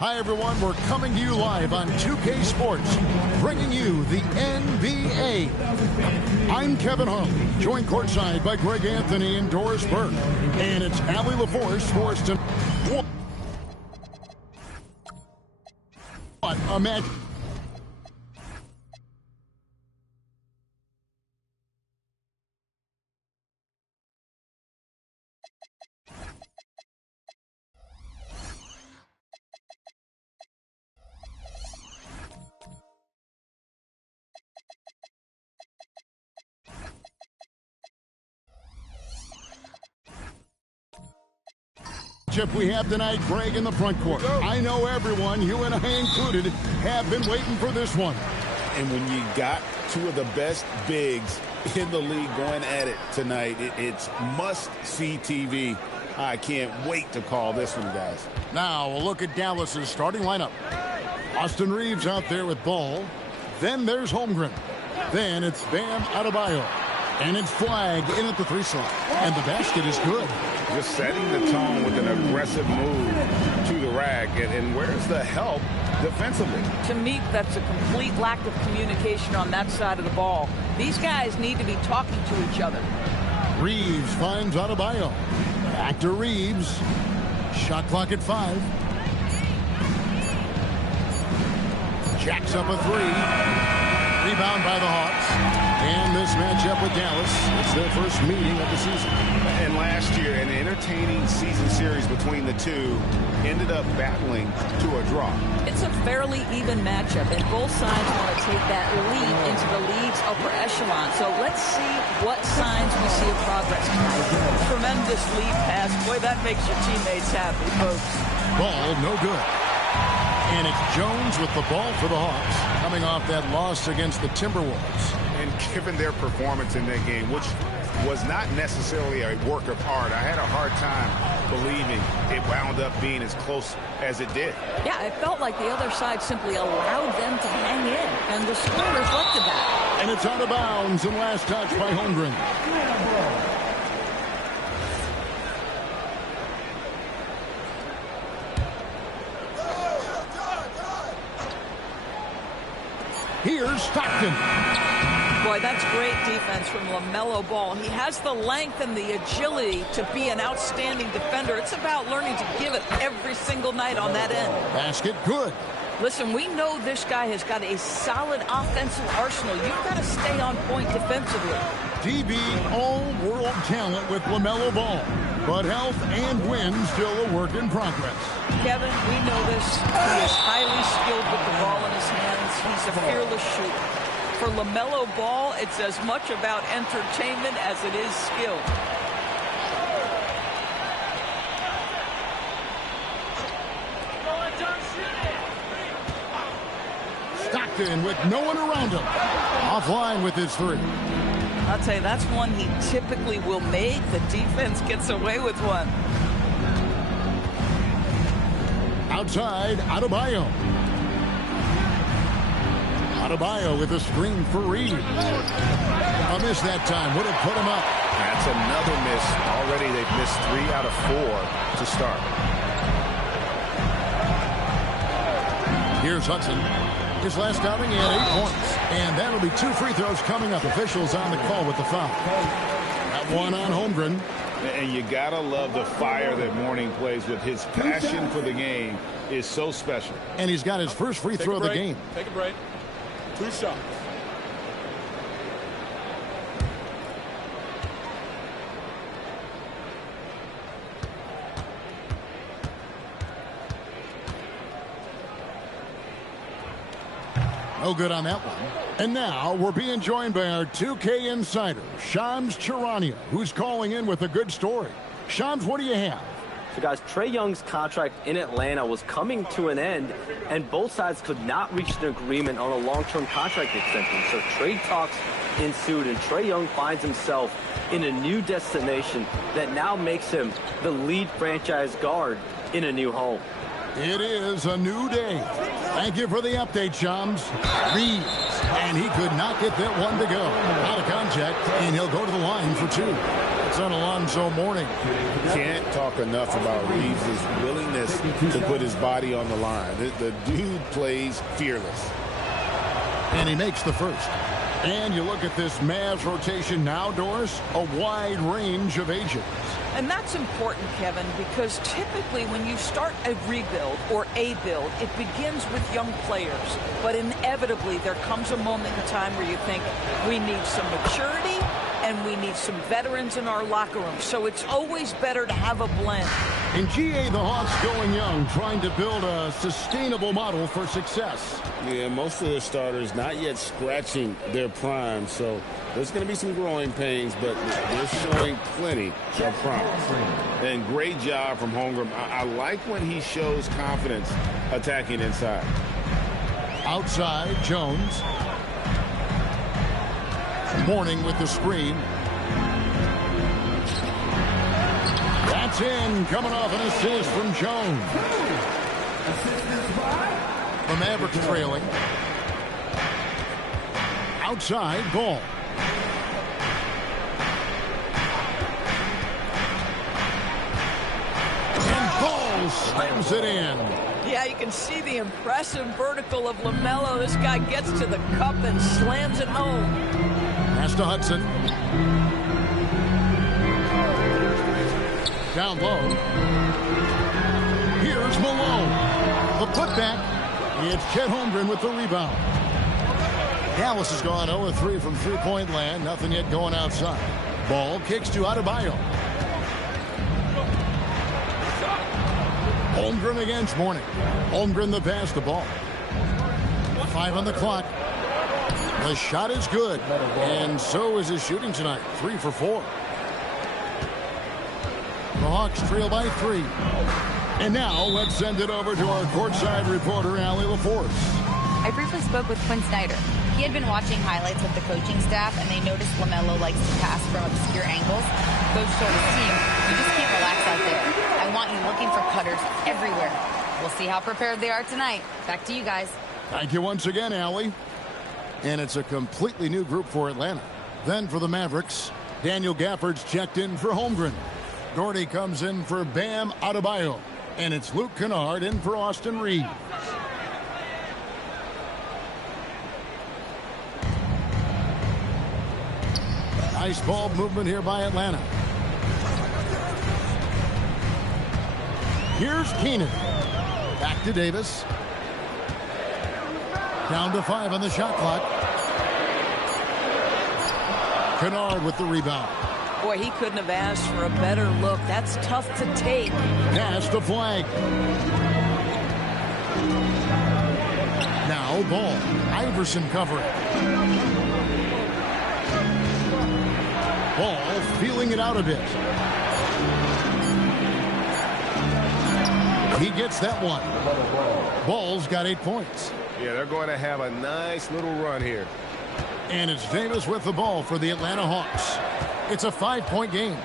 Hi, everyone. We're coming to you live on 2K Sports, bringing you the NBA. I'm Kevin Harlan, joined courtside by Greg Anthony and Doris Burke. And it's Allie LaForce for us to... What a match... we have tonight, Greg, in the front court. I know everyone, you and I included, have been waiting for this one. And when you got two of the best bigs in the league going at it tonight, it's must-see TV. I can't wait to call this one, guys. Now, we'll look at Dallas's starting lineup. Austin Reeves out there with ball. Then there's Holmgren. Then it's Bam Adebayo. And it's Flag in at the 3 slot. And the basket is good. Just setting the tone with an aggressive move to the rack. And where's the help defensively? To me, that's a complete lack of communication on that side of the ball. These guys need to be talking to each other. Reeves finds Adebayo. Back to Reeves. Shot clock at 5. Jacks up a 3. Rebound by the Hawks. And this matchup with Dallas, it's their first meeting of the season. And last year, an entertaining season series between the two ended up battling to a draw. It's a fairly even matchup, and both sides want to take that lead into the league's upper echelon. So let's see what signs we see of progress tonight. Tremendous lead pass. Boy, that makes your teammates happy, folks. Ball no good. And it's Jones with the ball for the Hawks, coming off that loss against the Timberwolves. And given their performance in that game, which was not necessarily a work of art, I had a hard time believing it wound up being as close as it did. Yeah, it felt like the other side simply allowed them to hang in, and the score reflected that. And it's out of bounds, and last touch by Holmgren. Here's Stockton. Boy, that's great defense from LaMelo Ball. He has the length and the agility to be an outstanding defender. It's about learning to give it every single night on that end. Basket good. Listen, we know this guy has got a solid offensive arsenal. You've got to stay on point defensively. DB all-world talent with LaMelo Ball. But health and win still a work in progress. Kevin, we know this. He is highly skilled with the ball in his hands. He's a fearless shooter. For LaMelo Ball, it's as much about entertainment as it is skill. Stockton with no one around him. Offline with his 3. I'll tell you, that's one he typically will make. The defense gets away with one. Outside, Adebayo. Adebayo with a screen for Reeves. A miss that time. Would have put him up. That's another miss. Already they've missed 3 out of 4 to start. Here's Hudson. His last outing, he had 8 points. And that'll be 2 free throws coming up. Officials on the call with the foul. That one on Holmgren. And you gotta love the fire that Mourning plays with. His passion for the game is so special. And he's got his first free throw of the game. Take a break. 2 shots. No good on that one. And now we're being joined by our 2K insider, Shams Charania, who's calling in with a good story. Shams, what do you have? So, guys, Trae Young's contract in Atlanta was coming to an end, and both sides could not reach an agreement on a long-term contract extension. So trade talks ensued, and Trae Young finds himself in a new destination that now makes him the lead franchise guard in a new home. It is a new day. Thank you for the update, Shams. Reeves, and he could not get that one to go. Out of contact, and he'll go to the line for 2. It's on Alonzo Mourning. Can't talk enough about Reeves' willingness to put his body on the line. The dude plays fearless. And he makes the first. And you look at this Mavs rotation now, Doris, a wide range of ages. And that's important, Kevin, because typically when you start a rebuild or a build, it begins with young players. But inevitably, there comes a moment in time where you think, we need some maturity and we need some veterans in our locker room. So it's always better to have a blend. In GA, the Hawks going young, trying to build a sustainable model for success. Yeah, most of their starters not yet scratching their prime, so there's going to be some growing pains, but they're showing plenty of promise. And great job from Holmgren. I like when he shows confidence attacking inside. Outside, Jones. Mourning with the screen. That's in, coming off an assist from Jones. The Mavericks trailing. Outside, Ball. And Ball slams it in. Yeah, you can see the impressive vertical of LaMelo. This guy gets to the cup and slams it home. Pass to Hudson. Down low. Here's Malone. The putback. It's Chet Holmgren with the rebound. Dallas has gone 0-3 from three-point land. Nothing yet going outside. Ball kicks to Adebayo. Holmgren against Mourning. Holmgren the pass, the ball. 5 on the clock. The shot is good, and so is his shooting tonight. 3 for 4. The Hawks trail by 3. And now let's send it over to our courtside reporter, Allie LaForce. I briefly spoke with Quinn Snyder. He had been watching highlights with the coaching staff, and they noticed LaMelo likes to pass from obscure angles. Coach told his team, you just can't relax out there. I want you looking for cutters everywhere. We'll see how prepared they are tonight. Back to you guys. Thank you once again, Allie. And it's a completely new group for Atlanta. Then for the Mavericks, Daniel Gafford's checked in for Holmgren. Gordy comes in for Bam Adebayo. And it's Luke Kennard in for Austin Reeves. Nice ball movement here by Atlanta. Here's Keenan. Back to Davis. Down to 5 on the shot clock. Kennard with the rebound. Boy, he couldn't have asked for a better look. That's tough to take. Pass to Flag. Now Ball. Iverson covering. Ball feeling it out a bit. He gets that one. Ball's got 8 points. Yeah, they're going to have a nice little run here. And it's Davis with the ball for the Atlanta Hawks. It's a 5-point game.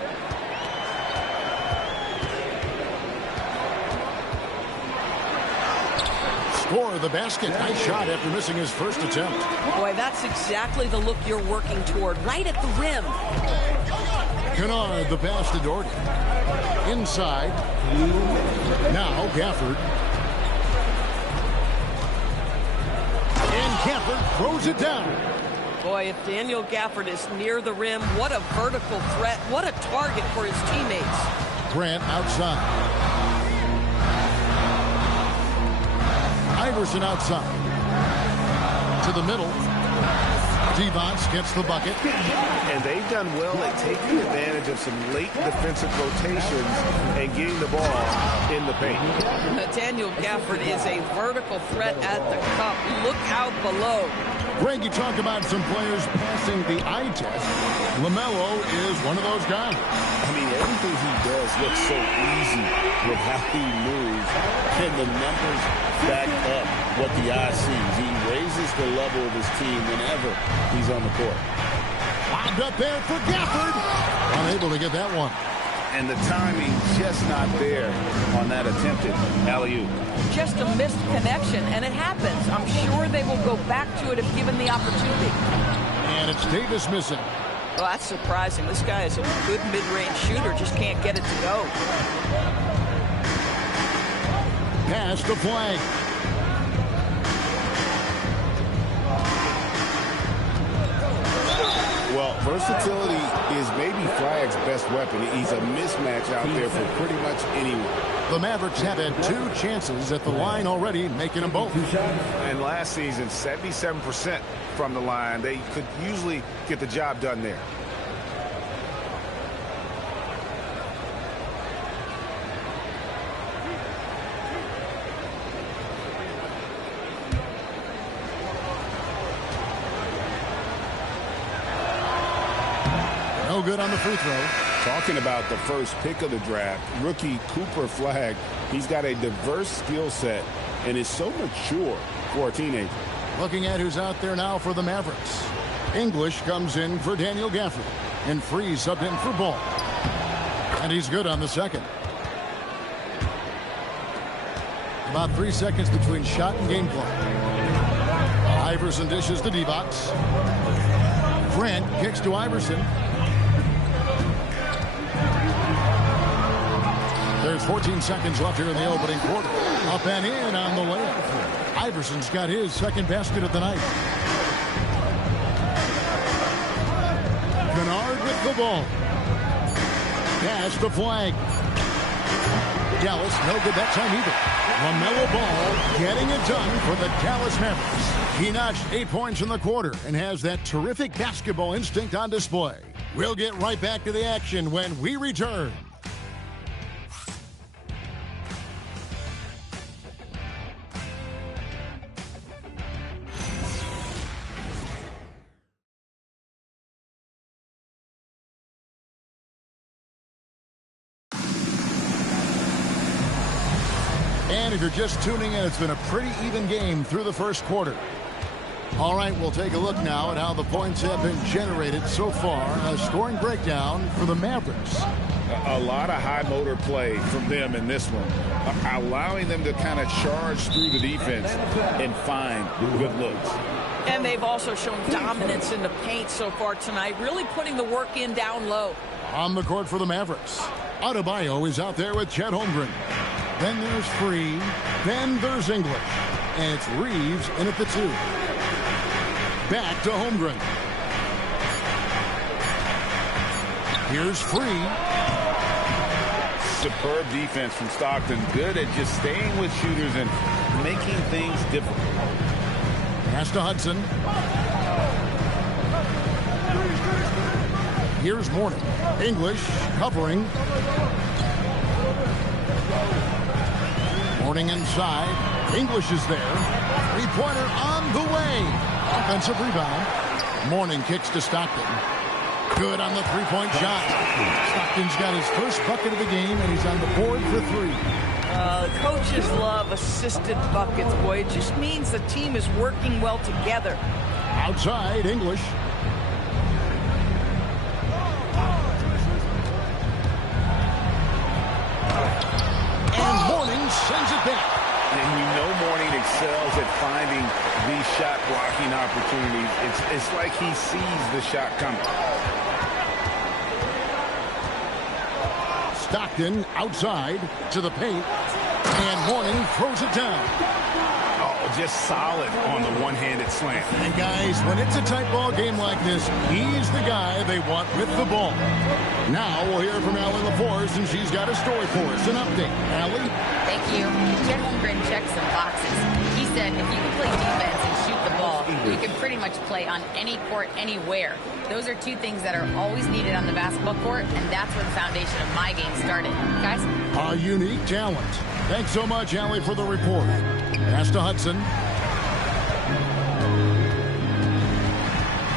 Score the basket. Nice shot after missing his first attempt. Boy, that's exactly the look you're working toward, right at the rim. Kennard, the pass to Doherty. Inside. Now Gafford. And Gafford throws it down. Boy, if Daniel Gafford is near the rim, what a vertical threat. What a target for his teammates. Grant outside. Iverson outside. To the middle. Devonts gets the bucket. And they've done well at taking advantage of some late defensive rotations and getting the ball in the paint. Daniel Gafford is a vertical threat at the cup. Look out below. Greg, you talk about some players passing the eye test. LaMelo is one of those guys. I mean, everything he does looks so easy with how he moves. And the numbers back up what the eye sees. He raises the level of his team whenever he's on the court. Lobbed up there for Gafford. Unable to get that one. And the timing just not there on that attempted alley-oop. Just a missed connection, and it happens. I'm sure they will go back to it if given the opportunity. And it's Davis missing. Well, that's surprising. This guy is a good mid-range shooter, just can't get it to go. Pass the flag. Well, versatility is maybe Flag's best weapon. He's a mismatch out there for pretty much anyone. The Mavericks have had 2 chances at the line already, making them both. And last season, 77% from the line. They could usually get the job done there. No good on the free throw. Talking about the first pick of the draft, rookie Cooper Flagg, he's got a diverse skill set and is so mature for a teenager. Looking at who's out there now for the Mavericks. English comes in for Daniel Gafford, and Freeze subbed in for Ball. And he's good on the second. About 3 seconds between shot and game clock. Iverson dishes to D-Box. Grant kicks to Iverson. There's 14 seconds left here in the opening quarter. Up and in on the layup. Iverson's got his second basket of the night. Kennard with the ball. Pass the flag. Dallas no good that time either. LaMelo Ball getting it done for the Dallas Mavericks. He notched 8 points in the quarter and has that terrific basketball instinct on display. We'll get right back to the action when we return. And if you're just tuning in, it's been a pretty even game through the first quarter. All right, we'll take a look now at how the points have been generated so far. A scoring breakdown for the Mavericks. A lot of high motor play from them in this one, allowing them to kind of charge through the defense and find good looks. And they've also shown dominance in the paint so far tonight, really putting the work in down low. On the court for the Mavericks, Adebayo is out there with Chet Holmgren. Then there's Free. Then there's English. And it's Reeves in at the 2. Back to Holmgren. Here's Free. Superb defense from Stockton. Good at just staying with shooters and making things difficult. Pass to Hudson. Here's Mourning. English covering. Mourning inside. English is there. Three-pointer on the way. Offensive rebound. Mourning kicks to Stockton. Good on the three-point shot. Stockton's got his first bucket of the game, and he's on the board for 3. Coaches love assisted buckets, boy. It just means the team is working well together. Outside, English. And Mourning sends it back. And you know Mourning excels at finding these shot blocking opportunities. It's like he sees the shot coming. Stockton outside to the paint. And Mourning throws it down. Oh, just solid on the one-handed slam. And guys, when it's a tight ball game like this, he's the guy they want with the ball. Now we'll hear from Allie LaForce, and she's got a story for us. An update. Allie? Thank you. Chet Holmgren checked some boxes. He said if you can play defense and shoot the ball, you can pretty much play on any court, anywhere. Those are 2 things that are always needed on the basketball court, and that's where the foundation of my game started. Guys? A unique talent. Thanks so much, Allie, for the report. Pass to Hudson.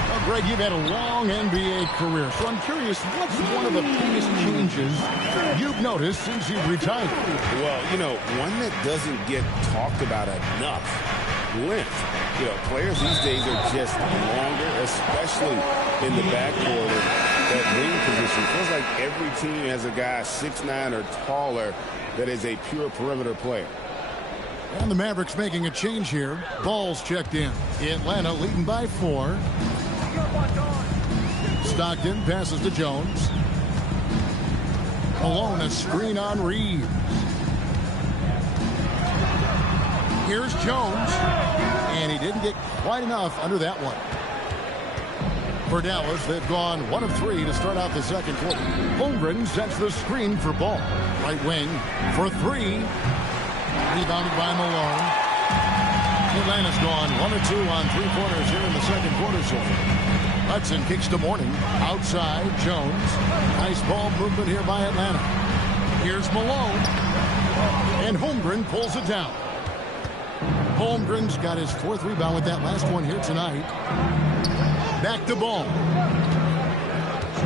Well, Greg, you've had a long NBA career, so I'm curious, what's one of the biggest changes you've noticed since you've retired? Well, you know, one that doesn't get talked about enough, length. You know, players these days are just longer, especially in the backcourt at wing position. Feels like every team has a guy 6'9" or taller that is a pure perimeter player. And the Mavericks making a change here. Ball's checked in. Atlanta leading by 4. Stockton passes to Jones. Malone, a screen on Reeves. Here's Jones, and he didn't get quite enough under that one. For Dallas, they've gone 1 of 3 to start out the second quarter. Holmgren sets the screen for Ball. Right wing for 3. Rebounded by Malone. Atlanta's gone 1 of 2 on 3-pointers here in the second quarter so far. Hudson kicks to Morning. Outside, Jones. Nice ball movement here by Atlanta. Here's Malone. And Holmgren pulls it down. Holmgren's got his 4th rebound with that last one here tonight. Back to Ball.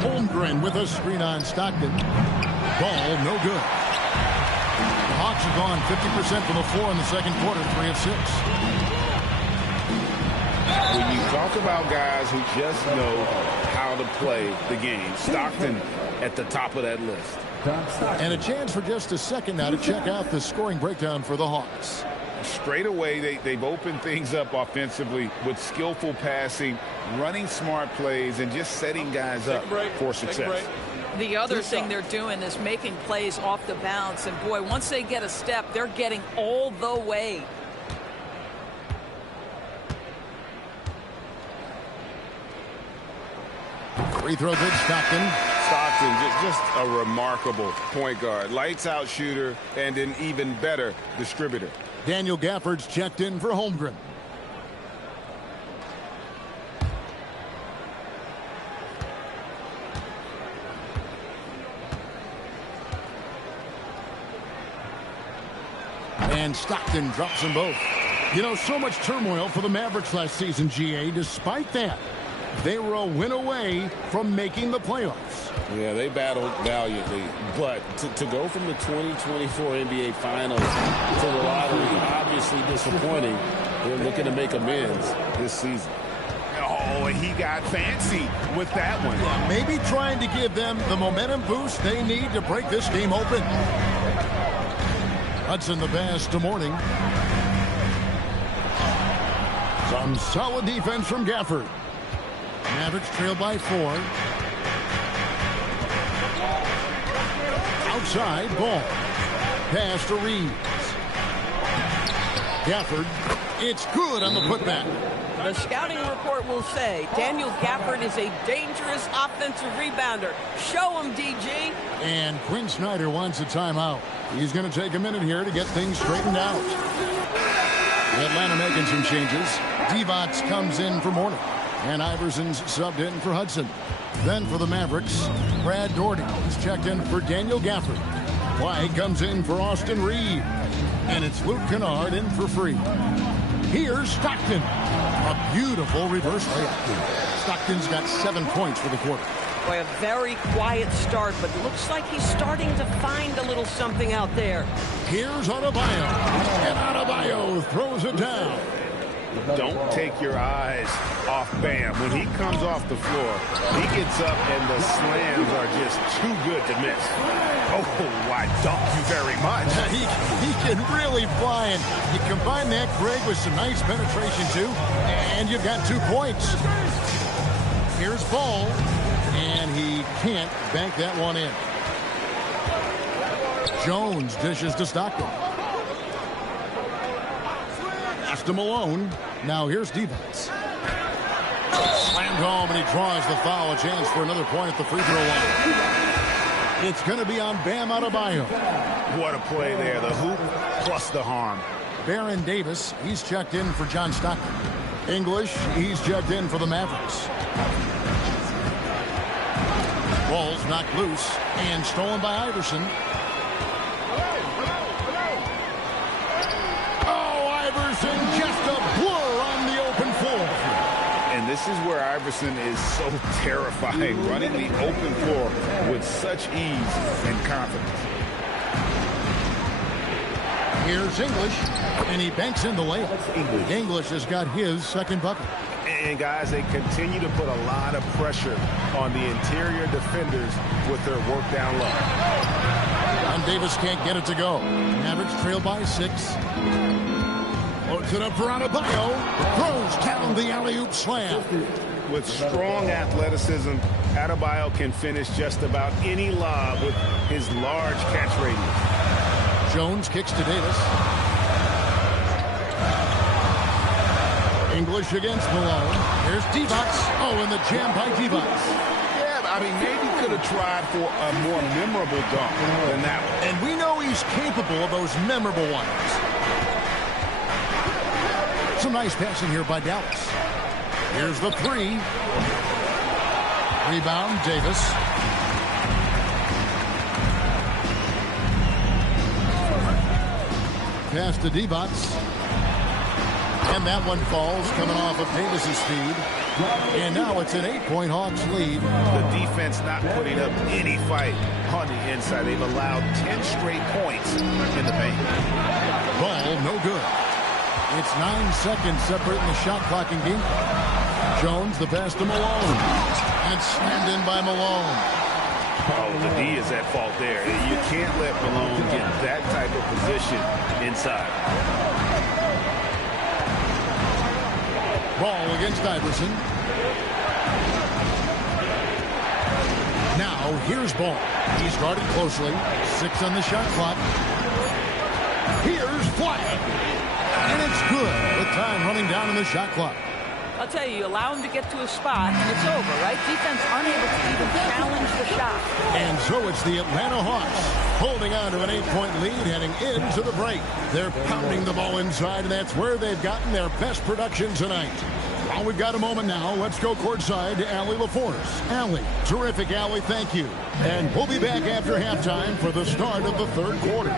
Holmgren with a screen on Stockton. Ball, no good. The Hawks have gone 50% from the floor in the second quarter, 3 of 6. When you talk about guys who just know how to play the game, Stockton at the top of that list. And a chance for just a second now to check out the scoring breakdown for the Hawks. Straight away, they've opened things up offensively with skillful passing, running smart plays, and just setting guys up for success. The other thing they're doing is making plays off the bounce. And, boy, once they get a step, they're getting all the way. Free throw good, Stockton. Stockton, just a remarkable point guard. Lights out shooter and an even better distributor. Daniel Gafford's checked in for Holmgren. And Stockton drops them both. You know, so much turmoil for the Mavericks last season, GA. Despite that, they were a win away from making the playoffs. Yeah, they battled valiantly. But to go from the 2024 NBA Finals to the lottery, obviously disappointing. They're looking to make amends this season. Oh, and he got fancy with that one. Yeah, maybe trying to give them the momentum boost they need to break this game open. Hudson the pass to Morning. Some solid defense from Gafford. Mavericks trail by 4. Outside, Ball. Pass to Reeves. Gafford. It's good on the putback. The scouting report will say Daniel Gafford is a dangerous offensive rebounder. Show him, DG. And Quinn Snyder wants a timeout. He's going to take a minute here to get things straightened out. Atlanta making some changes. Divac comes in for Morning. And Iverson's subbed in for Hudson. Then for the Mavericks, Brad Daugherty is checked in for Daniel Gafford. White comes in for Austin Reeves. And it's Luke Kennard in for Free. Here's Stockton. A beautiful reverse layup. Stockton's got 7 points for the quarter. Boy, a very quiet start, but looks like he's starting to find a little something out there. Here's Adebayo. And Adebayo throws it down. Don't take your eyes off Bam. When he comes off the floor, he gets up and the slams are just too good to miss. Oh, I dunk you very much. He can really fly, and you combine that, Greg, with some nice penetration, too, and you've got 2 points. Here's Ball, and he can't bank that one in. Jones dishes to Stockton. Pass to Malone. Now here's Divac. Slammed home, and he draws the foul. A chance for another point at the free throw line. It's going to be on Bam Adebayo. What a play there. The hoop plus the harm. Baron Davis, he's checked in for John Stockton. English, he's checked in for the Mavericks. Ball's knocked loose and stolen by Iverson. Just a blur on the open floor. And this is where Iverson is so terrifying, running the open floor with such ease and confidence. Here's English, and he banks in the layup. English has got his second bucket. And, guys, they continue to put a lot of pressure on the interior defenders with their work down low. And Davis can't get it to go. Mavericks trail by 6. Loads it up for Adebayo. Throws down the alley-oop slam. With strong athleticism, Adebayo can finish just about any lob with his large catch radius. Jones kicks to Davis. English against Malone. Here's Divac. Oh, and the jam by Divac. Yeah, I mean, maybe could have tried for a more memorable dunk than that one. And we know he's capable of those memorable ones. Some nice passing here by Dallas. Here's the three. Rebound, Davis. Pass to Divac. And that one falls, coming off of Davis's feed. And now it's an 8-point Hawks lead. The defense not putting up any fight on the inside. They've allowed 10 straight points in the paint. Ball, no good. It's 9 seconds separating the shot clock and game. Jones, the pass to Malone. And it's slammed in by Malone. Oh, the D is at fault there. You can't let Malone get that type of position inside. Ball against Iverson. Now, here's Ball. He started closely. 6 on the shot clock. Here's Flag. And it's good with time running down on the shot clock. I'll tell you, allow him to get to a spot, and it's over, right? Defense unable to even challenge the shot. And so it's the Atlanta Hawks holding on to an 8-point lead heading into the break. They're pounding the ball inside, and that's where they've gotten their best production tonight. Well, we've got a moment now. Let's go courtside to Allie LaForce. Allie, terrific, Allie, thank you. And we'll be back after halftime for the start of the third quarter.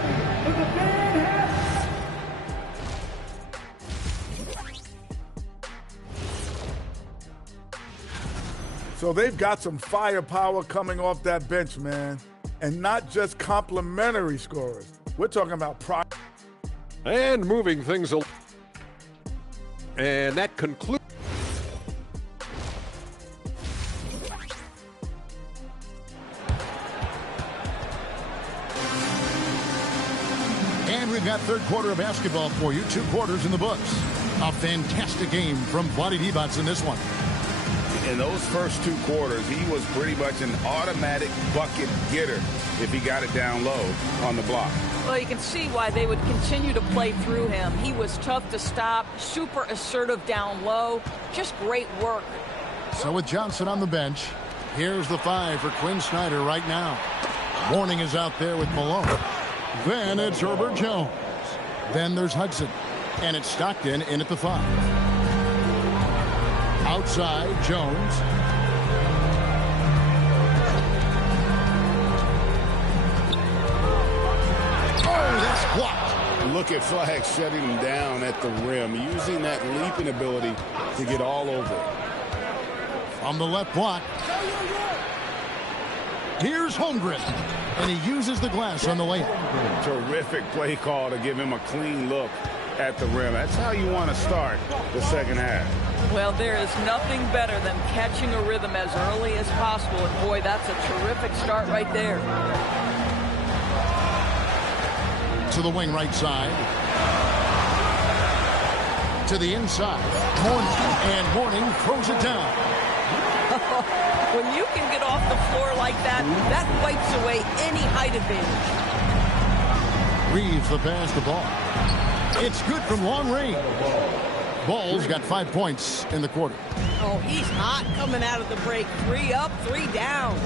So they've got some firepower coming off that bench, man. And not just complimentary scorers. We're talking about and moving things along. And that concludes. And we've got third quarter of basketball for you. 2 quarters in the books. A fantastic game from Vlade Divac in this one. In those first 2 quarters, he was pretty much an automatic bucket getter if he got it down low on the block. Well, you can see why they would continue to play through him. He was tough to stop, super assertive down low. Just great work. So with Johnson on the bench, here's the 5 for Quinn Snyder right now. Mourning is out there with Malone. Then it's Herbert Jones. Then there's Hudson. And it's Stockton in at the 5. Outside, Jones. Oh, that's blocked. Look at Flag shutting him down at the rim, using that leaping ability to get all over it. On the left block. Here's Holmgren. And he uses the glass on the layup. Terrific play call to give him a clean look at the rim. That's how you want to start the second half. Well, there is nothing better than catching a rhythm as early as possible. And, boy, that's a terrific start right there. To the wing right side. To the inside. Mourning throws it down. When you can get off the floor like that, that wipes away any height advantage. Reeves the pass to Ball. It's good from long range. Ball's got 5 points in the quarter. Oh, he's hot coming out of the break. 3 up, 3 down.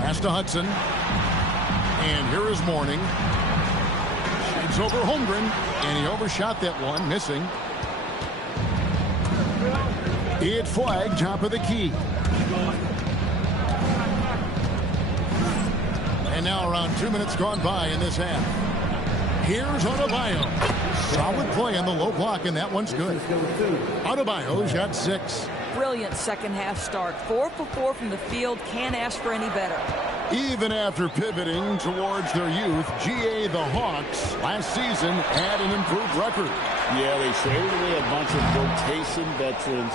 Pass to Hudson. And here is Mourning. Shades over Holmgren. And he overshot that one, missing. It's Flag, top of the key. And now around 2 minutes gone by in this half. Here's Adebayo. Solid play on the low block, and that one's good. Adebayo's got 6. Brilliant second half start. 4 for 4 from the field. Can't ask for any better. Even after pivoting towards their youth, GA the Hawks last season had an improved record. Yeah, they traded away a bunch of rotation veterans,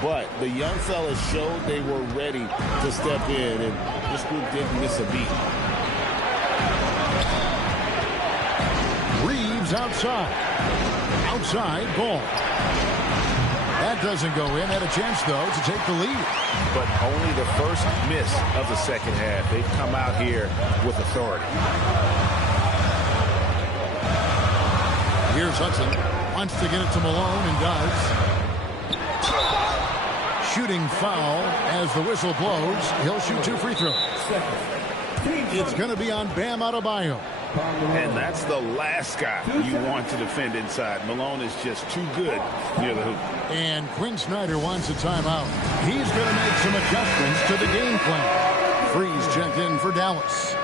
but the young fellas showed they were ready to step in, and this group didn't miss a beat. Reeves outside. Outside, Ball. doesn't go in. Had a chance, though, to take the lead. But only the first miss of the second half. They've come out here with authority. Here's Hudson. Wants to get it to Malone and does. Shooting foul as the whistle blows. He'll shoot 2 free throws. It's going to be on Bam Adebayo. And that's the last guy you want to defend inside. Malone is just too good near the hoop. And Quinn Snyder wants a timeout. He's going to make some adjustments to the game plan. Freeze checked in for Dallas.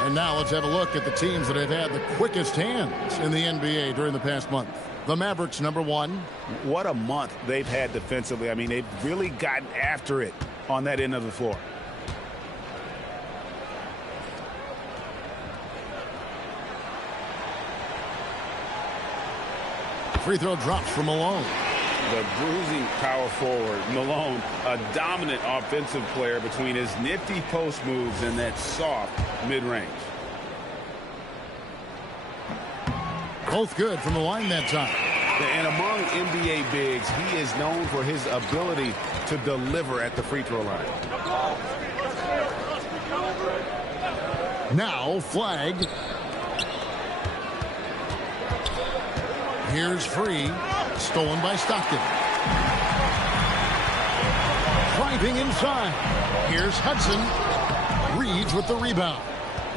And now let's have a look at the teams that have had the quickest hands in the NBA during the past month. The Mavericks, number 1. What a month they've had defensively. I mean, they've really gotten after it on that end of the floor. Free throw drops for Malone. The bruising power forward, Malone, a dominant offensive player between his nifty post moves and that soft mid-range. Both good from the line that time. And among NBA bigs, he is known for his ability to deliver at the free throw line. Now, flag. Here's Free. Stolen by Stockton. Driving inside. Here's Hudson. Reeves with the rebound.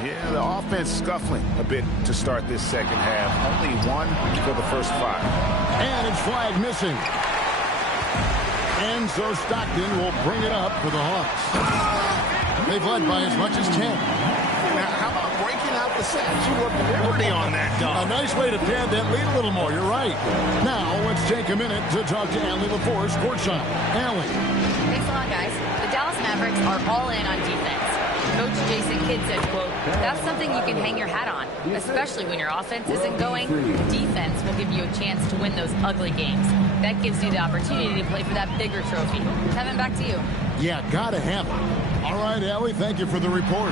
Yeah, the offense scuffling a bit to start this second half. Only 1 for the first 5. And it's flag missing. And so Stockton will bring it up for the Hawks. They've led by as much as 10. Now, how about breaking out the Statue of Liberty on that dunk? A nice way to pad that lead a little more. You're right. Now, let's take a minute to talk to Allie LaForce, courtside. Allie. Thanks a lot, guys. The Dallas Mavericks are all in on defense. Coach Jason Kidd said, quote, "That's something you can hang your hat on, especially when your offense isn't going. Defense will give you a chance to win those ugly games. That gives you the opportunity to play for that bigger trophy." Kevin, back to you. Yeah, gotta have it. All right, Allie, thank you for the report.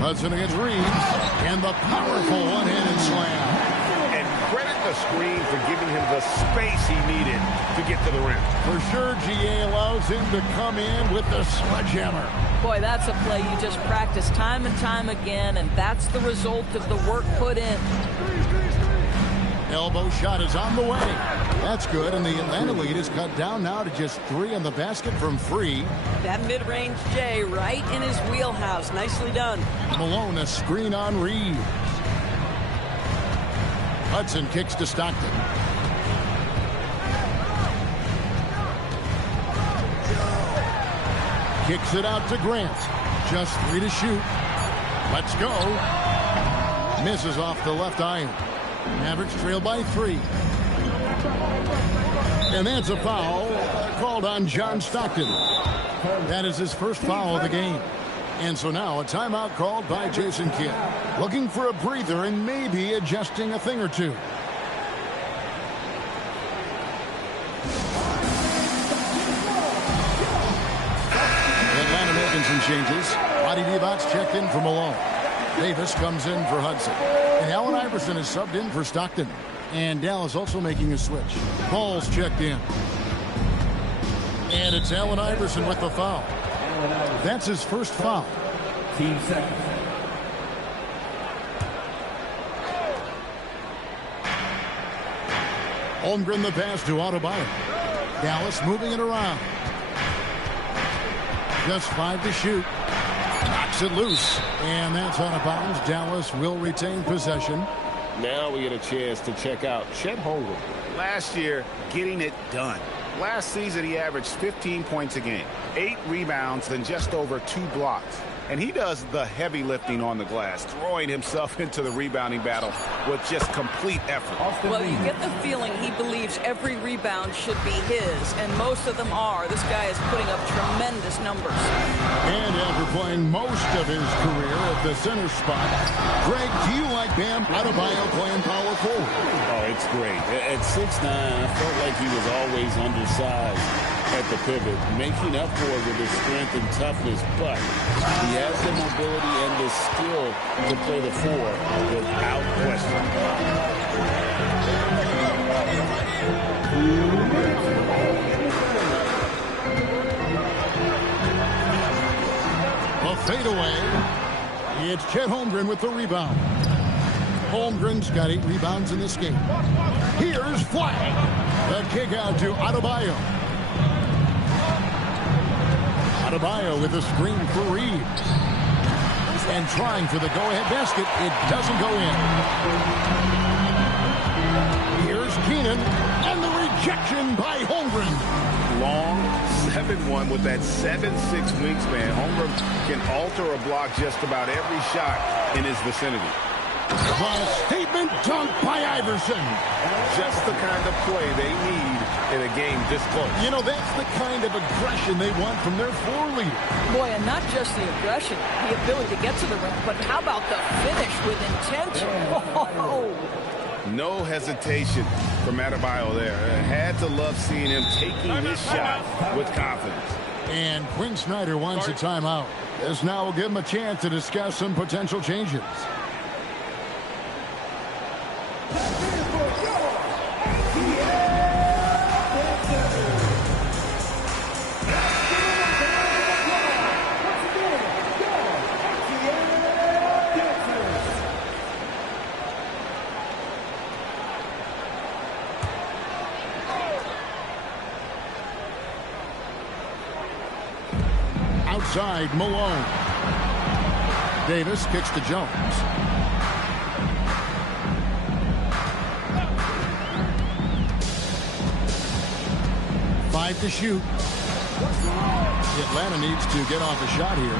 Hudson against Reeves, and the powerful one-handed slam. And credit the screen for giving him the space he needed to get to the rim. For sure, GA allows him to come in with the sledgehammer. Boy, that's a play you just practice time and time again, and that's the result of the work put in. Elbow shot is on the way. That's good, and the Atlanta lead is cut down now to just 3 on the basket from Free. That mid-range J right in his wheelhouse. Nicely done. Malone, a screen on Reeves. Hudson kicks to Stockton. Kicks it out to Grant. Just 3 to shoot. Let's go. Misses off the left iron. Mavericks trail by 3. And that's a foul called on John Stockton. That is his first foul of the game. And so now a timeout called by Jason Kidd. Looking for a breather and maybe adjusting a thing or two. Atlanta making some changes. Roddy Divac checked in for Malone. Davis comes in for Hudson. And Allen Iverson is subbed in for Stockton. And Dallas also making a switch. Paul's checked in. And it's Allen Iverson with the foul. That's his first foul. Team second. Holmgren the pass to Adebayo. Dallas moving it around. Just 5 to shoot. Knocks it loose. And that's out of bounds. Dallas will retain possession. Now we get a chance to check out Chet Holmgren. Last year, getting it done. Last season, he averaged 15 points a game, 8 rebounds, and just over 2 blocks. And he does the heavy lifting on the glass, throwing himself into the rebounding battle with just complete effort. Well, you get the feeling he believes every rebound should be his, and most of them are. This guy is putting up tremendous numbers. And after playing most of his career at the center spot, Greg, do you like Bam Adebayo playing power forward? Oh, it's great. At 6'9", I felt like he was always undersized at the pivot, making up for it with his strength and toughness, but he has the mobility and the skill to play the 4 without question. A fadeaway. It's Chet Holmgren with the rebound. Holmgren's got 8 rebounds in this game. Here's Flag. The kick out to Adebayo. Adebayo with a screen for Reeves. And trying for the go-ahead basket. It doesn't go in. Here's Keenan. And the rejection by Holmgren. Long 7-1 with that 7'6" wingspan. Holmgren can alter a block just about every shot in his vicinity. The statement dunk by Iverson. Just the kind of play they need in a game this close. You know, that's the kind of aggression they want from their floor leader. Boy, and not just the aggression, the ability to get to the rim, but how about the finish with intention? Oh. No hesitation from Adebayo there. Had to love seeing him taking this shot with confidence. And Quinn Snyder wants a timeout. This now will give him a chance to discuss some potential changes. Outside, Malone. Davis kicks to Jones. Five to shoot. Atlanta needs to get off a shot here.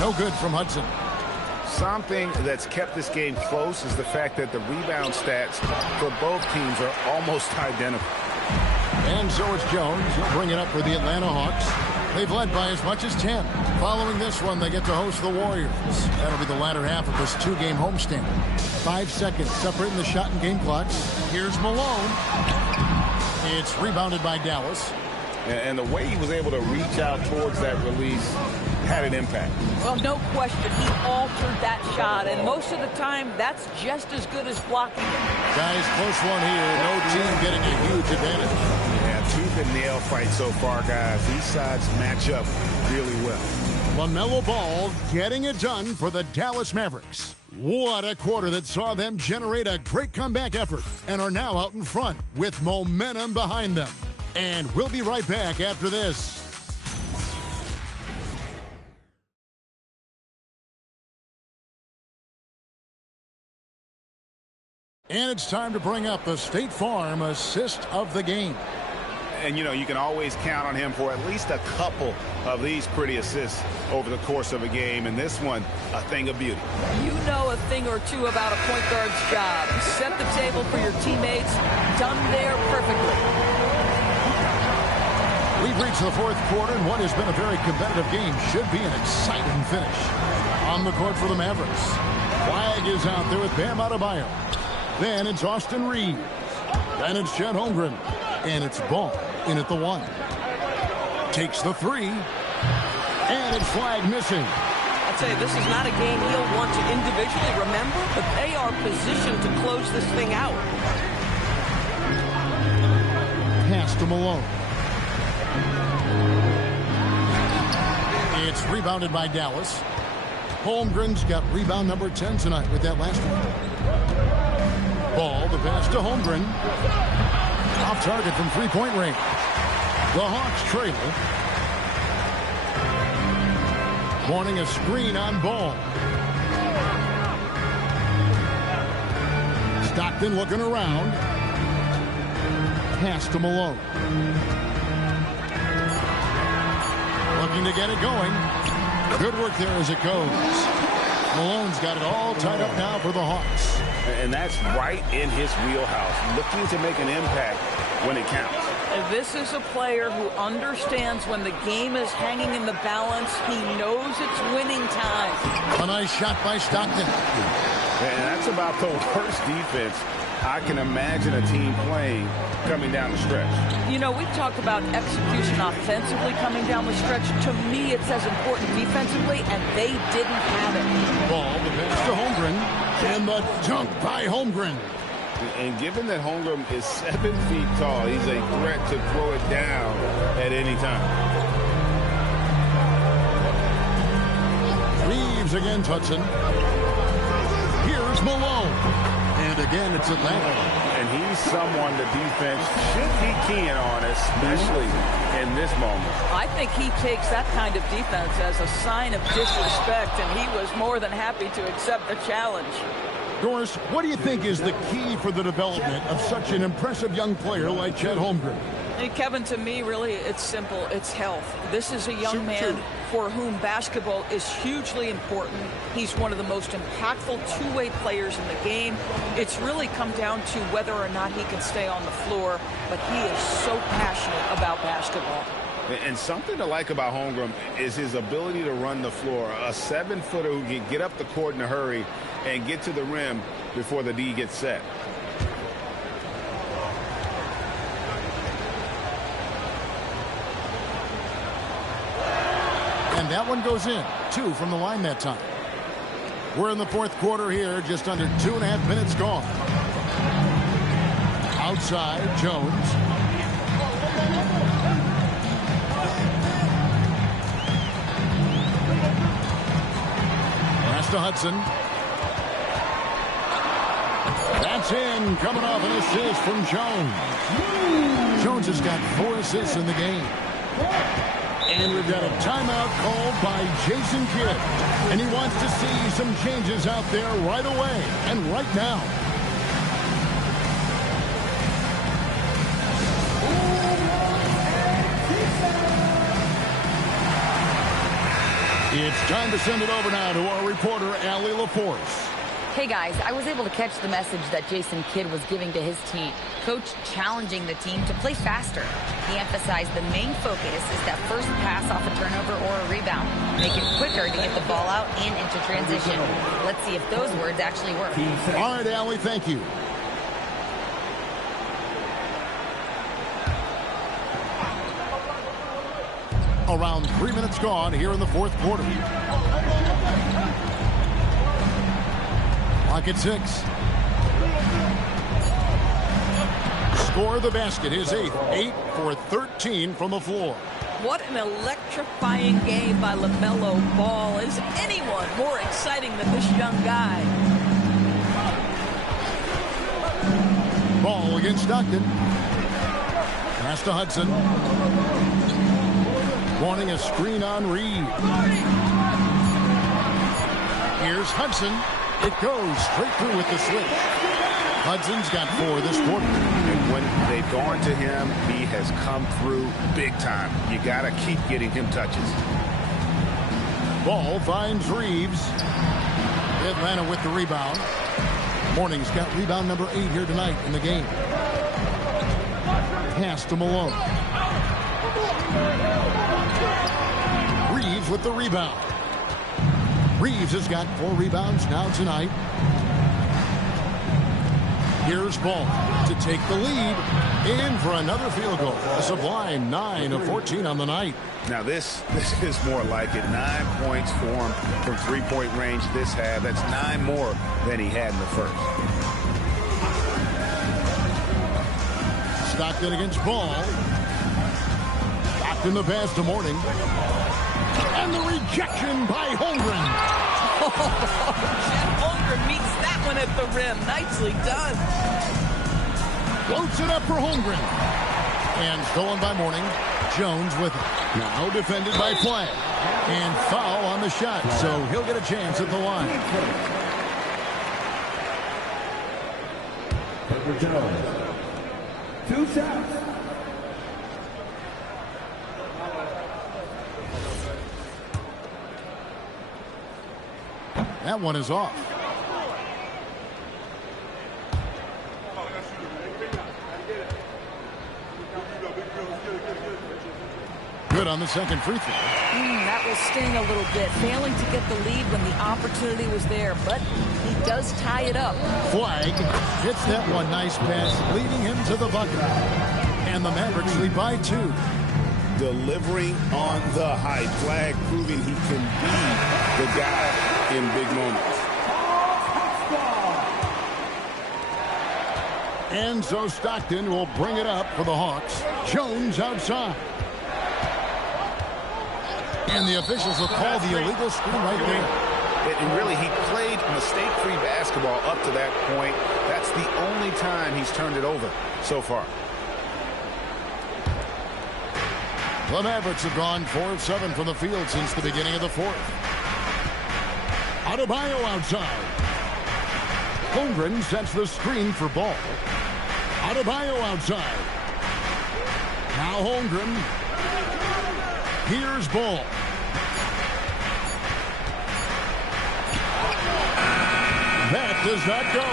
No good from Hudson. Something that's kept this game close is the fact that the rebound stats for both teams are almost identical. And so it's Jones. He'll bring it up for the Atlanta Hawks. They've led by as much as 10. Following this one, they get to host the Warriors. That'll be the latter half of this 2-game homestand. 5 seconds separating the shot and game clocks. Here's Malone. It's rebounded by Dallas. And the way he was able to reach out towards that release had an impact. Well, no question. He altered that shot, and most of the time, that's just as good as blocking it. Guys, close one here. No team getting a huge advantage. Yeah, tooth and nail fight so far, guys. These sides match up really well. LaMelo Ball getting it done for the Dallas Mavericks. What a quarter that saw them generate a great comeback effort and are now out in front with momentum behind them. And we'll be right back after this. And it's time to bring up the State Farm assist of the game. And, you know, you can always count on him for at least a couple of these pretty assists over the course of a game. And this one, a thing of beauty. You know a thing or two about a point guard's job. Set the table for your teammates. Done there perfectly. We've reached the fourth quarter, and what has been a very competitive game should be an exciting finish. On the court for the Mavericks. Flag is out there with Bam Adebayo. Then it's Austin Reeves. Then it's Chet Holmgren. And it's Ball in at the 1. Takes the 3. And it's Flag missing. I'll tell you, this is not a game he'll want to individually remember, but they are positioned to close this thing out. Pass to Malone. It's rebounded by Dallas. Holmgren's got rebound number 10 tonight with that last one. Ball, the pass to Holmgren. Off target from three-point range. The Hawks trailer. Wanting a screen on Ball. Stockton looking around. Pass to Malone. Looking to get it going. Good work there as it goes. Malone's got it all tied up now for the Hawks. And that's right in his wheelhouse. Looking to make an impact when it counts. This is a player who understands when the game is hanging in the balance. He knows it's winning time. A nice shot by Stockton. And that's about the worst defense I can imagine a team playing coming down the stretch. You know, we've talked about execution offensively coming down the stretch. To me, it's as important defensively, and they didn't have it. Ball, the pass to Holmgren, and the dunk by Holmgren. And given that Holmgren is 7 feet tall, he's a threat to throw it down at any time. Reeves against Hudson. Here's Malone. And again, it's Atlanta. And he's someone the defense should be keying on, especially in this moment. I think he takes that kind of defense as a sign of disrespect, and he was more than happy to accept the challenge. Doris, what do you think is the key for the development of such an impressive young player like Chet Holmgren? Hey, Kevin, to me, really, it's simple. It's health. This is a young man for whom basketball is hugely important. He's one of the most impactful two-way players in the game. It's really come down to whether or not he can stay on the floor, but he is so passionate about basketball. And something to like about Holmgren is his ability to run the floor. A 7-footer who can get up the court in a hurry and get to the rim before the D gets set. And that one goes in. 2 from the line that time. We're in the fourth quarter here, just under 2.5 minutes gone. Outside, Jones. Pass to Hudson. That's in, coming off an assist from Jones. Jones has got 4 assists in the game. And we've got a timeout called by Jason Kidd. And he wants to see some changes out there right away and right now. It's time to send it over now to our reporter, Allie LaForce. Hey guys, I was able to catch the message that Jason Kidd was giving to his team. Coach challenging the team to play faster. He emphasized the main focus is that first pass off a turnover or a rebound. Make it quicker to get the ball out and into transition. Let's see if those words actually work. All right, Allie, thank you. Around 3 minutes gone here in the fourth quarter. Clock at 6. Score the basket, his 8th. 8 for 13 from the floor. What an electrifying game by LaMelo Ball. Is anyone more exciting than this young guy? Ball against Stockton. Pass to Hudson. Wanting a screen on Reed. Here's Hudson. It goes straight through with the switch. Hudson's got 4 this quarter. And when they've gone to him, he has come through big time. You got to keep getting him touches. Ball finds Reeves. Atlanta with the rebound. Morning's got rebound number 8 here tonight in the game. Pass to Malone. Reeves with the rebound. Reeves has got 4 rebounds now tonight. Here's Ball to take the lead. In for another field goal. A sublime 9 of 14 on the night. Now this is more like it. 9 points for him from three-point range this half. That's 9 more than he had in the first. Stockton against Ball. Stockton the pass to Morning. And the rejection by Holmgren. Chet Holmgren meets that one at the rim. Nicely done. Floats it up for Holmgren. And stolen by Morning. Jones with it. Now defended by Flagg. And foul on the shot, so he'll get a chance at the line. Jones. 2 shots. That one is off. Good on the second free throw. That will sting a little bit. Failing to get the lead when the opportunity was there, but he does tie it up. Flagg hits that one. Nice pass, leading him to the bucket. And the Mavericks lead by 2. Delivering on the high. Flagg proving he can be the guy in big moments. And so Stockton will bring it up for the Hawks. Jones outside. And the officials will call the illegal screen right there. And really, he played mistake-free basketball up to that point. That's the only time he's turned it over so far. The Mavericks have gone 4 of 7 from the field since the beginning of the fourth. Adebayo outside. Holmgren sets the screen for Ball. Adebayo outside. Now Holmgren. Here's Ball. That does not go.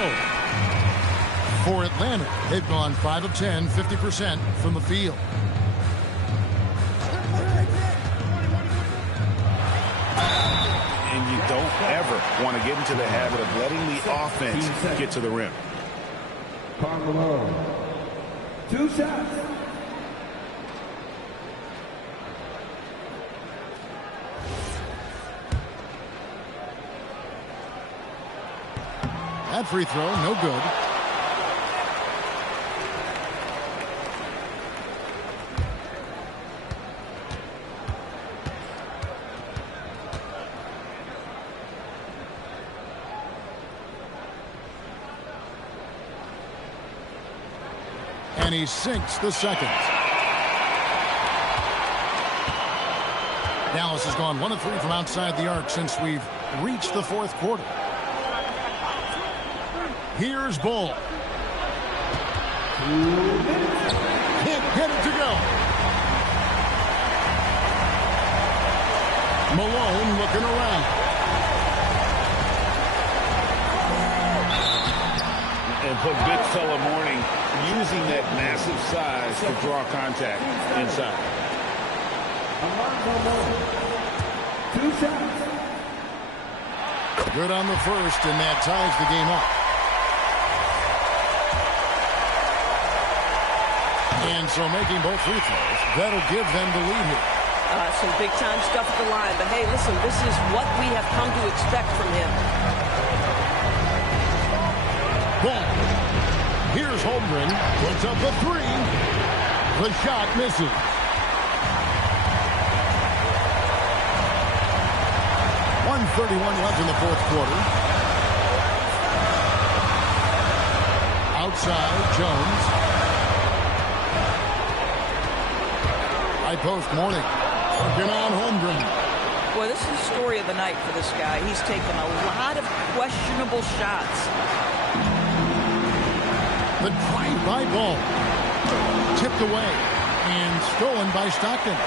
For Atlanta, they've gone 5 of 10, 50% from the field. And you don't ever want to get into the habit of letting the offense get to the rim. Carmelo. 2 shots. That free throw, no good. And he sinks the second. Dallas has gone 1 of 3 from outside the arc since we've reached the fourth quarter. Here's Bull. Can't get it to go. Malone looking around. And put big fella Mourning using that massive size to draw contact inside. 2 shots. Good on the first, and that ties the game up. And so making both free throws, that'll give them the lead here. Some big-time stuff at the line. But, hey, listen, this is what we have come to expect from him. Ball. Here's Holmgren. Puts up the 3. The shot misses. .131 left in the fourth quarter. Outside, Jones. High post, Mourning. Working on Holmgren. Boy, this is the story of the night for this guy. He's taken a lot of questionable shots. The drive-by ball. Tipped away and stolen by Stockton.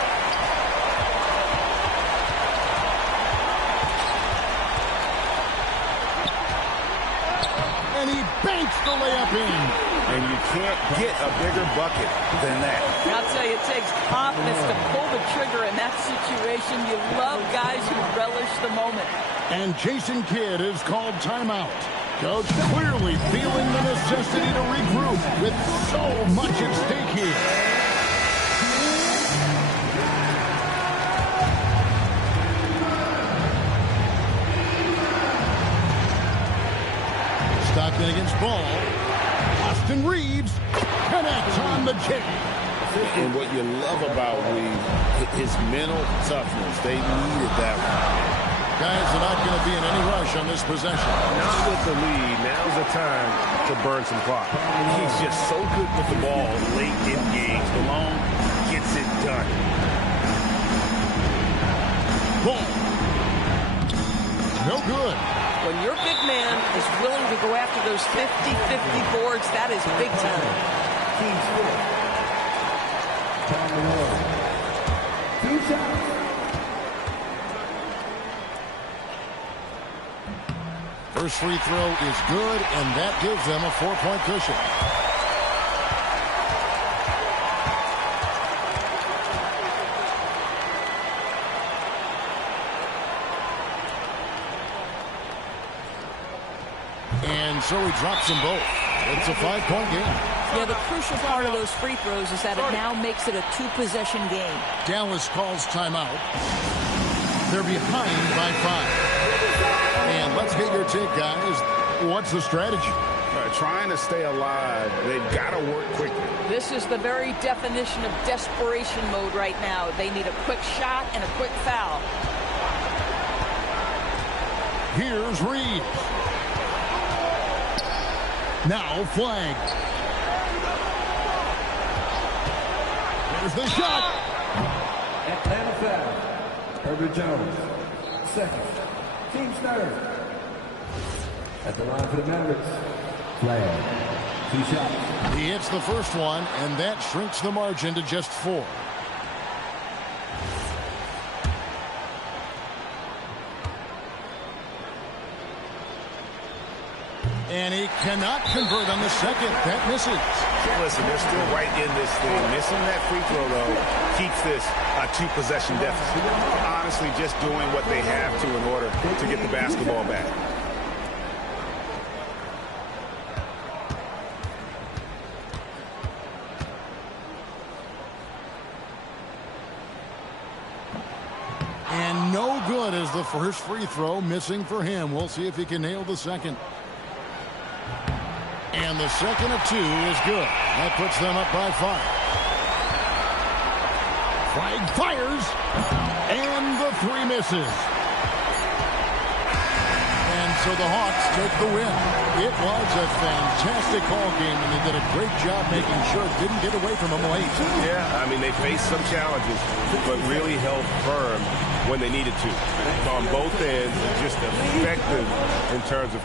And he banks the layup in. And you can't get a bigger bucket than that. I'll tell you, it takes confidence to pull the trigger in that situation. You love guys who relish the moment. And Jason Kidd is called timeout. Coach clearly feeling the necessity to regroup with so much at stake here. Stockton against Ball. Austin Reeves connects on the J. And what you love about Reeves, his mental toughness. They needed that one. Guys are not going to be in any rush on this possession. Not with the lead. Now's the time to burn some clock. He's just so good with the ball late in games. Malone gets it done. Ball. No good. When your big man is willing to go after those 50-50 boards, that is big time. Team 2 shots. First free throw is good, and that gives them a 4-point cushion. And so he drops them both. It's a 5-point game. Yeah, the crucial part of those free throws is that it now makes it a 2-possession game. Dallas calls timeout. They're behind by 5. And let's get your take, guys. What's the strategy? Trying to stay alive, they've got to work quickly. This is the very definition of desperation mode right now. They need a quick shot and a quick foul. Here's Reed. Now flagged. Here's the shot. Atlanta foul. Herbert Jones. Second. Team Snyder. At the line for the Mavericks. Flag. 2 shots. He hits the first one, and that shrinks the margin to just 4. And he cannot convert on the second. That misses. Listen, they're still right in this thing. Missing that free throw, though, keeps this a 2-possession deficit. Honestly, just doing what they have to in order to get the basketball back. And no good as the first free throw, missing for him. We'll see if he can nail the second. And the second of 2 is good. That puts them up by 5. Flag fires, and the 3 misses. And so the Hawks take the win. It was a fantastic ball game, and they did a great job making sure it didn't get away from them late. Yeah, I mean, they faced some challenges, but really held firm when they needed to. On both ends, just effective in terms of...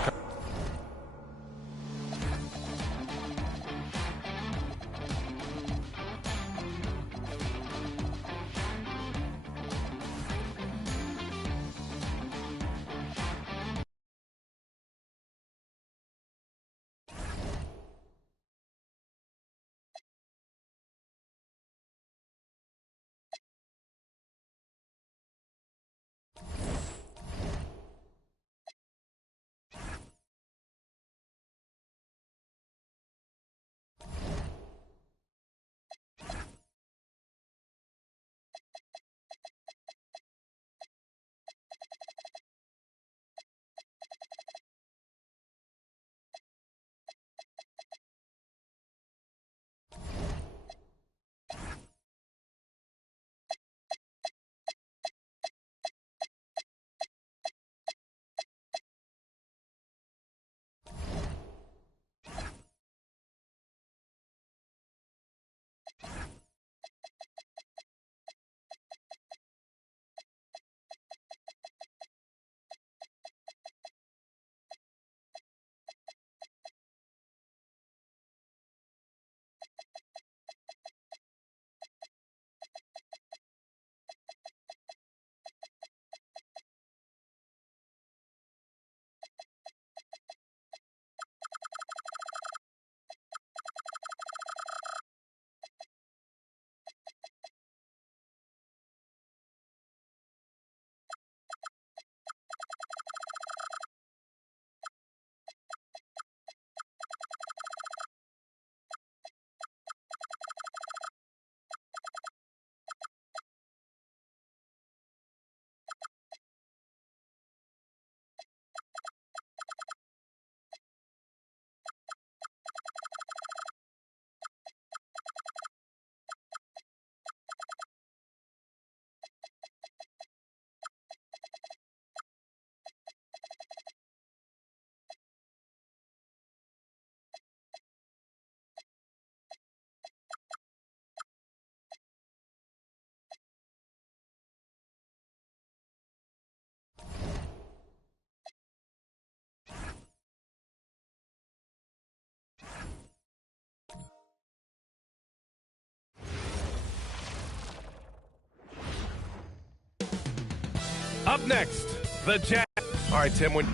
Up next, the Jazz. All right, Tim, when...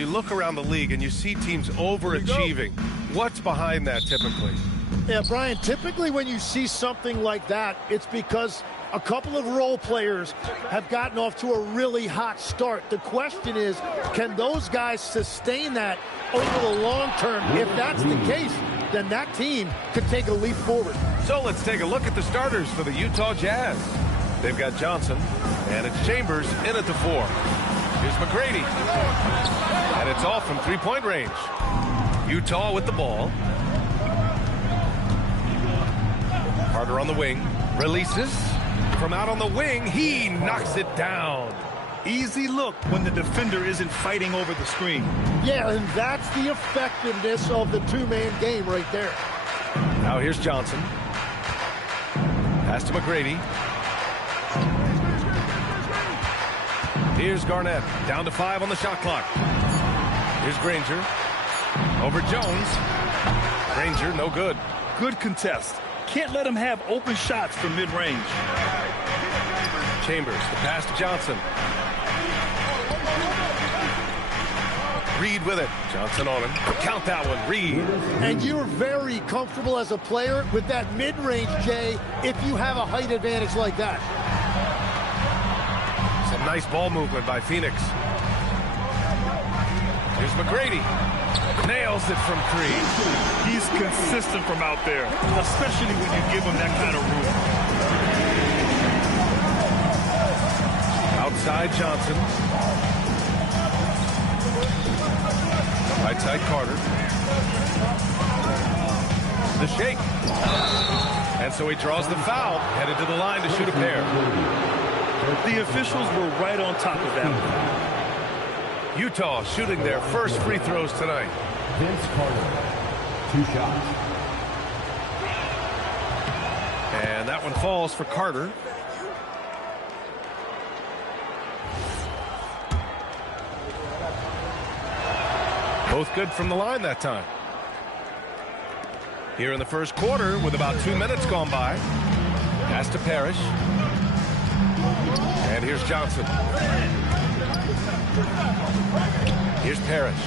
You look around the league and you see teams overachieving. What's behind that typically? Yeah, Brian, typically when you see something like that, it's because a couple of role players have gotten off to a really hot start. The question is, can those guys sustain that over the long term? If that's the case, then that team could take a leap forward. So let's take a look at the starters for the Utah Jazz. They've got Johnson, and it's Chambers in at the 4. Here's McGrady, and it's off from three-point range. Utah with the ball. Carter on the wing, releases. From out on the wing, he knocks it down. Easy look when the defender isn't fighting over the screen. Yeah, and that's the effectiveness of the two-man game right there. Now here's Johnson. Pass to McGrady. Here's Garnett, down to 5 on the shot clock. Here's Granger. Over Jones. Granger, no good. Good contest. Can't let him have open shots from mid-range. Chambers, the pass to Johnson. Reed with it. Johnson on him. Count that one, Reed. And you're very comfortable as a player with that mid-range, Jay, if you have a height advantage like that. Some nice ball movement by Phoenix. Here's McGrady. Nails it from 3. He's consistent from out there, especially when you give him that kind of room. Outside Johnson. Right side Carter. The shake. And so he draws the foul, headed to the line to shoot a pair. The officials were right on top of that one. Utah shooting their first free throws tonight. Vince Carter, 2 shots. And that one falls for Carter. Both good from the line that time. Here in the first quarter with about 2 minutes gone by. Pass to Parrish. And here's Johnson. Here's Parrish.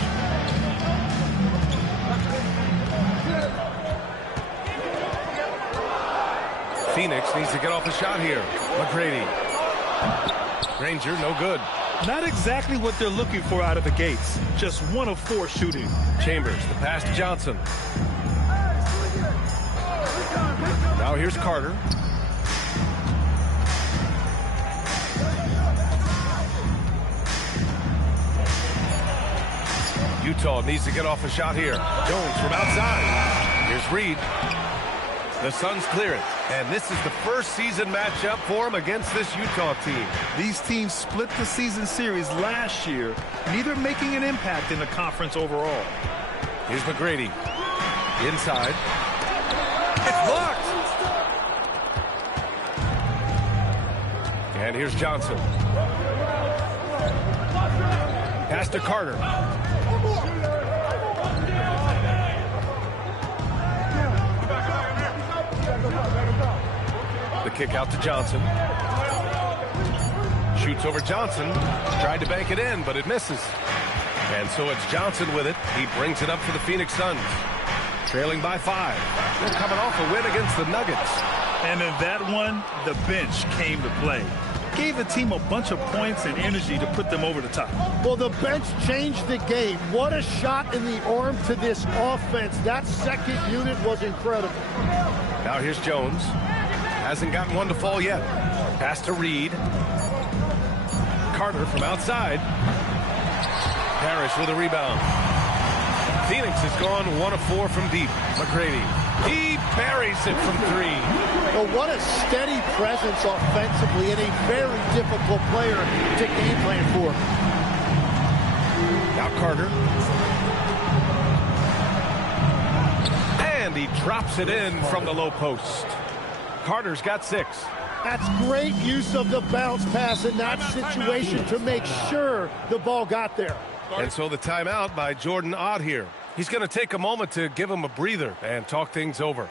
Phoenix needs to get off a shot here. McGrady. Granger, no good. Not exactly what they're looking for out of the gates. Just 1 of 4 shooting. Chambers, the pass to Johnson. Now here's Carter. Utah needs to get off a shot here. Jones from outside. Here's Reed. The Suns clear it. And this is the first season matchup for him against this Utah team. These teams split the season series last year, neither making an impact in the conference overall. Here's McGrady. Inside. It's blocked. And here's Johnson. Pass to Carter. The kick out to Johnson. Shoots over Johnson. Tried to bank it in, but it misses. And so it's Johnson with it. He brings it up for the Phoenix Suns. Trailing by 5. They're coming off a win against the Nuggets. And in that one, the bench came to play. Gave the team a bunch of points and energy to put them over the top. Well, the bench changed the game. What a shot in the arm to this offense. That second unit was incredible. Now here's Jones. Hasn't gotten one to fall yet. Pass to Reed. Carter from outside. Parrish with a rebound. Phoenix has gone 1 of 4 from deep. McGrady. He buries it from 3. Well, what a steady presence offensively and a very difficult player to game plan for. Now Carter. And he drops it in from the low post. Carter's got 6. That's great use of the bounce pass in that situation to make sure the ball got there. And so the timeout by Jordan Ott here. He's going to take a moment to give him a breather and talk things over.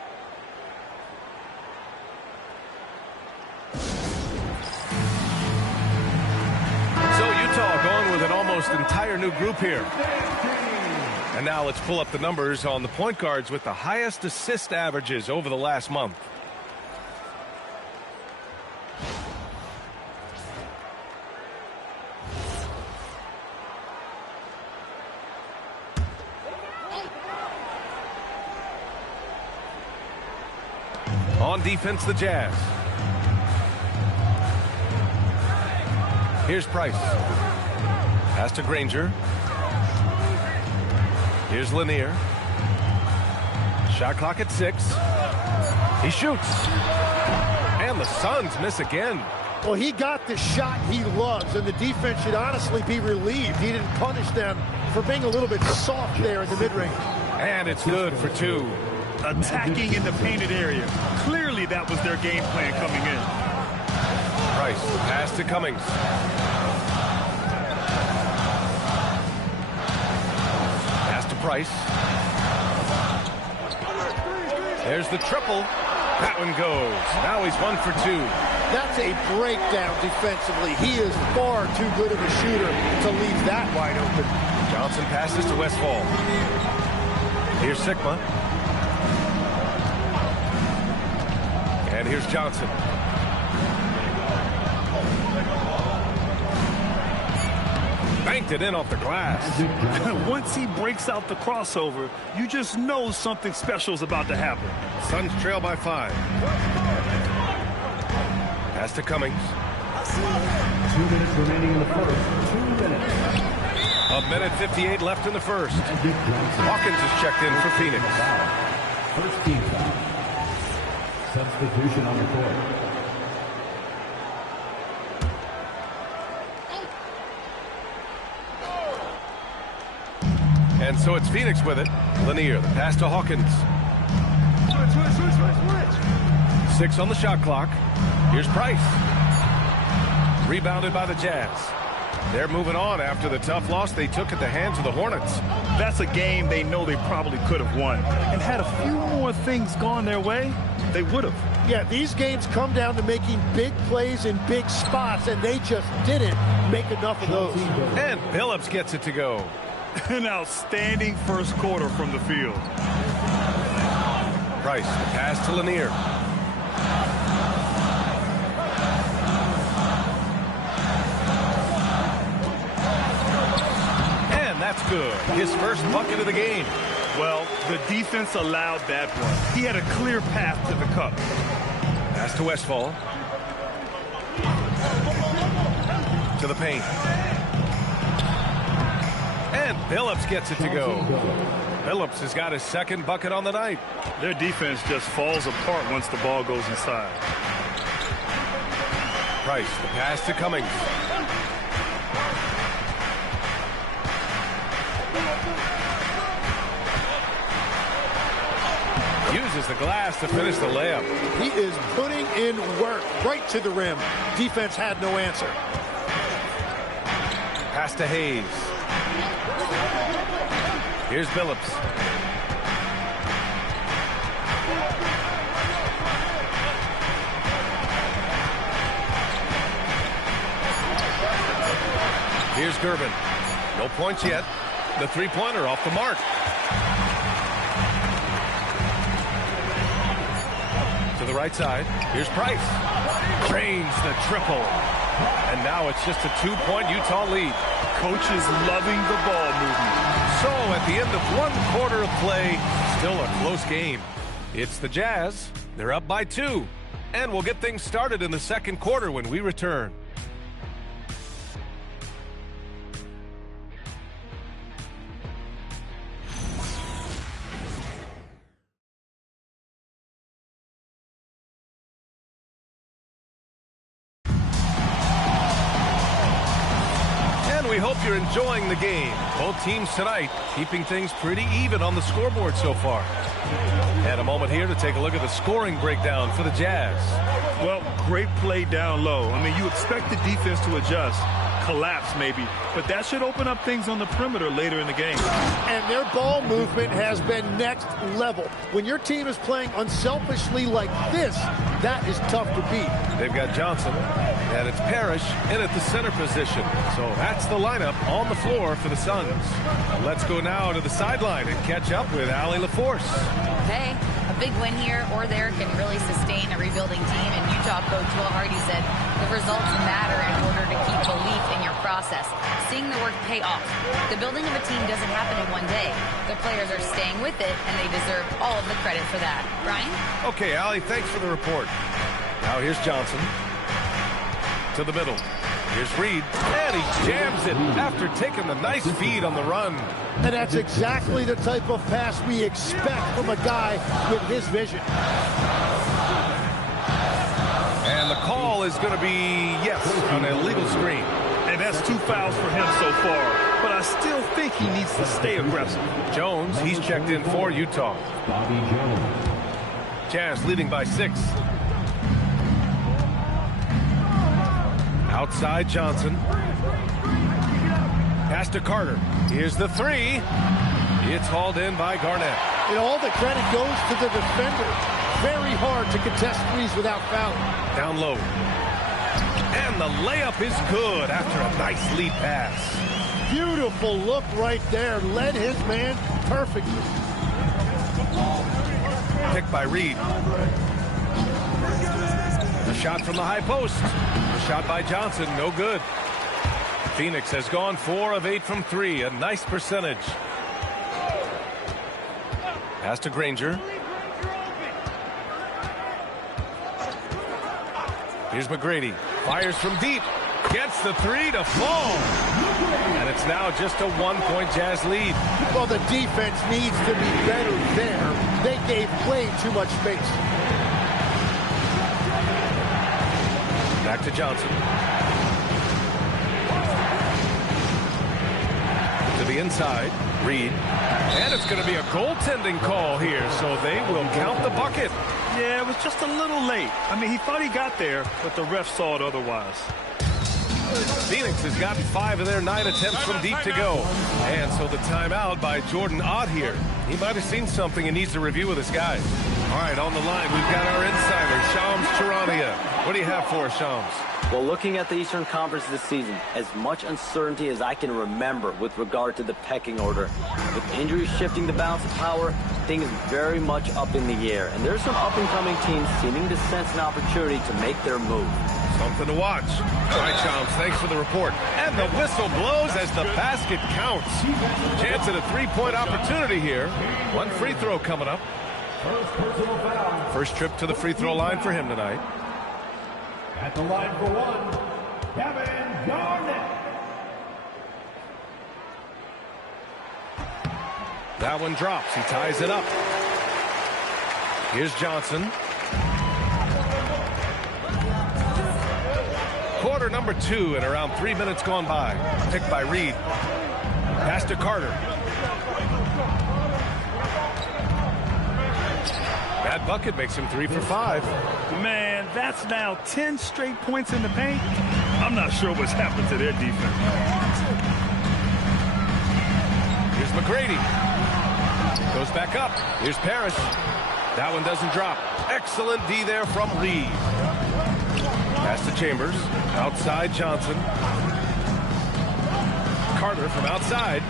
So Utah going with an almost almost entire new group here. And now let's pull up the numbers on the point guards with the highest assist averages over the last month. On defense, the Jazz. Here's Price. Pass to Granger. Here's Lanier. Shot clock at 6. He shoots. And the Suns miss again. Well, he got the shot he loves, and the defense should honestly be relieved. He didn't punish them for being a little bit soft there in the mid-range. And it's good for 2. Attacking in the painted area. Clearly that was their game plan coming in. Price, pass to Cummings. Pass to Price. There's the triple. That one goes. Now he's 1 for 2. That's a breakdown defensively. He is far too good of a shooter to leave that wide open. Johnson passes to Westfall. Here's Sigma. And here's Johnson. Banked it in off the glass. Once he breaks out the crossover, you just know something special is about to happen. Suns trail by 5. Pass to Cummings. 2 minutes remaining in the first. 2 minutes. 1:58 left in the first. Hawkins is checked in for Phoenix. First team foul. Substitution on the court. And so it's Phoenix with it. Lanier, the pass to Hawkins. 6 on the shot clock. Here's Price. Rebounded by the Jazz. They're moving on after the tough loss they took at the hands of the Hornets. That's a game they know they probably could have won. And had a few more things gone their way, they would have. Yeah, these games come down to making big plays in big spots, and they just didn't make enough of those. And Billups gets it to go. An outstanding first quarter from the field. Price, the pass to Lanier. And that's good. His first bucket of the game. Well, the defense allowed that one. He had a clear path to the cup. Pass to Westfall. To the paint. And Billups gets it to go. Billups has got his second bucket on the night. Their defense just falls apart once the ball goes inside. Price, the pass to Cummings. Uses the glass to finish the layup. He is putting in work right to the rim. Defense had no answer. Pass to Hayes. Here's Billups. Here's Gervin. No points yet. The three-pointer off the mark. To the right side. Here's Price. Drains the triple. And now it's just a 2-point Utah lead. Coaches loving the ball movement. So at the end of 1 quarter of play, still a close game. It's the Jazz. They're up by 2. And we'll get things started in the second quarter when we return. We hope you're enjoying the game. Both teams tonight keeping things pretty even on the scoreboard so far. And a moment here to take a look at the scoring breakdown for the Jazz. Well, great play down low. I mean, you expect the defense to adjust. collapse maybe, but that should open up things on the perimeter later in the game. And their ball movement has been next level. When your team is playing unselfishly like this, that is tough to beat. They've got Johnson, and it's Parrish in at the center position. So that's the lineup on the floor for the Suns. Let's go now to the sideline and catch up with Allie LaForce. Hey, a big win here or there can really sustain a rebuilding team. And Utah coach Will Hardy said the results matter in order to keep belief in your process. Seeing the work pay off. The building of a team doesn't happen in one day. The players are staying with it, and they deserve all of the credit for that. Brian? Okay, Allie, thanks for the report. Now here's Johnson. To the middle. Here's Reed, and he jams it after taking the nice feed on the run. And that's exactly the type of pass we expect from a guy with his vision. And the call is going to be, yes, an illegal screen. And that's 2 fouls for him so far, but I still think he needs to stay aggressive. Jones, he's checked in for Utah. Bobby Jones. Jazz leading by 6. Outside Johnson. Pass to Carter. Here's the 3. It's hauled in by Garnett. And all the credit goes to the defender. Very hard to contest threes without fouling. Down low. And the layup is good after a nice lead pass. Beautiful look right there. Led his man perfectly. Picked by Reed. A shot from the high post. A shot by Johnson, no good. Phoenix has gone 4 of 8 from 3, a nice percentage. Pass to Granger. Here's McGrady. Fires from deep. Gets the 3 to fall. And it's now just a 1-point Jazz lead. Well, the defense needs to be better there. They gave way too much space. Back to Johnson. To the inside. Reed. And it's going to be a goaltending call here, so they will count the bucket. Yeah, it was just a little late. I mean, he thought he got there, but the ref saw it otherwise. Phoenix has gotten 5 of their 9 attempts from deep to go. And so the timeout by Jordan Ott here. He might have seen something and needs to review with his guys. All right, on the line, we've got our insider, Shams Charania. What do you have for us, Shams? Well, looking at the Eastern Conference this season, as much uncertainty as I can remember with regard to the pecking order. With injuries shifting the balance of power, things very much up in the air. And there's some up-and-coming teams seeming to sense an opportunity to make their move. Something to watch. All right, Shams, thanks for the report. And the whistle blows as the basket counts. Chance at a 3-point opportunity here. 1 free throw coming up. First trip to the free throw line for him tonight. At the line for 1, Kevin Garnett. That one drops. He ties it up. Here's Johnson. Quarter number 2 and around 3 minutes gone by. Picked by Reed. Pass to Carter. That bucket makes him 3 for 5. Man, that's now 10 straight points in the paint. I'm not sure what's happened to their defense. Here's McGrady. Goes back up. Here's Parrish. That one doesn't drop. Excellent D there from Reed. Pass to Chambers. Outside Johnson. Carter from outside.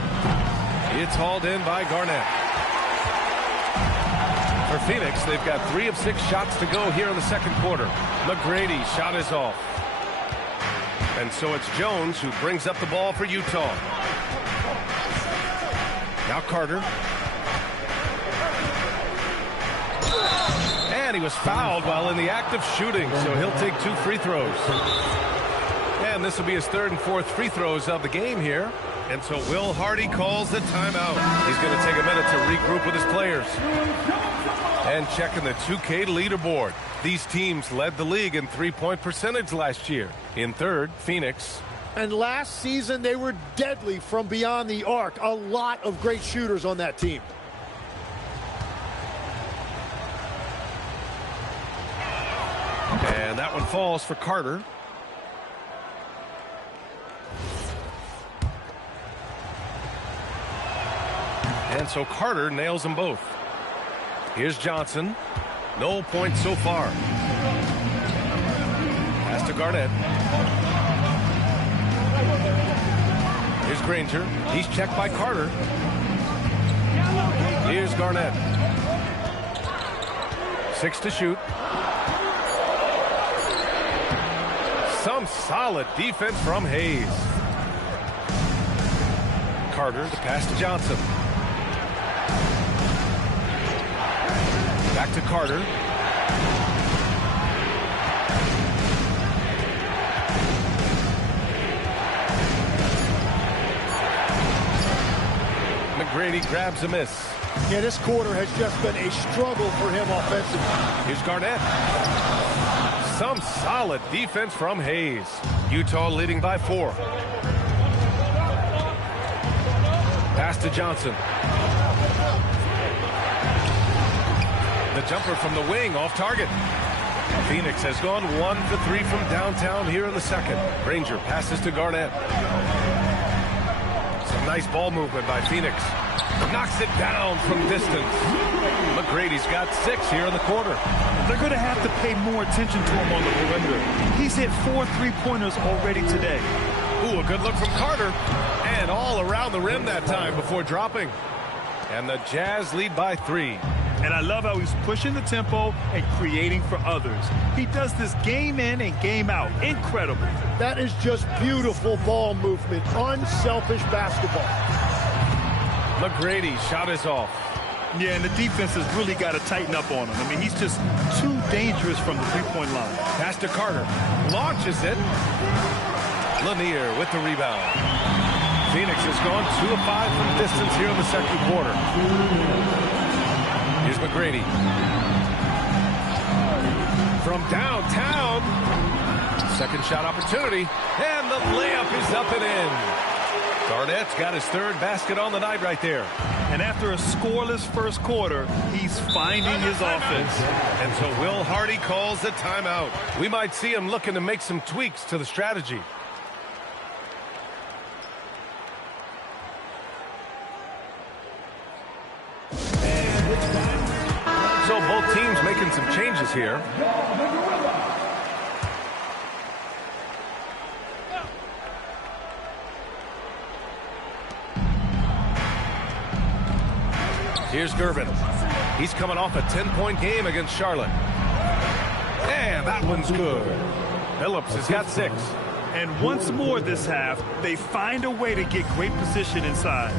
It's hauled in by Garnett. For Phoenix, they've got 3 of 6 shots to go here in the second quarter. McGrady shot is off. And so it's Jones who brings up the ball for Utah. Now Carter. And he was fouled while in the act of shooting, so he'll take 2 free throws. And this will be his 3rd and 4th free throws of the game here. And so Will Hardy calls the timeout. He's going to take a minute to regroup with his players. And checking the 2K leaderboard. These teams led the league in 3-point percentage last year. In 3rd, Phoenix. And last season, they were deadly from beyond the arc. A lot of great shooters on that team. And that one falls for Carter. And so Carter nails them both. Here's Johnson. No points so far. Pass to Garnett. Here's Granger. He's checked by Carter. Here's Garnett. 6 to shoot. Some solid defense from Hayes. Carter, the pass to Johnson. Back to Carter. McGrady grabs a miss. Yeah, this quarter has just been a struggle for him offensively. Here's Garnett. Some solid defense from Hayes. Utah leading by 4. Pass to Johnson. The jumper from the wing off target. Phoenix has gone 1 for 3 from downtown here in the second. Granger passes to Garnett. Some nice ball movement by Phoenix. Knocks it down from distance. McGrady's got 6 here in the quarter. They're going to have to pay more attention to him on the perimeter. He's hit 4 3-pointers already today. Ooh, a good look from Carter. And all around the rim that time before dropping. And the Jazz lead by 3. And I love how he's pushing the tempo and creating for others. He does this game in and game out. Incredible. That is just beautiful ball movement. Unselfish basketball. McGrady shot is off. Yeah, and the defense has really got to tighten up on him. I mean, he's just too dangerous from the three-point line. Pass to Carter. Launches it. Lanier with the rebound. Phoenix has gone 2 of 5 from distance here in the second quarter. Here's McGrady. From downtown. Second shot opportunity. And the layup is up and in. Garnett's got his 3rd basket on the night right there. And after a scoreless first quarter, he's finding his offense. And so Will Hardy calls the timeout. We might see him looking to make some tweaks to the strategy. So both teams making some changes here. Here's Gervin. He's coming off a 10-point game against Charlotte. And that one's good. Phillips has got 6. And once more this half, they find a way to get great position inside.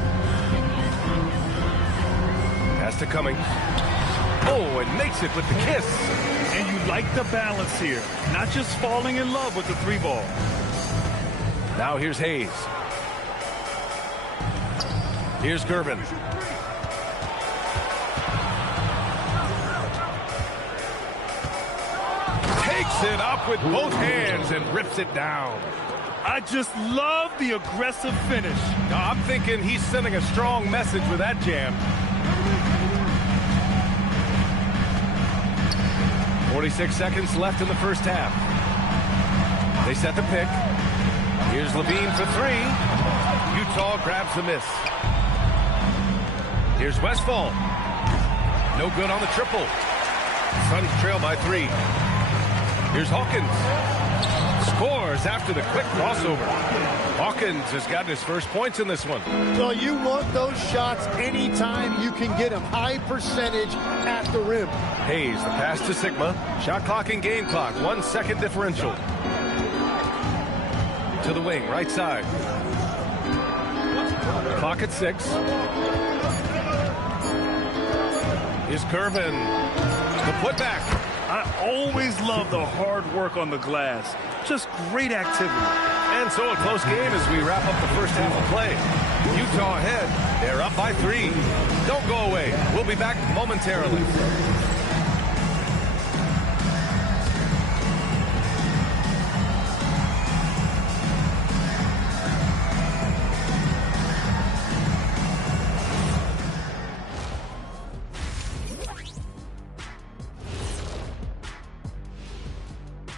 Pass to Cummings. Oh, and makes it with the kiss. And you like the balance here. Not just falling in love with the 3-ball. Now here's Hayes. Here's Gervin. Takes it up with both hands and rips it down. I just love the aggressive finish. Now, I'm thinking he's sending a strong message with that jam. 46 seconds left in the first half. They set the pick. Here's Levine for 3. Utah grabs the miss. Here's Westphal. No good on the triple. Suns trail by 3. Here's Hawkins. Scores after the quick crossover. Hawkins has gotten his first points in this one. So you want those shots anytime you can get them. High percentage at the rim. Hayes, the pass to Sigma. Shot clock and game clock. 1 second differential. To the wing, right side. Clock at 6. Here's Gervin. The putback. I always love the hard work on the glass. Just great activity. And so a close game as we wrap up the first half of play. Utah ahead. They're up by 3. Don't go away. We'll be back momentarily.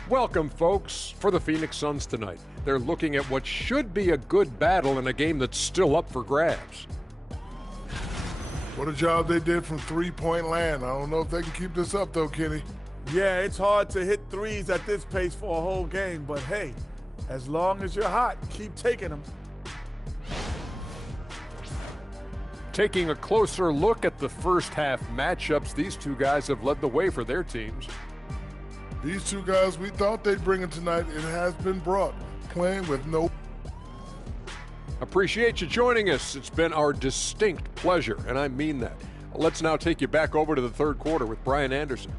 Welcome, folks, for the Phoenix Suns tonight. They're looking at what should be a good battle in a game that's still up for grabs. What a job they did from three-point land. I don't know if they can keep this up, though, Kenny. Yeah, it's hard to hit threes at this pace for a whole game, but hey, as long as you're hot, keep taking them. Taking a closer look at the first half matchups, these two guys have led the way for their teams. These two guys we thought they'd bring it tonight, it has been brought, playing with no... Appreciate you joining us. It's been our distinct pleasure, and I mean that. Let's now take you back over to the third quarter with Brian Anderson.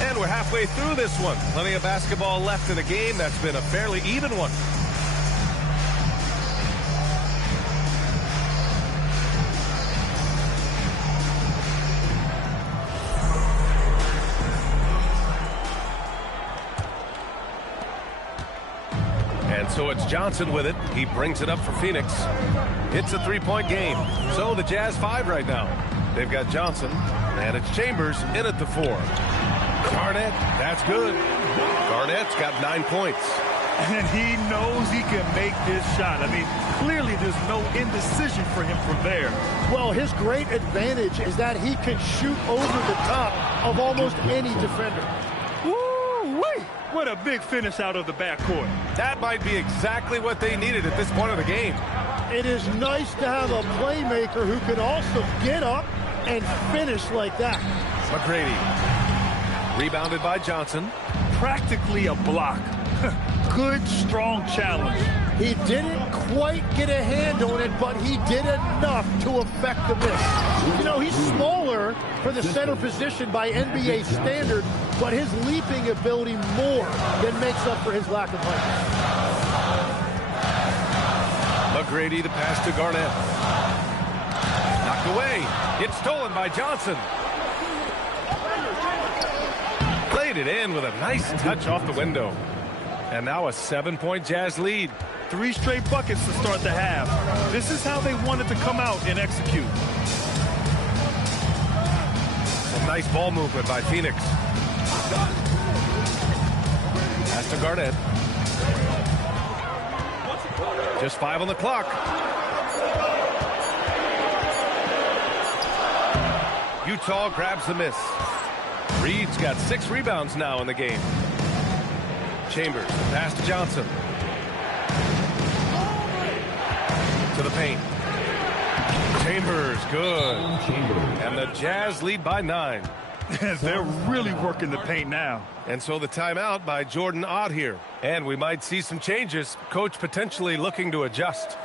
And we're halfway through this one. Plenty of basketball left in the game. That's been a fairly even one. And so it's Johnson with it. He brings it up for Phoenix. It's a three-point game. So the Jazz 5 right now. They've got Johnson, and it's Chambers in at the 4. Garnett, that's good. Garnett's got 9 points. And he knows he can make this shot. I mean, clearly there's no indecision for him from there. Well, his great advantage is that he can shoot over the top of almost any defender. Woo-wee! What a big finish out of the backcourt. That might be exactly what they needed at this point of the game. It is nice to have a playmaker who can also get up and finish like that. McGrady. Rebounded by Johnson. Practically a block. Good, strong challenge. He didn't quite get a hand on it, but he did enough to affect the miss. You know, he's smaller for the center position by NBA standard, but his leaping ability more than makes up for his lack of height. McGrady, the pass to Garnett. Knocked away. It's stolen by Johnson. Played it in with a nice touch off the window. And now a 7-point Jazz lead. 3 straight buckets to start the half. This is how they wanted to come out and execute. Some nice ball movement by Phoenix. Pass to Garnett. Just 5 on the clock. Utah grabs the miss. Reed's got 6 rebounds now in the game. Chambers, pass to Johnson. To the paint. Chambers, good. And the Jazz lead by 9. They're really working the paint now. And so the timeout by Jordan Ott here. And we might see some changes. Coach potentially looking to adjust.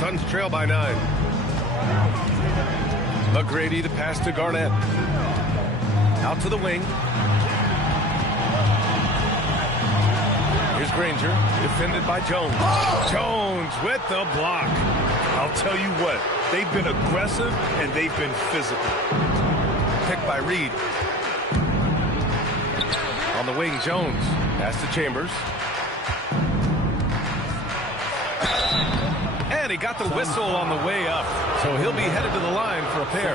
Suns trail by 9. McGrady, the pass to Garnett. Out to the wing. Here's Granger, defended by Jones. Jones with the block. I'll tell you what, they've been aggressive and they've been physical. Picked by Reed. On the wing, Jones. Pass to Chambers. And he got the whistle on the way up. So he'll be headed to the line for a pair.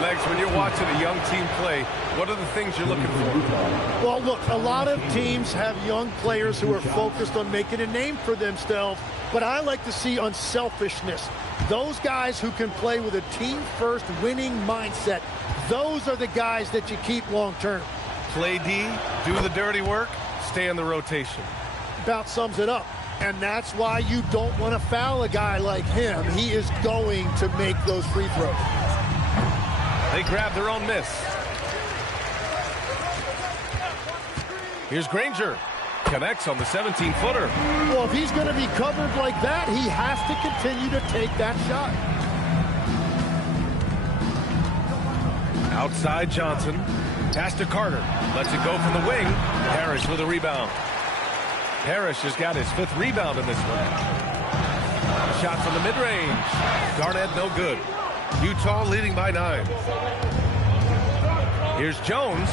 Legs, when you're watching a young team play, what are the things you're looking for? Well, look, a lot of teams have young players who are focused on making a name for themselves, but I like to see unselfishness. Those guys who can play with a team-first winning mindset, those are the guys that you keep long-term. Play D, do the dirty work, stay in the rotation. About sums it up. And that's why you don't want to foul a guy like him. He is going to make those free throws. They grab their own miss. Here's Granger. Connects on the 17-footer. Well, if he's going to be covered like that, he has to continue to take that shot. Outside Johnson. Pass to Carter. Lets it go from the wing. Parrish with a rebound. Parrish has got his 5th rebound in this one. Shot from the mid-range. Garnett no good. Utah leading by 9. Here's Jones.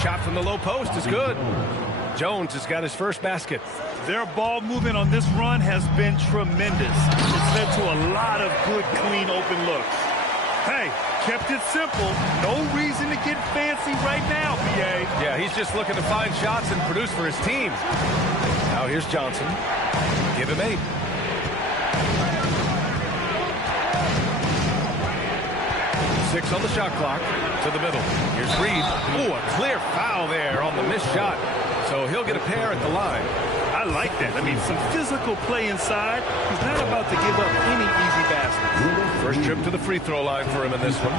Shot from the low post is good. Jones has got his first basket. Their ball movement on this run has been tremendous. It's led to a lot of good, clean, open looks. Hey, kept it simple. No reason to get fancy right now, PA. Yeah, he's just looking to find shots and produce for his team. Now here's Johnson. Give him 8. Six on the shot clock. To the middle. Here's Reed. Ooh, a clear foul there on the missed shot. So he'll get a pair at the line. I like that. I mean, some physical play inside. He's not about to give up any easy baskets. First trip to the free throw line for him in this one.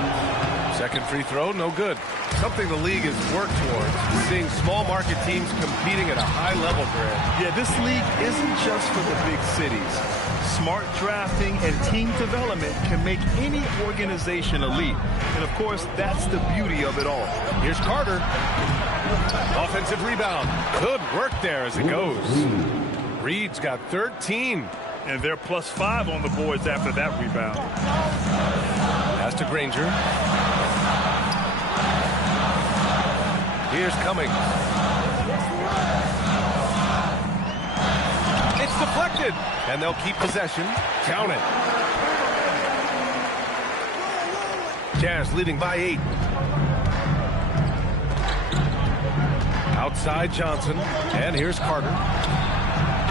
Second free throw, no good. Something the league has worked towards, seeing small market teams competing at a high level, Grant. Yeah, this league isn't just for the big cities. Smart drafting and team development can make any organization elite. And, of course, that's the beauty of it all. Here's Carter. Offensive rebound. Good work there as it goes. Reed's got 13. And they're +5 on the boards after that rebound. Pass to Granger. Here's Cummings. It's deflected. And they'll keep possession. Count it. Jazz leading by 8. Outside Johnson. And here's Carter.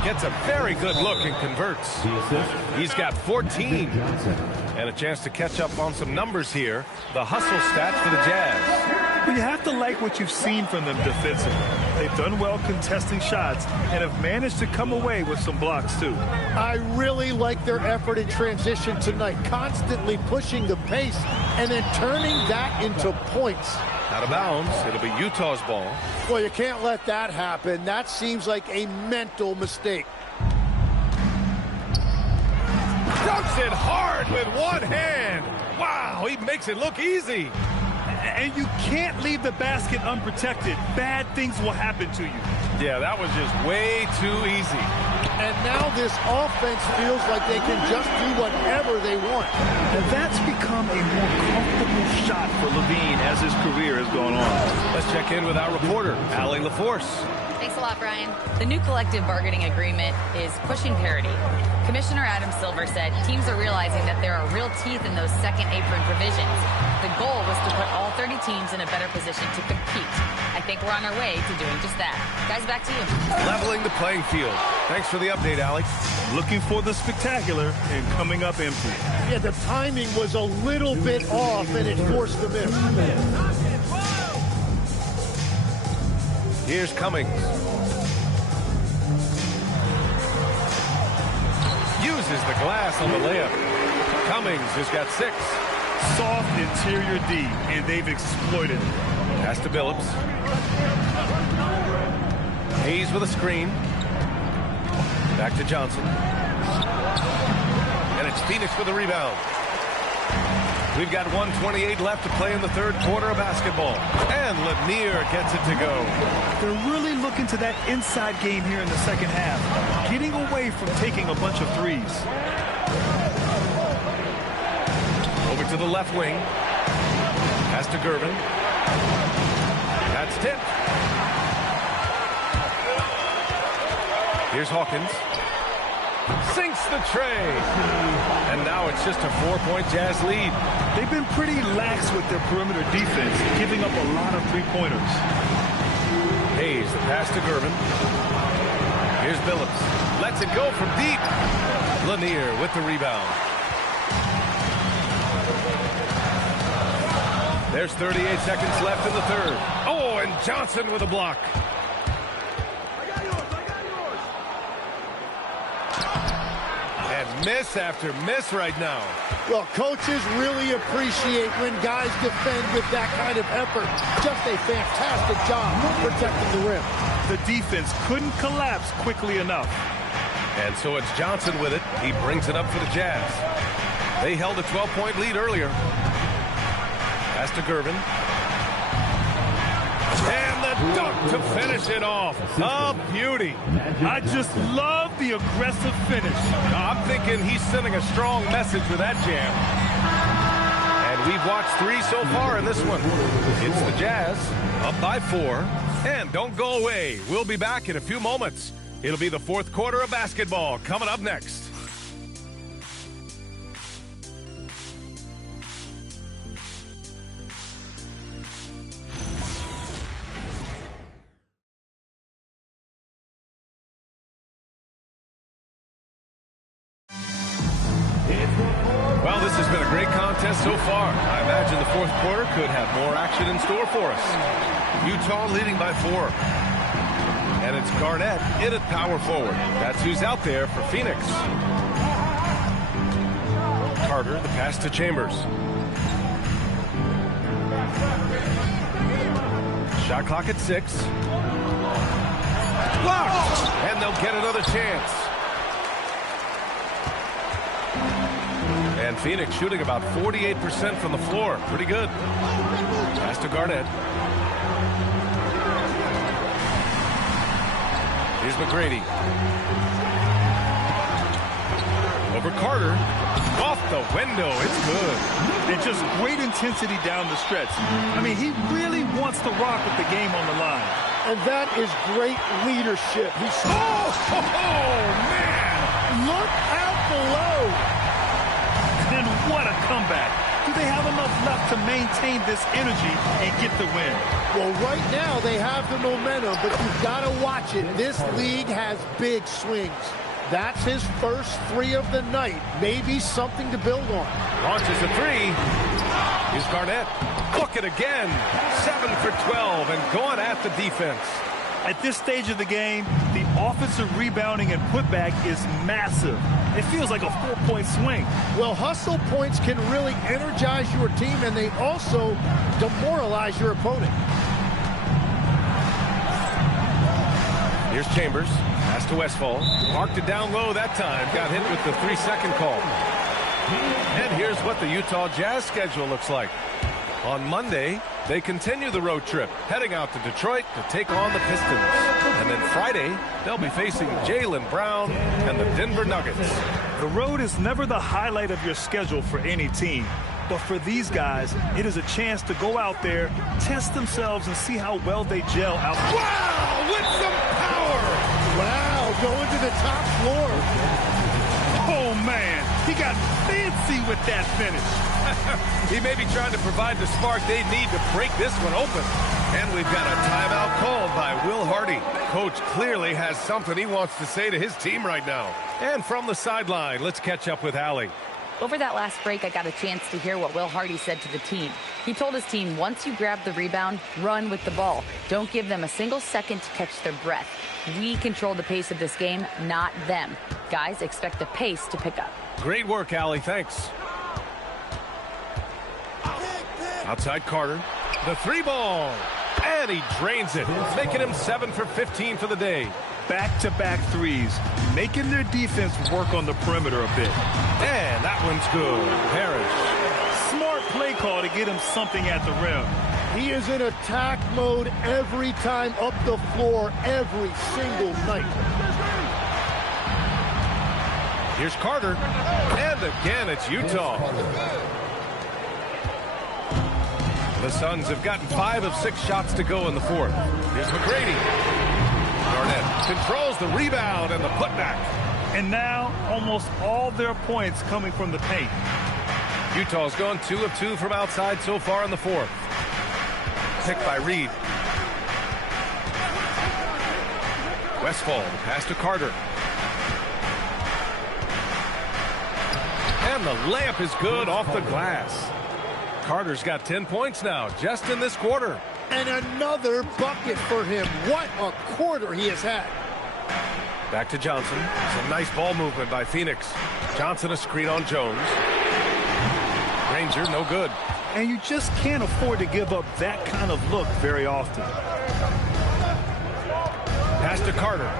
Gets a very good look and converts. He's got 14. And a chance to catch up on some numbers here. The hustle stats for the Jazz. Well, you have to like what you've seen from them defensively. They've done well contesting shots and have managed to come away with some blocks, too. I really like their effort in transition tonight, constantly pushing the pace and then turning that into points. Out of bounds. It'll be Utah's ball. Well, you can't let that happen. That seems like a mental mistake. Dunks it hard with one hand. Wow, he makes it look easy. And you can't leave the basket unprotected. Bad things will happen to you. Yeah, that was just way too easy. And now this offense feels like they can just do whatever they want. And that's become a more comfortable shot for Levine as his career has gone on. Let's check in with our reporter, Allie LaForce. Thanks a lot, Brian. The new collective bargaining agreement is pushing parity. Commissioner Adam Silver said teams are realizing that there are real teeth in those second apron provisions. The goal was to put all 30 teams in a better position to compete. I think we're on our way to doing just that. Guys, back to you. Leveling the playing field. Thanks for the update, Alex. Looking for the spectacular and coming up empty. Yeah, the timing was a little bit off and it forced them in. Here's Cummings. Uses the glass on the layup. Cummings has got 6. Soft interior D, and they've exploited it. Pass to Billups. Hayes with a screen. Back to Johnson. And it's Phoenix with a rebound. We've got 1:28 left to play in the third quarter of basketball. And Lanier gets it to go. They're really looking to that inside game here in the second half. Getting away from taking a bunch of threes. Over to the left wing. Pass to Gervin. That's tipped. Here's Hawkins. Sinks the tray. And now it's just a 4-point Jazz lead. They've been pretty lax with their perimeter defense, giving up a lot of three-pointers. Hayes, the pass to Gervin. Here's Billups. Lets it go from deep. Lanier with the rebound. There's 38 seconds left in the third. Oh, and Johnson with a block. And miss after miss right now. Well, coaches really appreciate when guys defend with that kind of effort. Just a fantastic job protecting the rim. The defense couldn't collapse quickly enough. And so it's Johnson with it. He brings it up for the Jazz. They held a 12-point lead earlier. Pass to Gervin. And the dunk to finish it off. A beauty. I just love the aggressive finish. I'm thinking he's sending a strong message with that jam. And we've watched 3 so far in this one. It's the Jazz up by 4. And don't go away. We'll be back in a few moments. It'll be the 4th quarter of basketball coming up next. Well, this has been a great contest so far. I imagine the 4th quarter could have more action in store for us. Utah leading by 4. And it's Garnett in at power forward. That's who's out there for Phoenix. Carter, the pass to Chambers. Shot clock at 6. Blocked! And they'll get another chance. And Phoenix shooting about 48% from the floor. Pretty good. Pass to Garnett. Here's McGrady. Over Carter. Off the window. It's good. And just great intensity down the stretch. I mean, he really wants to rock with the game on the line. And that is great leadership. Man! Look out below. And what a comeback. Do they have enough left to maintain this energy and get the win? Well, right now they have the momentum, but you've got to watch it. This league has big swings. That's his first 3 of the night. Maybe something to build on. Launches a 3. Here's Garnett. Look it again. 7 for 12 and going at the defense. At this stage of the game, the offensive rebounding and putback is massive. It feels like a 4-point swing. Well, hustle points can really energize your team, and they also demoralize your opponent. Here's Chambers. Pass to Westfall. Marked it down low that time. Got hit with the 3-second call. And here's what the Utah Jazz schedule looks like. On Monday, they continue the road trip, heading out to Detroit to take on the Pistons. And then Friday, they'll be facing Jaylen Brown and the Denver Nuggets. The road is never the highlight of your schedule for any team. But for these guys, it is a chance to go out there, test themselves, and see how well they gel out. Wow, with some power! Wow, going to the top floor. Oh, man, he got fancy with that finish. He may be trying to provide the spark they need to break this one open. And we've got a timeout called by Will Hardy. Coach clearly has something he wants to say to his team right now. And from the sideline, let's catch up with Allie. Over that last break, I got a chance to hear what Will Hardy said to the team. He told his team, once you grab the rebound, run with the ball. Don't give them a single second to catch their breath. We control the pace of this game, not them. Guys, expect the pace to pick up. Great work, Allie. Thanks. Outside Carter. The 3-ball. And he drains it, making him 7 for 15 for the day. Back-to-back threes, making their defense work on the perimeter a bit. And that one's good. Parrish. Smart play call to get him something at the rim. He is in attack mode every time up the floor, every single night. Here's Carter. And again, it's Utah. The Suns have gotten 5 of 6 shots to go in the 4th. Here's McGrady. Garnett controls the rebound and the putback. And now, almost all their points coming from the paint. Utah's gone 2 of 2 from outside so far in the 4th. Picked by Reed. Westfall, pass to Carter. And the layup is good off the glass. Carter's got 10 points now, just in this quarter. And another bucket for him. What a quarter he has had. Back to Johnson. Some nice ball movement by Phoenix. Johnson a screen on Jones. Ranger, no good. And you just can't afford to give up that kind of look very often. Pass to Carter.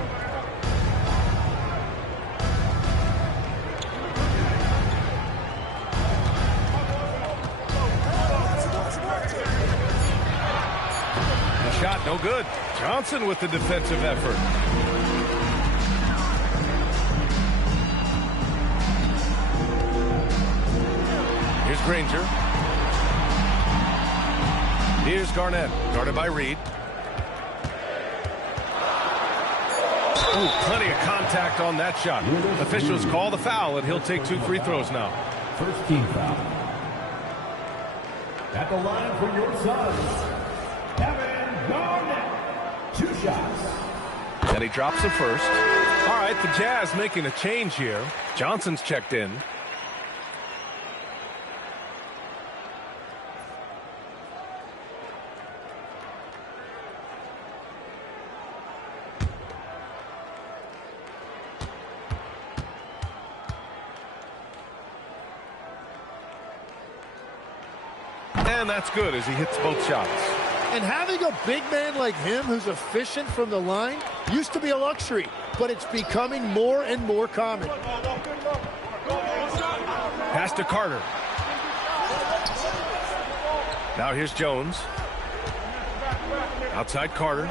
Shot no good. Johnson with the defensive effort. Here's Granger. Here's Garnett, guarded by Reed. Ooh, plenty of contact on that shot. Officials call the foul, and he'll take 2 free throws now. First team foul. At the line for your Suns, Kevin Garnett. 2 shots. And he drops the first. All right, the Jazz making a change here. Johnson's checked in. And that's good as he hits both shots. And having a big man like him who's efficient from the line used to be a luxury, but it's becoming more and more common. Pass to Carter. Now here's Jones. Outside Carter.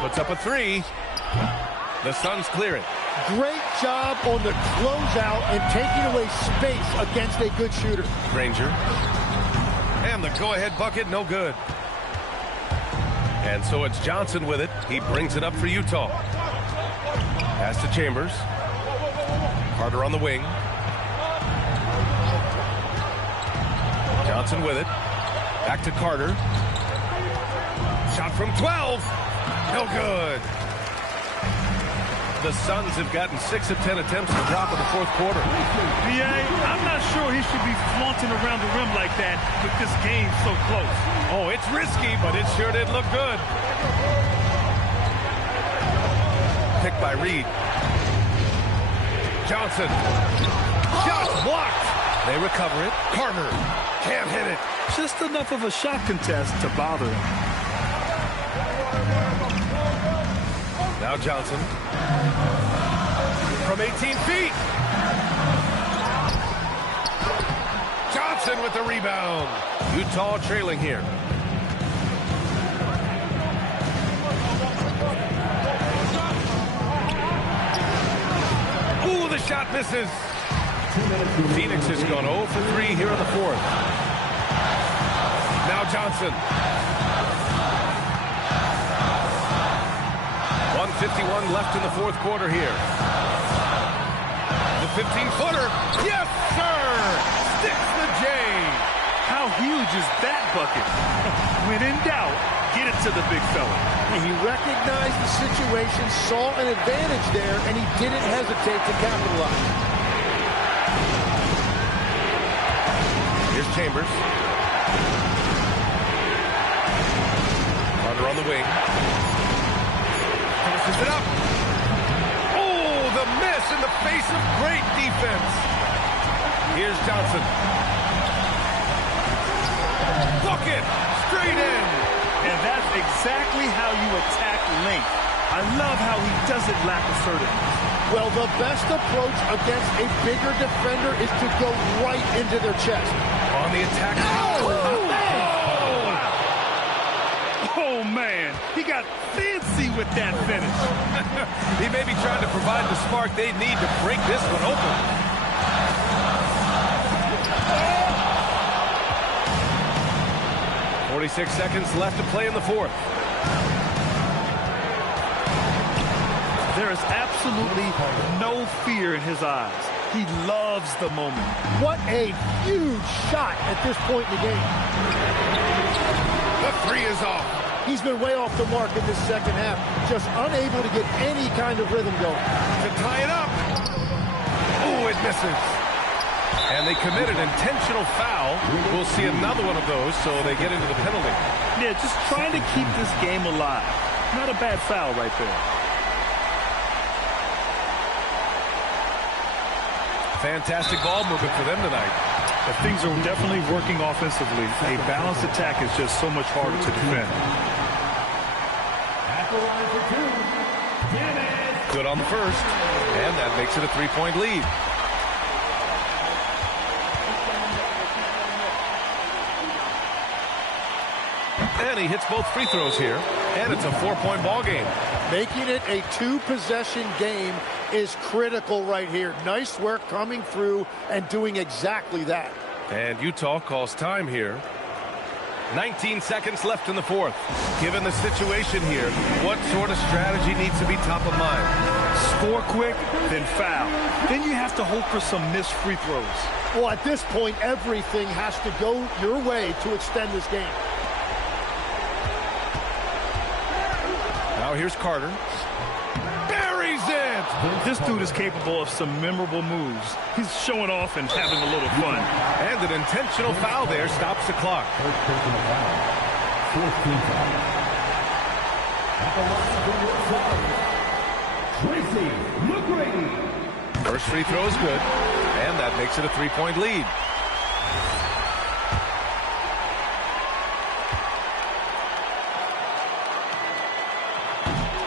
Puts up a 3. The Suns clear it. Great job on the closeout and taking away space against a good shooter. Granger. And the go-ahead bucket, no good. And so it's Johnson with it. He brings it up for Utah. Pass to Chambers. Carter on the wing. Johnson with it. Back to Carter. Shot from 12. No good. The Suns have gotten 6 of 10 attempts to drop in the fourth quarter. PA, I'm not sure he should be flaunting around the rim like that with this game so close. Oh, it's risky, but it sure did look good. Picked by Reed. Johnson. Shot blocked. They recover it. Carter can't hit it. Just enough of a shot contest to bother him. Now Johnson. From 18 feet. Johnson with the rebound. Utah trailing here. Ooh, the shot misses. Phoenix has gone 0 for 3 here in the fourth. Now Johnson. 1:51 left in the fourth quarter here. The 15-footer. Yes, sir! Sticks the J. How huge is that bucket? When in doubt, get it to the big fella. He recognized the situation, saw an advantage there, and he didn't hesitate to capitalize. Here's Chambers. Carter on the wing. Finishes it up. Oh, the miss in the face of great defense. Here's Johnson. Bucket! Straight in. And that's exactly how you attack length. I love how he doesn't lack assertiveness. Well, the best approach against a bigger defender is to go right into their chest. On the attack. Oh, man. He got fancy with that finish. He may be trying to provide the spark they need to break this one open. 46 seconds left to play in the fourth. There is absolutely no fear in his eyes. He loves the moment. What a huge shot at this point in the game. The 3 is off. He's been way off the mark in this second half, just unable to get any kind of rhythm going. To tie it up. Oh, it misses. And they committed an intentional foul. We'll see another one of those, so they get into the penalty. Yeah, just trying to keep this game alive. Not a bad foul right there. Fantastic ball movement for them tonight. But things are definitely working offensively. A balanced attack is just so much harder to defend. Good on the first, and that makes it a 3-point lead. And he hits both free throws here. And it's a 4-point ball game. Making it a 2-possession game is critical right here. Nice work coming through and doing exactly that. And Utah calls time here. 19 seconds left in the fourth. Given the situation here, what sort of strategy needs to be top of mind? Score quick, then foul. Then you have to hope for some missed free throws. Well, at this point, everything has to go your way to extend this game. Now here's Carter. Buries it! This dude is capable of some memorable moves. He's showing off and having a little fun. And an intentional foul there stops the clock. First free throw is good, and that makes it a 3-point lead.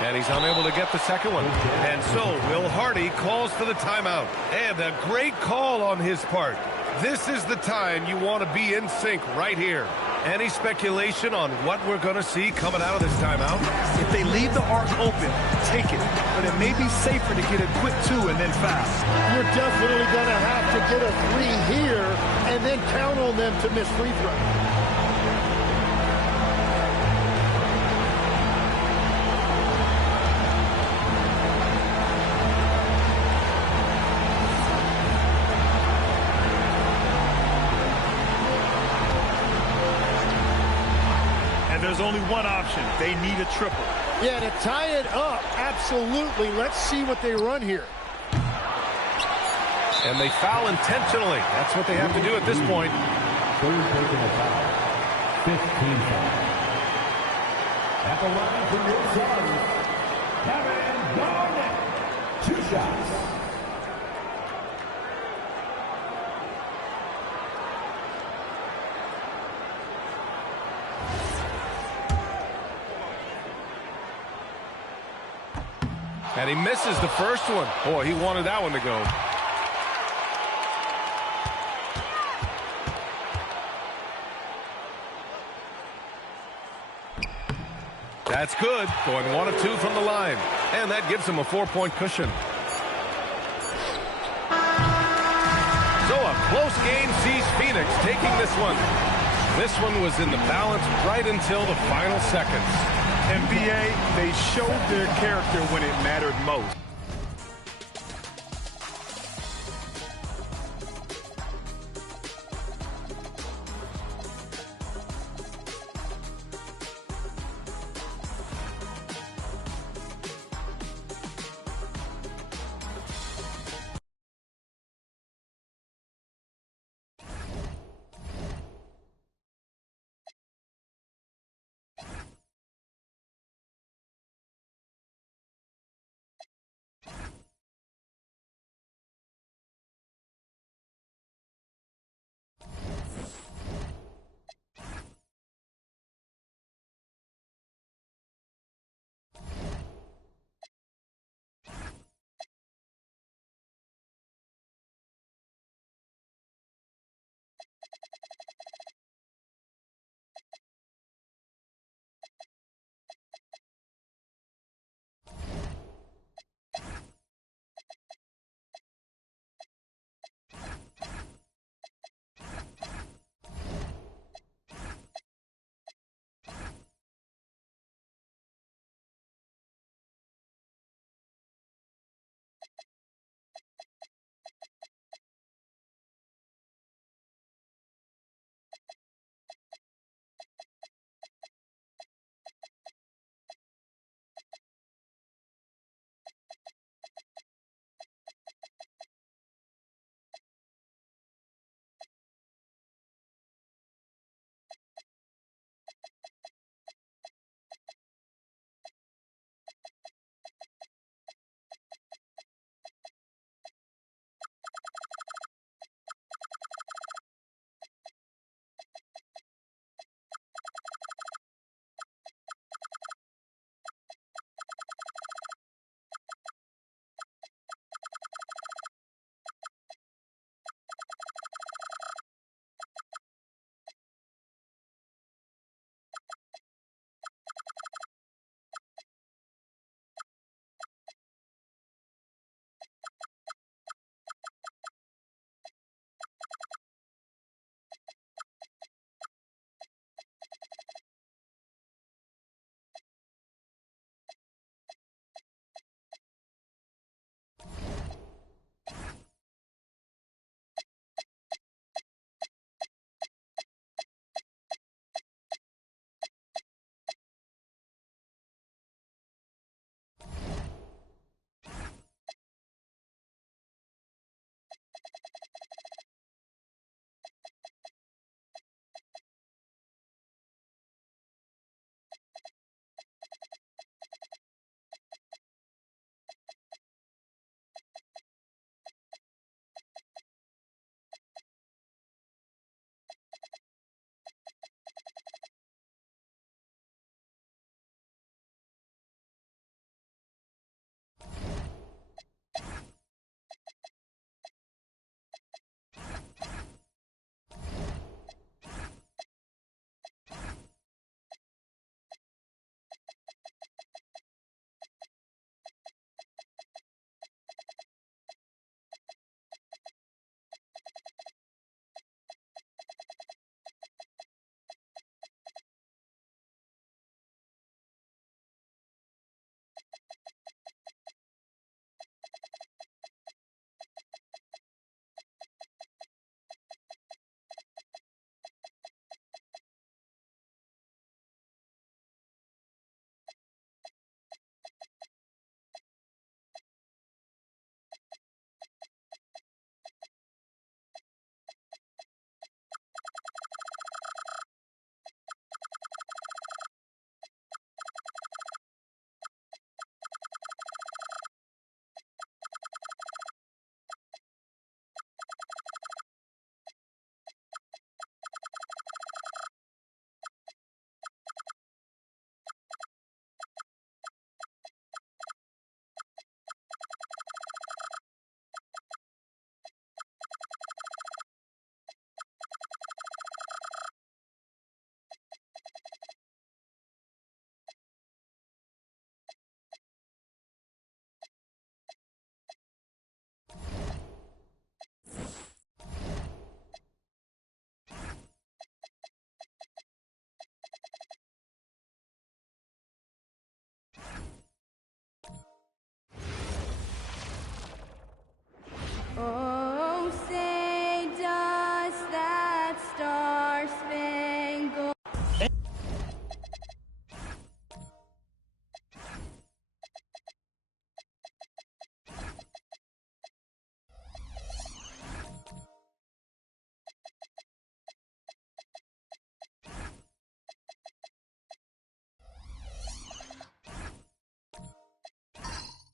And he's unable to get the second one. And so Will Hardy calls for the timeout. And a great call on his part. This is the time you want to be in sync right here. Any speculation on what we're going to see coming out of this timeout? If they leave the arc open, take it. But it may be safer to get a quick 2 and then foul. You're definitely going to have to get a 3 here and then count on them to miss free throws. There's only one option. They need a triple. Yeah, to tie it up, absolutely. Let's see what they run here. And they foul intentionally. That's what they have to do at this point. Third personal foul. 15 foul. At the line for your son, Kevin Garnett. 2 shots. And he misses the first one. Boy, he wanted that one to go. That's good. Going 1 of 2 from the line. And that gives him a 4-point cushion. So a close game sees Phoenix taking this one. This one was in the balance right until the final seconds. NBA, they showed their character when it mattered most.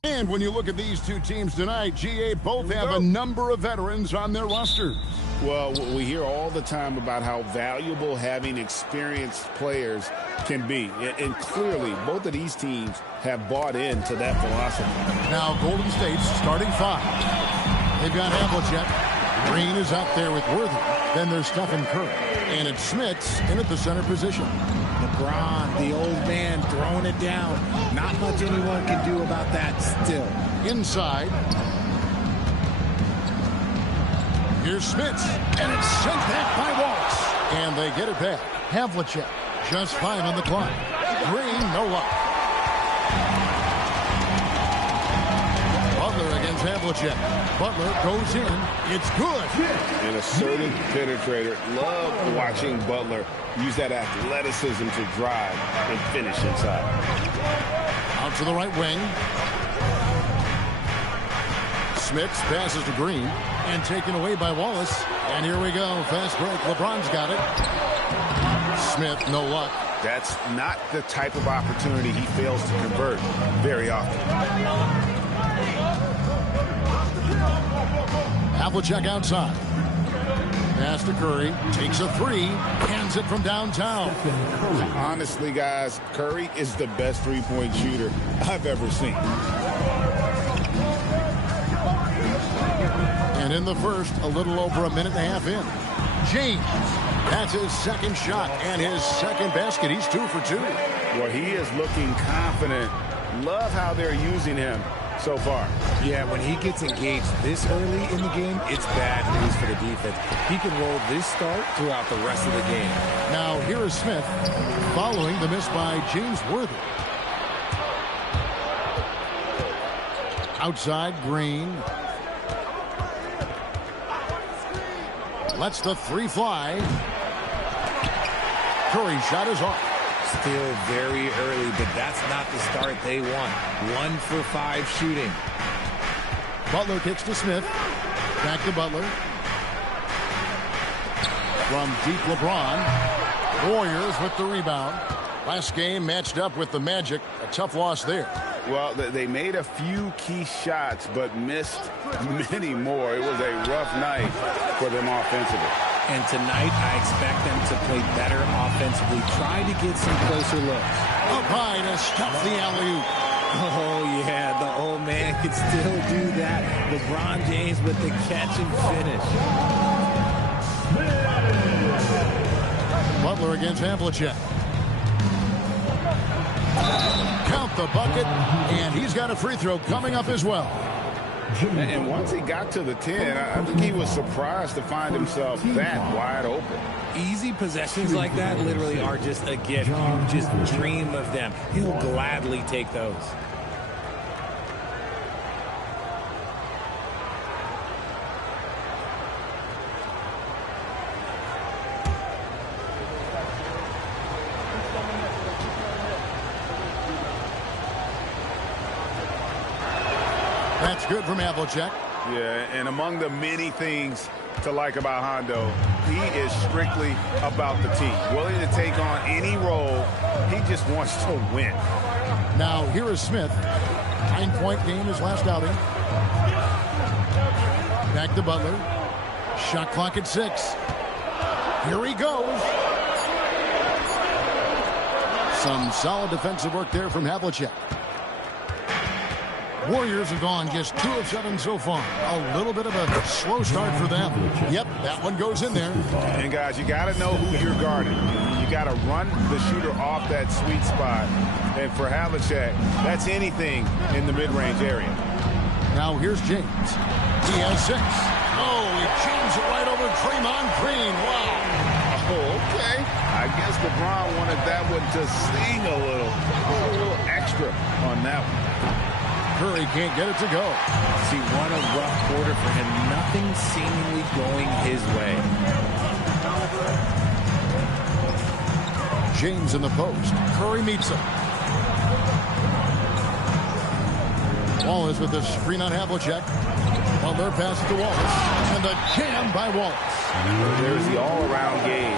And when you look at these two teams tonight, GA, both have a number of veterans on their roster. Well, we hear all the time about how valuable having experienced players can be. And clearly, both of these teams have bought into that philosophy. Now, Golden State's starting five. They've got Havlicek. Green is out there with Worthy. Then there's Stephen Curry. And it's Smits in at the center position. LeBron, the old man, throwing it down. Not much anyone can do about that still. Inside. Here's Smits. And it's sent back by Wallace. And they get it back. Havlicek. Just 5 on the clock. Green, no luck. Butler against Havlicek. Butler goes in. It's good. An assertive penetrator. Love watching Butler use that athleticism to drive and finish inside. Out to the right wing. Smits passes to Green and taken away by Wallace. And here we go. Fast break. LeBron's got it. Smith, no luck. That's not the type of opportunity he fails to convert very often. Havlicek outside. Pass to Curry. Takes a three. Hands it from downtown. Honestly, guys, Curry is the best three-point shooter I've ever seen. And in the first, a little over a minute and a half in. James. That's his second shot and his second basket. He's 2 for 2. Well, he is looking confident. Love how they're using him so far. Yeah, when he gets engaged this early in the game, it's bad news for the defense. He can roll this start throughout the rest of the game. Now, here is Smith following the miss by James Worthy. Outside, Green. Lets the three fly. Curry shot is off. Still very early, but that's not the start they want. 1 for 5 shooting. Butler kicks to Smith. Back to Butler. From deep LeBron. Warriors with the rebound. Last game matched up with the Magic. A tough loss there. Well, they made a few key shots, but missed many more. It was a rough night for them offensively. And tonight, I expect them to play better offensively. Try to get some closer looks. Up high to stop the alley-oop. Oh, yeah, the old man can still do that. LeBron James with the catch and finish. Butler against Havlicek. Count the bucket, and he's got a free throw coming up as well. And once he got to the 10, I think he was surprised to find himself that wide open. Easy possessions like that literally are just a gift. You just dream of them. He'll gladly take those. That's good from Havlicek. Yeah, and among the many things to like about Hondo, he is strictly about the team. Willing to take on any role. He just wants to win. Now, here is Smith. 9-point game his last outing. Back to Butler. Shot clock at 6. Here he goes. Some solid defensive work there from Havlicek. Warriors have gone just 2 of 7 so far. A little bit of a slow start for them. Yep, that one goes in there. And guys, you got to know who you're guarding. You got to run the shooter off that sweet spot. And for Havlicek, that's anything in the mid-range area. Now here's James. He has 6. Oh, he changed it right over Draymond Green. Wow. Oh, okay. I guess LeBron wanted that one to sting a little extra on that one. Curry can't get it to go. See, what a rough quarter for him. Nothing seemingly going his way. James in the post. Curry meets him. Wallace with the screen on Havlicek. Butler pass to Wallace, and a jam by Wallace. There's the all-around game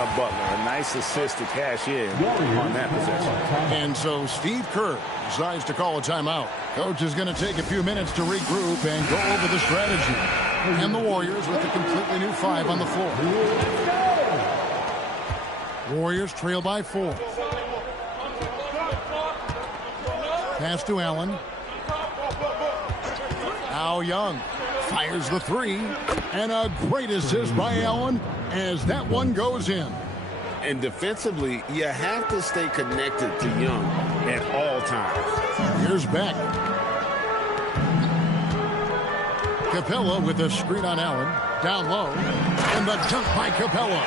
of Butler. A nice assist to cash in on that possession. And so Steve Kerr decides to call a timeout. Coach is going to take a few minutes to regroup and go over the strategy. And the Warriors with a completely new 5 on the floor. Warriors trail by 4. Pass to Allen. Now Young fires the 3. And a great assist by Allen as that one goes in. And defensively, you have to stay connected to Young at all times. Here's Beck. Capella with a screen on Allen. Down low. And the dunk by Capella.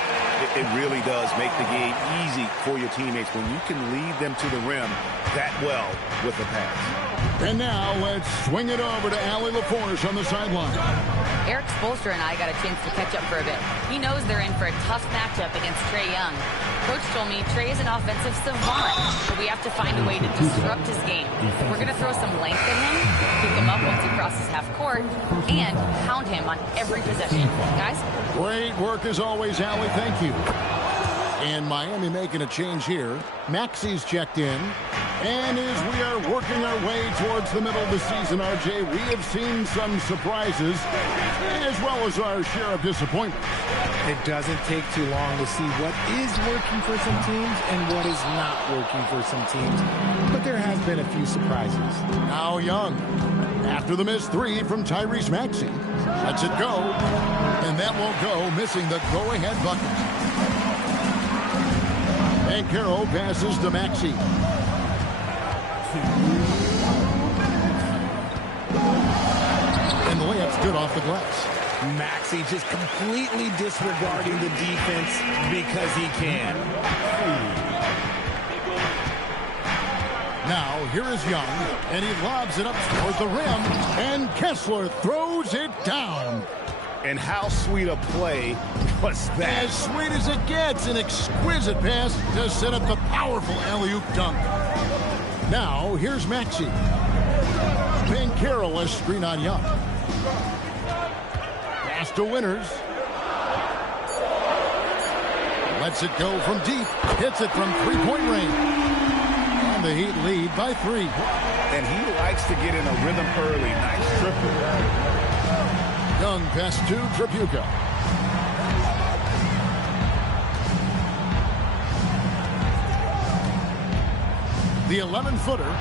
It really does make the game easy for your teammates when you can lead them to the rim that well with the pass. And now let's swing it over to Allie LaForce on the sideline. Eric Spoelstra and I got a chance to catch up for a bit. He knows they're in for a tough matchup against Trae Young. Coach told me Trae is an offensive savant, but we have to find a way to disrupt his game. We're going to throw some length at him, pick him up once he crosses half court, and pound him on every possession. Guys? Great work as always, Allie. Thank you. And Miami making a change here. Maxi's checked in. And as we are working our way towards the middle of the season, RJ, we have seen some surprises as well as our share of disappointments. It doesn't take too long to see what is working for some teams and what is not working for some teams. But there has been a few surprises. Now Young, after the missed 3 from Tyrese Maxey, lets it go. And that won't go, missing the go-ahead bucket. And Carroll passes to Maxey. And the layup's good off the glass. Maxey just completely disregarding the defense because he can. Now, here is Young, and he lobs it up toward the rim, and Kessler throws it down. And how sweet a play was that? As sweet as it gets, an exquisite pass to set up the powerful alley-oop dunk. Now, here's Maxey. Ben Carroll a screen on Young. Pass to Winters. Lets it go from deep. Hits it from three-point range. And the Heat lead by 3. And he likes to get in a rhythm early. Nice triple. Young pass to Tripucka. The 11-footer.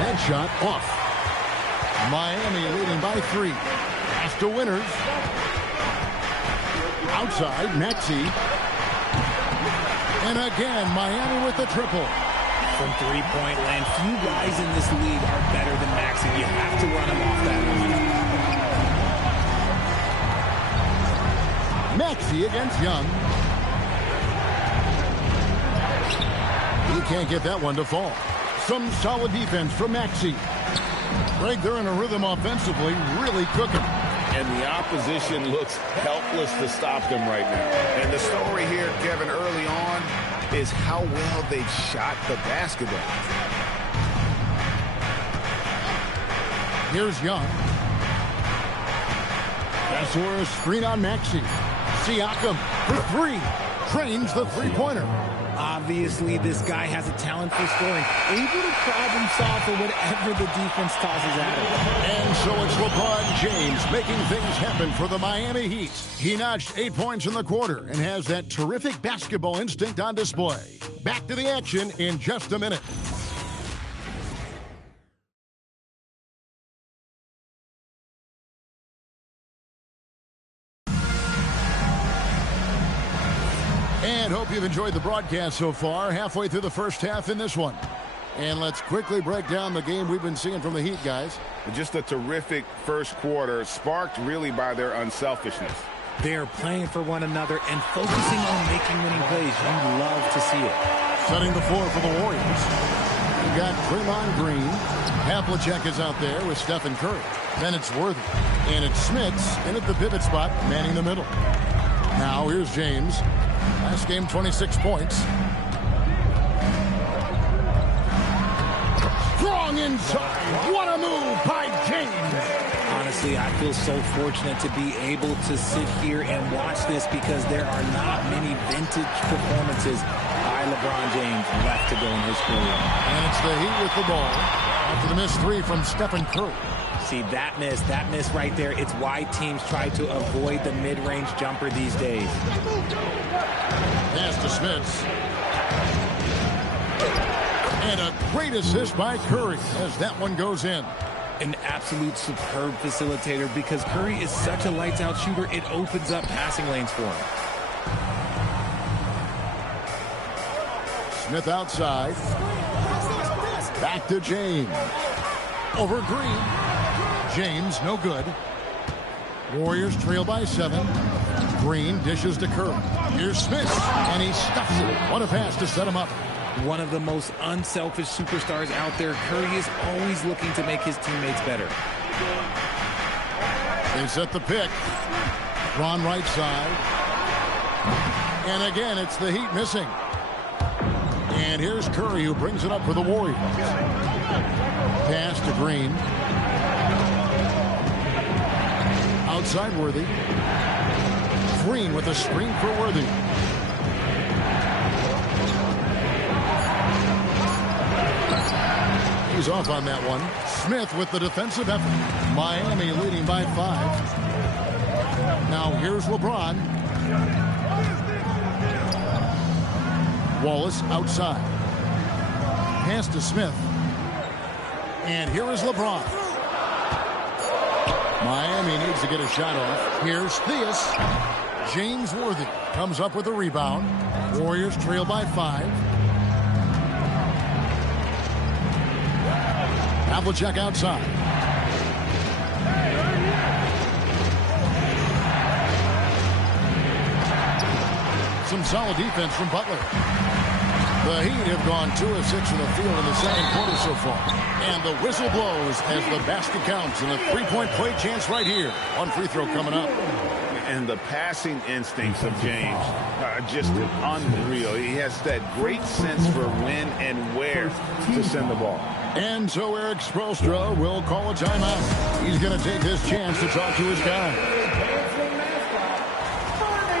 Headshot off. Miami leading by 3. Pass to Winters. Outside, Maxey. And again, Miami with the triple. From three-point land, few guys in this league are better than Maxey. You have to run him off that line. Maxey against Young. He can't get that one to fall. Some solid defense from Maxey. Greg, they're in a rhythm offensively, really cooking. And the opposition looks helpless to stop them right now. And the story here, Kevin, early on is how well they shot the basketball. Here's Young. Kessler a screen on Maxey. Siakam for 3. Trains the three-pointer. Obviously, this guy has a talent for scoring. Able to problem solve for whatever the defense tosses at him. And so it's LeBron James making things happen for the Miami Heat. He notched 8 points in the quarter and has that terrific basketball instinct on display. Back to the action in just a minute. And hope you've enjoyed the broadcast so far. Halfway through the first half in this one. And let's quickly break down the game we've been seeing from the Heat, guys. Just a terrific first quarter, sparked really by their unselfishness. They're playing for one another and focusing on making winning plays. You love to see it. Setting the floor for the Warriors. We've got Draymond Green. Havlicek is out there with Stephen Curry. Then it's Worthy. And it's Smits in at the pivot spot, manning the middle. Now here's James. Last game, 26 points. Strong inside. What a move by James. honestly, I feel so fortunate to be able to sit here and watch this because there are not many vintage performances by LeBron James left to go in his career. And it's the Heat with the ball after the missed three from Stephen Curry. See, that miss right there, it's why teams try to avoid the mid-range jumper these days. Pass to Smith. And a great assist by Curry as that one goes in. An absolute superb facilitator because Curry is such a lights-out shooter, it opens up passing lanes for him. Smith outside. Back to James. Over Green. James, no good. Warriors trail by 7. Green dishes to Curry. Here's Smith, and he stuffs it. What a pass to set him up. One of the most unselfish superstars out there, Curry is always looking to make his teammates better. They set the pick. Ron right side. And again, it's the Heat missing. And here's Curry who brings it up for the Warriors. Pass to Green. Outside Worthy. Green with a screen for Worthy. He's off on that one. Smith with the defensive effort. Miami leading by 5. Now here's LeBron. Wallace outside. Pass to Smith. And here is LeBron. Miami needs to get a shot off. Here's Theus. James Worthy comes up with a rebound. Warriors trail by 5. Havlicek outside. Some solid defense from Butler. The Heat have gone 2 of 6 from the field in the second quarter so far. And the whistle blows as the basket counts and a three-point play chance right here. One free throw coming up. And the passing instincts of James are just unreal. He has that great sense for when and where to send the ball. And so Eric Spoelstra will call a timeout. He's going to take this chance to talk to his guys.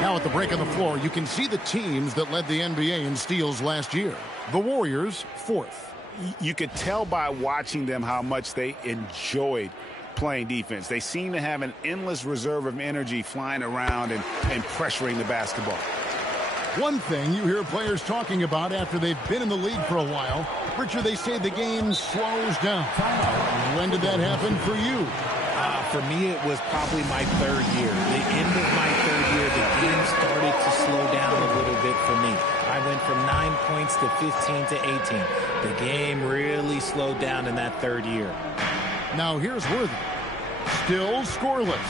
Now at the break on the floor, you can see the teams that led the NBA in steals last year. The Warriors, 4th. You could tell by watching them how much they enjoyed playing defense. They seem to have an endless reserve of energy flying around and pressuring the basketball. One thing you hear players talking about after they've been in the league for a while, Richard, they say the game slows down. When did that happen for you? For me, it was probably my 3rd year. The end of my 3rd year, the game started to slow down a little bit for me. I went from 9 points to 15 to 18. The game really slowed down in that 3rd year. Now here's Worthy. Still scoreless.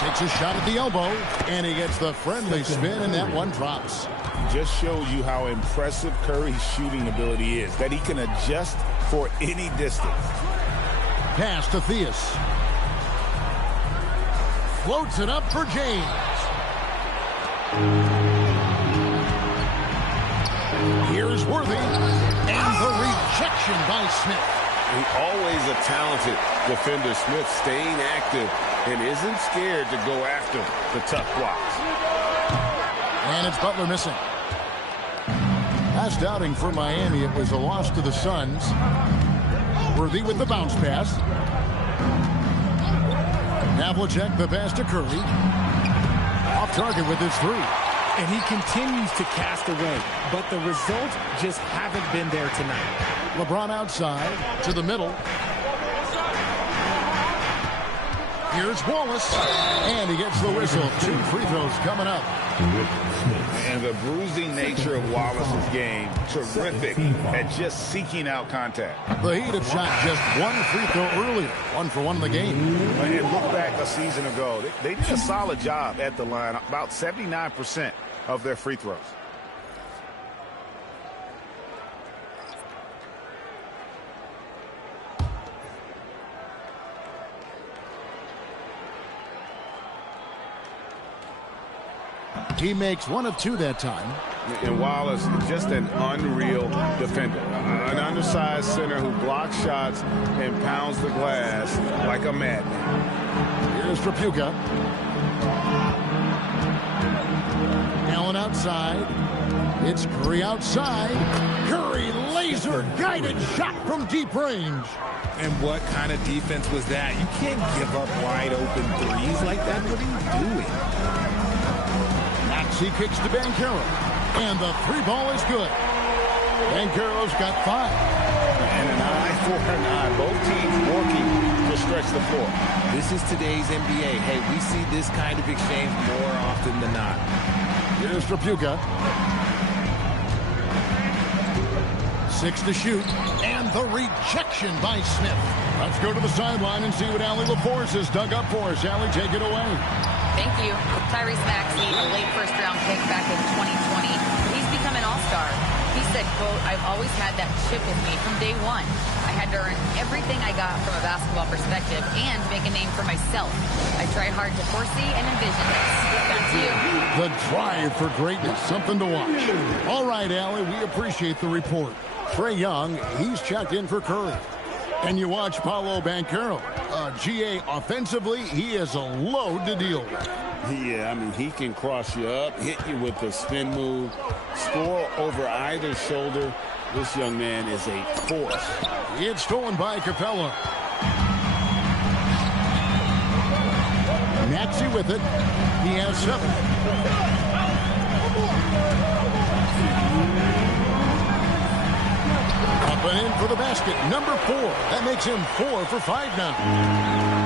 Takes a shot at the elbow, and he gets the friendly spin, and that one drops. Just shows you how impressive Curry's shooting ability is, that he can adjust for any distance. Pass to Theus. Floats it up for James. Here's Worthy. And the rejection by Smith. Always a talented defender, Smith, staying active and isn't scared to go after the tough blocks. And it's Butler missing. Last outing for Miami, it was a loss to the Suns. Worthy with the bounce pass. Havlicek the pass to Curry. Off target with his 3. And he continues to cast away, but the results just haven't been there tonight. LeBron outside to the middle. Here's Wallace, and he gets the whistle. 2 free throws coming up. And the bruising nature of Wallace's game, terrific at just seeking out contact. The Heat have shot just 1 free throw earlier, 1 for 1 in the game. And look back a season ago, they did a solid job at the line, about 79% of their free throws. He makes 1 of 2 that time. And Wallace, just an unreal defender. An undersized center who blocks shots and pounds the glass like a madman. Here's Trapuka. Allen outside. It's Curry outside. Curry laser-guided shot from deep range. And what kind of defense was that? You can't give up wide open threes like that. What are you doing? Maxey kicks to Banchero. And the three ball is good. Banchero's got 5. And an eye for an eye. Both teams working to stretch the floor. This is today's NBA. Hey, we see this kind of exchange more often than not. Here's Trapuka. 6 to shoot. And the rejection by Smith. Let's go to the sideline and see what Allie LaForce has dug up for us. Allie, take it away. Thank you. Tyrese Maxey, a late first-round pick back in 2020. He's become an all-star. He said, quote, "I've always had that chip with me from day one. I had to earn everything I got from a basketball perspective and make a name for myself. I tried hard to foresee and envision this." Back to you. The drive for greatness, something to watch. All right, Allie, we appreciate the report. Trae Young, he's checked in for Curry. And you watch Paolo Banchero. GA, offensively, he is a load to deal with. Yeah, I mean, he can cross you up, hit you with the spin move, score over either shoulder. This young man is a force. It's stolen by Capella. Maxey with it. He has 7. Up and in for the basket. Number 4. That makes him 4 for 5 now.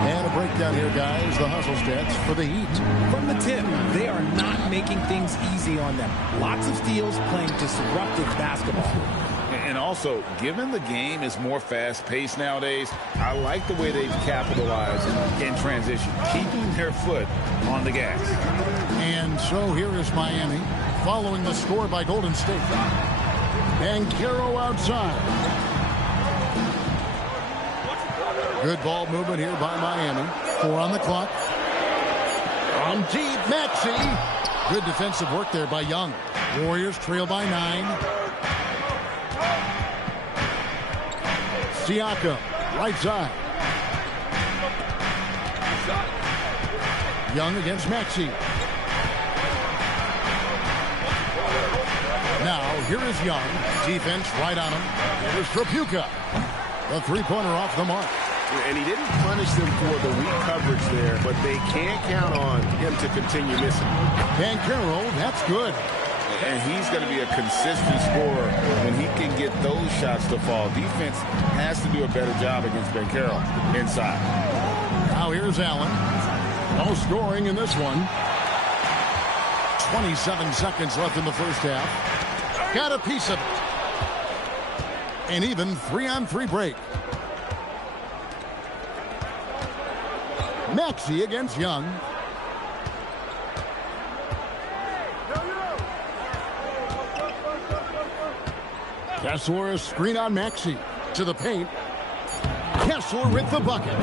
And a breakdown here, guys. The hustle stats for the Heat. From the tip, they are not making things easy on them. Lots of steals, playing disruptive basketball. And also, given the game is more fast-paced nowadays, I like the way they've capitalized in transition, keeping their foot on the gas. And so here is Miami, following the score by Golden State. Banchero outside. Good ball movement here by Miami. 4 on the clock. From deep, Maxey. Good defensive work there by Young. Warriors trail by 9. Siakam, right side. Young against Maxey. Now, here is Young. Defense right on him. Here's Trapuka. The three-pointer off the mark. And he didn't punish them for the weak coverage there, but they can't count on him to continue missing. Banchero, that's good. And he's going to be a consistent scorer when he can get those shots to fall. Defense has to do a better job against Banchero inside. Now here's Allen. No scoring in this one. 27 seconds left in the first half. Got a piece of it. An even 3-on-3 break. Maxey against Young. Kessler, a screen on Maxey. To the paint. Kessler with the bucket.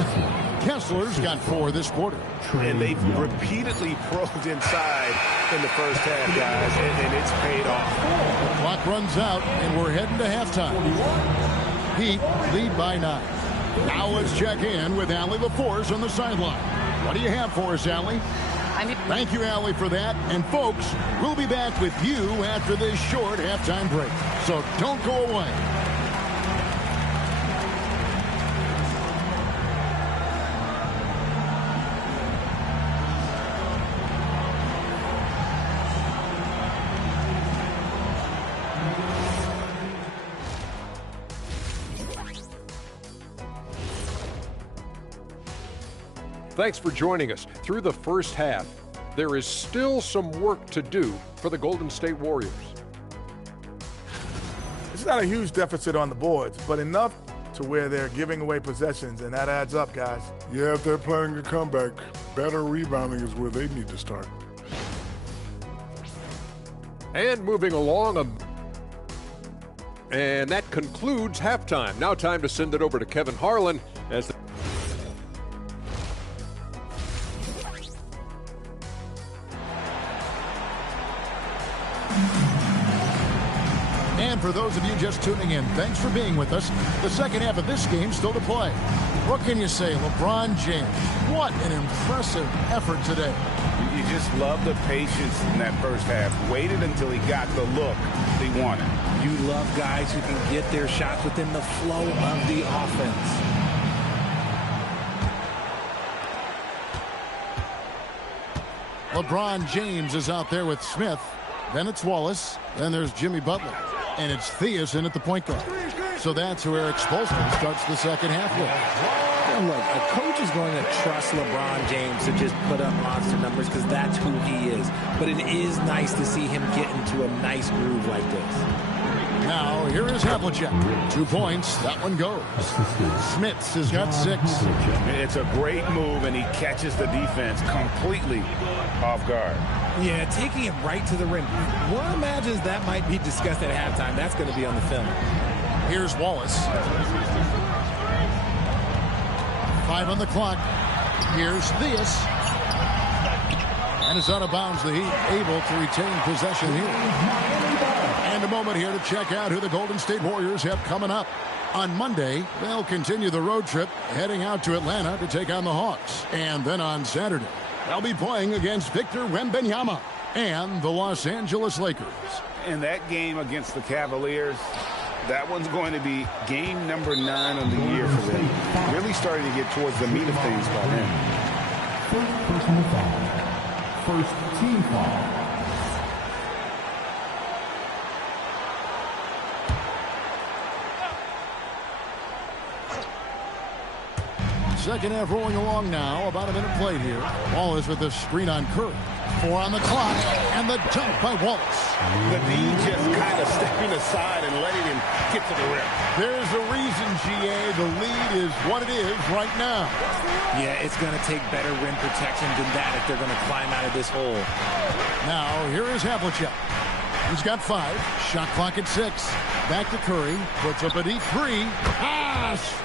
Kessler's got 4 this quarter. And they've repeatedly probed inside in the first half, guys, and it's paid off. The clock runs out, and we're heading to halftime. Heat lead by 9. Now let's check in with Allie LaForce on the sideline. What do you have for us, Allie? Thank you, Allie, for that. And, folks, we'll be back with you after this short halftime break. So don't go away. Thanks for joining us. Through the first half, there is still some work to do for the Golden State Warriors. It's not a huge deficit on the boards, but enough to where they're giving away possessions, and that adds up, guys. Yeah, if they're planning a comeback, better rebounding is where they need to start. And moving along, and that concludes halftime. Now time to send it over to Kevin Harlan as the for those of you just tuning in, thanks for being with us. The second half of this game still to play. What can you say, LeBron James? What an impressive effort today. You just love the patience in that first half. Waited until he got the look he wanted. You love guys who can get their shots within the flow of the offense. LeBron James is out there with Smith. Then it's Wallace. Then there's Jimmy Butler. And it's Theus in at the point guard. So that's who Eric Spoelstra starts the second half with. And look, a coach is going to trust LeBron James to just put up monster numbers because that's who he is. But it is nice to see him get into a nice groove like this. Now, here is Havlicek. 2 points. That one goes. Smits has got 6. It's a great move, and he catches the defense completely off guard. Yeah, taking it right to the rim. One imagines that might be discussed at halftime. That's going to be on the film. Here's Wallace. 5 on the clock. Here's Theus. And it's out of bounds. The Heat able to retain possession here. And a moment here to check out who the Golden State Warriors have coming up. On Monday, they'll continue the road trip heading out to Atlanta to take on the Hawks. And then on Saturday, they'll be playing against Victor Wembanyama and the Los Angeles Lakers. And that game against the Cavaliers, that one's going to be game number 9 of the year for them. Really starting to get towards the meat of things by then. First personal foul. First team foul. Second half rolling along now. About a minute played here. Wallace with the screen on Curry. 4 on the clock. And the dunk by Wallace. The D just kind of stepping aside and letting him get to the rim. There's a reason, GA. The lead is what it is right now. Yeah, it's going to take better rim protection than that if they're going to climb out of this hole. Now, here is Havlicek. He's got 5. Shot clock at 6. Back to Curry. Puts up a deep 3.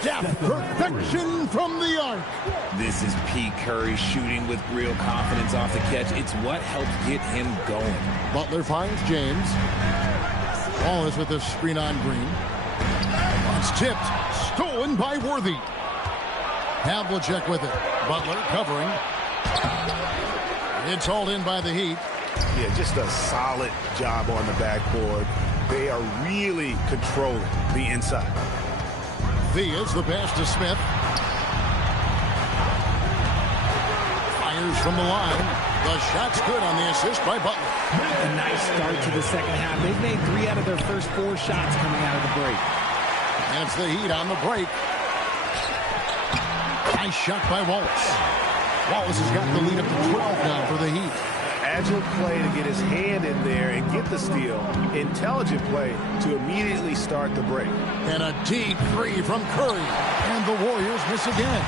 Steph. Perfection from the arc. This is P. Curry shooting with real confidence off the catch. It's what helped get him going. Butler finds James. Wallace with the screen on Green. It's tipped. Stolen by Worthy. Havlicek with it. Butler covering. It's hauled in by the Heat. Yeah, just a solid job on the backboard. They are really controlling the inside. Theus, the pass to Smith. Fires from the line. The shot's good on the assist by Butler. A nice start to the second half. They've made 3 out of their first 4 shots coming out of the break. And it's the Heat on the break. Nice shot by Wallace. Wallace has got the lead up to 12 now for the Heat. Agile play to get his hand in there and get the steal. Intelligent play to immediately start the break. And a deep 3 from Curry. And the Warriors miss again.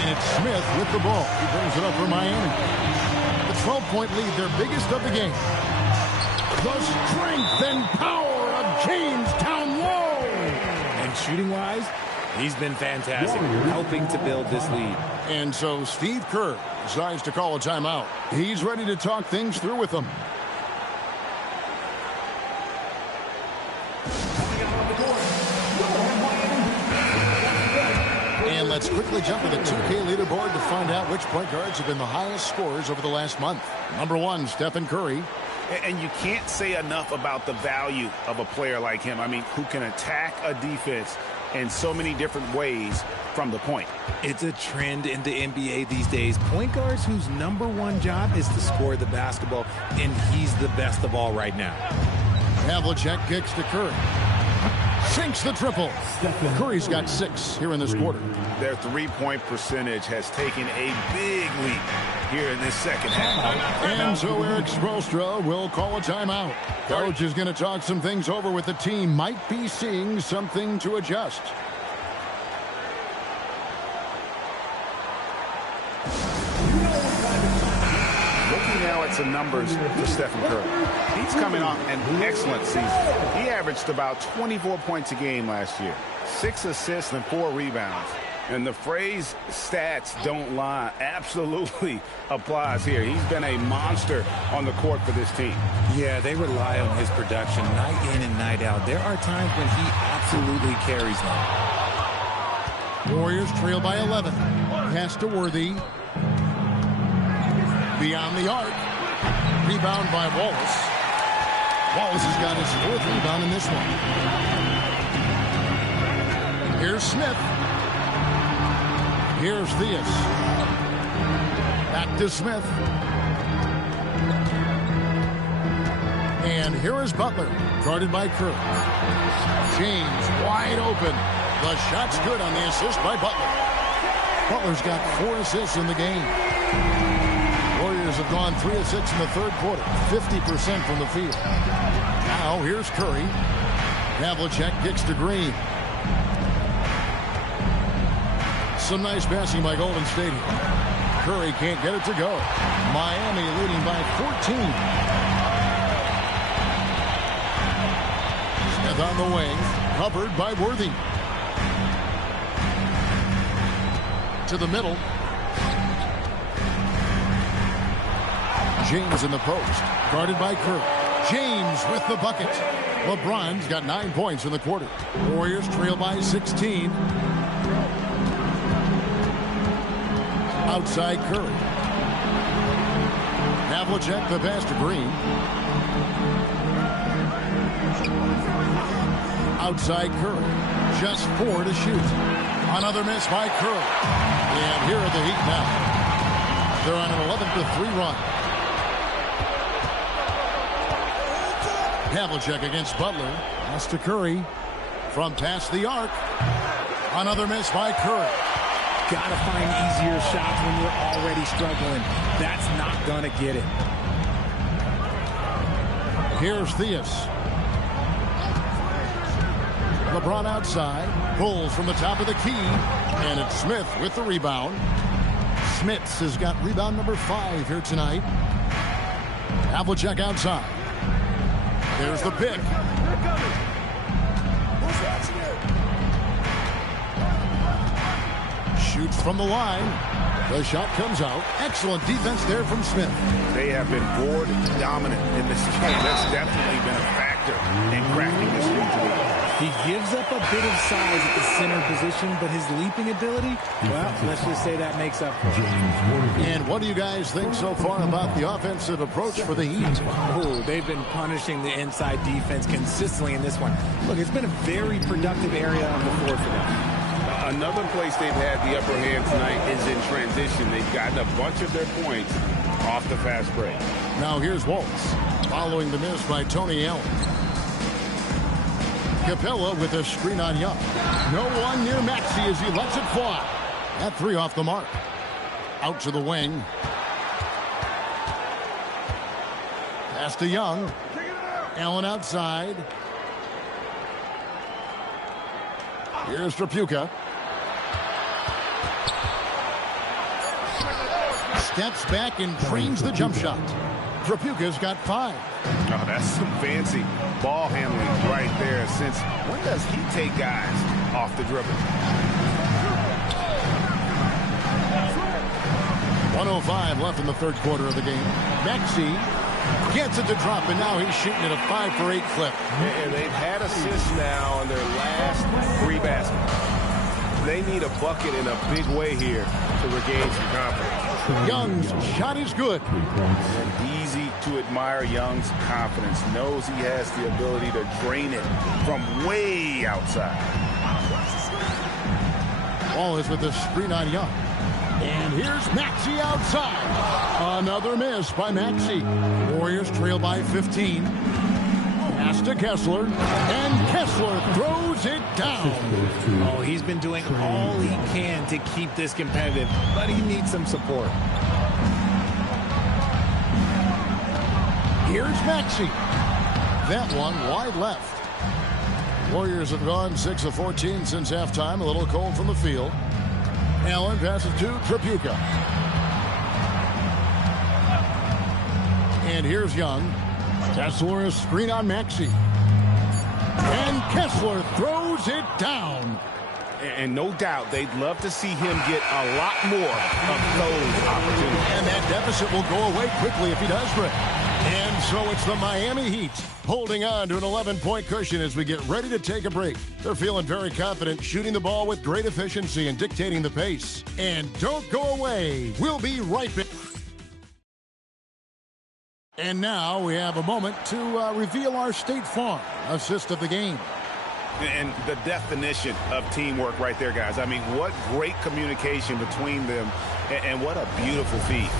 And it's Smith with the ball. He brings it up for Miami. The 12-point lead, their biggest of the game. The strength and power of Jamestown Low. And shooting-wise, he's been fantastic, helping to build this lead. And so Steve Kerr decides to call a timeout. He's ready to talk things through with them. And let's quickly jump to the 2K leaderboard to find out which point guards have been the highest scorers over the last month. Number 1, Stephen Curry. And you can't say enough about the value of a player like him. I mean, who can attack a defense in so many different ways from the point. It's a trend in the NBA these days. Point guards whose number 1 job is to score the basketball, and he's the best of all right now. Havlicek kicks to Curry. Sinks the triple. Curry's got 6 here in this quarter. Their 3-point percentage has taken a big leap here in this second half. And so Eric Spoelstra will call a timeout. Coach is going to talk some things over with the team. Might be seeing something to adjust. Looking now at some numbers for Stephen Curry. He's coming off an excellent season. He averaged about 24 points a game last year, 6 assists and 4 rebounds. And the phrase stats don't lie absolutely applies here. He's been a monster on the court for this team. Yeah, they rely on his production night in and night out. There are times when he absolutely carries them. Warriors trail by 11. Pass to Worthy. Beyond the arc. Rebound by Wallace. Wallace has got his 4th rebound in this one. Here's Smith. Here's Theus. Back to Smith. And here is Butler, guarded by Kerr. James wide open. The shot's good on the assist by Butler. Butler's got 4 assists in the game. Warriors have gone 3 of 6 in the third quarter, 50% from the field. Now here's Curry. Havlicek kicks to Green. Some nice passing by Golden State. Curry can't get it to go. Miami leading by 14. Smith on the wing, covered by Worthy. To the middle. James in the post, guarded by Kerr. James with the bucket. LeBron's got 9 points in the quarter. Warriors trail by 16. Outside Curry. Havlicek the pass to Green. Outside Curry. Just 4 to shoot. Another miss by Curry. And here are the Heat now. They're on an 11-3 run. Havlicek against Butler. Pass to Curry. From past the arc. Another miss by Curry. Gotta find easier shots when you're already struggling. That's not gonna get it. Here's Theus. LeBron outside. Pulls from the top of the key. And it's Smith with the rebound. Smits has got rebound number 5 here tonight. Havlicek outside. There's the pick. Shoots from the line. The shot comes out. Excellent defense there from Smith. They have been board dominant in this game. That's definitely been a factor in cracking this lead to the end. He gives up a bit of size at the center position, but his leaping ability, well, let's just say that makes up for it. And what do you guys think so far about the offensive approach for the Heat? Oh, they've been punishing the inside defense consistently in this one. Look, it's been a very productive area on the floor for them. Another place they've had the upper hand tonight is in transition. They've gotten a bunch of their points off the fast break. Now here's Waltz, following the miss by Tony Allen. Capella with a screen on Young. No one near Maxey as he lets it fly. That 3 off the mark. Out to the wing. Pass to Young. Allen outside. Here's Trapuka. Steps back and trains the jump shot. Trapuka's got 5. Oh, that's some fancy ball handling right there. Since when does he take guys off the dribble? 1:05 left in the third quarter of the game. Maxey gets it to drop, and now he's shooting at a 5-for-8 clip. And they've had assists now on their last 3 baskets. They need a bucket in a big way here to regain some confidence. Young's shot is good. Easy to admire Young's confidence. Knows he has the ability to drain it from way outside. Wallace with the screen on Young. And here's Maxey outside. Another miss by Maxey. Warriors trail by 15. Pass to Kessler. And Kessler throws it down. Oh, he's been doing all he can to keep this competitive, but he needs some support. Here's Maxey. That one wide left. Warriors have gone 6 of 14 since halftime. A little cold from the field. Allen passes to Trapuka. And here's Young. Kessler a screen on Maxey. And Kessler throws it down. And no doubt they'd love to see him get a lot more of those opportunities. And that deficit will go away quickly if he does, Rick. And so it's the Miami Heat holding on to an 11-point cushion as we get ready to take a break. They're feeling very confident, shooting the ball with great efficiency and dictating the pace. And don't go away. We'll be right back. And now we have a moment to reveal our State Farm assist of the game. And the definition of teamwork right there, guys. I mean, what great communication between them, and what a beautiful feed.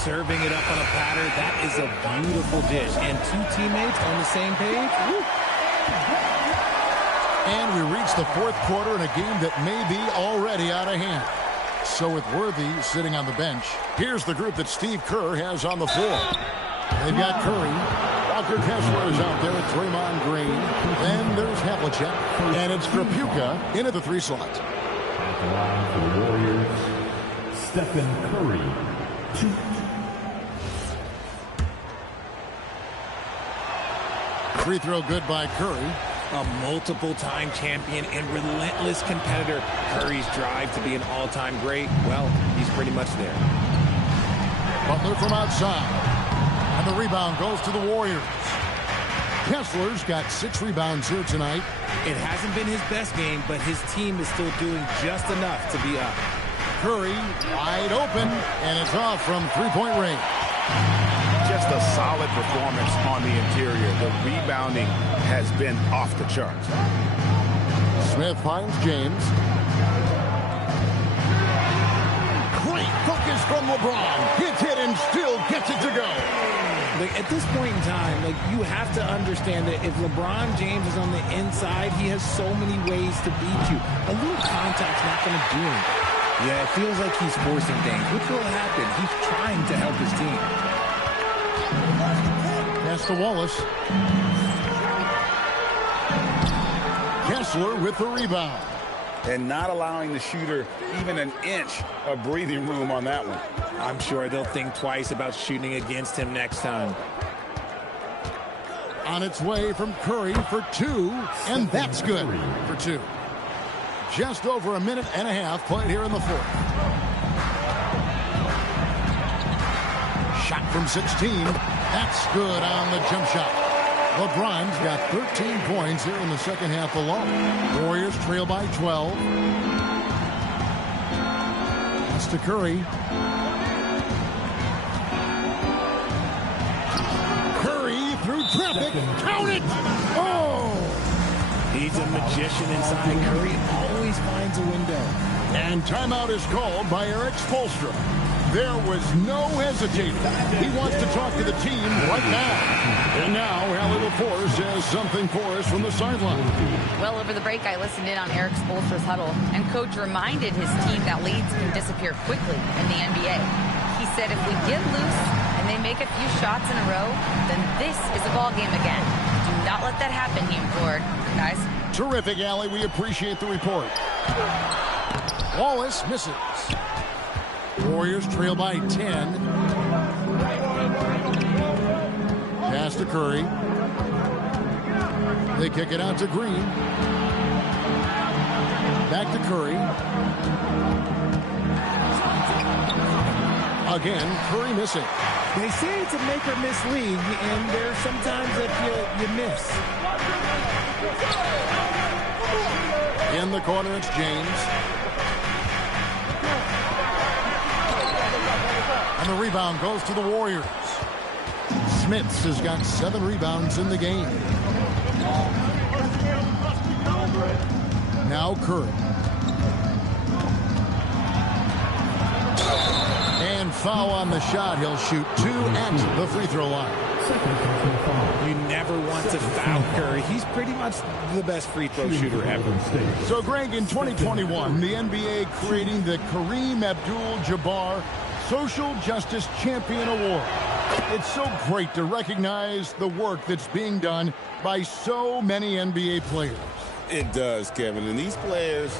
Serving it up on a platter, that is a beautiful dish. And two teammates on the same page. Woo. And we reach the fourth quarter in a game that may be already out of hand. So with Worthy sitting on the bench, here's the group that Steve Kerr has on the floor. They've got Curry. Walker Kessler is out there with Draymond Green. Then there's Havlicek. And it's Krapuka into the 3 slot. At the line for the Warriors, Stephen Curry. 2. Free throw good by Curry. A multiple-time champion and relentless competitor. Curry's drive to be an all-time great, well, he's pretty much there. Butler from outside. And the rebound goes to the Warriors. Kessler's got 6 rebounds here tonight. It hasn't been his best game, but his team is still doing just enough to be up. Curry wide open, and it's off from 3-point range. Just a solid performance on the interior. The rebounding has been off the charts. Smith finds James. Great focus from LeBron. Hits it and still gets it to go. Like, at this point in time, like, you have to understand that if LeBron James is on the inside, he has so many ways to beat you. A little contact's not going to do anything. Yeah, it feels like he's forcing things, which will happen. He's trying to help his team. Pass to Wallace. Kessler with the rebound. And not allowing the shooter even an inch of breathing room on that one. I'm sure they'll think twice about shooting against him next time. On its way from Curry for 2, and that's good for 2. Just over a minute and a half played here in the 4th. Shot from 16. That's good on the jump shot. LeBron's got 13 points here in the second half alone. Warriors trail by 12. That's to Curry. Curry through traffic. Count it! Oh! He's a magician inside. Curry always finds a window. And timeout is called by Eric Spoelstra. There was no hesitating. He wants to talk to the team right now. And now, Allie LaForce has something for us from the sideline. Well, over the break, I listened in on Eric Spoelstra's huddle, and Coach reminded his team that leads can disappear quickly in the NBA. He said if we get loose and they make a few shots in a row, then this is a ball game again. Do not let that happen, he implored. Guys. Terrific, Allie. We appreciate the report. Wallace misses. Warriors trail by 10. Pass to Curry. They kick it out to Green. Back to Curry. Again, Curry missing. They say it's a make or miss league, and there's sometimes that you miss. In the corner, it's James. And the rebound goes to the Warriors. Smith has got 7 rebounds in the game. Now Curry. And foul on the shot. He'll shoot 2 at the free throw line. You never want to foul Curry. He's pretty much the best free throw shooter ever. So, Greg, in 2021, the NBA creating the Kareem Abdul-Jabbar Social Justice Champion Award. It's so great to recognize the work that's being done by so many NBA players. It does, Kevin. And these players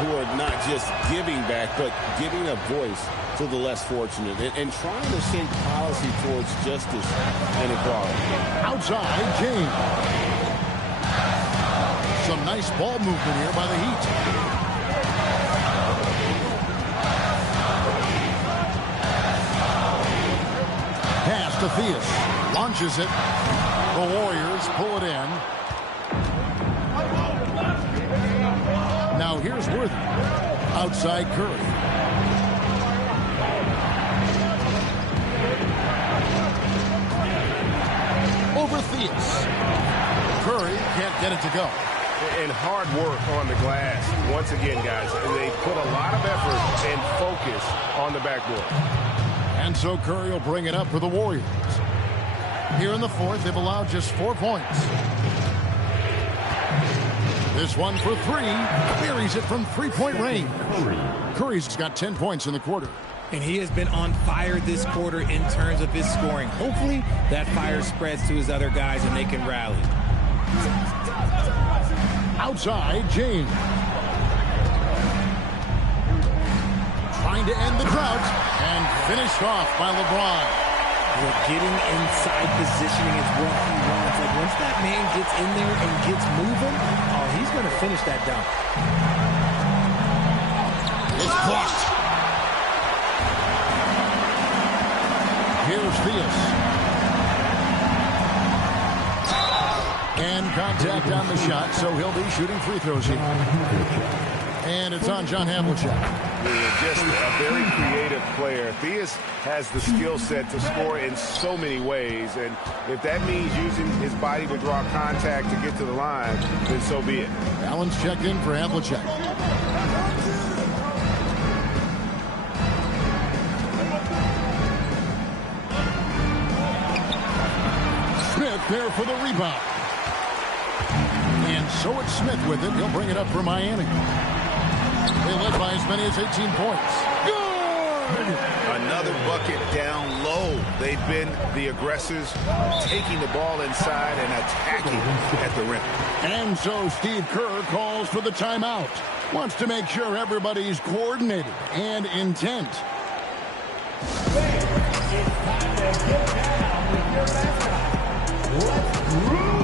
who are not just giving back, but giving a voice to the less fortunate and trying to shape policy towards justice and equality. Outside, James. Some nice ball movement here by the Heat. Theus launches it. The Warriors pull it in. Now here's Worthy. Outside Curry. Over Theus. Curry can't get it to go. And hard work on the glass. Once again, guys, they put a lot of effort and focus on the backboard. And so Curry will bring it up for the Warriors. Here in the fourth, they've allowed just 4 points. This one for three. Buries it from three-point range. Curry's got 10 points in the quarter. And he has been on fire this quarter in terms of his scoring. Hopefully, that fire spreads to his other guys and they can rally. Outside, James. Trying to end the drought and finished off by LeBron. Getting inside positioning is what he wants. Like once that man gets in there and gets moving, oh, he's going to finish that dunk. It's blocked. Here's Theus. And contact on the shot, so he'll be shooting free throws here. And it's on John Havlicek. Just a very creative player. Theus has the skill set to score in so many ways, and if that means using his body to draw contact to get to the line, then so be it. Allen's checked in for Havlicek. Smith there for the rebound. And so it's Smith with it. He'll bring it up for Miami. They led by as many as 18 points. Good! Another bucket down low. They've been the aggressors, taking the ball inside and attacking at the rim. And so Steve Kerr calls for the timeout. Wants to make sure everybody's coordinated and intent. It's time to get down with your mascot. Let's groove!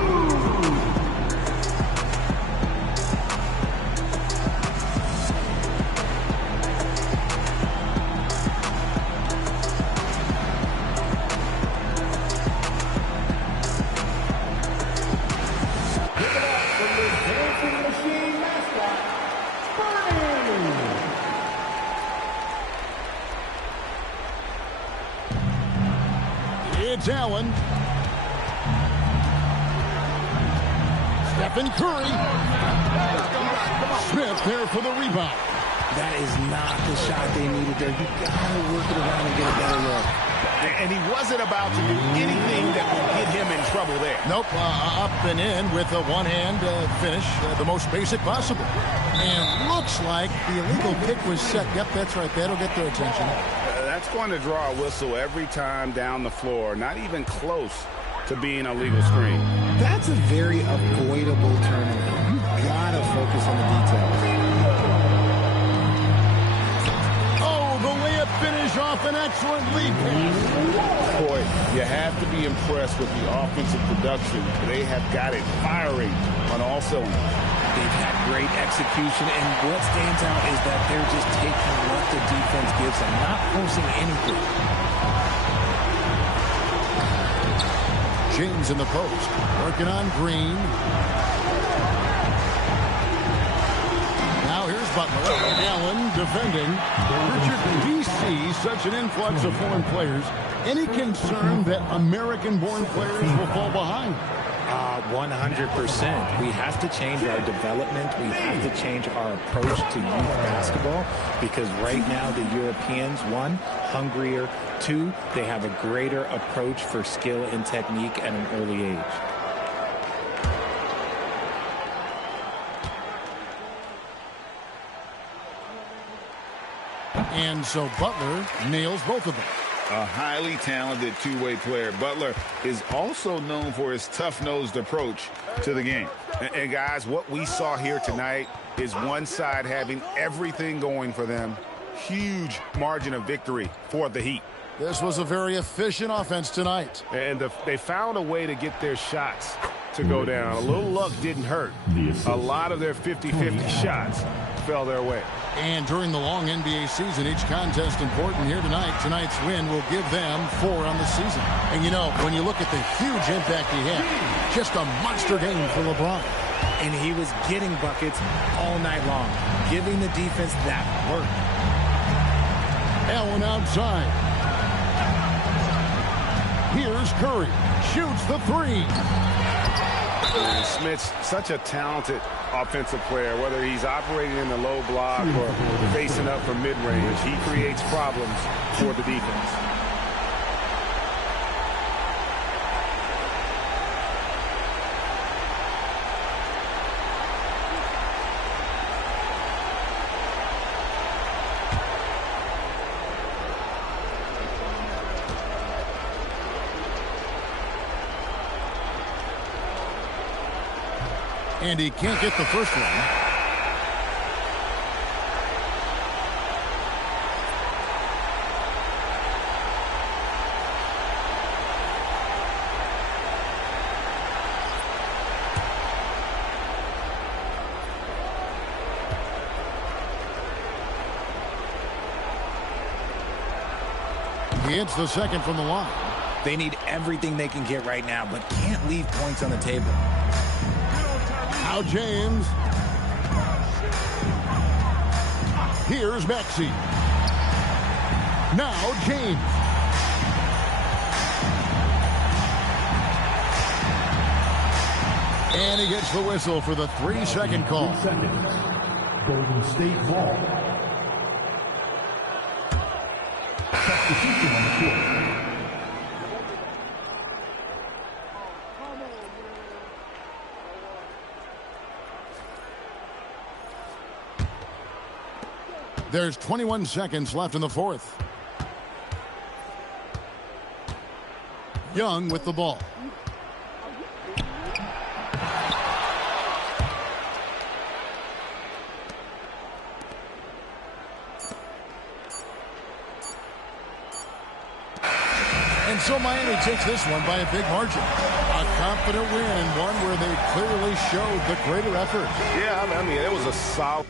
It's Allen. Stephen Curry. Smith there for the rebound. That is not the shot they needed there. You got to work it around and get a better look. And he wasn't about to do anything that would get him in trouble there. Nope, up and in with a one-hand finish, the most basic possible. And looks like the illegal pick was set. Yep, that's right. That'll get their attention. That's going to draw a whistle every time down the floor. Not even close to being a legal screen. That's a very avoidable turnover. You got to focus on the details. Oh, the layup finish off an excellent lead pass. Boy, you have to be impressed with the offensive production. They have got it firing on all cylinders. They've had great execution, and what stands out is that they're just taking what the defense gives them, not forcing anything. James in the post, working on Green. Now here's Butler. Allen defending. Richard, do you see such an influx of foreign players? Any concern that American-born players will fall behind? 100%. We have to change our development. We have to change our approach to youth basketball because right now the Europeans, one, hungrier. Two, they have a greater approach for skill and technique at an early age. And so Butler nails both of them. A highly talented two-way player. Butler is also known for his tough-nosed approach to the game. And guys, what we saw here tonight is one side having everything going for them. Huge margin of victory for the Heat. This was a very efficient offense tonight. And they found a way to get their shots to go down. A little luck didn't hurt. A lot of their 50-50 shots fell their way. And during the long NBA season, each contest important here tonight. Tonight's win will give them 4 on the season. And, you know, when you look at the huge impact he had, just a monster game for LeBron. And he was getting buckets all night long, giving the defense that work. Allen outside. Here's Curry. Shoots the 3. Smith's such a talented offensive player, whether he's operating in the low block or facing up from mid-range. He creates problems for the defense. And he can't get the first one. He hits the second from the line. They need everything they can get right now, but can't leave points on the table. Now James. Here's Maxey. Now James. And he gets the whistle for the 3-second call. 3 seconds. Golden State ball. Substitution on the court. There's 21 seconds left in the fourth. Young with the ball. And so Miami takes this one by a big margin. A confident win and one where they clearly showed the greater effort. Yeah, I mean, it was a solid.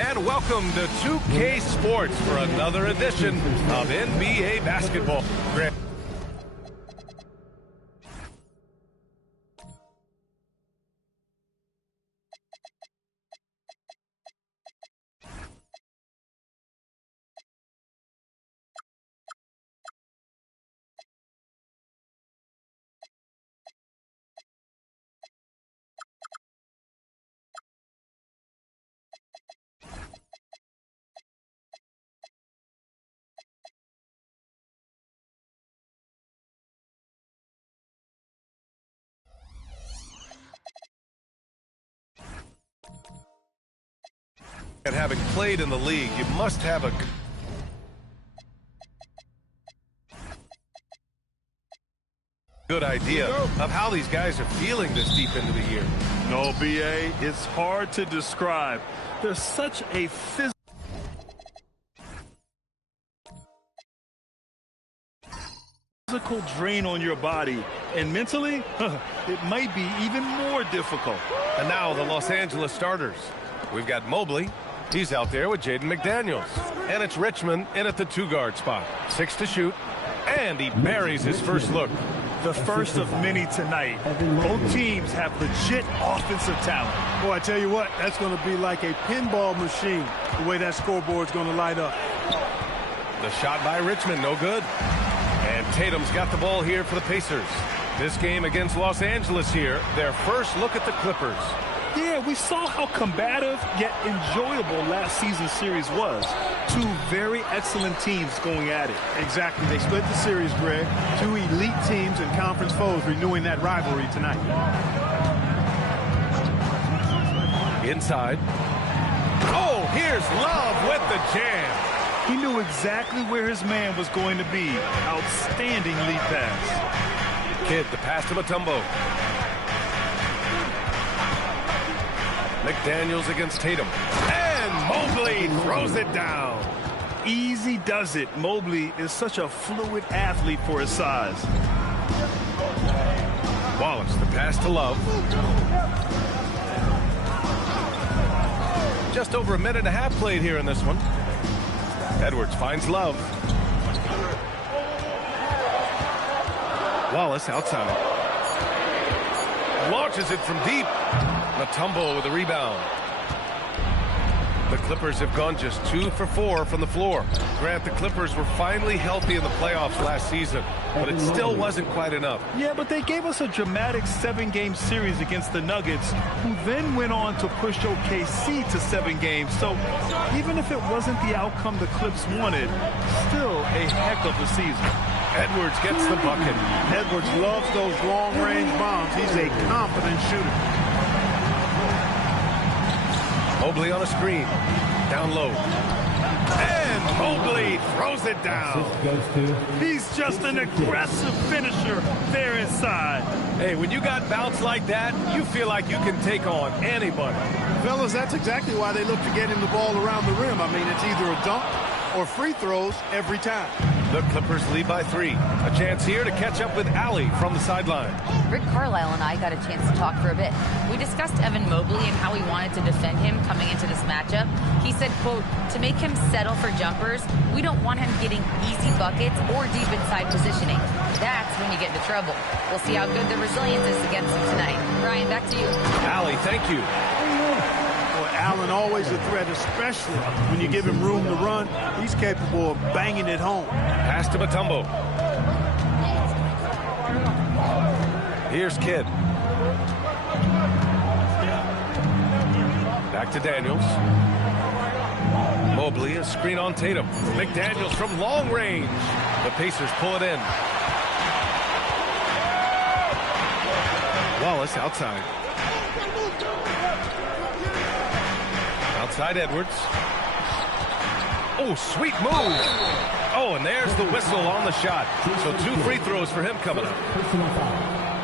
And welcome to 2K Sports for another edition of NBA basketball. And having played in the league, you must have a good idea of how these guys are feeling this deep into the year. No, BA, it's hard to describe. There's such a physical drain on your body, and mentally, it might be even more difficult. And now the Los Angeles starters. We've got Mobley. He's out there with Jaden McDaniels. And it's Richmond in at the 2-guard spot. 6 to shoot, and he buries his first look. The first of many tonight. Both teams have legit offensive talent. Boy, I tell you what, that's going to be like a pinball machine, the way that scoreboard's going to light up. The shot by Richmond, no good. And Tatum's got the ball here for the Pacers. This game against Los Angeles here, their first look at the Clippers. Yeah, we saw how combative yet enjoyable last season's series was. Two very excellent teams going at it. Exactly. They split the series, Greg. Two elite teams and conference foes renewing that rivalry tonight. Inside. Oh, here's Love with the jam. He knew exactly where his man was going to be. Outstanding lead pass. Kidd, the pass to Mutombo. McDaniels against Tatum. And Mobley throws it down. Easy does it. Mobley is such a fluid athlete for his size. Wallace, the pass to Love. Just over a minute and a half played here in this one. Edwards finds Love. Wallace outside. Launches it from deep. Mutombo with a rebound. The Clippers have gone just 2 for 4 from the floor. Grant, the Clippers were finally healthy in the playoffs last season, but it still wasn't quite enough. Yeah, but they gave us a dramatic 7-game series against the Nuggets, who then went on to push OKC to 7 games. So even if it wasn't the outcome the Clips wanted, still a heck of a season. Edwards gets the bucket. Edwards loves those long-range bombs. He's a confident shooter. Mobley on a screen. Down low. And Mobley throws it down. He's just an aggressive finisher there inside. Hey, when you got bounce like that, you feel like you can take on anybody. Fellas, that's exactly why they look to get him the ball around the rim. I mean, it's either a dunk or free throws every time. The Clippers lead by 3. A chance here to catch up with Allie from the sideline. Rick Carlisle and I got a chance to talk for a bit. We discussed Evan Mobley and how we wanted to defend him coming into this matchup. He said, quote, to make him settle for jumpers, we don't want him getting easy buckets or deep inside positioning. That's when you get into trouble. We'll see how good the resilience is against him tonight. Ryan, back to you. Allie, thank you. Allen always a threat, especially when you give him room to run. He's capable of banging it home. Pass to Mutombo. Here's Kidd. Back to Daniels. Mobley, a screen on Tatum. McDaniels from long range. The Pacers pull it in. Wallace outside. Outside Edwards. Oh, sweet move. Oh, and there's the whistle on the shot. So 2 free throws for him coming up.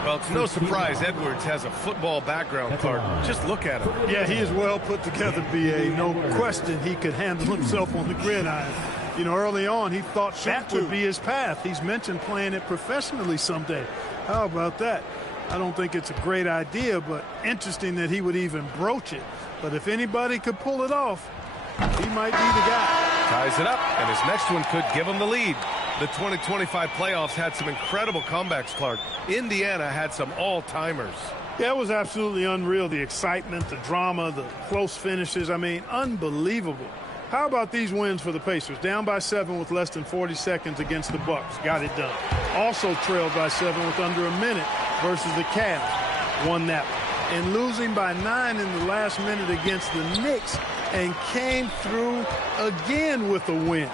Well, it's no surprise Edwards has a football background, Clark. Just look at him. Yeah, he is well put together, B.A. No question he could handle himself on the gridiron. You know, early on, he thought that would be his path. He's mentioned playing it professionally someday. How about that? I don't think it's a great idea, but interesting that he would even broach it. But if anybody could pull it off, He might be the guy. Ties it up, and his next one could give him the lead. The 2025 playoffs had some incredible comebacks, Clark. Indiana had some all-timers. Yeah, it was absolutely unreal. The excitement, the drama, the close finishes. I mean, unbelievable. How about these wins for the Pacers? Down by 7 with less than 40 seconds against the Bucks. Got it done. Also trailed by 7 with under a minute versus the Cavs. Won that one. And losing by 9 in the last minute against the Knicks and came through again with a win.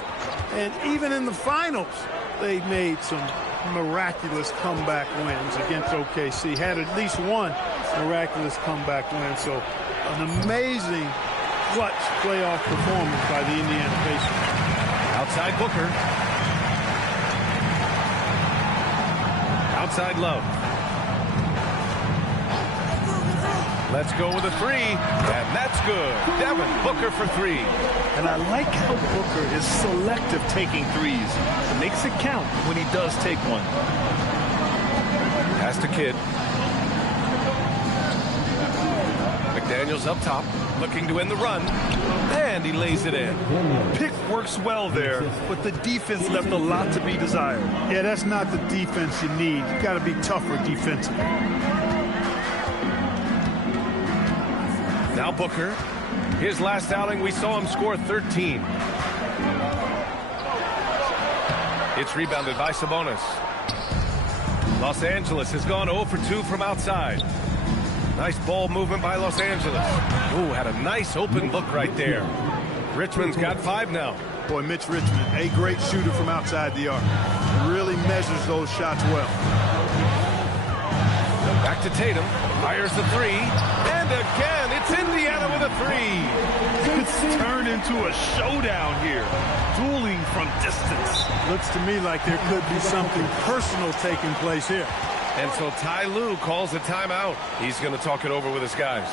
And even in the finals, they made some miraculous comeback wins against OKC. Had at least one miraculous comeback win. So an amazing clutch playoff performance by the Indiana Pacers. Outside Booker. Outside Love. Let's go with a 3, and that's good. Devin Booker for 3. And I like how Booker is selective taking threes. It makes it count when he does take one. Pass to Kidd. McDaniels up top, looking to end the run, and he lays it in. Pick works well there, but the defense left a lot to be desired. Yeah, that's not the defense you need. You got to be tougher defensively. Now Booker. His last outing, we saw him score 13. It's rebounded by Sabonis. Los Angeles has gone 0 for 2 from outside. Nice ball movement by Los Angeles. Ooh, had a nice open look right there. Richmond's got 5 now. Boy, Mitch Richmond, a great shooter from outside the arc. Really measures those shots well. Back to Tatum. Fires the 3. And again, it's Indiana with a 3. It's turned into a showdown here. Dueling from distance. Looks to me like there could be something personal taking place here. And so Ty Lue calls a timeout. He's going to talk it over with his guys.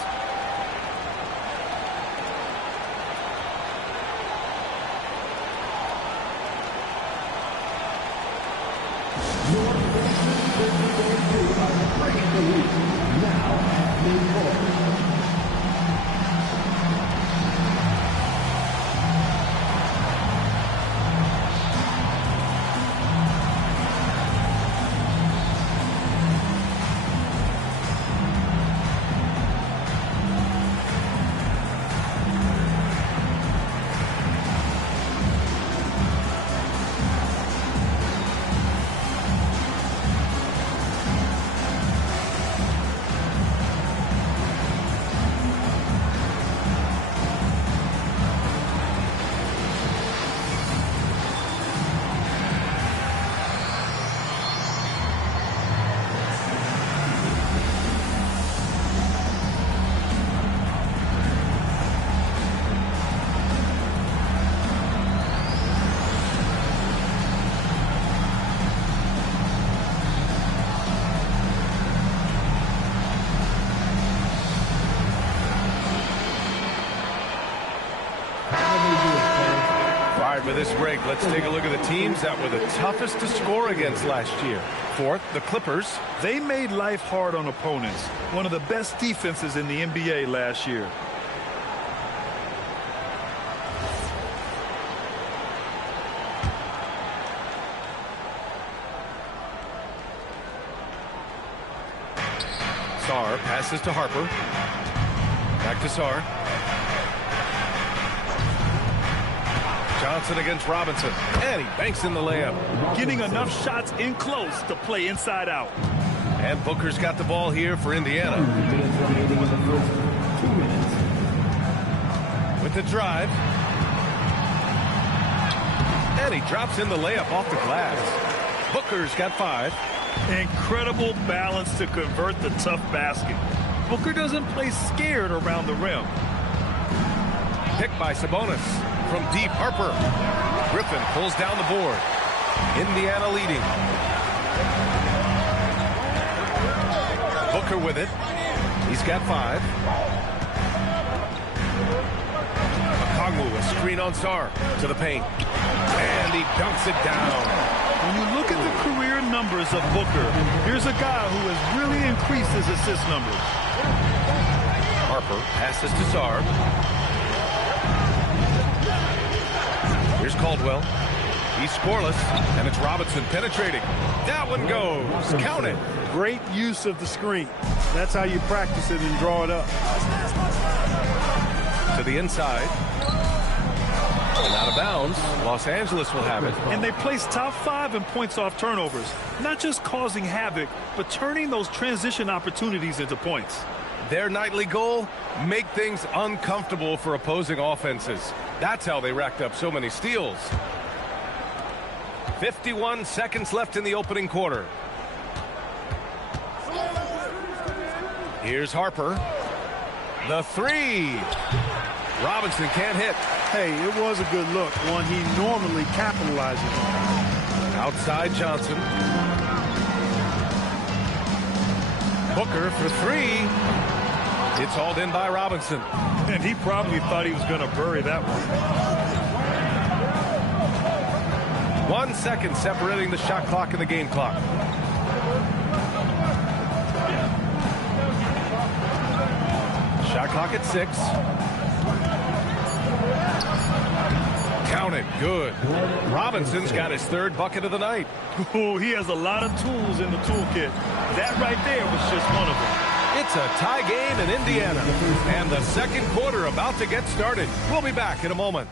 For this break, let's take a look at the teams that were the toughest to score against last year. Fourth, the Clippers. They made life hard on opponents. One of the best defenses in the NBA last year. Sarr passes to Harper. Back to Sarr. Johnson against Robinson, and he banks in the layup. Getting enough shots in close to play inside out. And Booker's got the ball here for Indiana. With the drive. And he drops in the layup off the glass. Booker's got 5. Incredible balance to convert the tough basket. Booker doesn't play scared around the rim. Picked by Sabonis. From deep, Harper. Griffin pulls down the board. Indiana leading. Booker with it. He's got 5. Okongwu, a screen on Sarr to the paint. And he dunks it down. When you look at the career numbers of Booker, here's a guy who has really increased his assist numbers. Harper passes to Sarr. Here's Caldwell. He's scoreless, and it's Robinson penetrating. That one goes. Count it. Great use of the screen. That's how you practice it and draw it up. To the inside. And out of bounds. Los Angeles will have it. And they place top 5 in points off turnovers. Not just causing havoc, but turning those transition opportunities into points. Their nightly goal, make things uncomfortable for opposing offenses. That's how they racked up so many steals. 51 seconds left in the opening quarter. Here's Harper. The three. Robinson can't hit. Hey, it was a good look, one he normally capitalizes on. Outside Johnson. Booker for three. It's hauled in by Robinson. And he probably thought he was going to bury that one. 1 second separating the shot clock and the game clock. Shot clock at 6. Count it. Good. Robinson's got his 3rd bucket of the night. Oh, he has a lot of tools in the toolkit. That right there was just one of them. It's a tie game in Indiana. And the second quarter about to get started. We'll be back in a moment.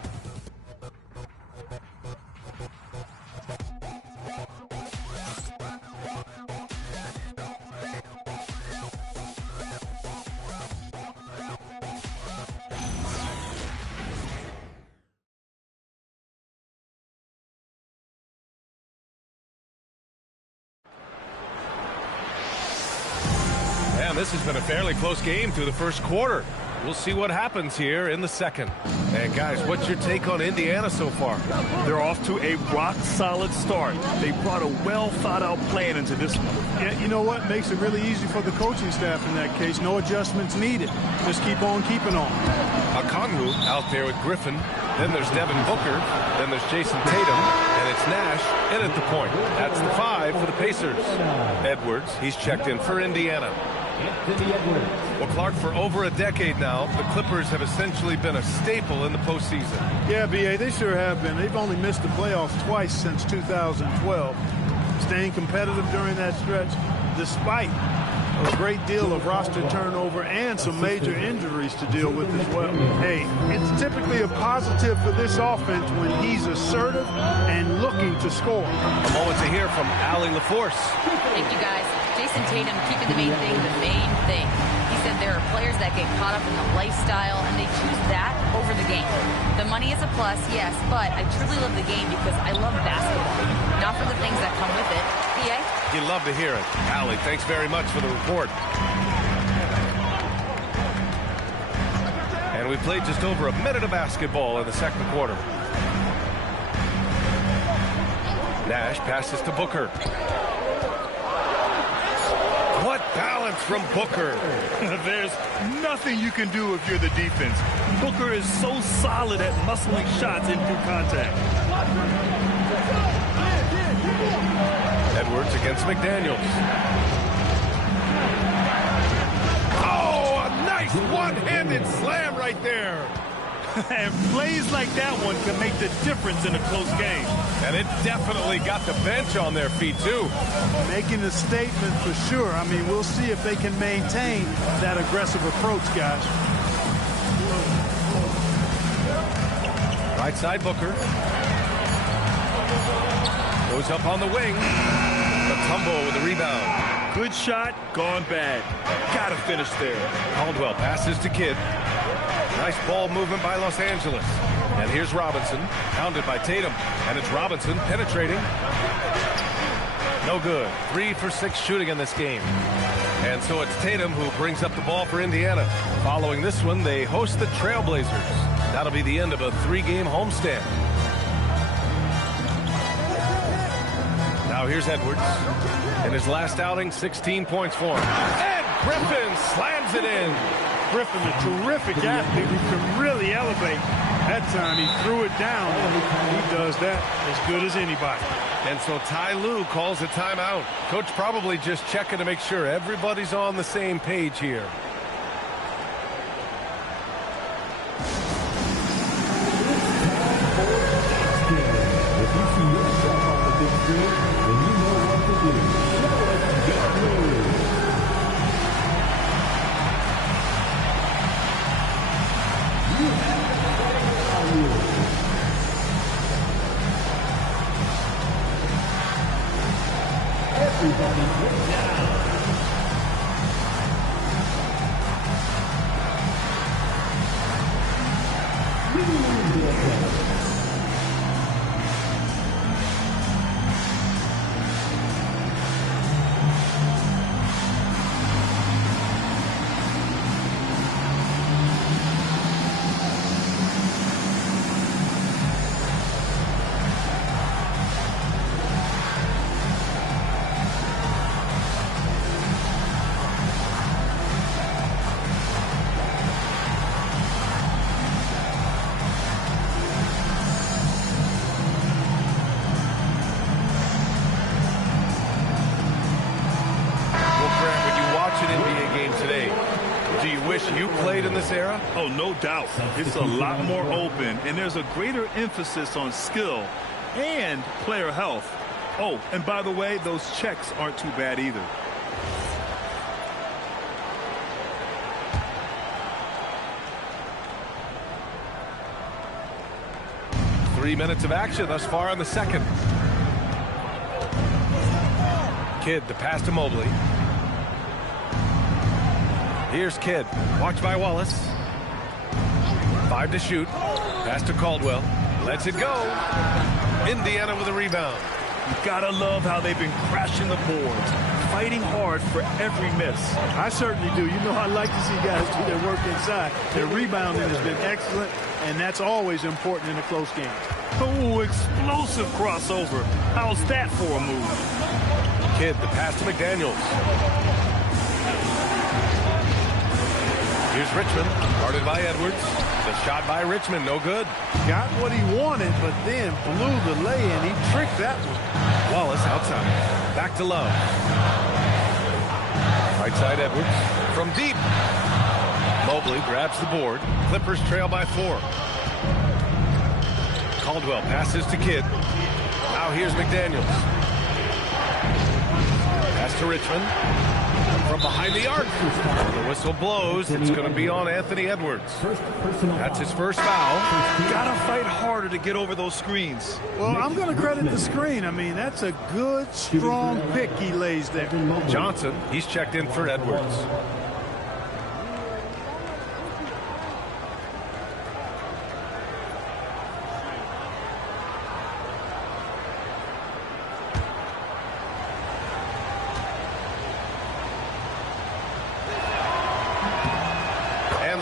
This has been a fairly close game through the first quarter. We'll see what happens here in the second. And guys, what's your take on Indiana so far? They're off to a rock-solid start. They brought a well-thought-out plan into this one. Yeah, you know what? Makes it really easy for the coaching staff in that case. No adjustments needed. Just keep on keeping on. Okongwu out there with Griffin. Then there's Devin Booker. Then there's Jason Tatum. And it's Nash in at the point. That's the 5 for the Pacers. Edwards, he's checked in for Indiana. Well, Clark, for over a decade now, the Clippers have essentially been a staple in the postseason. Yeah, B.A., they sure have been. They've only missed the playoffs twice since 2012. Staying competitive during that stretch, despite a great deal of roster turnover and some major injuries to deal with as well. Hey, it's typically a positive for this offense when he's assertive and looking to score. A moment to hear from Allie LaForce. Thank you, guys. Jason Tatum keeping the main thing. He said there are players that get caught up in the lifestyle and they choose that over the game. The money is a plus, yes, but I truly love the game because I love basketball, not for the things that come with it. B.A.? You love to hear it. Allie, thanks very much for the report. And we played just over a minute of basketball in the second quarter. Nash passes to Booker. What balance from Booker. There's nothing you can do if you're the defense. Booker is so solid at muscling shots in through contact. Edwards against McDaniels. Oh, a nice one-handed slam right there. And plays like that one can make the difference in a close game. And it definitely got the bench on their feet, too. Making a statement for sure. I mean, we'll see if they can maintain that aggressive approach, guys. Right side, Booker. Goes up on the wing. Mutombo with the rebound. Good shot, gone bad. Gotta finish there. Caldwell passes to Kidd. Nice ball movement by Los Angeles. And here's Robinson, pounded by Tatum. And it's Robinson penetrating. No good. 3 for 6 shooting in this game. And so it's Tatum who brings up the ball for Indiana. Following this one, they host the Trailblazers. That'll be the end of a 3-game homestand. Now here's Edwards. In his last outing, 16 points for him. And Griffin slams it in. Griffin, a terrific athlete who can really elevate. That time he threw it down. He does that as good as anybody. And so Ty Lue calls a timeout. Coach probably just checking to make sure everybody's on the same page here. see yourself on the big screen, then you know what to do. Show us your moves. You have the fighter on you. Everybody get down. You played in this era? Oh, no doubt. It's a lot more open, and there's a greater emphasis on skill and player health. Oh, and by the way, those checks aren't too bad either. Three minutes of action thus far in the second. Kidd, the pass to Mobley. Here's Kidd. Watched by Wallace. 5 to shoot. Pass to Caldwell. Lets it go. Indiana with a rebound. You gotta love how they've been crashing the boards, fighting hard for every miss. I certainly do. You know, I like to see guys do their work inside. Their rebounding has been excellent, and that's always important in a close game. Oh, explosive crossover. How's that for a move? Kidd, the pass to McDaniels. Here's Richmond, guarded by Edwards. The shot by Richmond, no good. Got what he wanted, but then blew the lay-in. He tricked that one. Wallace outside. Back to Love. Right side Edwards. From deep. Mobley grabs the board. Clippers trail by 4. Caldwell passes to Kidd. Now here's McDaniels. Pass to Richmond. From behind the arc. The whistle blows. It's going to be on Anthony Edwards. That's his first foul. Gotta fight harder to get over those screens. Well, I'm going to credit the screen. I mean, that's a good, strong pick he lays there. Johnson, he's checked in for Edwards.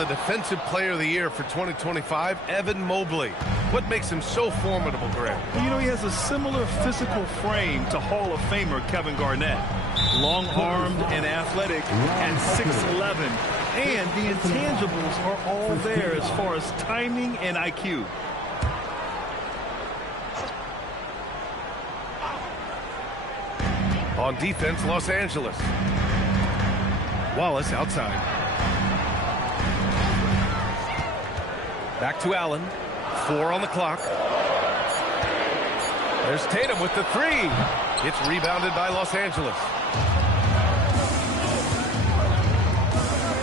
Defensive Player of the Year for 2025, Evan Mobley. What makes him so formidable, Greg? You know, he has a similar physical frame to Hall of Famer Kevin Garnett. Long-armed and athletic at 6'11". And the intangibles are all there as far as timing and IQ. On defense, Los Angeles. Wallace outside. Back to Allen. 4 on the clock. There's Tatum with the 3. It's rebounded by Los Angeles.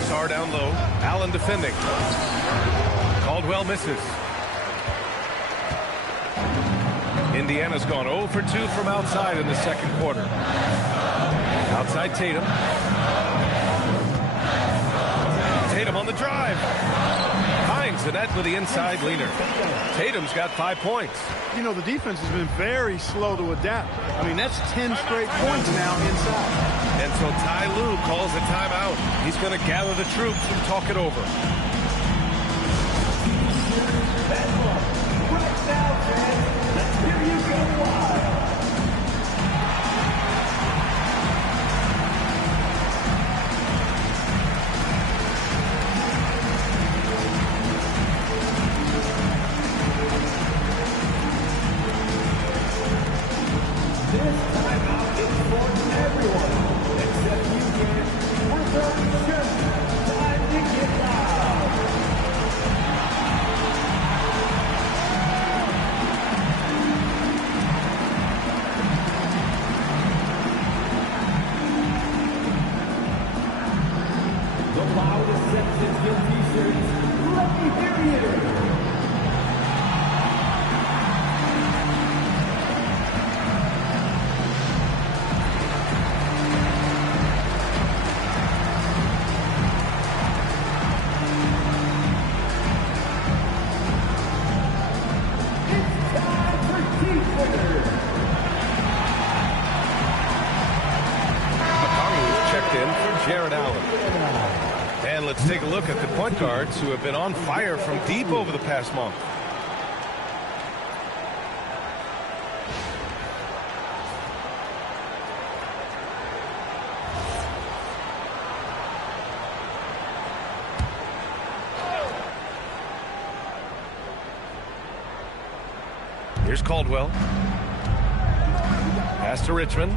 Sarr down low. Allen defending. Caldwell misses. Indiana's gone 0 for 2 from outside in the second quarter. Outside Tatum. Tatum on the drive. Finds the net with the inside leaner. Tatum's got 5 points. You know, the defense has been very slow to adapt. I mean, that's 10 straight points now inside. And so Ty Lue calls a timeout. He's going to gather the troops and talk it over. Right now, fans, let's hear you go wild. This timeout is for everyone, except you kids. We're very sure. Time to get loud. loud acceptance your t-shirts. Let me hear you. Let's take a look at the point guards who have been on fire from deep over the past month. Here's Caldwell. Pass to Richmond.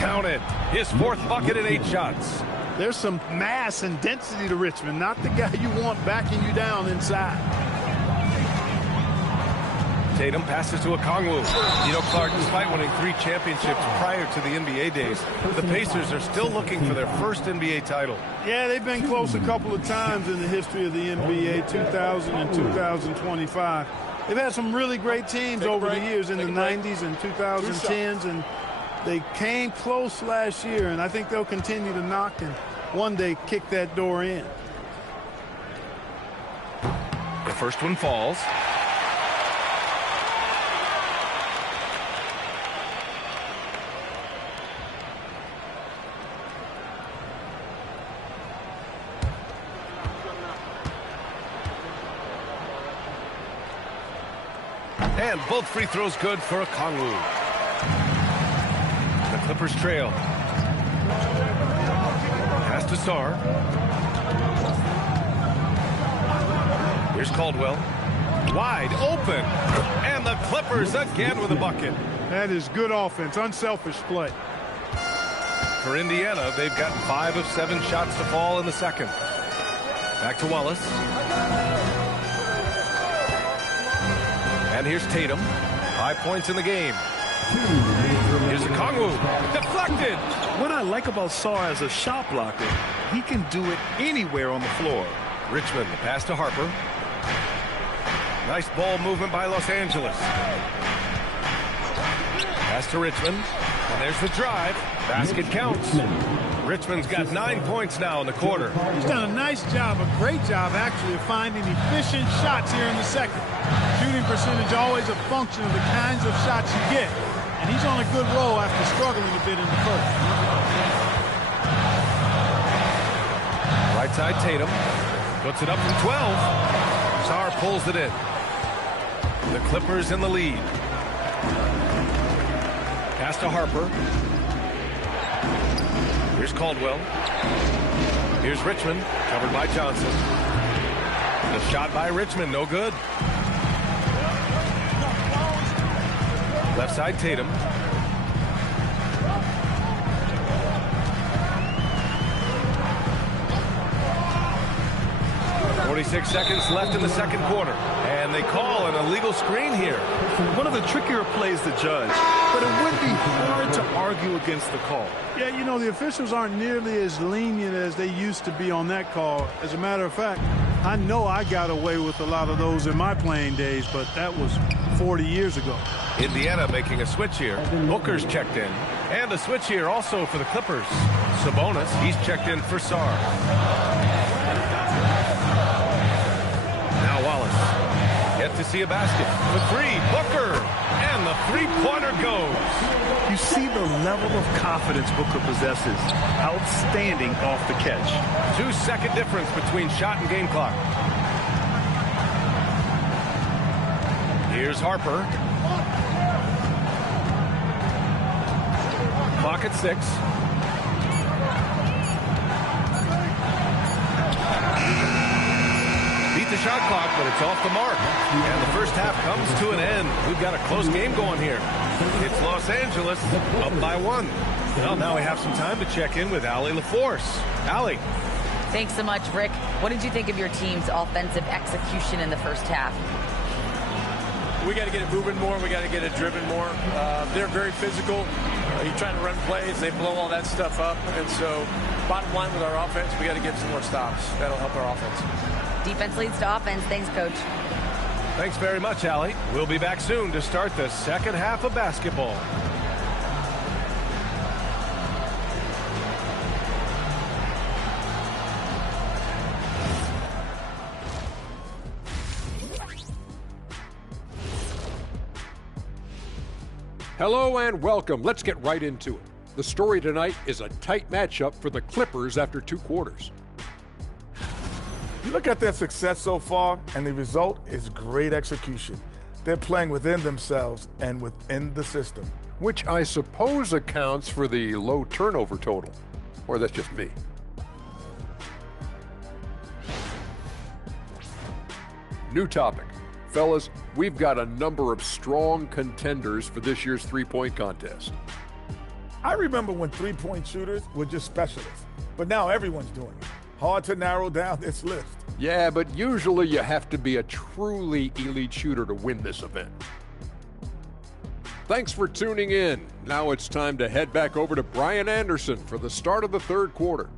Counted. His fourth bucket in 8 shots. There's some mass and density to Richmond, not the guy you want backing you down inside. Tatum passes to Okongwu. You know, Clark, despite winning 3 championships prior to the NBA days, the Pacers are still looking for their first NBA title. Yeah, they've been close a couple of times in the history of the NBA, 2000 and 2025. They've had some really great teams over the years in the 90s and 2010s, and they came close last year, and I think they'll continue to knock and one day kick that door in. The first one falls. And both free throws good for Okongwu. The Clippers trail. Pass to Sarr. Here's Caldwell. Wide open. And the Clippers again with a bucket. That is good offense, unselfish play. For Indiana, they've got 5 of 7 shots to fall in the second. Back to Wallace. And here's Tatum. 5 points in the game. Here's Okongwu. Deflected. What I like about Sarr as a shot blocker, he can do it anywhere on the floor. Richmond, the pass to Harper. Nice ball movement by Los Angeles. Pass to Richmond. And there's the drive. Basket counts. Richmond's got 9 points now in the quarter. He's done a nice job, a great job actually, of finding efficient shots here in the second. Shooting percentage always a function of the kinds of shots you get. And he's on a good roll after struggling a bit in the first. Right side Tatum. Puts it up from 12. Sarr pulls it in. The Clippers in the lead. Pass to Harper. Here's Caldwell. Here's Richmond. Covered by Johnson. The shot by Richmond, no good. Left side Tatum. 46 seconds left in the second quarter. And they call an illegal screen here. One of the trickier plays to judge, but it would be hard to argue against the call. Yeah, you know, the officials aren't nearly as lenient as they used to be on that call. As a matter of fact, I know I got away with a lot of those in my playing days, but that was 40 years ago. Indiana making a switch here. Booker's checked in. And a switch here also for the Clippers. Sabonis, he's checked in for Sarr. Now Wallace. Yet to see a basket. The three, Booker. And the three-pointer goes. You see the level of confidence Booker possesses. Outstanding off the catch. 2-second difference between shot and game clock. Here's Harper. Clock at 6. Beat the shot clock, but it's off the mark. And the first half comes to an end. We've got a close game going here. It's Los Angeles up by 1. Well, now we have some time to check in with Allie LaForce. Allie. Thanks so much, Rick. What did you think of your team's offensive execution in the first half? We got to get it moving more. We got to get it driven more. They're very physical. You're trying to run plays. They blow all that stuff up. And so bottom line with our offense, we got to get some more stops. That'll help our offense. Defense leads to offense. Thanks, Coach. Thanks very much, Allie. We'll be back soon to start the second half of basketball. Hello and welcome. Let's get right into it. The story tonight is a tight matchup for the Clippers after 2 quarters. You look at their success so far, and the result is great execution. They're playing within themselves and within the system. Which I suppose accounts for the low turnover total. Or that's just me. New topic. Fellas, we've got a number of strong contenders for this year's three-point contest. I remember when three-point shooters were just specialists, but now everyone's doing it. Hard to narrow down this list. Yeah, but usually you have to be a truly elite shooter to win this event. Thanks for tuning in. Now it's time to head back over to Brian Anderson for the start of the third quarter.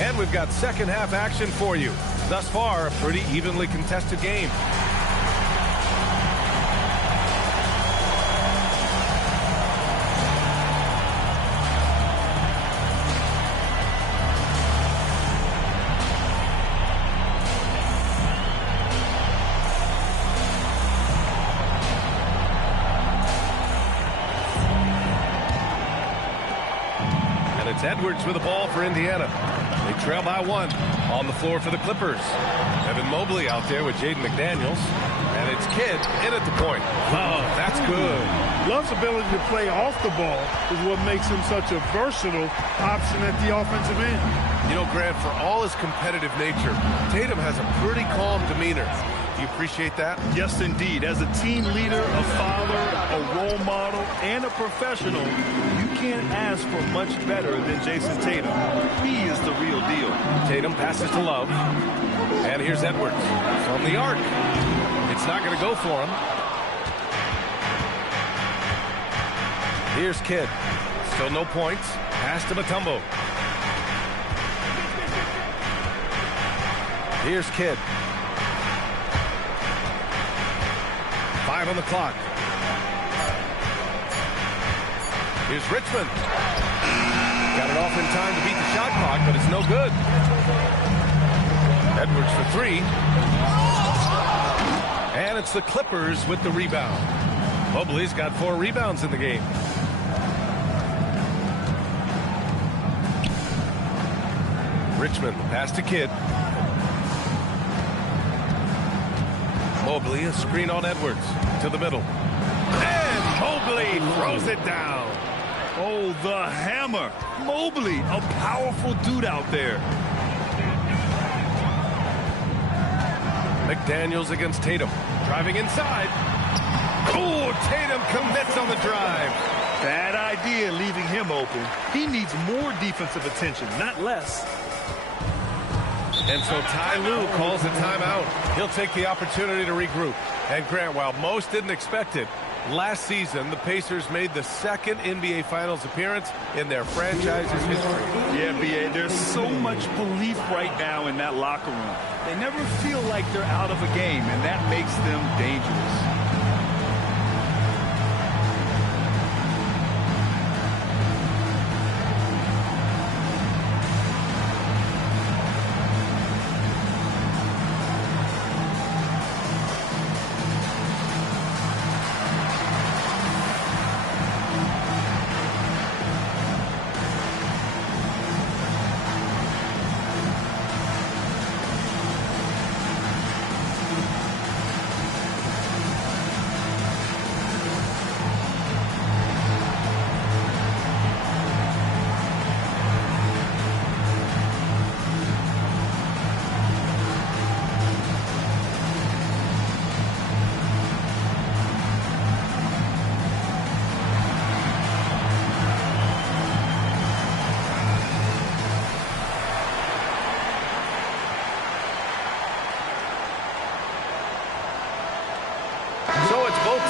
And we've got second half action for you. Thus far, a pretty evenly contested game. And it's Edwards with the ball for Indiana. They trail by 1 on the floor for the Clippers. Evan Mobley out there with Jaden McDaniels. And it's Kidd in at the point. Oh, that's good. Love's ability to play off the ball is what makes him such a versatile option at the offensive end. You know, Grant, for all his competitive nature, Tatum has a pretty calm demeanor. Do you appreciate that? Yes, indeed. As a team leader, a father, a role model, and a professional, you can't ask for much better than Jason Tatum. He is the real deal. Tatum passes to Love. And here's Edwards from the arc. It's not going to go for him. Here's Kidd. Still no points. Pass to Mutombo. Here's Kidd. 5 on the clock. Here's Richmond. Got it off in time to beat the shot clock, but it's no good. Edwards for 3. And it's the Clippers with the rebound. Mobley's got 4 rebounds in the game. Richmond, pass to Kidd. Mobley, a screen on Edwards to the middle. And Mobley throws it down. Oh, the hammer. Mobley, a powerful dude out there. McDaniels against Tatum. Driving inside. Oh, Tatum commits on the drive. Bad idea leaving him open. He needs more defensive attention, not less. And so Ty Lue calls a timeout. He'll take the opportunity to regroup. And Grant, while most didn't expect it, last season the Pacers made the second NBA Finals appearance in their franchise's history. Yeah, B.A., there's so much belief right now in that locker room. They never feel like they're out of a game, and that makes them dangerous.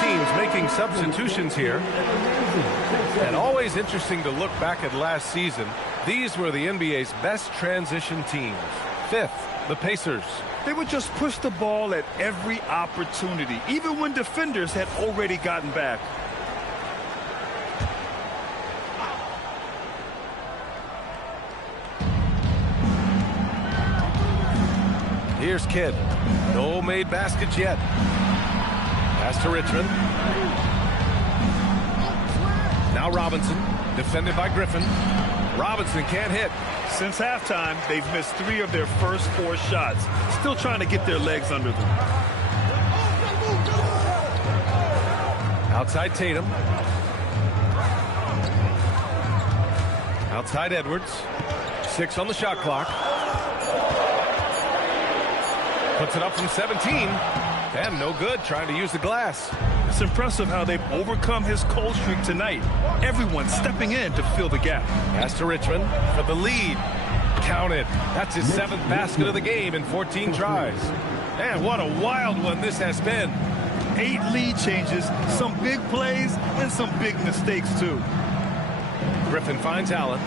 teams making substitutions here. And always interesting to look back at last season. These were the NBA's best transition teams. 5th, the Pacers. They would just push the ball at every opportunity, even when defenders had already gotten back. Here's Kidd. No made baskets yet. Pass to Richmond. Now Robinson, defended by Griffin. Robinson can't hit. Since halftime, they've missed 3 of their first 4 shots. Still trying to get their legs under them. Outside Tatum. Outside Edwards. 6 on the shot clock. Puts it up from 17. And no good, trying to use the glass. It's impressive how they've overcome his cold streak tonight. Everyone stepping in to fill the gap. Pass to Richmond for the lead. Counted. That's his 7th basket of the game in 14 tries. And what a wild one this has been. 8 lead changes, some big plays, and some big mistakes, too. Griffin finds Allen.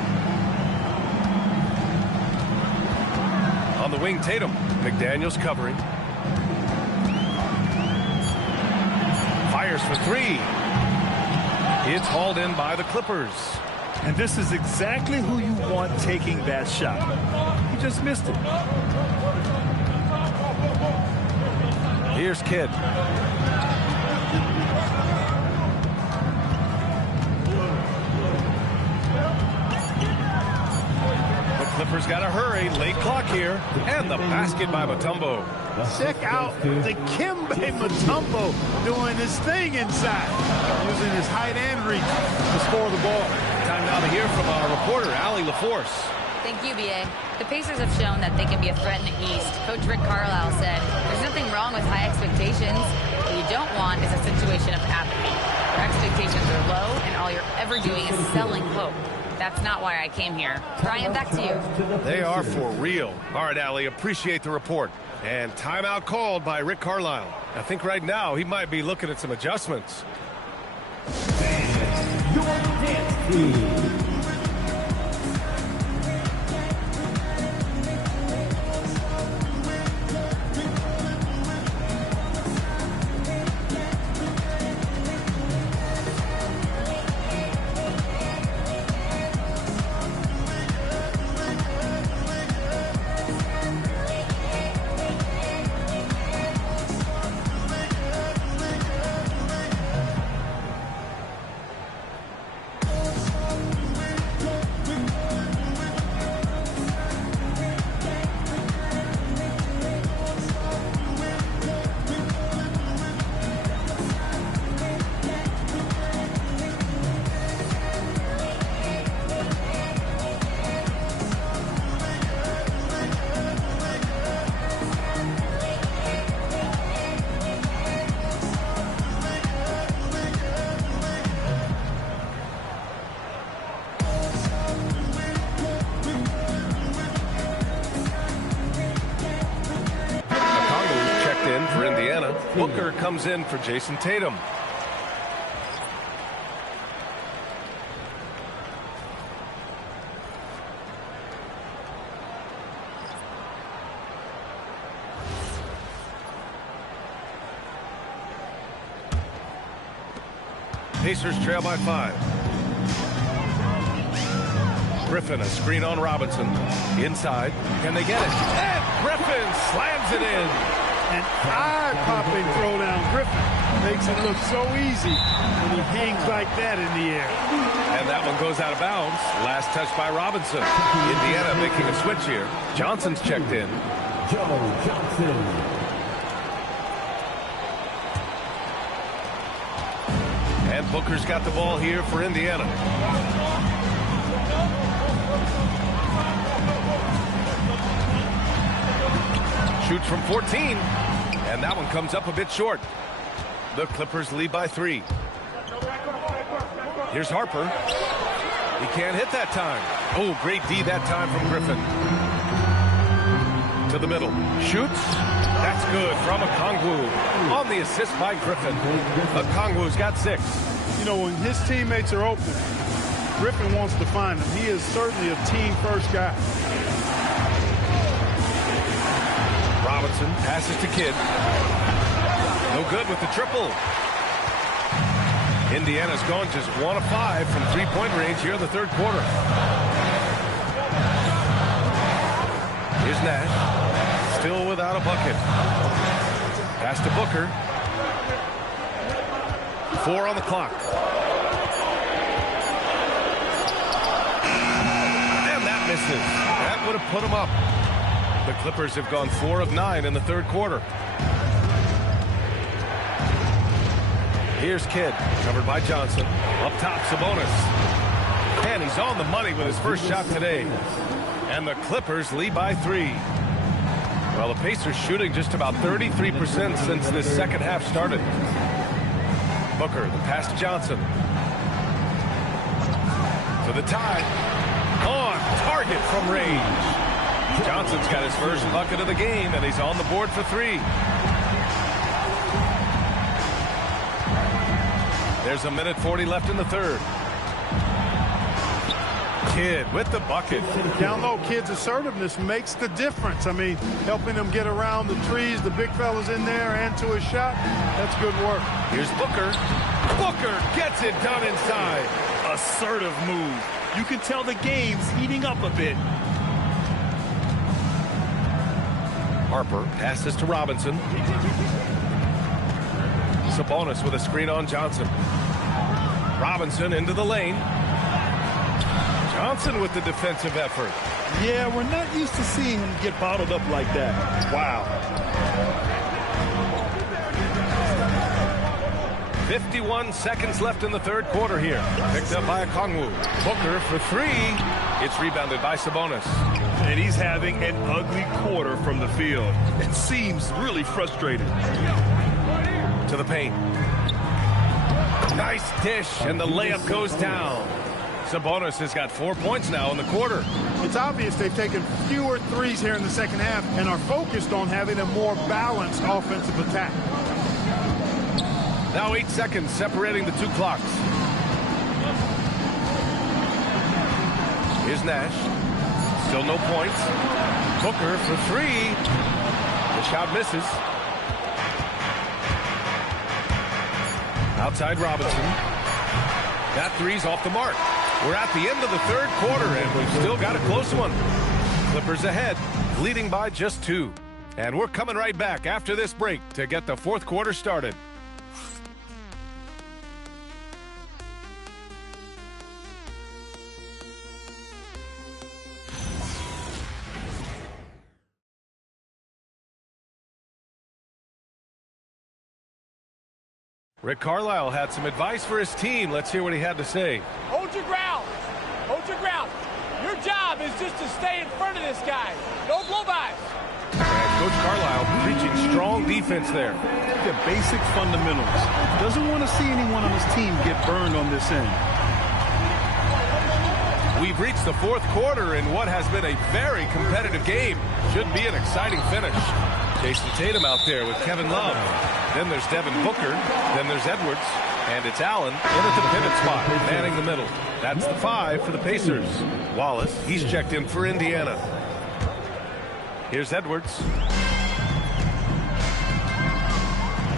On the wing, Tatum. McDaniels covering. Fires for 3. It's hauled in by the Clippers. And this is exactly who you want taking that shot. He just missed it. Here's Kidd. The Clippers got to hurry. Late clock here. And the basket by Mutombo. Check out the Kimbe Mutombo doing his thing inside, using his height and reach to score the ball. Time now to hear from our reporter, Allie LaForce. Thank you, B.A. The Pacers have shown that they can be a threat in the East. Coach Rick Carlisle said, there's nothing wrong with high expectations. What you don't want is a situation of apathy. Your expectations are low, and all you're ever doing is selling hope. That's not why I came here. Brian, back to you. They are for real. All right, Allie, appreciate the report. And timeout called by Rick Carlisle. I think right now he might be looking at some adjustments. Your dance team. Booker comes in for Jason Tatum. Pacers trail by 5. Griffin, a screen on Robinson. Inside. Can they get it? And Griffin slams it in. An eye-popping throwdown. Griffin makes it look so easy when he hangs like that in the air. And that one goes out of bounds. Last touch by Robinson. Indiana making a switch here. Johnson's checked in. Joe Johnson. And Booker's got the ball here for Indiana. Shoots from 14. And that one comes up a bit short. The Clippers lead by 3. Here's Harper. He can't hit that time. Oh, great D that time from Griffin. To the middle. Shoots. That's good from Okongwu. On the assist by Griffin. Okongwu's got 6. You know, when his teammates are open, Griffin wants to find them. He is certainly a team-first guy. Robinson passes to Kidd. No good with the triple. Indiana's gone just 1 of 5 from 3-point range here in the third quarter. Here's Nash. Still without a bucket. Pass to Booker. 4 on the clock. And that misses. That would have put him up. The Clippers have gone 4 of 9 in the third quarter. Here's Kidd, covered by Johnson. Up top, Sabonis. And he's on the money with his first shot today. And the Clippers lead by 3. Well, the Pacers shooting just about 33% since this second half started. Booker, the pass to Johnson. To the tie. On target from range. Johnson's got his first bucket of the game, and he's on the board for 3. There's 1:40 left in the third. Kidd with the bucket. Down low, Kidd's assertiveness makes the difference. I mean, helping him get around the trees, the big fellas in there, and to his shot. That's good work. Here's Booker. Booker gets it done inside. Assertive move. You can tell the game's heating up a bit. Harper passes to Robinson. Sabonis with a screen on Johnson. Robinson into the lane. Johnson with the defensive effort. Yeah, we're not used to seeing him get bottled up like that. Wow. 51 seconds left in the third quarter here. Picked up by Okongwu. Booker for 3. It's rebounded by Sabonis. And he's having an ugly quarter from the field. It seems really frustrated. To the paint. Nice dish, and the layup goes down. Sabonis has got 4 points now in the quarter. It's obvious they've taken fewer threes here in the second half and are focused on having a more balanced offensive attack. Now 8 seconds separating the 2 clocks. Here's Nash. Still no points. Booker for 3. The shot misses. Outside Robinson. That 3's off the mark. We're at the end of the third quarter, and we've still got a close one. Clippers ahead, leading by just 2. And we're coming right back after this break to get the fourth quarter started. Rick Carlisle had some advice for his team. Let's hear what he had to say. Hold your ground. Hold your ground. Your job is just to stay in front of this guy. No blow-bys. And Coach Carlisle preaching strong defense there. The basic fundamentals. Doesn't want to see anyone on his team get burned on this end. We've reached the fourth quarter in what has been a very competitive game. Should be an exciting finish. Jason Tatum out there with Kevin Love. Then there's Devin Booker. Then there's Edwards. And it's Allen in at the pivot spot, manning the middle. That's the 5 for the Pacers. Wallace, he's checked in for Indiana. Here's Edwards.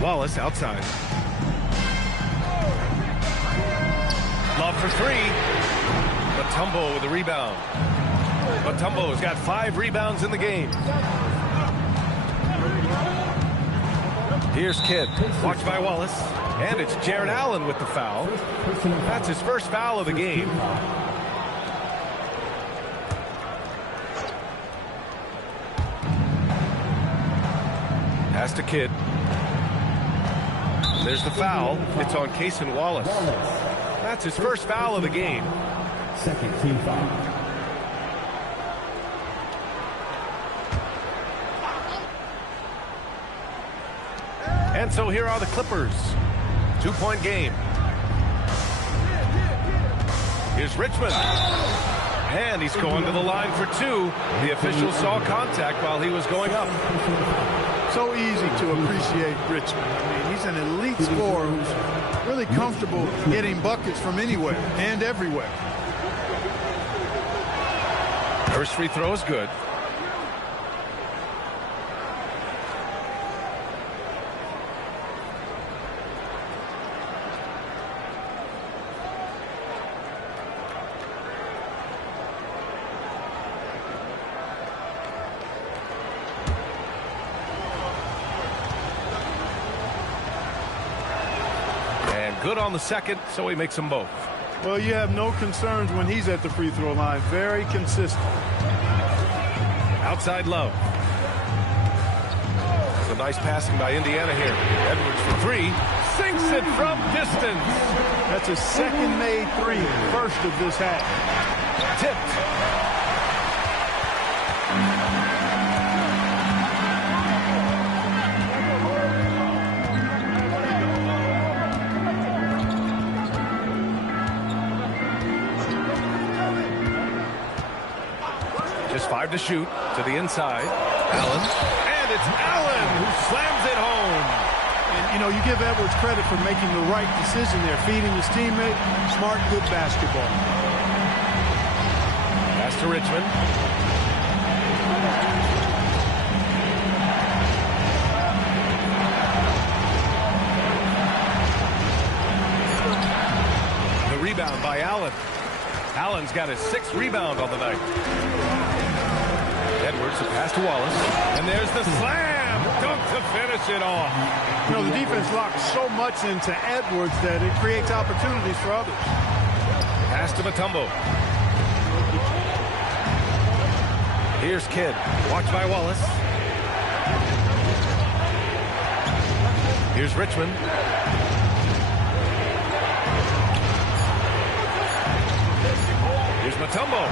Wallace outside. Love for 3. Mutombo with the rebound. Mutombo's got 5 rebounds in the game. Here's Kidd, watched by Wallace, and it's Jared Allen with the foul. That's his first foul of the game. Pass to Kidd. There's the foul. It's on Cason Wallace. That's his first foul of the game. Second team foul. And so here are the Clippers. 2-point game. Here's Richmond. And he's going to the line for two. The official saw contact while he was going up. So easy to appreciate Richmond. I mean, he's an elite scorer who's really comfortable getting buckets from anywhere and everywhere. First free throw is good. Good on the second, so he makes them both. Well, you have no concerns when he's at the free throw line. Very consistent. Outside Love. It's a nice passing by Indiana here. Edwards for three. Sinks it from distance. That's a second-made three, first of this half. Tipped. Just 5 to shoot to the inside. Allen. And it's Allen who slams it home. And, you know, you give Edwards credit for making the right decision there, feeding his teammate. Smart, good basketball. Pass to Richmond. The rebound by Allen. Allen's got his 6th rebound on the night. Edwards, a pass to Wallace. And there's the slam. Dunk to finish it off. You know, the defense locks so much into Edwards that it creates opportunities for others. Pass to Mutombo. Here's Kidd. Watched by Wallace. Here's Richmond. Here's Mutombo.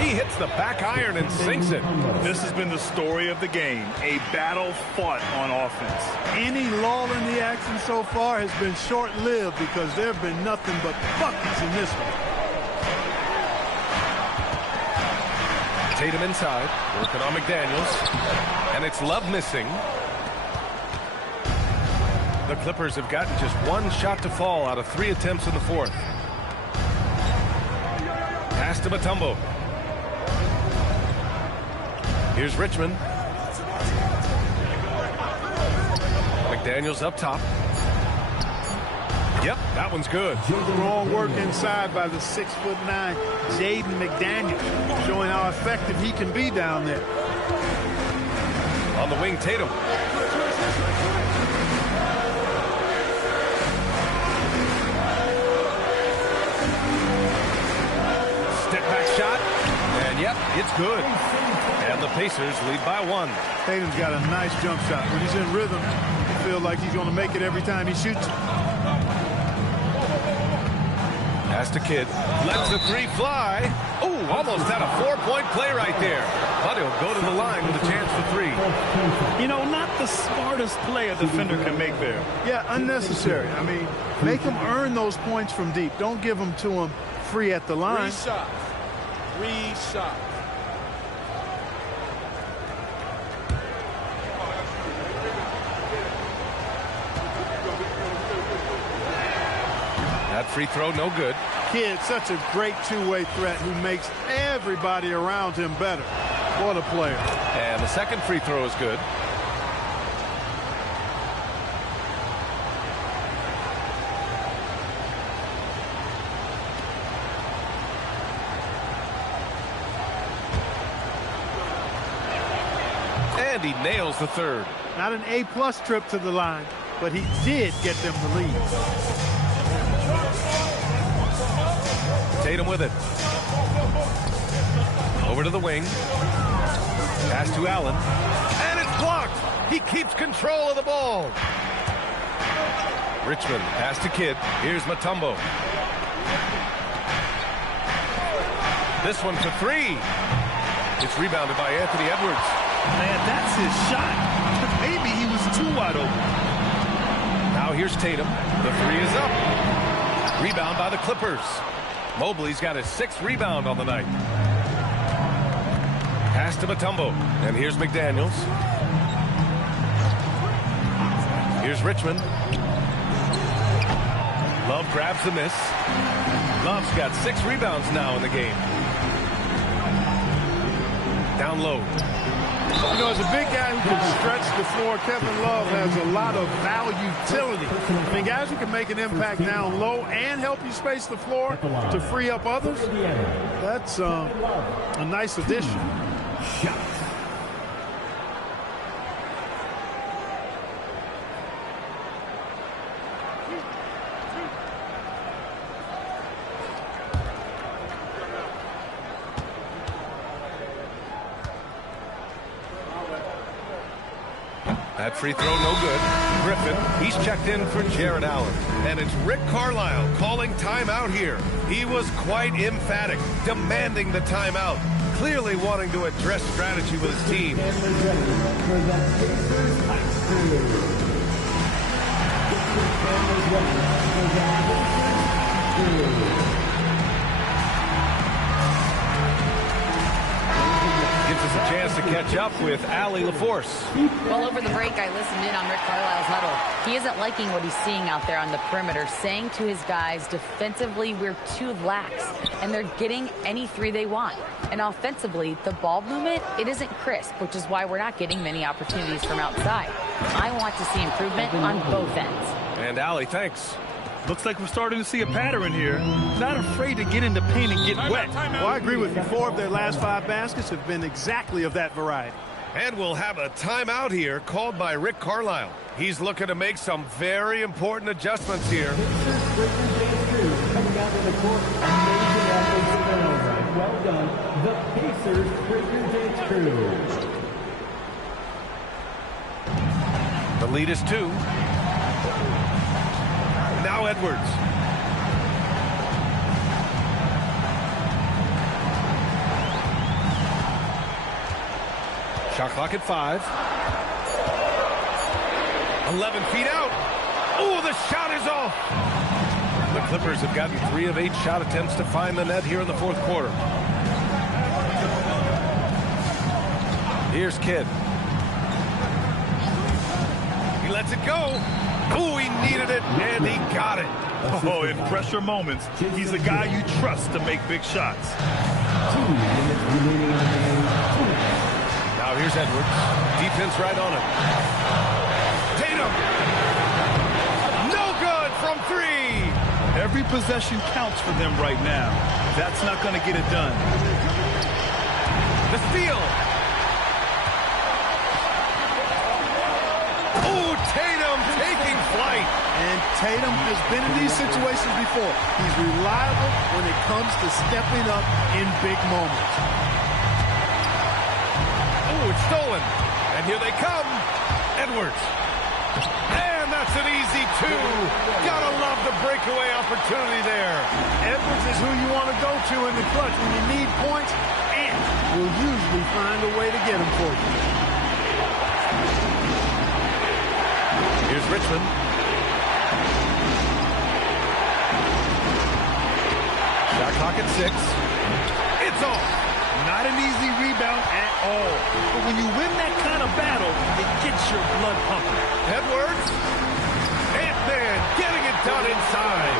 He hits the back iron and sinks it. This has been the story of the game. A battle fought on offense. Any lull in the action so far has been short-lived because there have been nothing but buckets in this one. Tatum inside. Working on McDaniels. And it's Love missing. The Clippers have gotten just 1 shot to fall out of 3 attempts in the 4th. Pass to Mutombo. Here's Richmond. McDaniels up top. Yep, that one's good. Strong work inside by the 6'9" Jaden McDaniels, showing how effective he can be down there. On the wing, Tatum. Step back shot. And yep, it's good. And the Pacers lead by 1. Tatum's got a nice jump shot. When he's in rhythm, you feel like he's going to make it every time he shoots. Pass to Kidd. Lets the 3 fly. Oh, almost had a 4-point play right there. But he'll go to the line with a chance for 3. You know, not the smartest play a defender can make there. Yeah, unnecessary. I mean, make him earn those points from deep. Don't give them to him free at the line. 3 shots. 3 shots. That free throw, no good. Kidd, such a great two-way threat who makes everybody around him better. What a player. And the second free throw is good. And he nails the 3rd. Not an A-plus trip to the line, but he did get them the lead. Tatum with it. Over to the wing. Pass to Allen. And it's blocked. He keeps control of the ball. Richmond pass to Kidd. Here's Mutombo. This one for 3. It's rebounded by Anthony Edwards. Man, that's his shot. Maybe he was too wide open. Now here's Tatum. The 3 is up. Rebound by the Clippers. Mobley's got his 6th rebound on the night. Pass to Mutombo. And here's McDaniels. Here's Richmond. Love grabs the miss. Love's got 6 rebounds now in the game. Down low. You know, as a big guy who can stretch the floor, Kevin Love has a lot of utility. I mean, guys who can make an impact down low and help you space the floor to free up others, that's a nice addition. That free throw no good. Griffin, he's checked in for Jared Allen. And it's Rick Carlisle calling timeout here. He was quite emphatic, demanding the timeout, clearly wanting to address strategy with his team. Gives us a chance to catch up with Allie LaForce. Well, over the break, I listened in on Rick Carlisle's huddle. He isn't liking what he's seeing out there on the perimeter, saying to his guys, defensively, we're too lax, and they're getting any 3 they want. And offensively, the ball movement, it isn't crisp, which is why we're not getting many opportunities from outside. I want to see improvement on both ends. And Allie, thanks. Looks like we're starting to see a pattern here. Not afraid to get in the paint and get wet. Well, I agree with you. 4 of their last 5 baskets have been exactly of that variety. And we'll have a timeout here called by Rick Carlisle. He's looking to make some very important adjustments here. Coming out of the court, amazing effort. Well done. The Pacers Breakers dance crew. The lead is 2. Now Edwards. Shot clock at 5. 11 feet out. Oh, the shot is off. The Clippers have gotten 3 of 8 shot attempts to find the net here in the 4th quarter. Here's Kidd. He lets it go. Oh, he needed it, and he got it. Oh, in pressure moments, he's a guy you trust to make big shots. 2 minutes remaining in the game. Now here's Edwards. Defense right on him. Tatum. No good from 3. Every possession counts for them right now. That's not going to get it done. The steal. Oh, Tatum taking flight. And Tatum has been in these situations before. He's reliable when it comes to stepping up in big moments. Oh, it's stolen. And here they come. Edwards. And that's an easy 2. Gotta love the breakaway opportunity there. Edwards is who you want to go to in the clutch when you need points, and will usually find a way to get them for you. Here's Richmond. Shot clock at 6. It's off. Not an easy rebound at all. But when you win that kind of battle, it gets your blood pumping. Edwards. Ant-Man getting it done inside.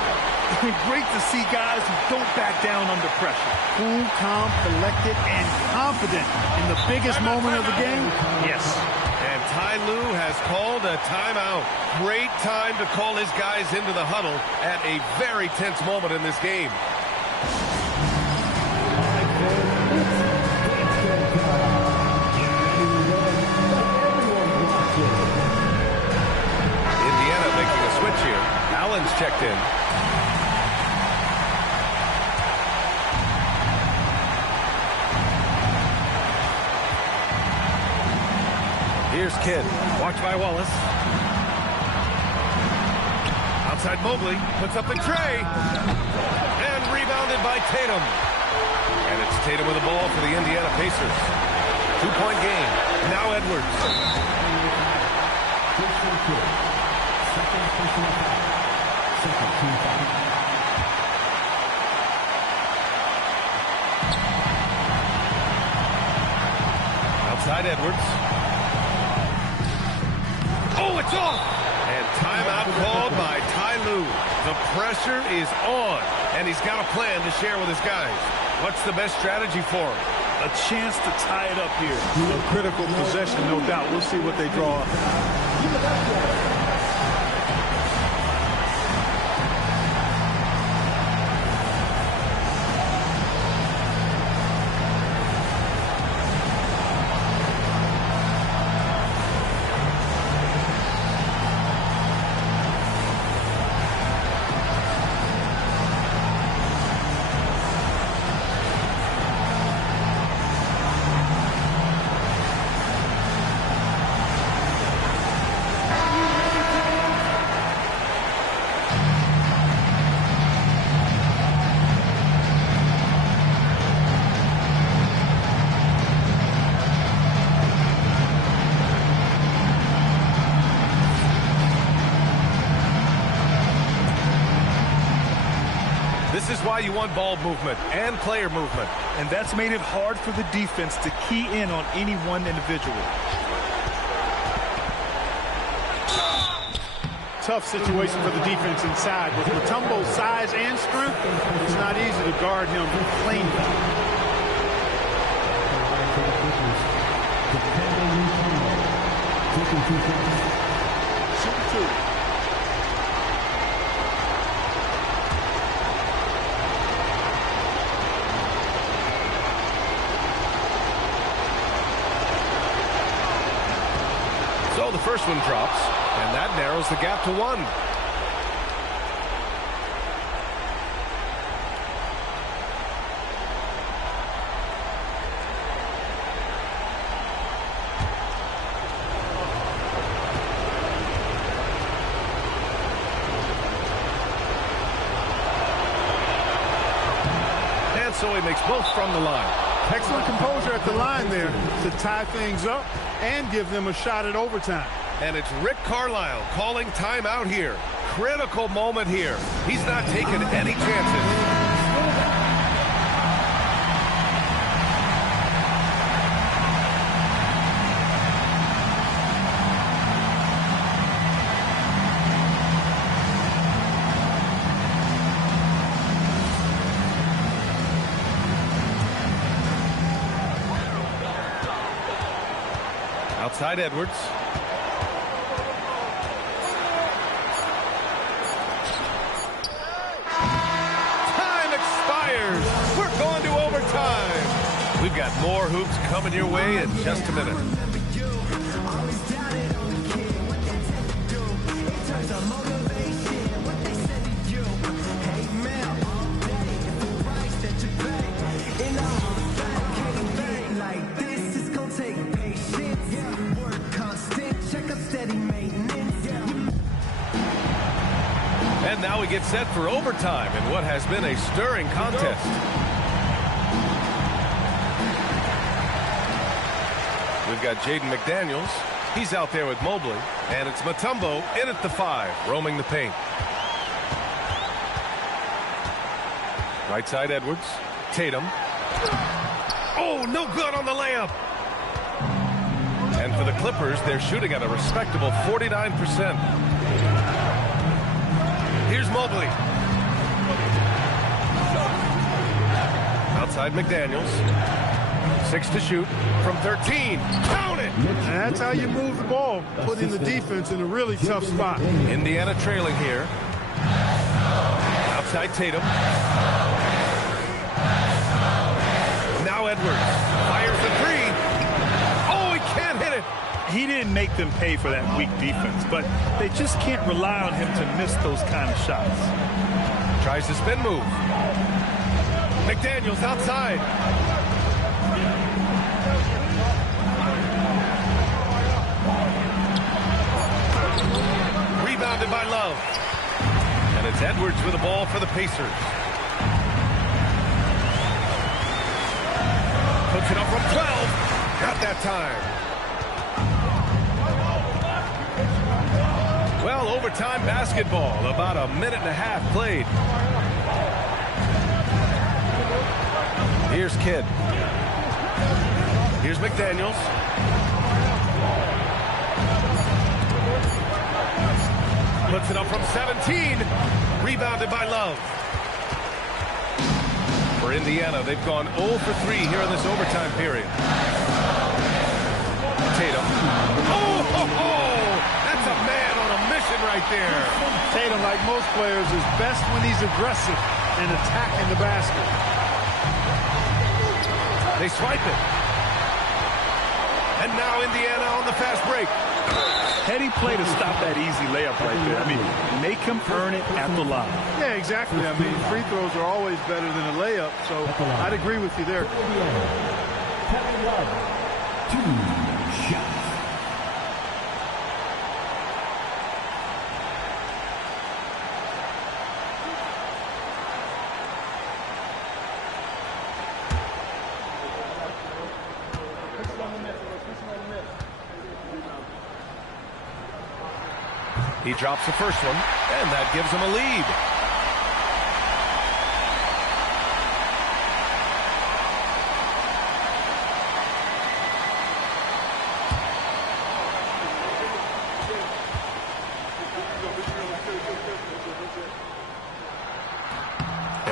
Great to see guys who don't back down under pressure. Cool, calm, collected, and confident in the biggest moment of the game. Yes. And Ty Lue has called a timeout. Great time to call his guys into the huddle at a very tense moment in this game. Indiana making a switch here. Allen's checked in. Here's Kidd. Watched by Wallace. Outside Mobley. Puts up the tray. And rebounded by Tatum. And it's Tatum with the ball for the Indiana Pacers. 2-point game. Now Edwards. Outside Edwards. Oh, it's off! And timeout called by Ty Lue. The pressure is on, and he's got a plan to share with his guys. What's the best strategy for him? A chance to tie it up here. A critical possession, no doubt. We'll see what they draw up. This is why you want ball movement and player movement. And that's made it hard for the defense to key in on any one individual. Tough situation for the defense inside. With Mutombo's size and strength, it's not easy to guard him cleanly. So the first one drops, and that narrows the gap to 1. And so he makes both from the line. Excellent composure at the line there to tie things up and give them a shot at overtime. And it's Rick Carlisle calling timeout here. Critical moment here. He's not taking any chances. Outside Edwards. Time expires. We're going to overtime. We've got more hoops coming your way in just a minute. And now we get set for overtime in what has been a stirring contest. We've got Jaden McDaniels. He's out there with Mobley. And it's Mutombo in at the 5, roaming the paint. Right side Edwards. Tatum. Oh, no good on the layup. And for the Clippers, they're shooting at a respectable 49%. Here's Mobley. Outside McDaniels. 6 to shoot from 13. Count it! And that's how you move the ball, putting the defense in a really tough spot. Indiana trailing here. Outside Tatum. Now Edwards fires the 3. Oh, he can't hit it. He didn't make them pay for that weak defense, but they just can't rely on him to miss those kind of shots. Tries the spin move. McDaniels outside. Rebounded by Love. And it's Edwards with the ball for the Pacers. Puts it up from 12. Got that time. Well, overtime basketball. About a minute and a half played. Here's Kidd. Here's McDaniels. Puts it up from 17. Rebounded by Love. For Indiana, they've gone 0 for 3 here in this overtime period. Tatum. That's a man on a mission right there. Tatum, like most players, is best when he's aggressive and attacking the basket. They swipe it. And now Indiana on the fast break. Heady play to stop that easy layup right there. I mean, make him earn it at the line. Yeah, exactly. I mean, free throws are always better than a layup, so I'd agree with you there. Kevin Love, 2 shots. He drops the first one, and that gives him a lead.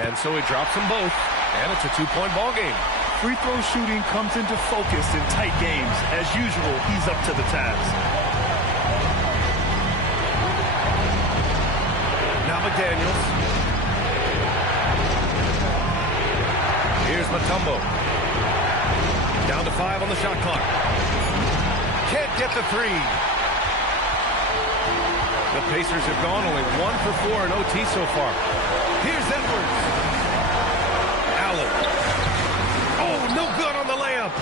And so he drops them both, and it's a 2-point ball game. Free throw shooting comes into focus in tight games. As usual, he's up to the task. McDaniels. Here's Mutombo. Down to 5 on the shot clock. Can't get the 3. The Pacers have gone only 1 for 4 in OT so far. Here's Edwards. Allen. Oh, no good on the layup.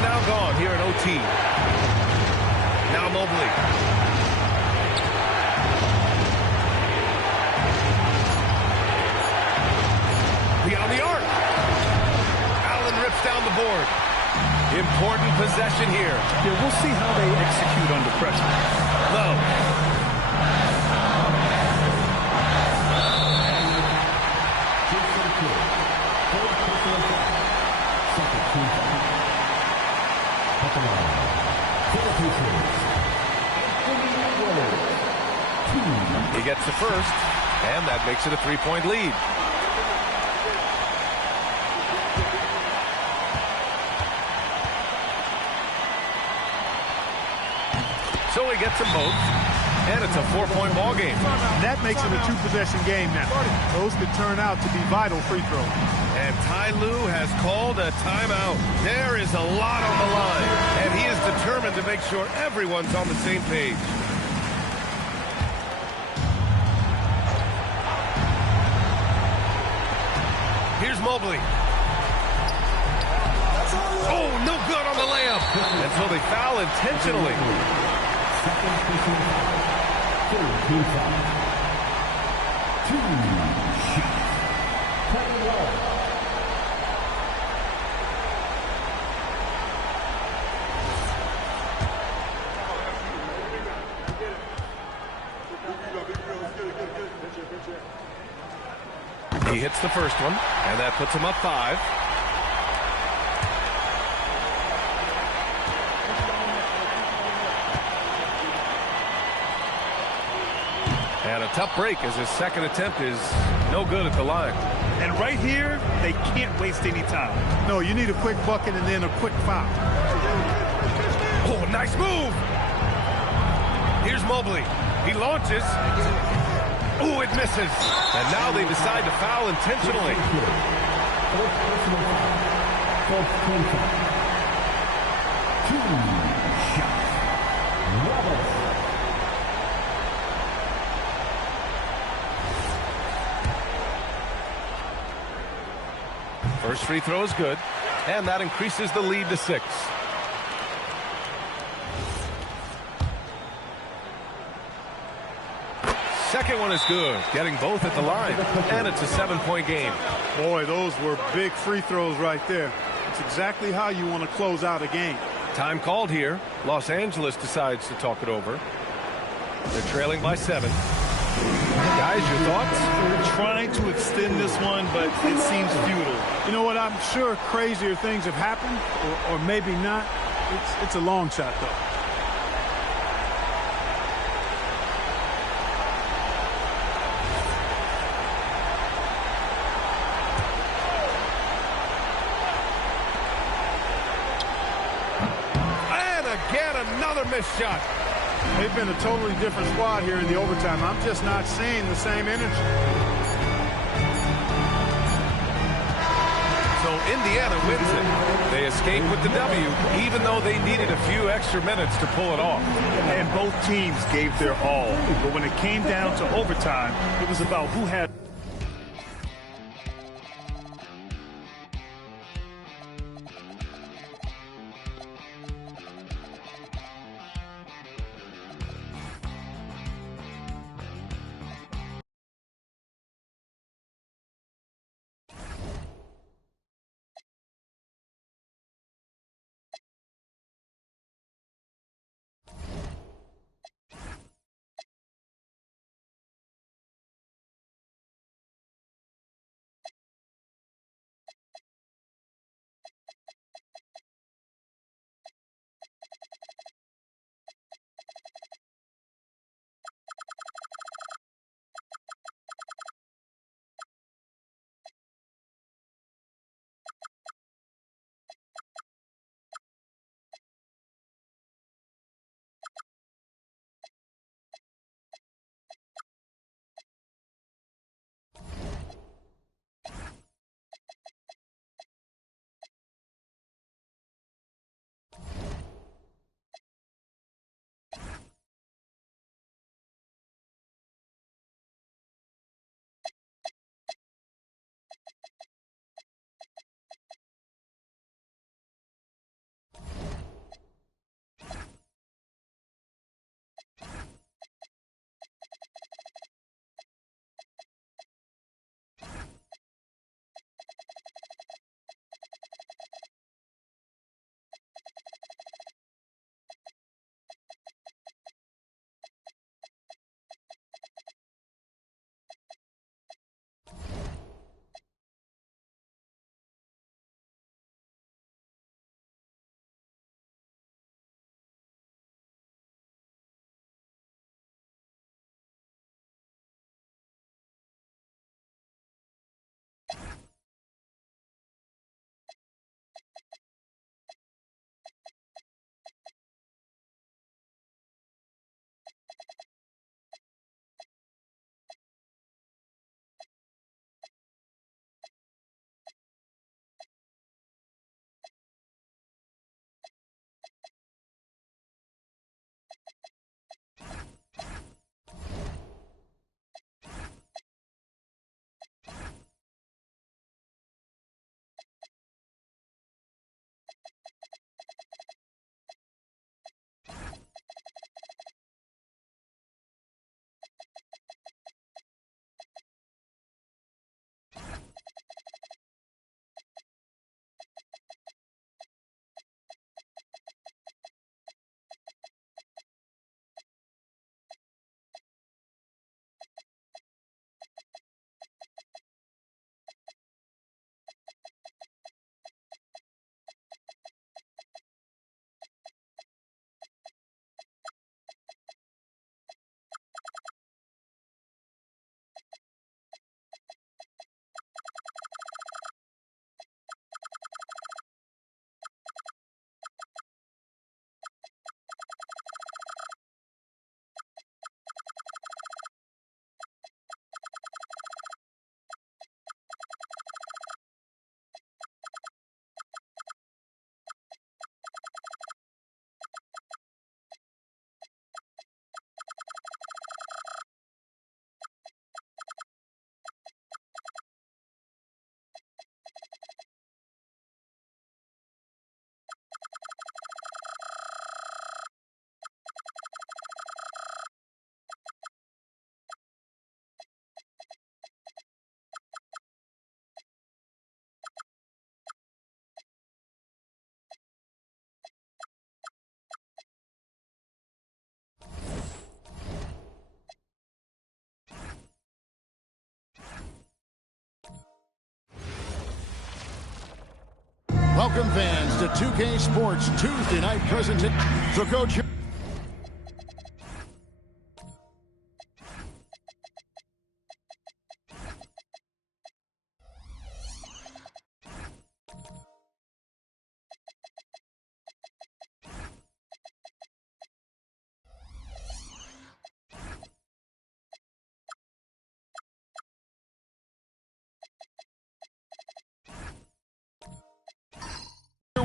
Now gone here in OT. Now Mobley. Beyond the arc. Allen rips down the board. Important possession here. Yeah, we'll see how they execute under pressure. Love. He gets the first, and that makes it a 3-point lead. So he gets them both, and it's a 4-point ball game. That makes it a 2-possession game now. Those could turn out to be vital free throws. And Ty Lue has called a timeout. There is a lot on the line, and he is determined to make sure everyone's on the same page. Here's Mobley. Oh, no good on the layup. And so they foul intentionally. He hits the first one, and that puts him up 5. And a tough break as his second attempt is no good at the line. And right here, they can't waste any time. No, you need a quick bucket and then a quick foul. Oh, nice move. Here's Mobley. He launches. Oh, it misses. And now they decide to foul intentionally. First free throw is good, and that increases the lead to 6. Second one is good, getting both at the line, and it's a 7-point game. Boy, those were big free throws right there. It's exactly how you want to close out a game. Time called here. Los Angeles decides to talk it over. They're trailing by 7. Guys, your thoughts? Trying to extend this one, but it seems futile. You know what? I'm sure crazier things have happened, or maybe not. It's a long shot, though. And again, another missed shot. They've been a totally different squad here in the overtime. I'm just not seeing the same energy. So Indiana wins it. They escape with the W, even though they needed a few extra minutes to pull it off. And both teams gave their all. But when it came down to overtime, it was about who had Welcome, fans, to 2K Sports Tuesday night presentation. So, Coach.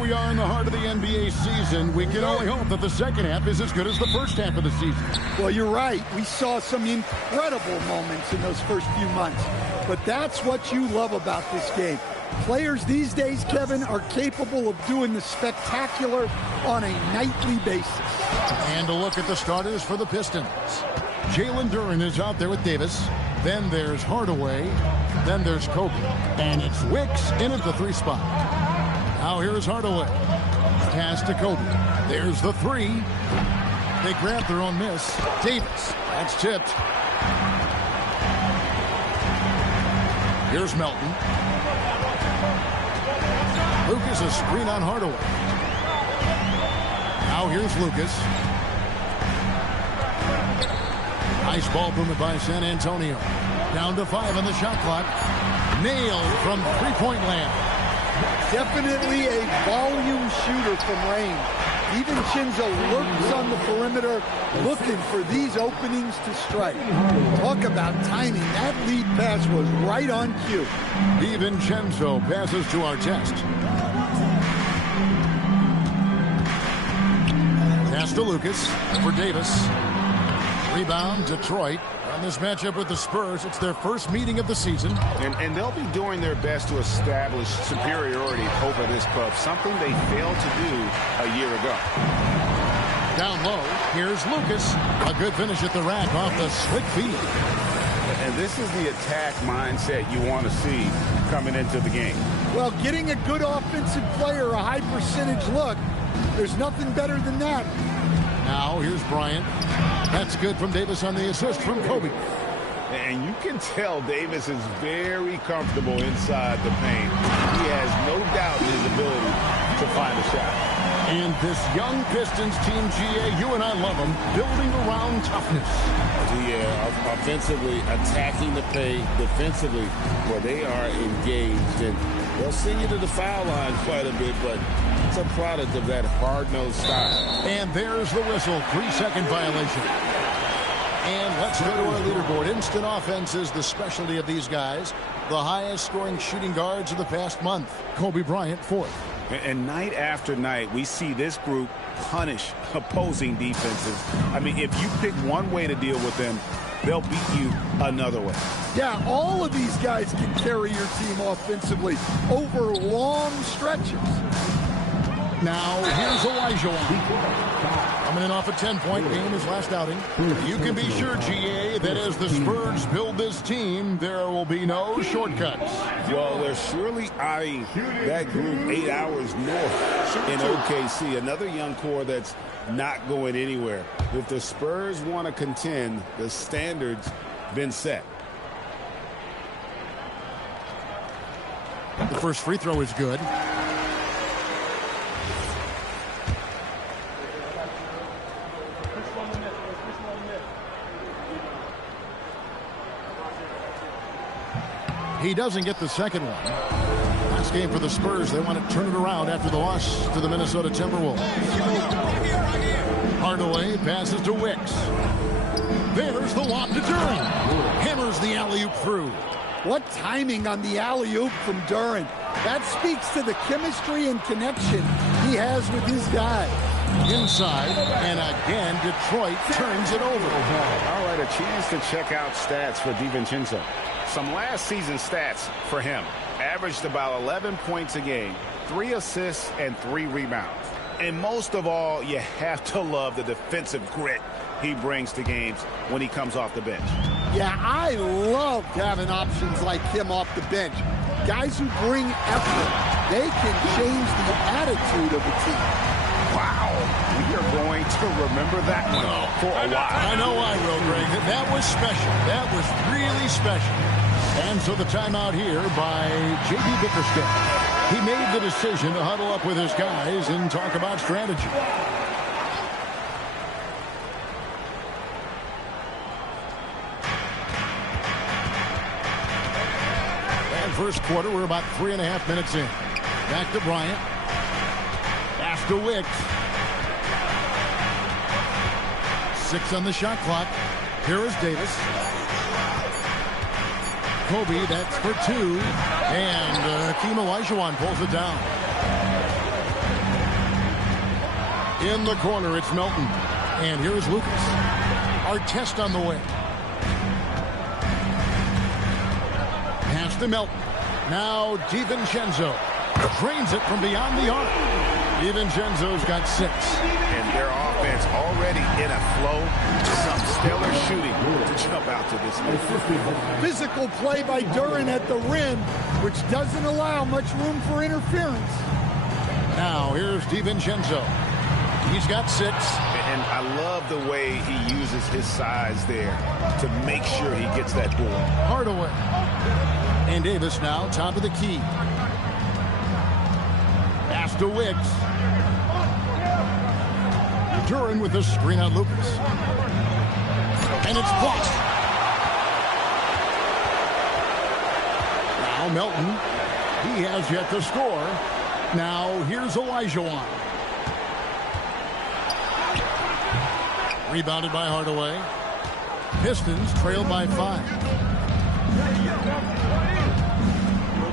We are in the heart of the NBA season. We can only hope that the second half is as good as the first half of the season. Well, you're right. We saw some incredible moments in those first few months. But that's what you love about this game. Players these days, Kevin, are capable of doing the spectacular on a nightly basis. And a look at the starters for the Pistons. Jalen Duren is out there with Davis. Then there's Hardaway. Then there's Kobe. And it's Wicks in at the 3 spot. Now here's Hardaway. Pass to Kobe. There's the 3. They grab their own miss. Davis. That's tipped. Here's Melton. Lucas a screen on Hardaway. Now here's Lucas. Nice ball movement by San Antonio. Down to 5 on the shot clock. Nailed from three-point land. Definitely a volume shooter from range. DiVincenzo lurks on the perimeter looking for these openings to strike. Talk about timing. That lead pass was right on cue. DiVincenzo passes to Artest. Pass to Lucas for Davis. Rebound, Detroit. On this matchup with the Spurs, it's their first meeting of the season. And they'll be doing their best to establish superiority over this club, something they failed to do a year ago. Down low, here's Lucas. A good finish at the rack off the slick feed. And this is the attack mindset you want to see coming into the game. Well, getting a good offensive player a high percentage look, there's nothing better than that. Now here's Bryant. That's good from Davis on the assist from Kobe. And you can tell Davis is very comfortable inside the paint. He has no doubt in his ability to find a shot. And this young Pistons team, GA, you and I love them, building around toughness. Yeah, offensively, attacking the paint, defensively, where they are engaged. And they'll send you to the foul line quite a bit, but it's a product of that hard-nosed style. And there's the whistle, 3-second violation. And let's go to our leaderboard. Instant offense is the specialty of these guys. The highest scoring shooting guards of the past month. Kobe Bryant, 4th. And night after night, we see this group punish opposing defenses. I mean, if you pick one way to deal with them, they'll beat you another way. Yeah, all of these guys can carry your team offensively over long stretches. Now, here's Elijah. Coming in off a 10-point game his last outing. You can be sure, GA, that as the Spurs build this team, there will be no shortcuts. Well, they're surely eyeing that group 8 hours north in OKC. Another young core that's not going anywhere. If the Spurs want to contend, the standard's been set. The first free throw is good. He doesn't get the second one. Last game for the Spurs. They want to turn it around after the loss to the Minnesota Timberwolves. Hardaway passes to Wicks. There's the lob to Duren. Hammers the alley-oop through. What timing on the alley-oop from Duren. That speaks to the chemistry and connection he has with his guy. Inside, and again, Detroit turns it over. All right, a chance to check out stats for DiVincenzo. Some last season stats for him. Averaged about 11 points a game, 3 assists, and 3 rebounds. And most of all, you have to love the defensive grit he brings to games when he comes off the bench. Yeah, I love having options like him off the bench. Guys who bring effort. They can change the attitude of the team. Wow. We are going to remember that one for a while. I know I will, Greg. That was special. That was really special. And so the timeout here by J.B. Bickerstaff. He made the decision to huddle up with his guys and talk about strategy. And first quarter, we're about 3.5 minutes in. Back to Bryant. Pass to Wicks. 6 on the shot clock. Here is Davis. Kobe, that's for 2. And Hakeem Olajuwon pulls it down. In the corner, it's Melton. And here's Lucas. Artest on the way. Pass to Melton. Now DiVincenzo drains it from beyond the arc. DiVincenzo's got 6. And their offense already in a flow. Some stellar shooting to jump out to this lead. Physical play by Duren at the rim, which doesn't allow much room for interference. Now here's DiVincenzo. He's got 6. And I love the way he uses his size there to make sure he gets that board. Hardaway. And Davis now top of the key. Pass to Wicks. Duren with the screen on Lucas. And it's blocked. Now Melton. He has yet to score. Now here's Olajuwon. Rebounded by Hardaway. Pistons trail by 5.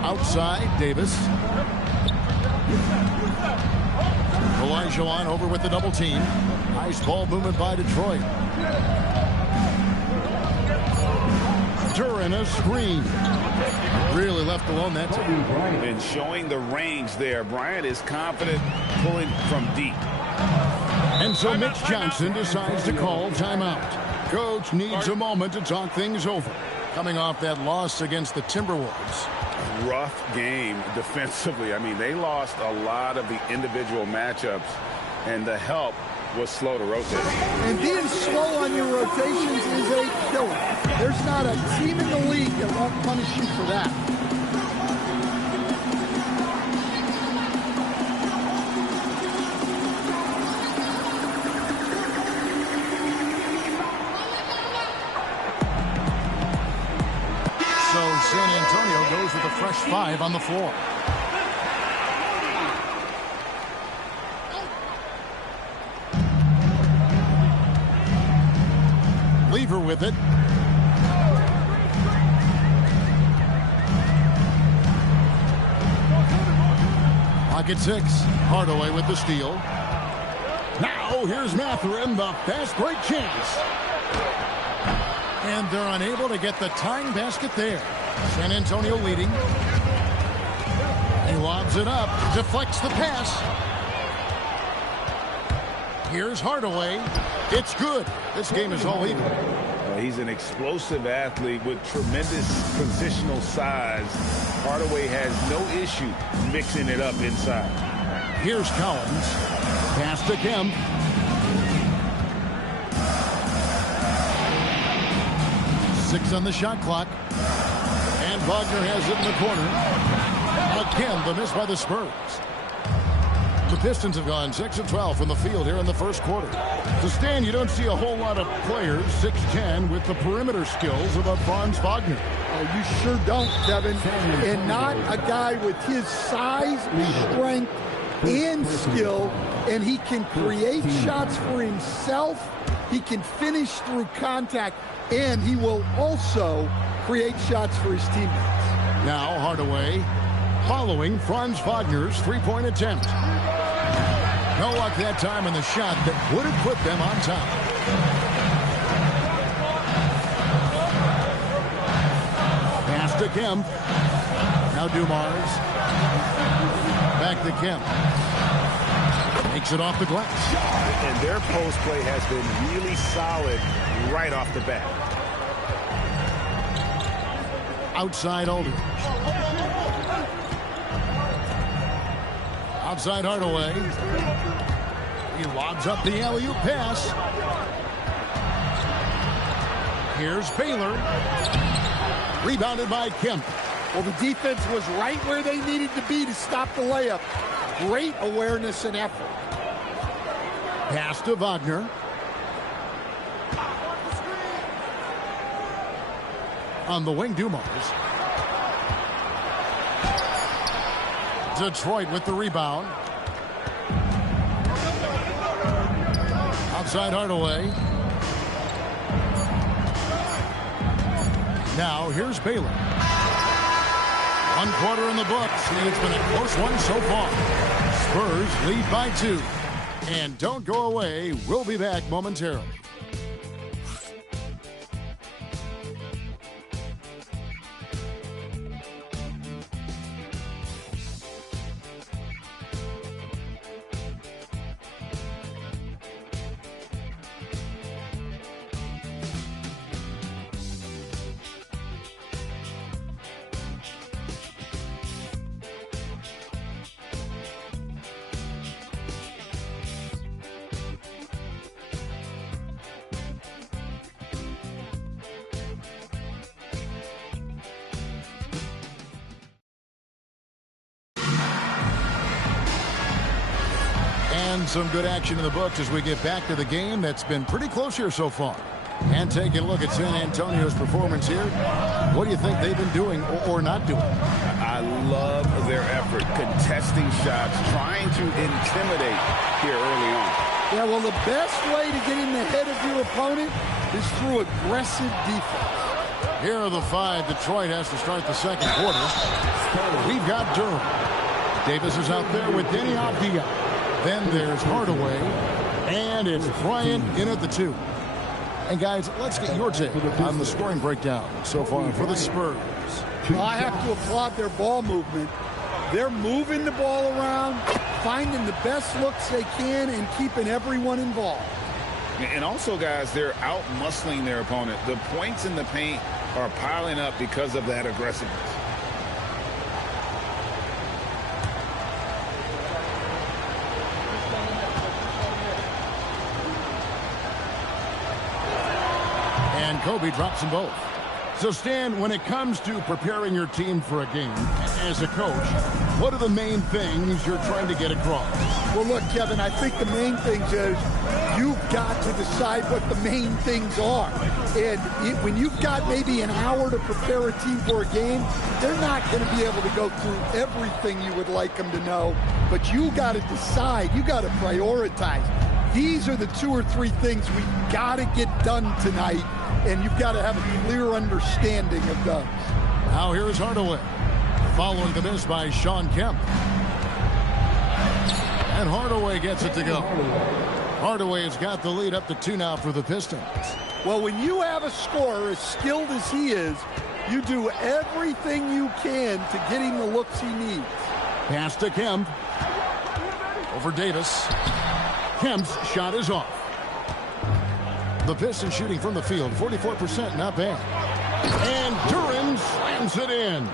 Outside, Davis. Olajuwon over with the double team. Nice ball movement by Detroit. Duren a screen. Really left alone that time. And showing the range there. Bryant is confident pulling from deep. And so Mitch Johnson decides to call timeout. Coach needs a moment to talk things over. Coming off that loss against the Timberwolves. Rough game defensively. I mean, they lost a lot of the individual matchups, and the help was slow to rotate. And being slow on your rotations is a killer. There's not a team in the league that won't punish you for that. San Antonio goes with a fresh 5 on the floor. Lever with it. Pocket 6. Hardaway with the steal. Now here's Mathurin, the fast break chance. And they're unable to get the tying basket there. San Antonio leading. He lobs it up, deflects the pass. Here's Hardaway. It's good. This game is all even. He's an explosive athlete with tremendous positional size. Hardaway has no issue mixing it up inside. Here's Collins. Pass to Kemp. Six on the shot clock. And Wagner has it in the corner. Again, the miss by the Spurs. The Pistons have gone 6 of 12 from the field here in the first quarter. To Stan, you don't see a whole lot of players, 6'10", with the perimeter skills of a Franz Wagner. Oh, you sure don't, Kevin. And not a guy with his size, strength, and skill. And he can create shots for himself. He can finish through contact. And he will also create shots for his teammates. Now Hardaway following Franz Wagner's three-point attempt. No luck that time in the shot that would have put them on top. Pass to Kemp. Now Dumars. Back to Kemp. Makes it off the glass. And their post play has been really solid right off the bat. Outside Aldridge. Outside Hardaway. He lobs up the alley-oop pass. Here's Baylor. Rebounded by Kemp. Well, the defense was right where they needed to be to stop the layup. Great awareness and effort. Pass to Wagner. On the wing, Dumars. Detroit with the rebound. Outside Hardaway. Now here's Baylor. 1 quarter in the books, and it's been a close one so far. Spurs lead by 2. And don't go away. We'll be back momentarily. And some good action in the books as we get back to the game that's been pretty close here so far. And taking a look at San Antonio's performance here. What do you think they've been doing or not doing? I love their effort, contesting shots, trying to intimidate here early on. Yeah, well, the best way to get in the head of your opponent is through aggressive defense. Here are the 5 Detroit has to start the second quarter. We've got Durham. Davis is out there with Denny Avdia. Then there's Hardaway. And it's Bryant in at the 2. And guys, let's get your take on the scoring breakdown so far for the Spurs. Well, I have to applaud their ball movement. They're moving the ball around, finding the best looks they can, and keeping everyone involved. And also, guys, they're out-muscling their opponent. The points in the paint are piling up because of that aggressiveness. And Kobe drops them both. So, Stan, when it comes to preparing your team for a game, as a coach, what are the main things you're trying to get across? Well, look, Kevin, I think the main things is you've got to decide what the main things are. And when you've got maybe an hour to prepare a team for a game, they're not going to be able to go through everything you would like them to know. But you got to decide. You got to prioritize. These are the 2 or 3 things we've got to get done tonight, and you've got to have a clear understanding of those. Now here is Hardaway, following the miss by Sean Kemp. And Hardaway gets it to go. Hardaway has got the lead up to 2 now for the Pistons. Well, when you have a scorer as skilled as he is, you do everything you can to get him the looks he needs. Pass to Kemp. Over Davis. Kemp's shot is off. The Pistons shooting from the field, 44%, not bad. And Duran slams it in.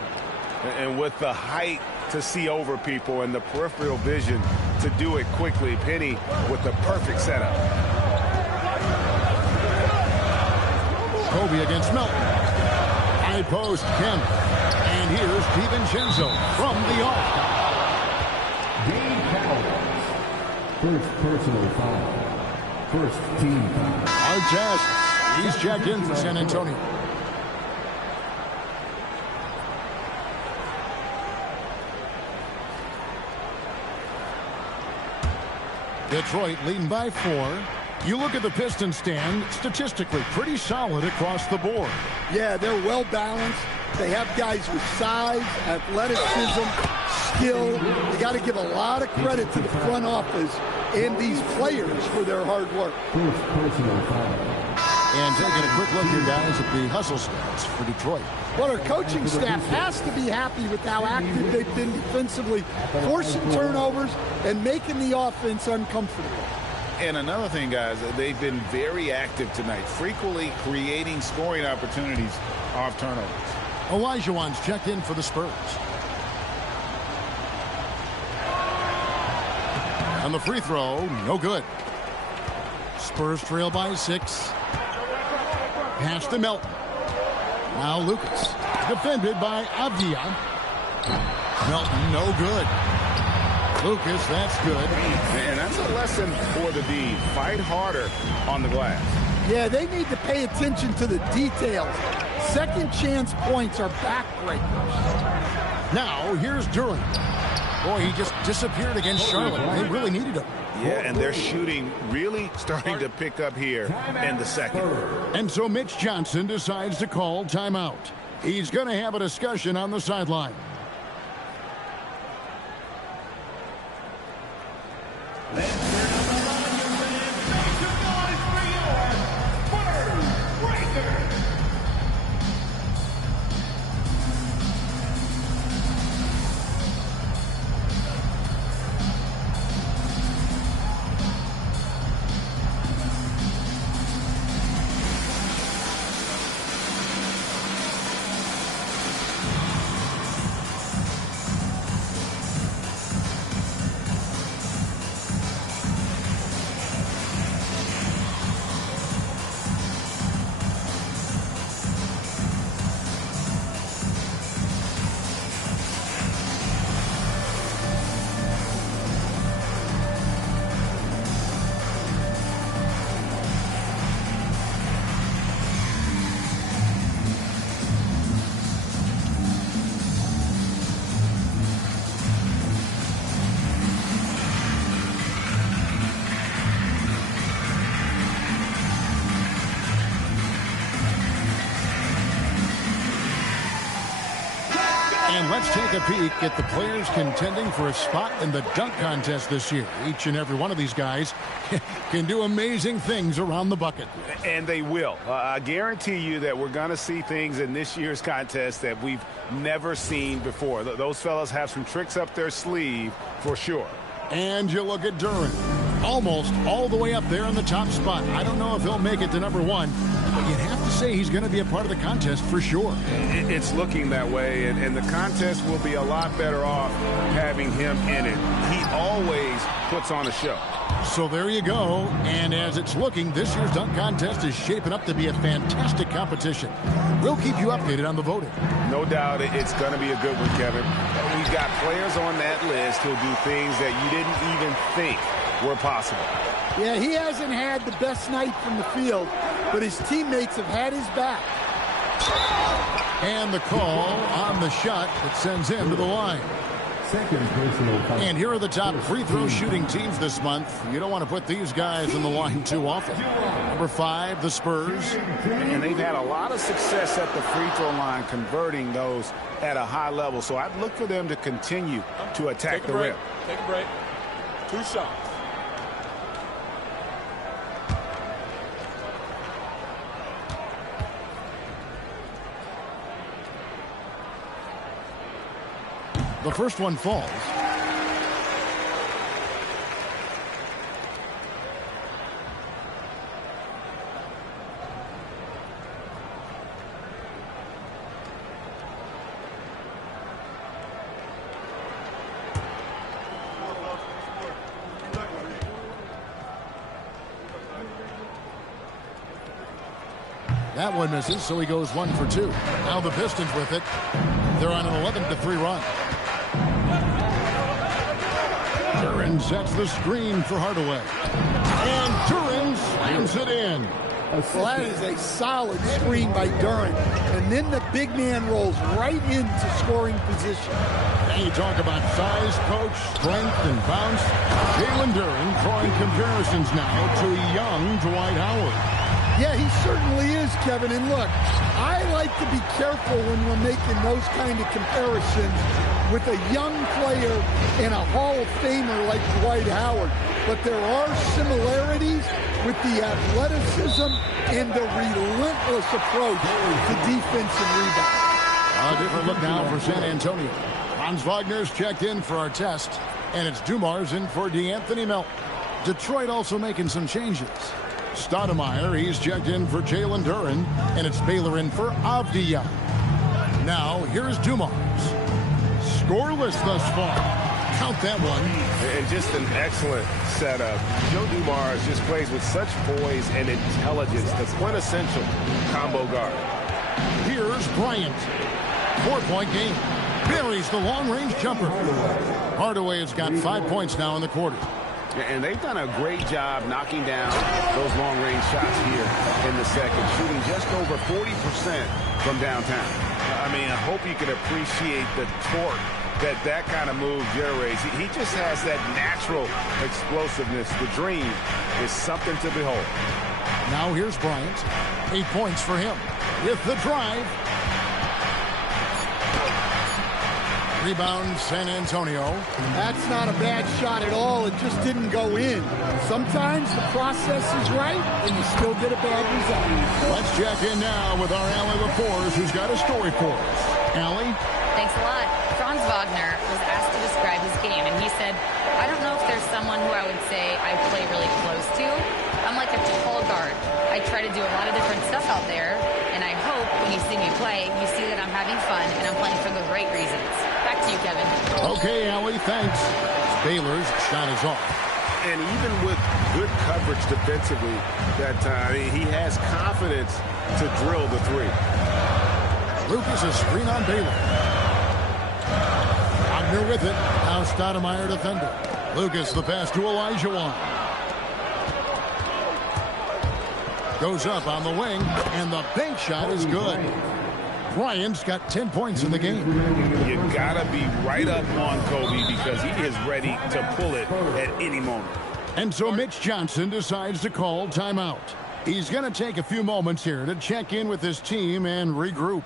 And with the height to see over people and the peripheral vision to do it quickly, Penny with the perfect setup. Kobe against Melton. High post, Kemp. And here's DiVincenzo from the arc. First personal foul. First team foul. Artest. He's checked in for San Antonio. Detroit leading by 4. You look at the Pistons stand, statistically pretty solid across the board. Yeah, they're well balanced. They have guys with size, athleticism, skill. You got to give a lot of credit to the front office and these players for their hard work. First personal foul. And taking a quick look here, guys, at the hustle stats for Detroit. Well, our coaching staff has to be happy with how active they've been defensively, forcing turnovers and making the offense uncomfortable. And another thing, guys, they've been very active tonight, frequently creating scoring opportunities off turnovers. Olajuwon's checked in for the Spurs. On the free throw, no good. Spurs trail by 6. Pass to Melton. Now Lucas, defended by Avdia. Melton, no good. Lucas, that's good. And that's a lesson for the D. Fight harder on the glass. Yeah, they need to pay attention to the details. Second chance points are backbreakers. Now, here's Duran. Boy, he just disappeared against Charlotte. They really needed him. Yeah, and their shooting really starting to pick up here in the second. And so Mitch Johnson decides to call timeout. He's going to have a discussion on the sideline. And let's take a peek at the players contending for a spot in the dunk contest this year. Each and every one of these guys can do amazing things around the bucket. And they will. I guarantee you that we're going to see things in this year's contest that we've never seen before. Those fellas have some tricks up their sleeve for sure. And you look at Duran, almost all the way up there in the top spot. I don't know if he'll make it to number one, but you'd have to say he's going to be a part of the contest for sure. It's looking that way, and the contest will be a lot better off having him in it. He always puts on a show. So there you go. And as it's looking, this year's dunk contest is shaping up to be a fantastic competition. We'll keep you updated on the voting. No doubt it's going to be a good one, Kevin. We've got players on that list who'll do things that you didn't even think were possible. Yeah, he hasn't had the best night from the field, but his teammates have had his back. And the call on the shot that sends him to the line. Second personal foul. And here are the top free throw shooting teams this month. You don't want to put these guys in the line too often. Number 5, the Spurs. And they've had a lot of success at the free throw line, converting those at a high level. So I'd look for them to continue to attack the rim. Take a break. 2 shots. The first one falls. That one misses, so he goes 1 for 2. Now the Pistons with it. They're on an 11-3 run. Duran sets the screen for Hardaway. And Duran slams it in. Well, that is a solid screen by Duran. And then the big man rolls right into scoring position. And you talk about size, coach, strength, and bounce. Jalen Duran drawing comparisons now to young Dwight Howard. Yeah, he certainly is, Kevin. And look, I like to be careful when we're making those kind of comparisons with a young player and a Hall of Famer like Dwight Howard. But there are similarities with the athleticism and the relentless approach to defense and rebound. A different look now for San Antonio. Franz Wagner's checked in for our test, and it's Dumars in for DeAnthony Melton. Detroit also making some changes. Stoudemire, he's checked in for Jalen Duran, and it's Baylor in for Avdia. Now, here's Dumars. Scoreless thus far. Count that one. And just an excellent setup. Joe Dumars just plays with such poise and intelligence, the quintessential combo guard. Here's Bryant. 4-point game. Buries the long-range jumper. Hardaway has got 5 points now in the quarter. And they've done a great job knocking down those long-range shots here in the second, shooting just over 40% from downtown. I mean, I hope you can appreciate the torque that kind of move generates. He just has that natural explosiveness. The dream is something to behold. Now here's Bryant. 8 points for him. With the drive. Rebound, San Antonio. That's not a bad shot at all. It just didn't go in. Sometimes the process is right, and you still get a bad result. Let's check in now with our Allie LaForce, who's got a story for us. Allie? Thanks a lot. Franz Wagner was asked to describe his game, and he said, I don't know if there's someone who I would say I play really close to. I'm like a tall guard. I try to do a lot of different stuff out there, and I hope when you see me play, you see that I'm having fun and I'm playing for the right reasons. Back to you, Kevin. Okay, Allie, thanks. Baylor's shot is off. And even with good coverage defensively that time, he has confidence to drill the three. Lucas is screen on Baylor. Wagner with it. Now Stoudemire defender. Lucas the pass to Elijah Wan. Goes up on the wing, and the bank shot is good. Bryant's got 10 points in the game. You gotta be right up on Kobe because he is ready to pull it at any moment. And so Mitch Johnson decides to call timeout. He's going to take a few moments here to check in with his team and regroup.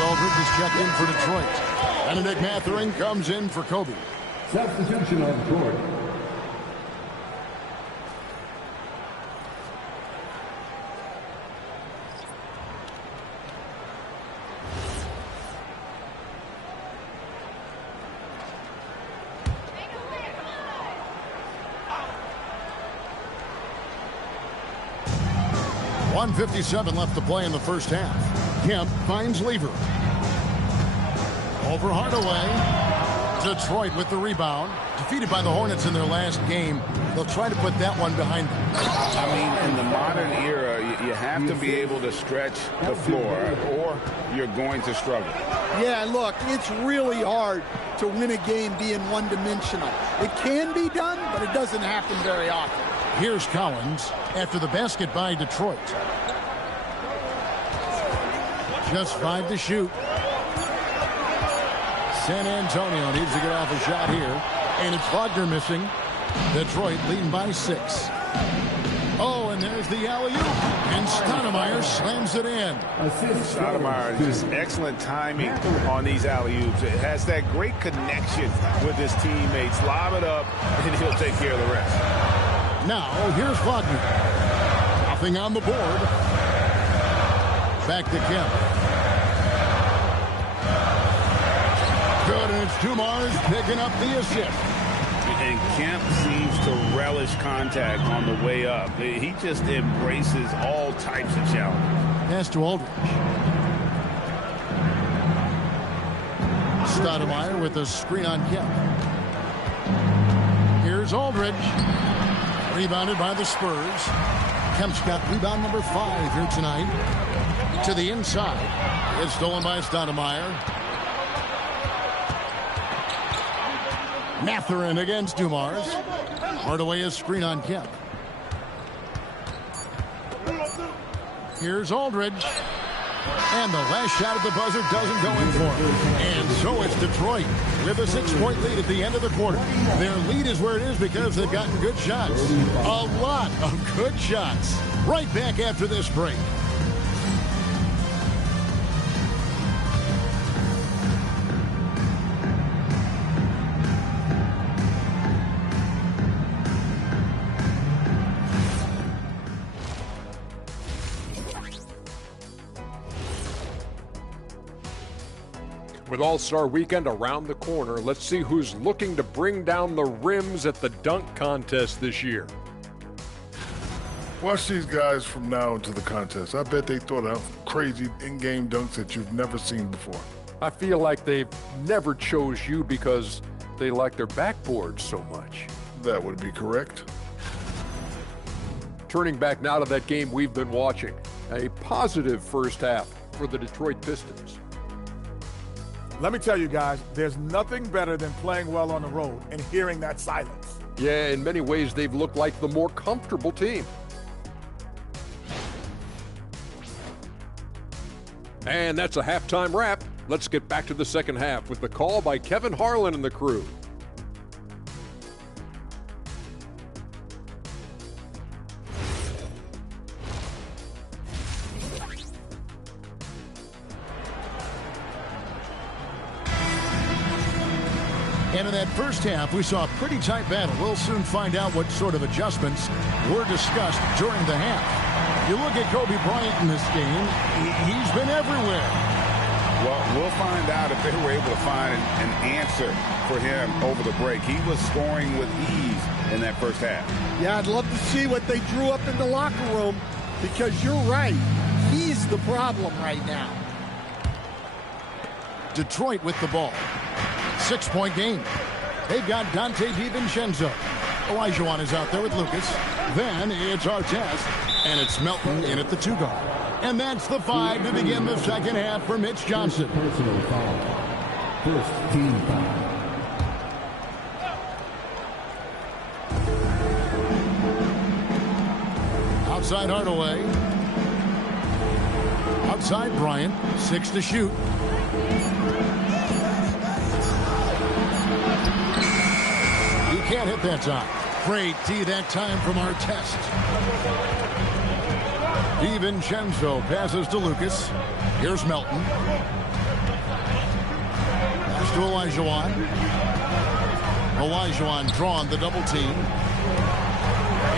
Aldridge is checked in for Detroit. Benedict Mathurin comes in for Kobe. Substitution on the court. .157 left to play in the first half. Kemp finds Lever. Over Hardaway. Detroit with the rebound. Defeated by the Hornets in their last game. They'll try to put that one behind them. I mean, in the modern era, you have to be able to stretch the floor or you're going to struggle. Yeah, look, it's really hard to win a game being one-dimensional. It can be done, but it doesn't happen very often. Here's Collins after the basket by Detroit. Just 5 to shoot. San Antonio needs to get off a shot here. And it's Wagner missing. Detroit leading by 6. Oh, and there's the alley-oop. And Stoudemire slams it in. Stoudemire, just excellent timing on these alley-oops. It has that great connection with his teammates. Lob it up, and he'll take care of the rest. Now, here's Wagner. Nothing on the board. Back to Kemp. Good, and it's Dumars picking up the assist. And Kemp seems to relish contact on the way up. He just embraces all types of challenges. Pass to Aldridge. Stoudemire with a screen on Kemp. Here's Aldridge. Rebounded by the Spurs. Kemp's got rebound number 5 here tonight. To the inside. It's stolen by Stoudemire. Matherin against Dumars. Hardaway is screen on Kemp. Here's Aldridge. And the last shot at the buzzer doesn't go in for him. And so it's Detroit with a 6-point lead at the end of the quarter. Their lead is where it is because they've gotten good shots. A lot of good shots. Right back after this break. With All-Star Weekend around the corner, let's see who's looking to bring down the rims at the dunk contest this year. Watch these guys from now into the contest. I bet they throw out crazy in-game dunks that you've never seen before. I feel like they've never chose you because they like their backboard so much. That would be correct. Turning back now to that game we've been watching. A positive first half for the Detroit Pistons. Let me tell you guys, there's nothing better than playing well on the road and hearing that silence. Yeah, in many ways, they've looked like the more comfortable team. And that's a halftime wrap. Let's get back to the second half with the call by Kevin Harlan and the crew. And in that first half, we saw a pretty tight battle. We'll soon find out what sort of adjustments were discussed during the half. You look at Kobe Bryant in this game, he's been everywhere. Well, we'll find out if they were able to find an answer for him over the break. He was scoring with ease in that first half. Yeah, I'd love to see what they drew up in the locker room because you're right. He's the problem right now. Detroit with the ball. 6-point game. They've got Dante DiVincenzo. Olajuwon is out there with Lucas. Then it's Artest, and it's Melton in at the 2-guard. And that's the 5 to begin the second half for Mitch Johnson. Personal foul. First team foul. Outside Hardaway. Outside Bryant. 6 to shoot. He can't hit that time. Great D that time from Artest. DiVincenzo passes to Lucas. Here's Melton. Pass to Olajuwon. Olajuwon drawn the double team.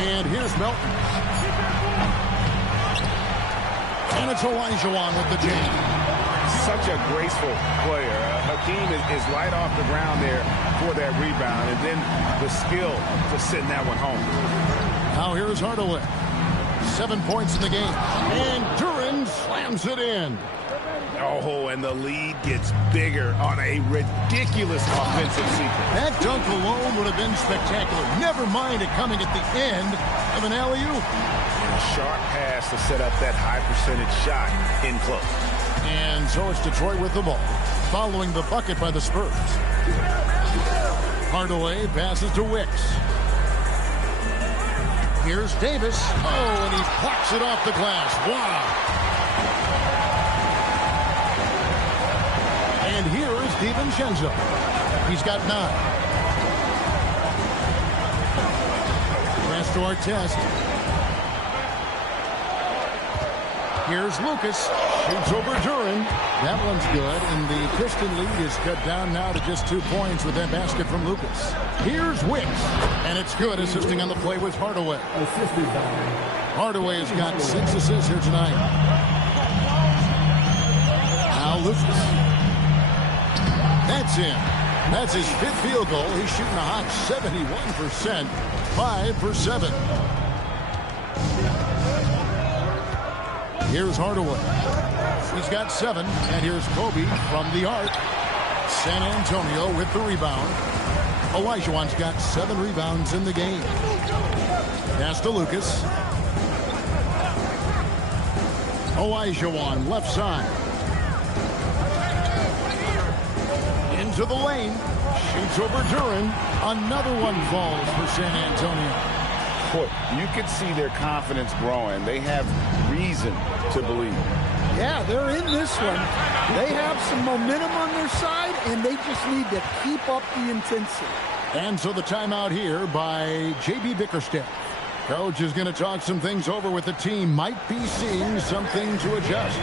And here's Melton. And it's Olajuwon with the jam. Such a graceful player. Hakeem is right off the ground there for that rebound, and then the skill to send that one home. Now here's Hardaway. 7 points in the game. And Duran slams it in. Oh, and the lead gets bigger on a ridiculous offensive sequence. That dunk alone would have been spectacular. Never mind it coming at the end of an alley-oop. A sharp pass to set up that high percentage shot in close. And so it's Detroit with the ball, following the bucket by the Spurs. Hardaway passes to Wicks. Here's Davis. Oh, and he pops it off the glass. Wow. And here is DiVincenzo. He's got 9. Pass to Artest. Here's Lucas. Shoots over Duran. That one's good. And the Piston lead is cut down now to just 2 points with that basket from Lucas. Here's Wicks. And it's good. Assisting on the play with Hardaway. Hardaway has got 6 assists here tonight. Now Lucas. That's in. That's his 5th field goal. He's shooting a hot 71%. 5 for 7. Here's Hardaway. He's got 7. And here's Kobe from the arc. San Antonio with the rebound. Olajuwon's got 7 rebounds in the game. Pass to Lucas. Olajuwon left side. Into the lane. Shoots over Duran. Another one falls for San Antonio. Boy, you can see their confidence growing. They have reason to believe. Yeah, they're in this one. They have some momentum on their side, and they just need to keep up the intensity. And so the timeout here by J.B. Bickerstaff. Coach is going to talk some things over with the team. Might be seeing something to adjust.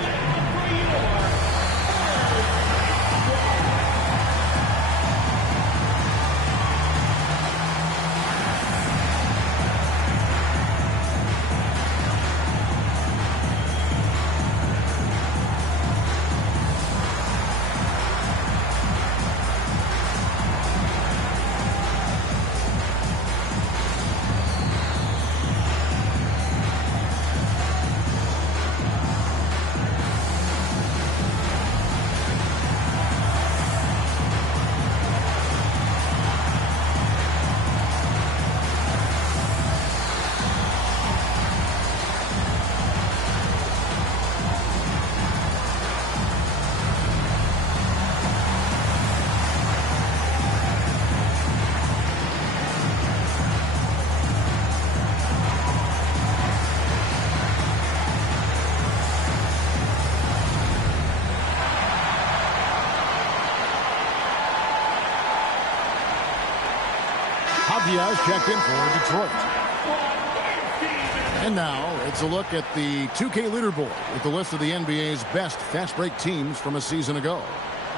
Diaz checked in for Detroit. And now it's a look at the 2K leaderboard with the list of the NBA's best fast break teams from a season ago.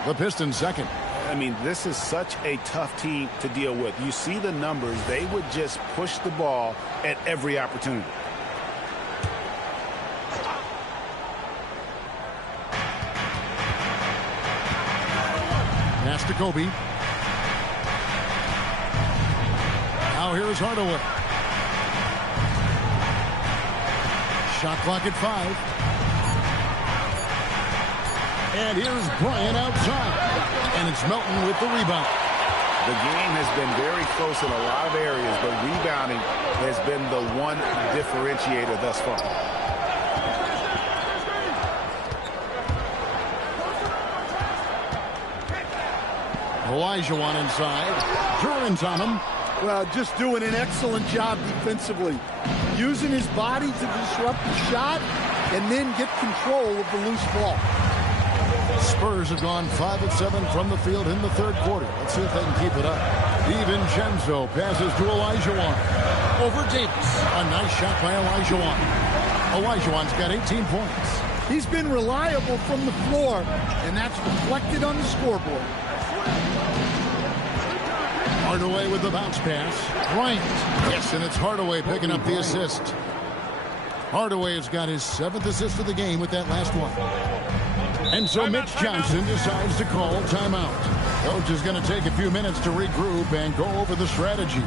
The Pistons second. I mean, this is such a tough team to deal with. You see the numbers. They would just push the ball at every opportunity. Pass to Kobe. Now here's Hardaway. Shot clock at 5. And here's Bryant outside. And it's Melton with the rebound. The game has been very close in a lot of areas, but rebounding has been the one differentiator thus far. Olajuwon inside. Duran's on him. Well, just doing an excellent job defensively. Using his body to disrupt the shot and then get control of the loose ball. Spurs have gone 5 of 7 from the field in the third quarter. Let's see if they can keep it up. DiVincenzo passes to Olajuwon. Over Davis. A nice shot by Olajuwon. Olajuwon's got 18 points. He's been reliable from the floor, and that's reflected on the scoreboard. Hardaway with the bounce pass. Bryant. Yes, and it's Hardaway picking up the assist. Hardaway has got his 7th assist of the game with that last one. And so Mitch Johnson decides to call timeout. Coach is going to take a few minutes to regroup and go over the strategy.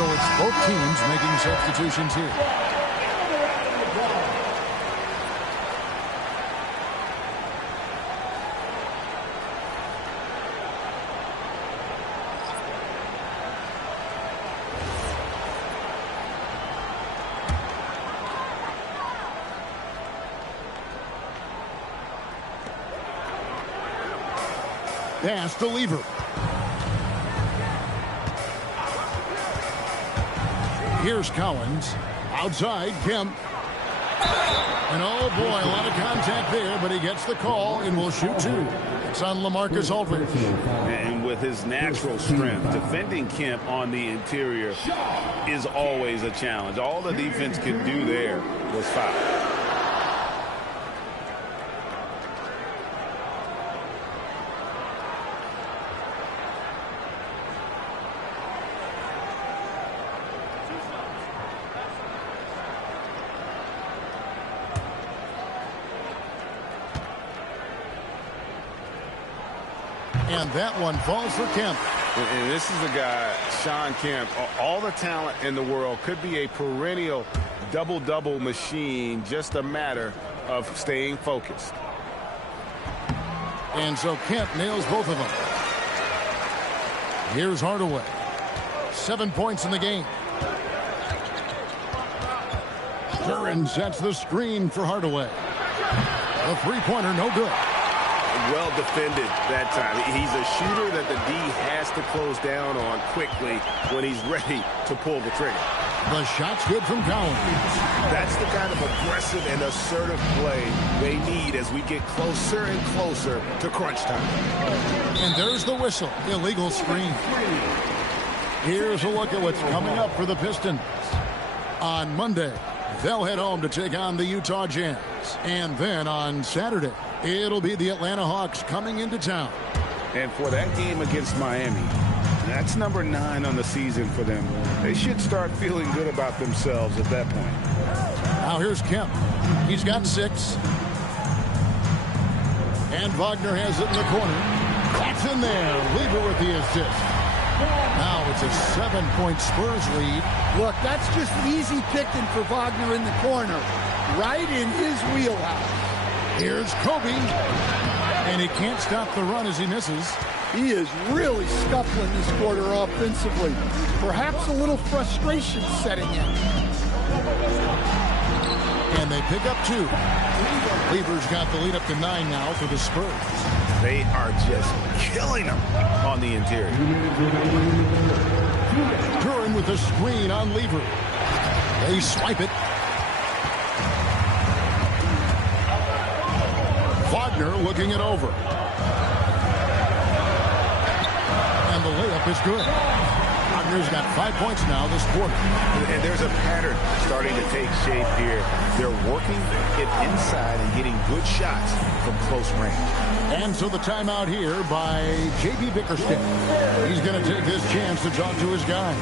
So it's both teams making substitutions here. Pass to Lever. Here's Collins. Outside, Kemp. And oh boy, a lot of contact there, but he gets the call and will shoot 2. It's on LaMarcus Aldridge. And with his natural strength, defending Kemp on the interior is always a challenge. All the defense can do there was foul. And that one falls for Kemp. And this is the guy, Shawn Kemp, all the talent in the world, could be a perennial double-double machine, just a matter of staying focused. And so Kemp nails both of them. Here's Hardaway. 7 points in the game. Duran sets the screen for Hardaway. A three-pointer, no good. Well defended that time. He's a shooter that the D has to close down on quickly when he's ready to pull the trigger. The shot's good from Collins. That's the kind of aggressive and assertive play they need as we get closer and closer to crunch time. And there's the whistle. Illegal screen. Here's a look at what's coming up for the Pistons. On Monday, they'll head home to take on the Utah Jazz. And then on Saturday, it'll be the Atlanta Hawks coming into town. And for that game against Miami, that's number 9 on the season for them. They should start feeling good about themselves at that point. Now here's Kemp. He's got 6. And Wagner has it in the corner. That's in there. Lever with the assist. Now it's a 7-point Spurs lead. Look, that's just easy picking for Wagner in the corner. Right in his wheelhouse. Here's Kobe. And he can't stop the run as he misses. He is really scuffling this quarter offensively. Perhaps a little frustration setting in. And they pick up 2. Lever's got the lead up to 9 now for the Spurs. They are just killing them on the interior. Duran with the screen on Lever. They swipe it. Wagner looking it over. And the layup is good. Wagner's got 5 points now this quarter. And there's a pattern starting to take shape here. They're working it inside and getting good shots from close range. And so the timeout here by J.B. Bickerstaff. He's going to take his chance to talk to his guy.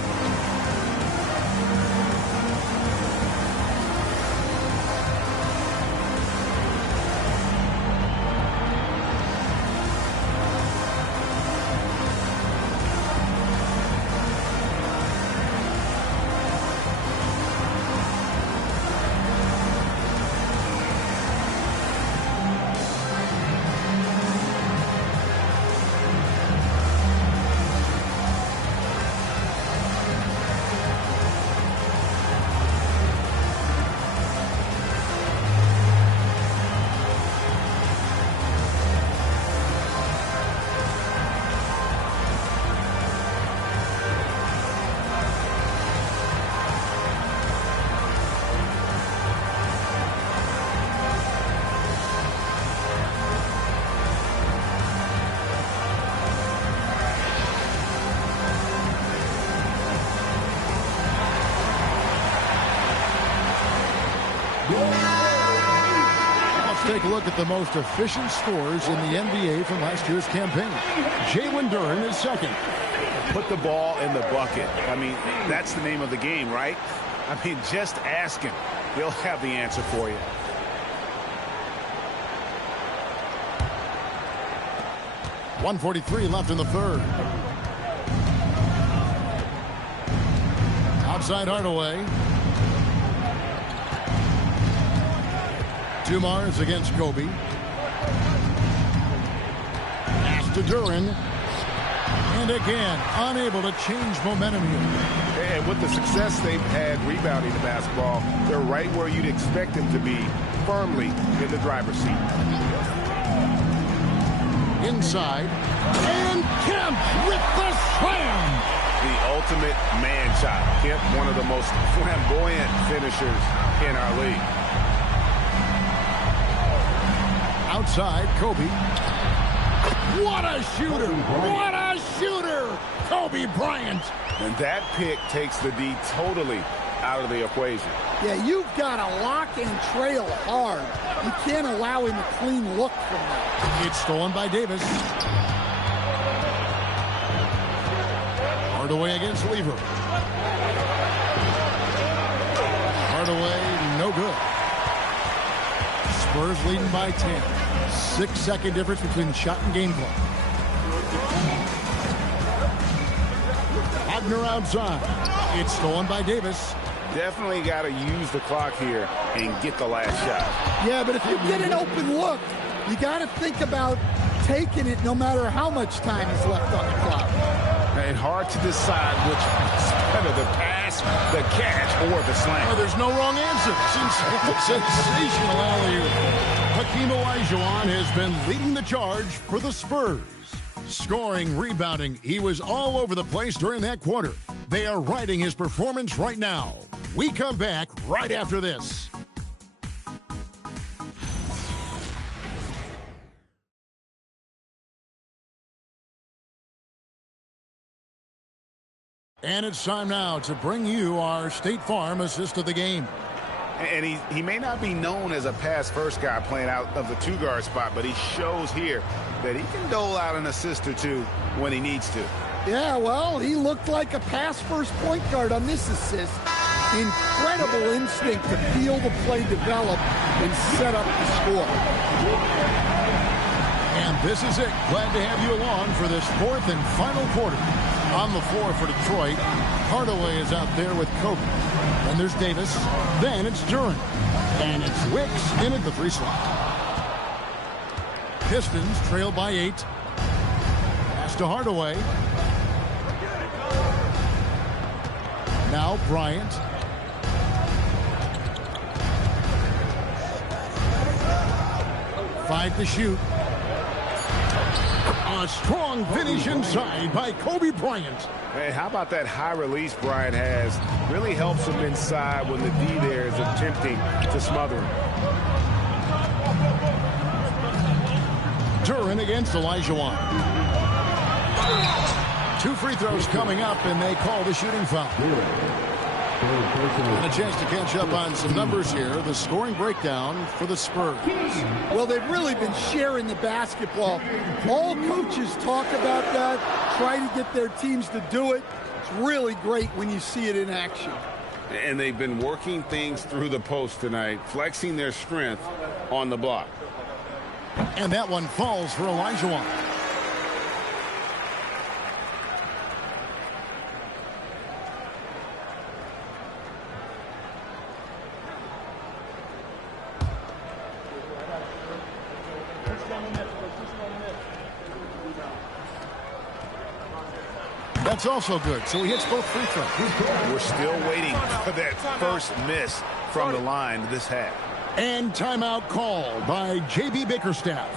Take a look at the most efficient scorers in the NBA from last year's campaign. Jalen Duran is second. Put the ball in the bucket. I mean, that's the name of the game, right? I mean, just ask him. He'll have the answer for you. .143 left in the third. Outside Hardaway. Dumars against Kobe. Pass to Duran. And again, unable to change momentum here. And with the success they've had rebounding the basketball, they're right where you'd expect them to be, firmly in the driver's seat. inside. And Kemp with the slam. The ultimate man child. Kemp, one of the most flamboyant finishers in our league. Outside, Kobe. What a shooter! What a shooter! Kobe Bryant. And that pick takes the D totally out of the equation. Yeah, you've got to lock and trail hard. You can't allow him a clean look from that. It's stolen by Davis. Hardaway against Lever. Hardaway, no good. Spurs leading by 10. 6-second difference between shot and game clock. Wagner outside. It's stolen by Davis. Definitely got to use the clock here and get the last shot. Yeah, but if you get an open look, you got to think about taking it no matter how much time is left on the clock. And hard to decide which is better, the pass, the catch, or the slam. Well, there's no wrong answer. Sensational alley-oop. Hakeem Olajuwon has been leading the charge for the Spurs. Scoring, rebounding, he was all over the place during that quarter. They are riding his performance right now. We come back right after this. And it's time now to bring you our State Farm assist of the game. And he may not be known as a pass-first guy playing out of the two-guard spot, but he shows here that he can dole out an assist or two when he needs to. Yeah, well, he looked like a pass-first point guard on this assist. Incredible instinct to feel the play develop and set up the score. And this is it. Glad to have you along for this fourth and final quarter. On the floor for Detroit, Hardaway is out there with Kobe. Then there's Davis. Then it's Duren. And it's Wicks in at the free slot. Pistons trail by 8. Pass to Hardaway. Now Bryant. Five to shoot. A strong finish inside by Kobe Bryant. Hey, how about that high release Bryant has? Really helps him inside when the D there is attempting to smother him. Duren against Olajuwon. 2 free throws coming up, and they call the shooting foul. And a chance to catch up on some numbers here. The scoring breakdown for the Spurs. Well, they've really been sharing the basketball. All coaches talk about that, try to get their teams to do it. It's really great when you see it in action. And they've been working things through the post tonight, flexing their strength on the block. And that one falls for Olajuwon. That's also good. So he hits both free throws. We're still waiting for that first miss from the line this half. And timeout called by J.B. Bickerstaff.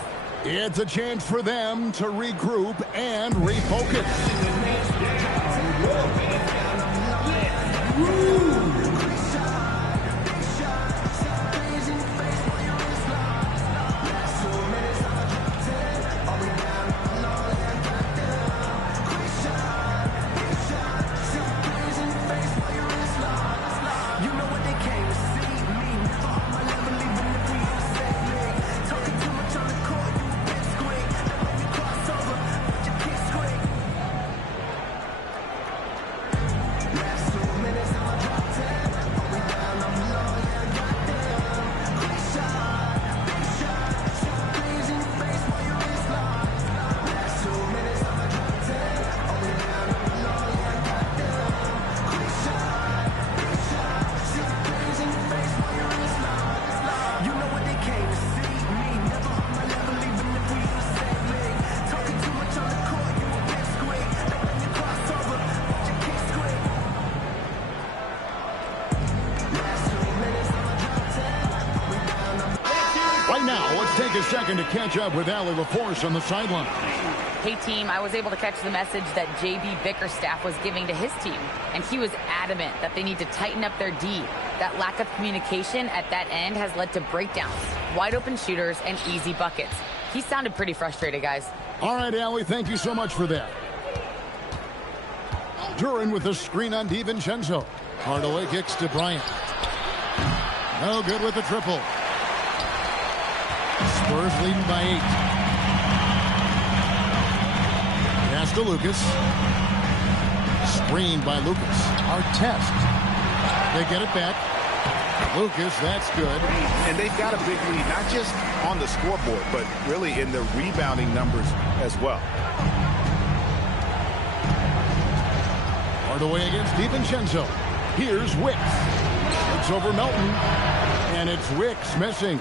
It's a chance for them to regroup and refocus. take a second to catch up with Allie LaForce on the sideline. Hey, team, I was able to catch the message that J.B. Bickerstaff was giving to his team, and he was adamant that they need to tighten up their D. That lack of communication at that end has led to breakdowns, wide open shooters, and easy buckets. He sounded pretty frustrated, guys. All right, Allie, thank you so much for that. Duran with a screen on DiVincenzo. Hardaway kicks to Bryant. No good with the triple. Spurs leading by 8. Pass to Lucas. Screened by Lucas. Artest. They get it back. Lucas, that's good. And they've got a big lead, not just on the scoreboard, but really in the rebounding numbers as well. Hardaway against DiVincenzo. Here's Wicks. It's over Melton. And it's Wicks missing.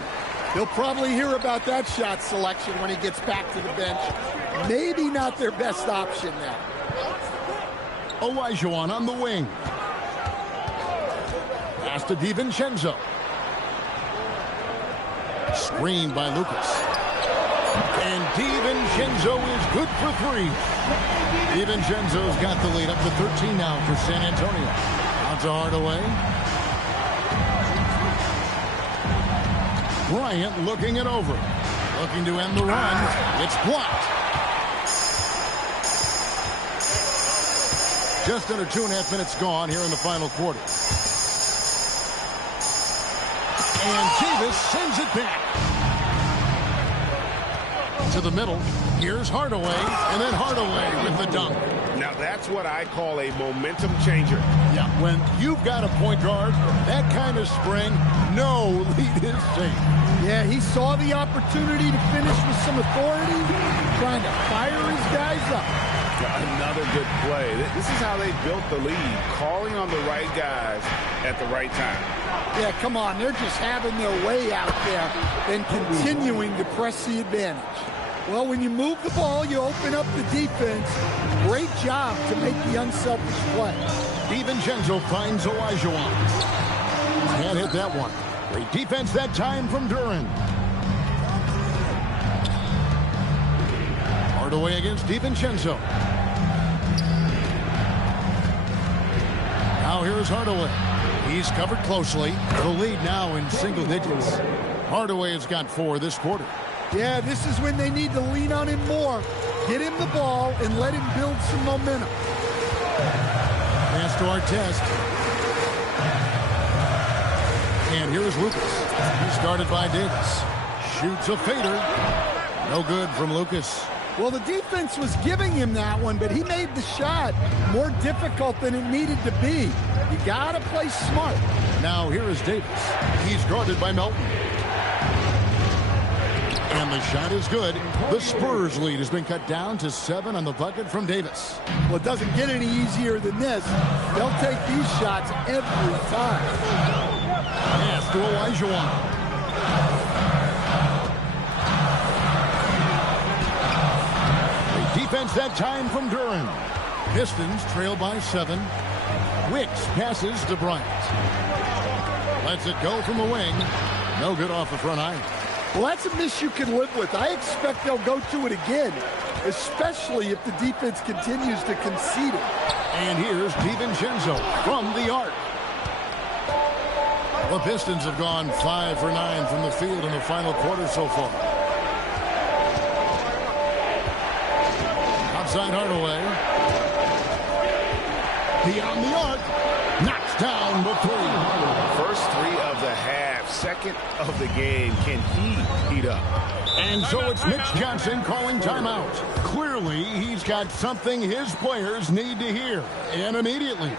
He'll probably hear about that shot selection when he gets back to the bench. Maybe not their best option now. Olajuwon on the wing. Pass to DiVincenzo. Screened by Lucas. And DiVincenzo is good for 3. DiVincenzo's got the lead up to 13 now for San Antonio. Out to Hardaway. Bryant looking it over. Looking to end the run. It's blocked. Just under 2.5 minutes gone here in the final quarter. And Davis sends it back. To the middle. Here's Hardaway. And then Hardaway with the dunk. Now that's what I call a momentum changer. Yeah, when you've got a point guard, that kind of spring, no lead is safe. Yeah, he saw the opportunity to finish with some authority, trying to fire his guys up. Another good play. This is how they built the lead, calling on the right guys at the right time. Yeah, come on. They're just having their way out there and continuing to press the advantage. Well, when you move the ball, you open up the defense. Great job to make the unselfish play. DiVincenzo finds Olajuwon. Can't hit that one. Great defense that time from Duran. Hardaway against DiVincenzo. Now here's Hardaway. He's covered closely. The lead now in single digits. Hardaway has got 4 this quarter. Yeah, this is when they need to lean on him more. Get him the ball and let him build some momentum. Pass to Artest. And here's Lucas. He started by Davis. Shoots a fader. No good from Lucas. Well, the defense was giving him that one, but he made the shot more difficult than it needed to be. You got to play smart. Now here is Davis. He's guarded by Melton. And the shot is good. The Spurs lead has been cut down to 7 on the bucket from Davis. Well, it doesn't get any easier than this. They'll take these shots every time. Pass to Olajuwon. Defense that time from Duran. Pistons trail by 7. Wicks passes to Bryant. Lets it go from the wing. No good off the front iron. Well, that's a miss you can live with. I expect they'll go to it again, especially if the defense continues to concede it. And here's DiVincenzo from the arc. The Pistons have gone 5 for 9 from the field in the final quarter so far. Outside Hardaway. Beyond the arc. Knocks down the 3. First 3 of the half. Second of the game. Can he heat up? And so it's Mitch Johnson calling timeout. Clearly, he's got something his players need to hear. And immediately.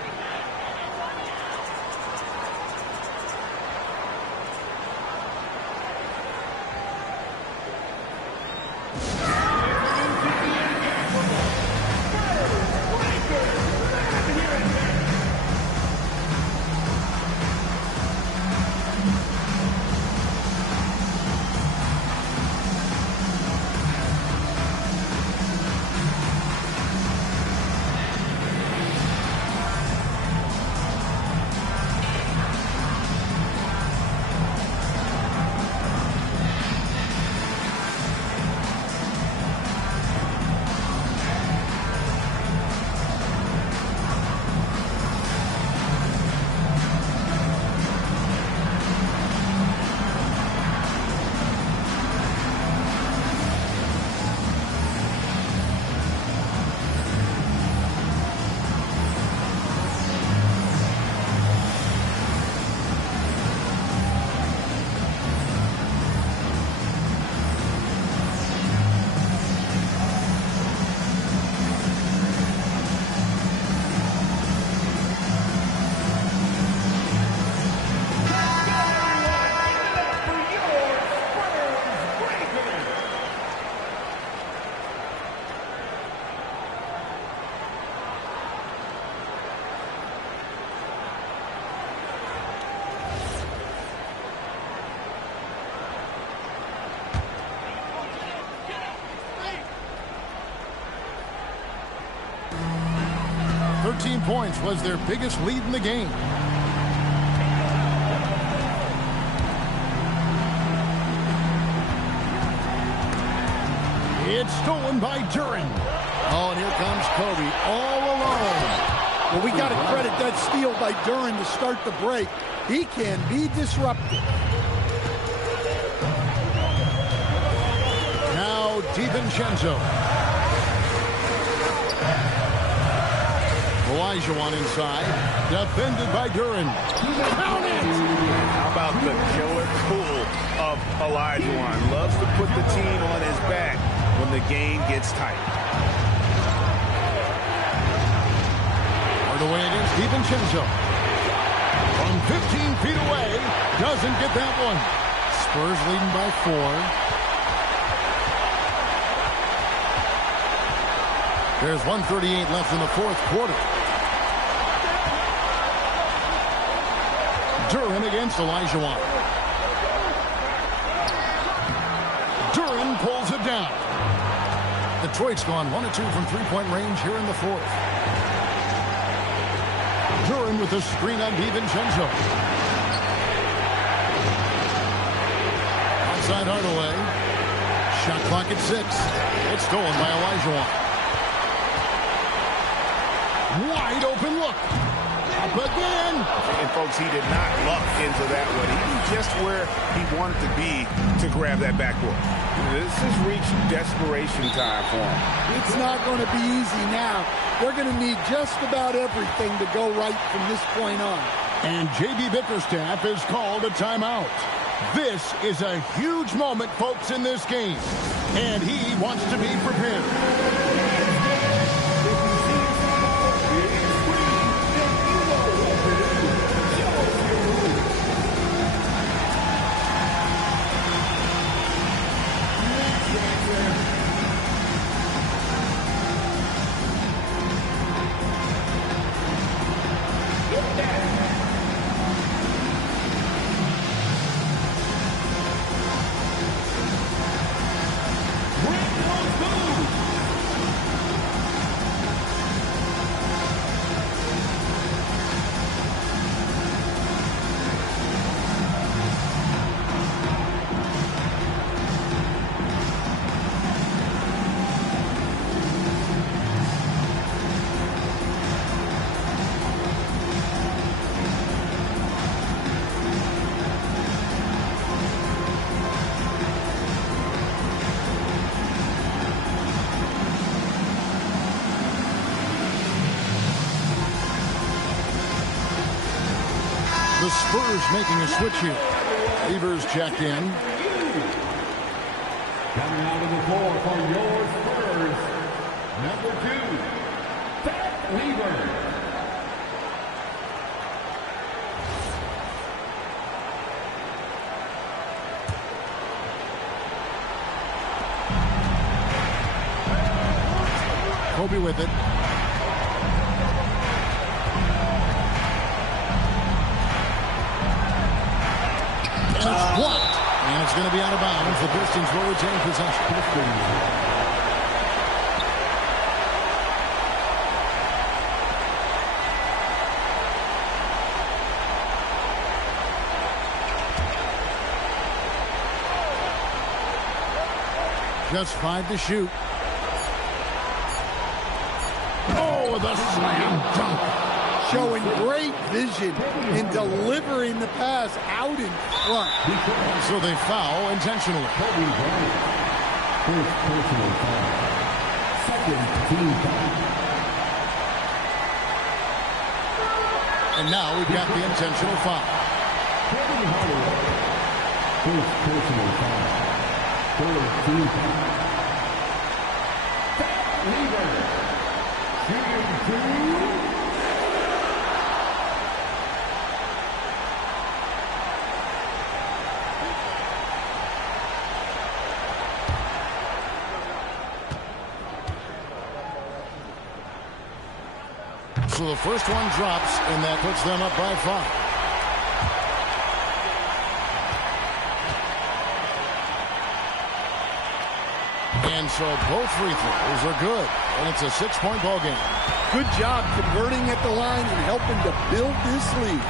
13 points was their biggest lead in the game. It's stolen by Duren. Oh, and here comes Kobe all alone. Well, we got to credit that steal by Duren to start the break. He can be disruptive. Now DiVincenzo. Olajuwon inside. Defended by Duren. Count it! How about the killer cool of Olajuwon? Loves to put the team on his back when the game gets tight. Hard away against DiVincenzo. From 15 feet away. Doesn't get that one. Spurs leading by 4. There's 1:38 left in the fourth quarter. Duren against Olajuwon. Duren pulls it down. Detroit's gone 1 of 2 from three-point range here in the fourth. Duren with the screen on DiVincenzo. Outside Hardaway. Shot clock at 6. It's stolen by Olajuwon. Wide open look. Up again. And folks, he did not luck into that one. He was just where he wanted to be to grab that backboard. This has reached desperation time for him. It's not going to be easy now. They're going to need just about everything to go right from this point on. And J.B. Bickerstaff is called a timeout. This is a huge moment, folks, in this game. And he wants to be prepared. The Spurs making a switch here. Lever's checked in. Coming out of the floor for your Spurs, number 2, Pat Lever. Kobe with it. And it's blocked. And it's going to be out of bounds. The Pistons will retain possession. Just 5 to shoot. Oh, the slam dunk. Showing great vision in delivering the pass out in front. So they foul intentionally. First personal foul. Second team foul. And now we've got the intentional foul. First personal foul. Third team foul. Pat Lever. Shooting 2. So the first one drops, and that puts them up by 5. And so both free throws are good, and it's a 6-point ball game. Good job converting at the line and helping to build this lead.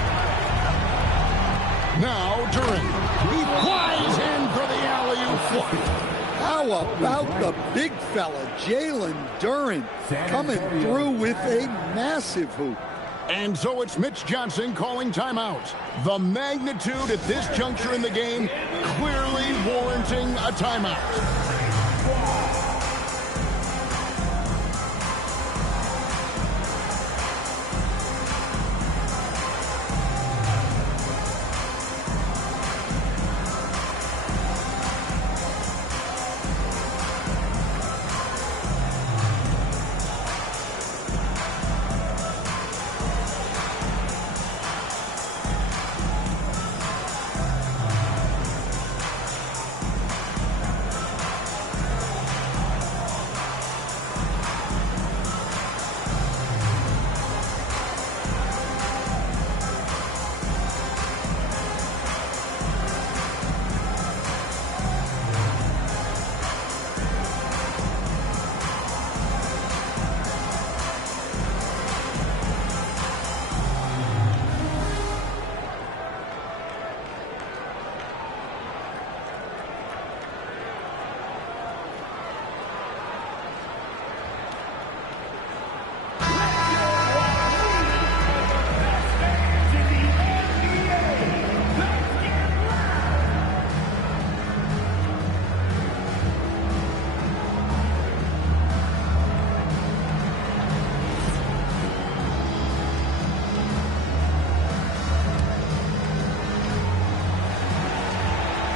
Now Duren. He flies in for the alley-oop. How about the big fella, Jalen Duren, coming through with a massive hoop. And so it's Mitch Johnson calling timeout. The magnitude at this juncture in the game clearly warranting a timeout.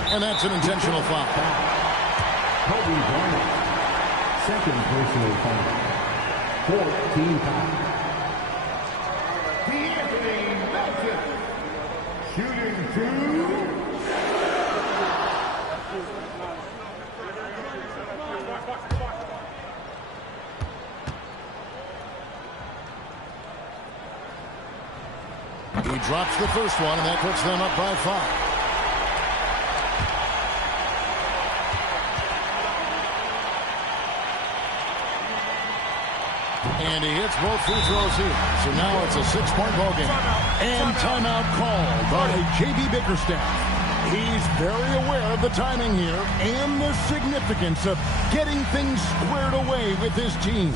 And that's an intentional foul. Kobe Bryant, second personal foul. 14 foul. Anthony Melton, shooting two. He drops the first one, and that puts them up by 5. And he hits both free throws here. So now it's a 6-point ball game. And timeout called by J.B. Bickerstaff. He's very aware of the timing here and the significance of getting things squared away with his team.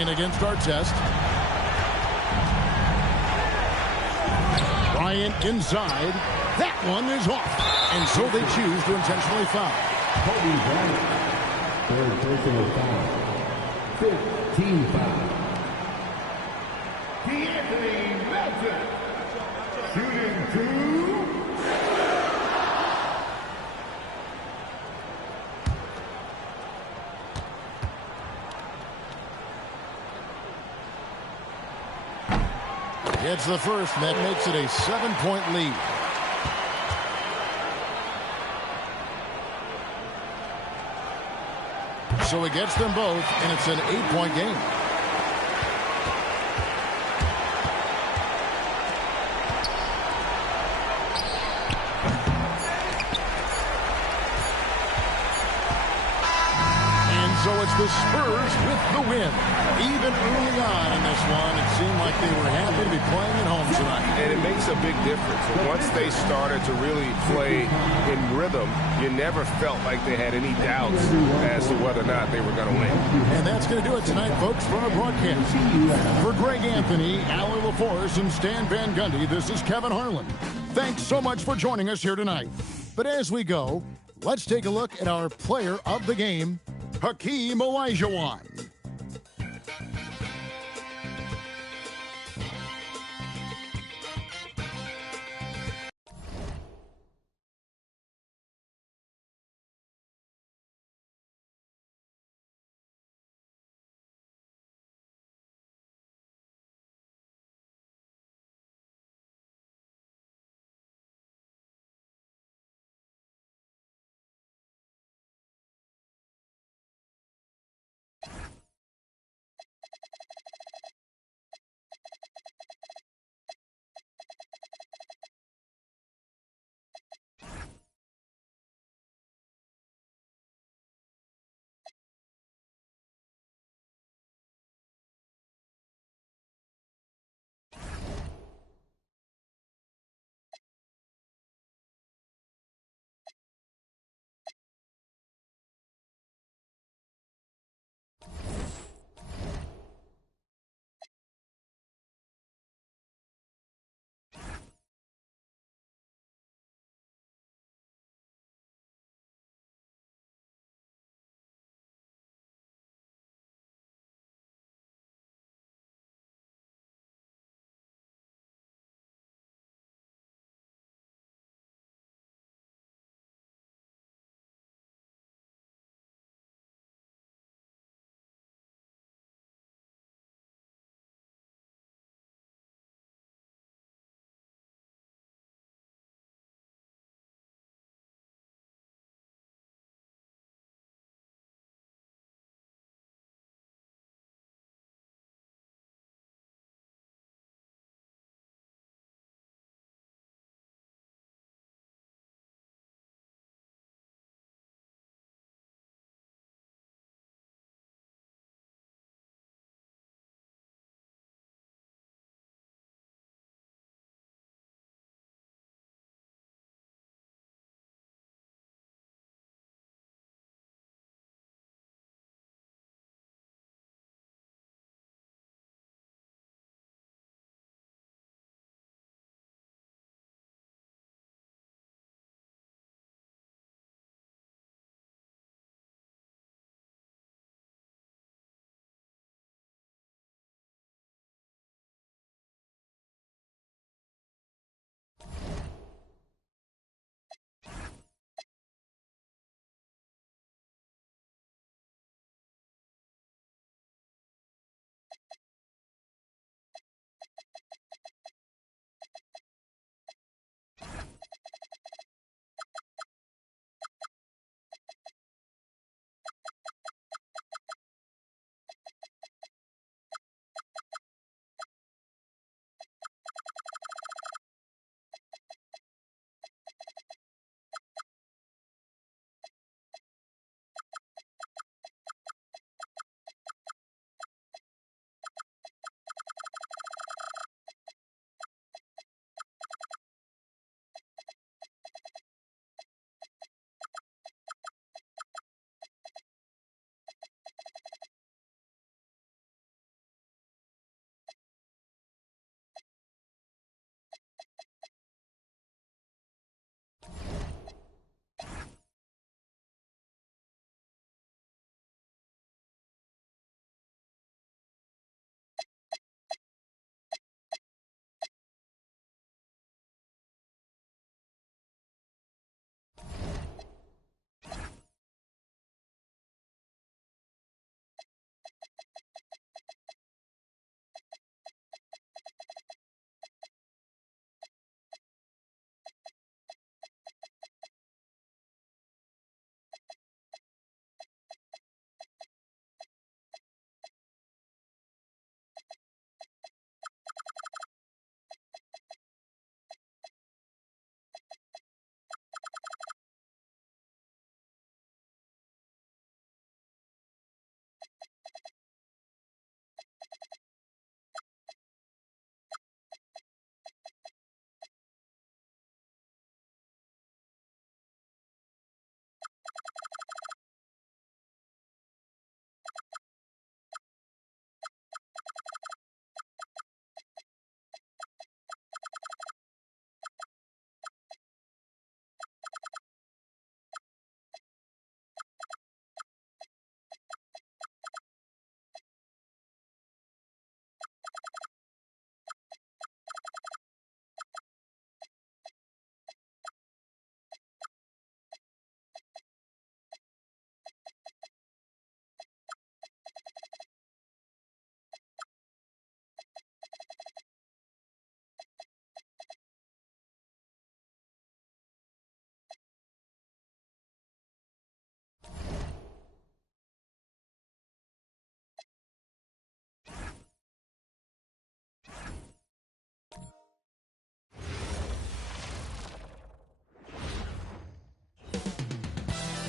Against our test. Bryant inside. That one is off. And so they choose to intentionally foul. Kobe Bryant, third personal foul. 15 foul. Anthony Melton, shooting two. It's the first, and that makes it a 7-point lead. So he gets them both, and it's an 8-point game. So it's the Spurs with the win. Even early on in this one, it seemed like they were happy to be playing at home tonight. And it makes a big difference. Once they started to really play in rhythm, you never felt like they had any doubts as to whether or not they were going to win. And that's going to do it tonight, folks, for our broadcast. For Greg Anthony, Allie LaForce, and Stan Van Gundy, this is Kevin Harlan. Thanks so much for joining us here tonight. But as we go, let's take a look at our player of the game, Hakeem Olajuwon.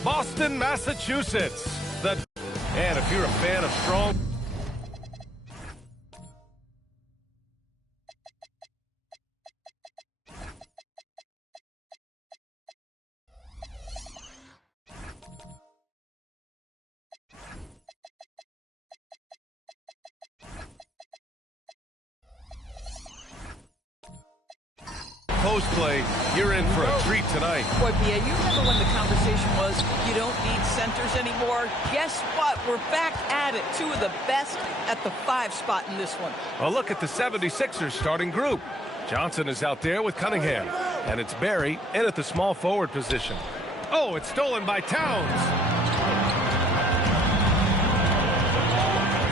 Boston, Massachusetts. And if you're a fan of strong... Post play, you're in for a treat tonight. Boy, Bia, you remember when the conversation was you don't need centers anymore? Guess what? We're back at it. Two of the best at the 5 spot in this one. A look at the 76ers starting group. Johnson is out there with Cunningham. And it's Barry in at the small forward position. Oh, it's stolen by Towns.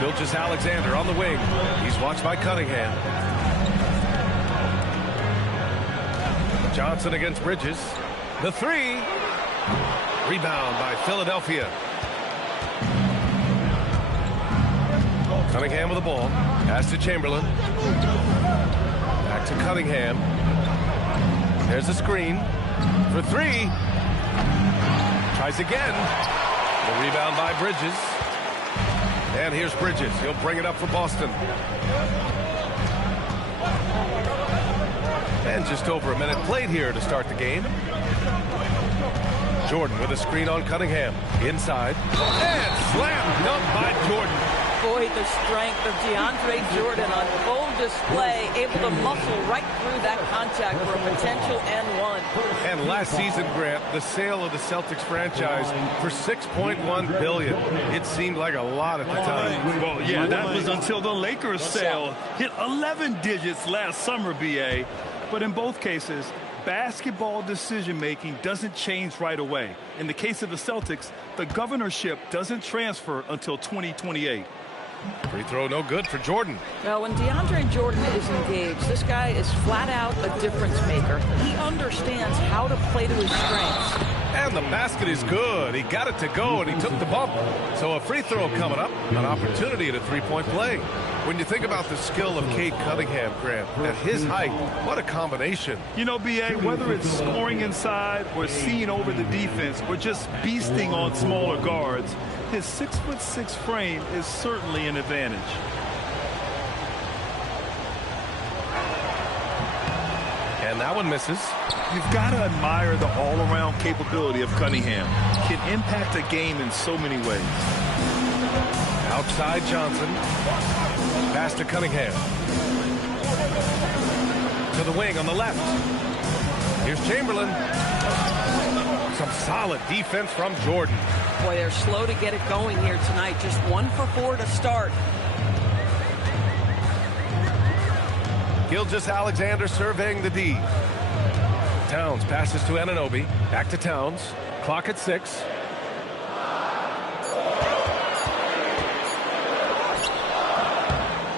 Gilgeous-Alexander on the wing. He's watched by Cunningham. Johnson against Bridges. The 3. Rebound by Philadelphia. Cunningham with the ball. Pass to Chamberlain. Back to Cunningham. There's a screen for 3. Tries again. The rebound by Bridges. And here's Bridges. He'll bring it up for Boston. And just over a minute played here to start the game. Jordan with a screen on Cunningham. Inside. And slam dunk by Jordan. Boy, the strength of DeAndre Jordan on full display. Able to muscle right through that contact for a potential N1. And last season, Grant, the sale of the Celtics franchise for $6.1 billion. It seemed like a lot at the time. Well, yeah, that was until the Lakers sale hit 11 digits last summer, BA. But in both cases, basketball decision-making doesn't change right away. In the case of the Celtics, the governorship doesn't transfer until 2028. Free throw no good for Jordan. Now, when DeAndre Jordan is engaged, this guy is flat out a difference maker. He understands how to play to his strengths. And the basket is good. He got it to go, and he took the bump. So a free throw coming up, an opportunity at a three-point play. When you think about the skill of Cade Cunningham, Grant, at his height, what a combination. You know, B.A., whether it's scoring inside or seeing over the defense or just beasting on smaller guards, his 6'6" frame is certainly an advantage. And that one misses. You've got to admire the all-around capability of Cunningham. Can impact a game in so many ways. Outside Johnson. Pass to Cunningham. To the wing on the left. Here's Chamberlain. Some solid defense from Jordan. Boy, they're slow to get it going here tonight. Just 1 for 4 to start. Gilgeous-Alexander surveying the D. Towns passes to Anunoby. Back to Towns. Clock at 6.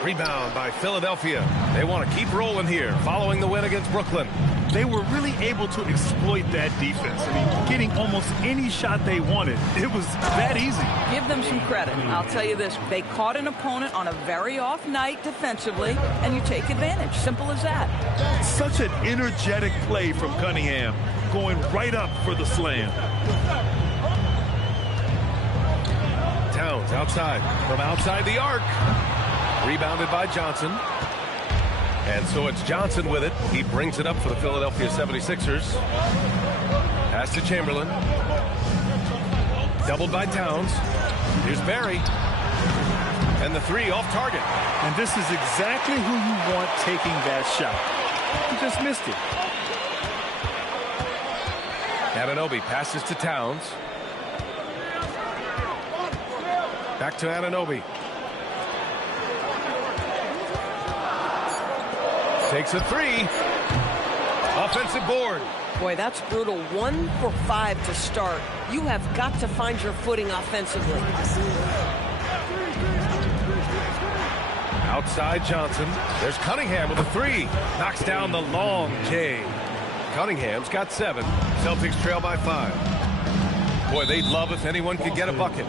Rebound by Philadelphia. They want to keep rolling here, following the win against Brooklyn. They were really able to exploit that defense. I mean, getting almost any shot they wanted. It was that easy. Give them some credit. I'll tell you this. They caught an opponent on a very off night defensively, and you take advantage. Simple as that. Such an energetic play from Cunningham, going right up for the slam. Towns outside, from outside the arc. Rebounded by Johnson. And so it's Johnson with it. He brings it up for the Philadelphia 76ers. Pass to Chamberlain. Doubled by Towns. Here's Barry. And the 3 off target. And this is exactly who you want taking that shot. He just missed it. Anunoby passes to Towns. Back to Anunoby. Takes a 3. Offensive board. Boy, that's brutal. 1 for 5 to start. You have got to find your footing offensively. Outside Johnson. There's Cunningham with a 3. Knocks down the long J. Cunningham's got 7. Celtics trail by 5. Boy, they'd love if anyone could get a bucket.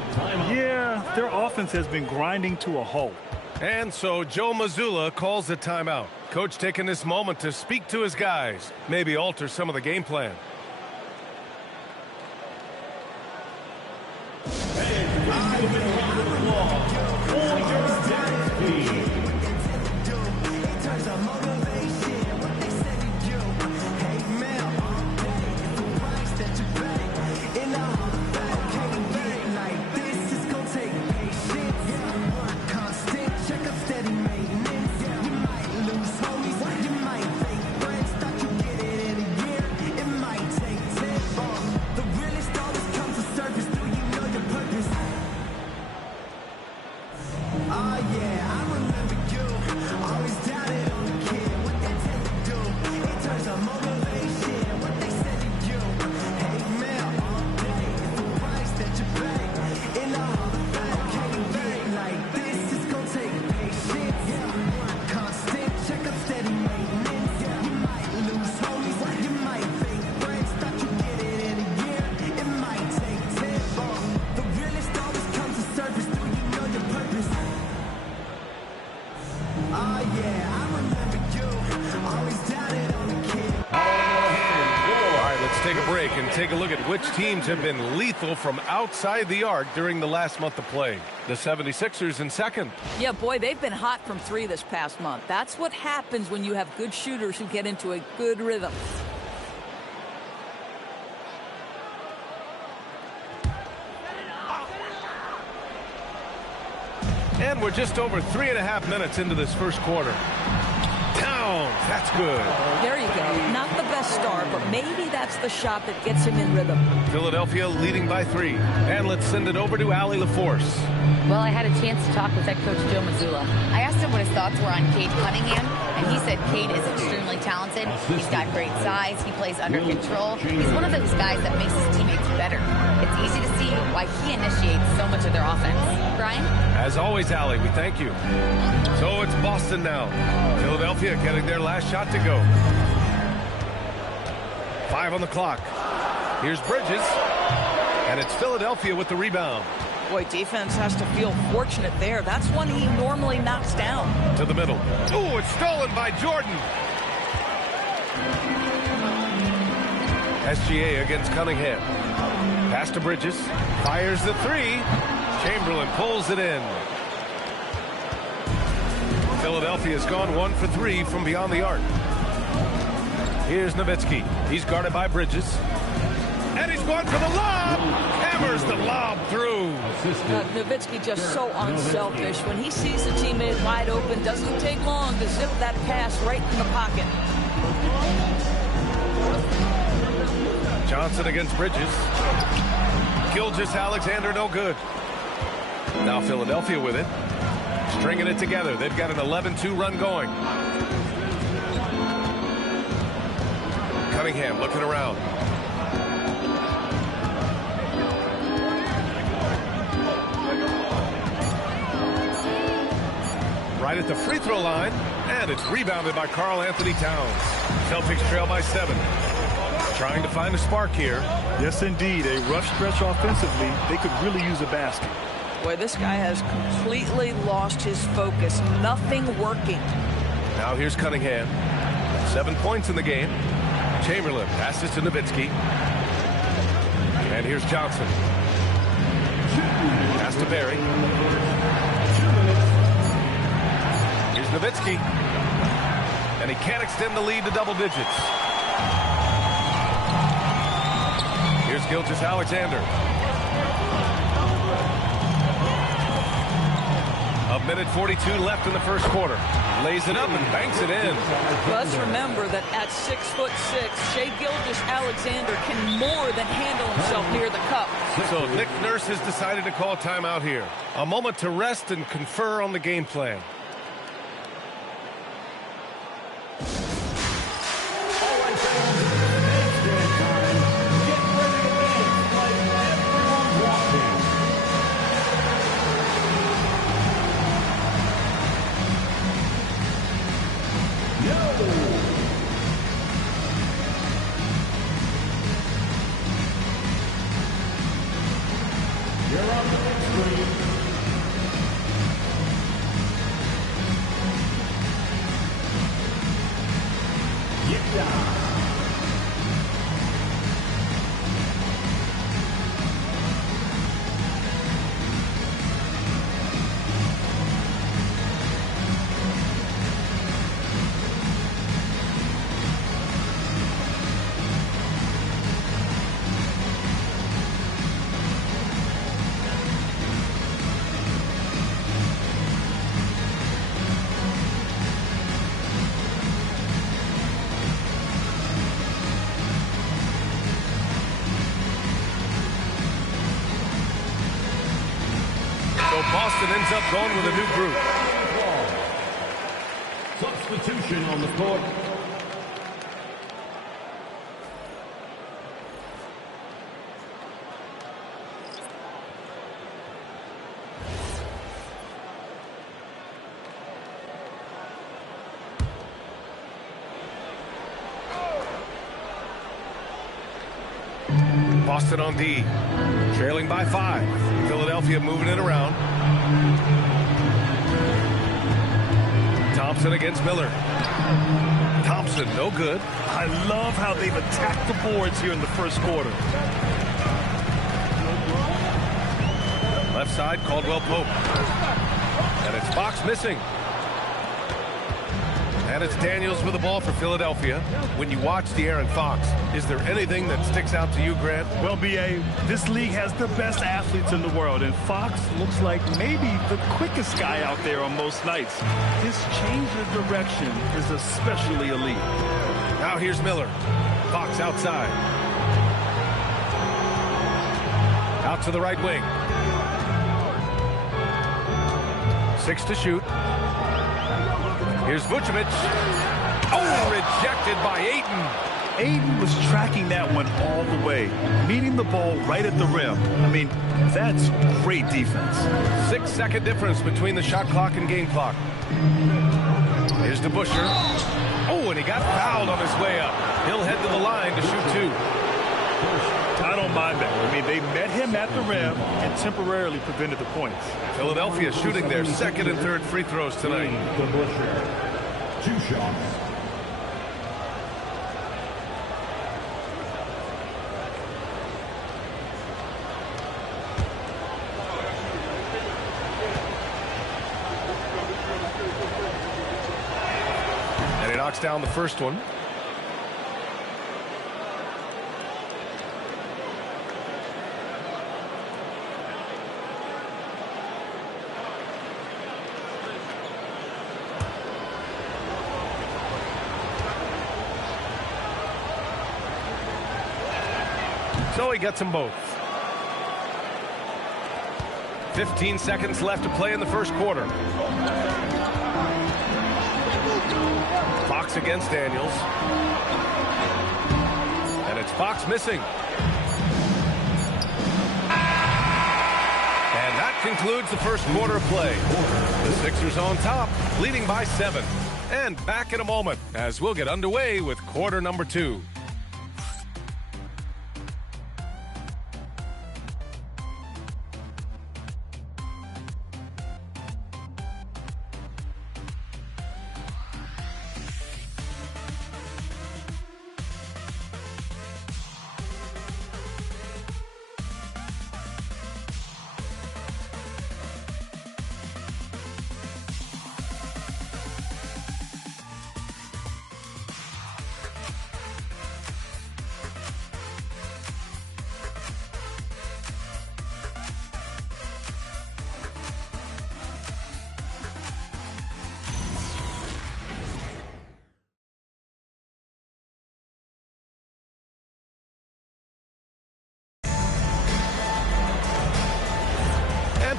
Yeah, their offense has been grinding to a halt. And so Joe Mazzulla calls a timeout. Coach taking this moment to speak to his guys, maybe alter some of the game plan. Take a look at which teams have been lethal from outside the arc during the last month of play. The 76ers in second. Yeah, boy, they've been hot from three this past month. That's what happens when you have good shooters who get into a good rhythm. And we're just over 3.5 minutes into this first quarter. That's good. There you go. Not the best start, but maybe that's the shot that gets him in rhythm. Philadelphia leading by 3. And let's send it over to Allie LaForce. Well, I had a chance to talk with head coach Joe Mazzulla. I asked him what his thoughts were on Cade Cunningham, and he said Cade is extremely talented. He's got great size. He plays under control. He's one of those guys that makes his teammates better. It's easy to see why he initiates so much of their offense. Brian? As always, Allie, we thank you. So it's Boston now. Philadelphia getting their last shot to go. 5 on the clock. Here's Bridges. And it's Philadelphia with the rebound. Boy, defense has to feel fortunate there. That's one he normally knocks down. To the middle. Ooh, it's stolen by Jordan. SGA against Cunningham. Pass to Bridges. Fires the 3. Chamberlain pulls it in. Philadelphia's gone 1 for 3 from beyond the arc. Here's Nowitzki. He's guarded by Bridges. And he's going for the lob. Hammers the lob through. Nowitzki just so unselfish. When he sees a teammate wide open, doesn't take long to zip that pass right in the pocket. Johnson against Bridges. Gilgeous-Alexander no good. Now Philadelphia with it. Stringing it together. They've got an 11-2 run going. Cunningham looking around. Right at the free throw line. And it's rebounded by Karl Anthony Towns. Celtics trail by 7. Trying to find a spark here. Yes, indeed. A rough stretch offensively. They could really use a basket. Boy, this guy has completely lost his focus. Nothing working. Now here's Cunningham. 7 points in the game. Chamberlain passes to Nowitzki. And here's Johnson. Pass to Barry. Here's Nowitzki. And he can't extend the lead to double digits. Here's Gilgeous-Alexander. A minute 42 left in the first quarter. Lays it up and banks it in. Let's remember that at 6'6", Shai Gilgeous-Alexander can more than handle himself near the cup. So Nick Nurse has decided to call timeout here. A moment to rest and confer on the game plan. Boston ends up going with a new group. Substitution on the court. Boston on D, trailing by 5. Philadelphia moving it around. Thompson against Miller. Thompson, no good. I love how they've attacked the boards here in the first quarter. Left side, Caldwell Pope. And it's Fox missing. And it's Daniels with the ball for Philadelphia. When you watch De'Aaron Fox, is there anything that sticks out to you, Grant? Well, B.A., this league has the best athletes in the world, and Fox looks like maybe the quickest guy out there on most nights. His change of direction is especially elite. Now here's Miller. Fox outside. Out to the right wing. 6 to shoot. Here's Vucevic. Oh, rejected by Ayton. Ayton was tracking that one all the way, meeting the ball right at the rim. I mean, that's great defense. 6-second difference between the shot clock and game clock. Here's DeBusschere. Oh, and he got fouled on his way up. He'll head to the line to shoot 2. I don't mind that. I mean, they met him at the rim and temporarily prevented the points. Philadelphia shooting their second and third free throws tonight. 2 shots. And he knocks down the first one. So he gets them both. 15 seconds left to play in the first quarter. Fox against Daniels. And it's Fox missing. And that concludes the first quarter of play. The Sixers on top, leading by 7. And back in a moment as we'll get underway with quarter number 2.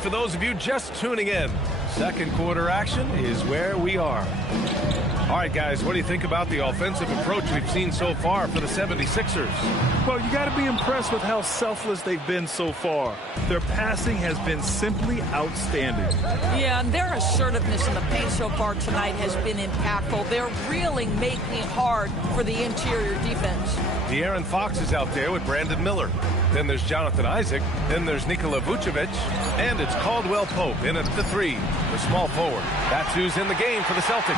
For those of you just tuning in, second quarter action is where we are. All right, guys, what do you think about the offensive approach we've seen so far for the 76ers? Well, you got to be impressed with how selfless they've been so far. Their passing has been simply outstanding. Yeah, and their assertiveness in the paint so far tonight has been impactful. They're really making it hard for the interior defense. De'Aaron Fox is out there with Brandon Miller. Then there's Jonathan Isaac. Then there's Nikola Vucevic. And it's Caldwell Pope in at the 3, the small forward. That's who's in the game for the Celtics.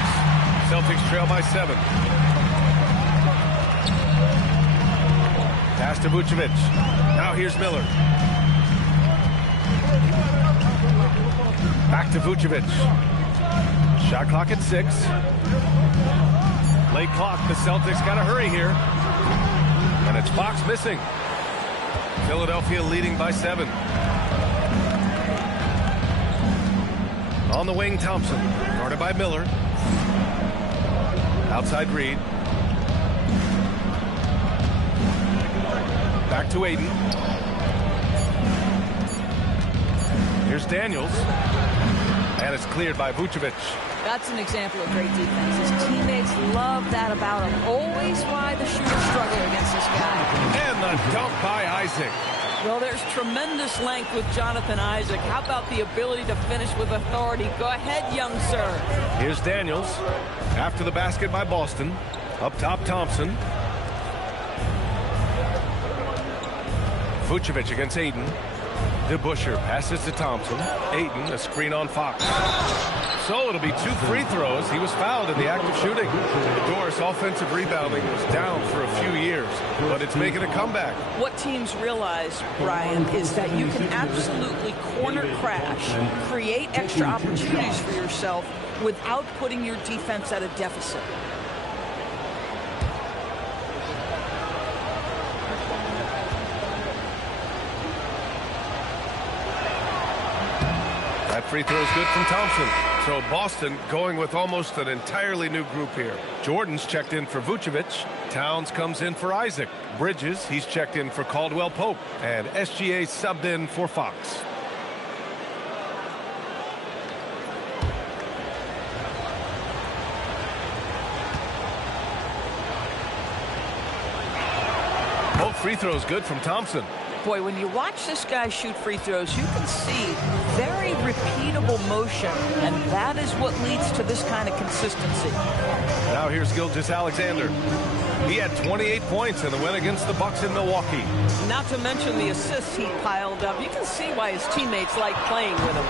Celtics trail by 7. Pass to Vucevic. Now here's Miller. Back to Vucevic. Shot clock at 6. Late clock. The Celtics got to hurry here. And it's Fox missing. Philadelphia leading by 7. On the wing, Thompson. Guarded by Miller. Outside Reed. Back to Ayton. Here's Daniels. And it's cleared by Vucevic. That's an example of great defense. His teammates love that about him. Always why the shooters struggle against this guy. And the dunk by Isaac. Well, there's tremendous length with Jonathan Isaac. How about the ability to finish with authority? Go ahead, young sir. Here's Daniels. After the basket by Boston. Up top, Thompson. Vucevic against Aiden. DeBusschere passes to Thompson. Aiden, a screen on Fox. So it'll be 2 free throws. He was fouled in the act of shooting. Doris' offensive rebounding was down for a few years, but it's making a comeback. What teams realize, Brian, is that you can absolutely corner crash, create extra opportunities for yourself without putting your defense at a deficit. That free throw is good from Thompson. So Boston going with almost an entirely new group here. Jordan's checked in for Vucevic. Towns comes in for Isaac. Bridges, he's checked in for Caldwell Pope. And SGA subbed in for Fox. Both free throws good from Thompson. Boy, when you watch this guy shoot free throws, you can see very repeatable motion, and that is what leads to this kind of consistency. Now here's Gilgeous-Alexander. He had 28 points in the win against the Bucks in Milwaukee. Not to mention the assists he piled up. You can see why his teammates like playing with him.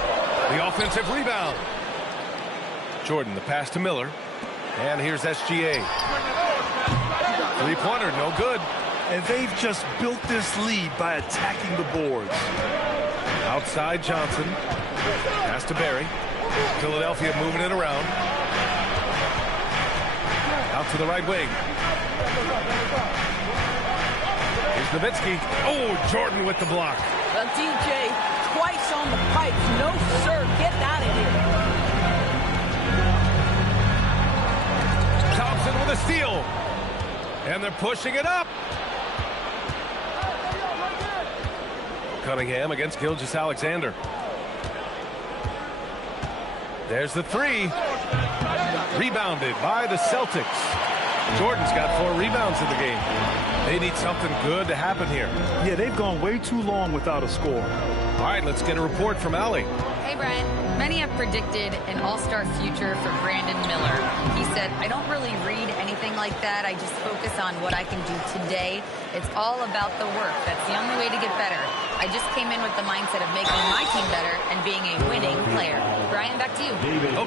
The offensive rebound. Jordan, the pass to Miller. And here's SGA. Three-pointer, no good. And they've just built this lead by attacking the boards. Outside Johnson. Pass to Barry. Philadelphia moving it around. Out to the right wing. Here's Nowitzki. Oh, Jordan with the block. Well, DJ twice on the pipes. No, sir. Get out of here. Thompson with a steal. And they're pushing it up. Cunningham against Gilgeous-Alexander. There's the three. Rebounded by the Celtics. Jordan's got 4 rebounds in the game. They need something good to happen here. Yeah, they've gone way too long without a score. All right, let's get a report from Allie. Hey, Brian. Many have predicted an all-star future for Brandon Miller. He said, I don't really read anything like that. I just focus on what I can do today. It's all about the work. That's the only way to get better. I just came in with the mindset of making my team better and being a winning player. Brian, back to you.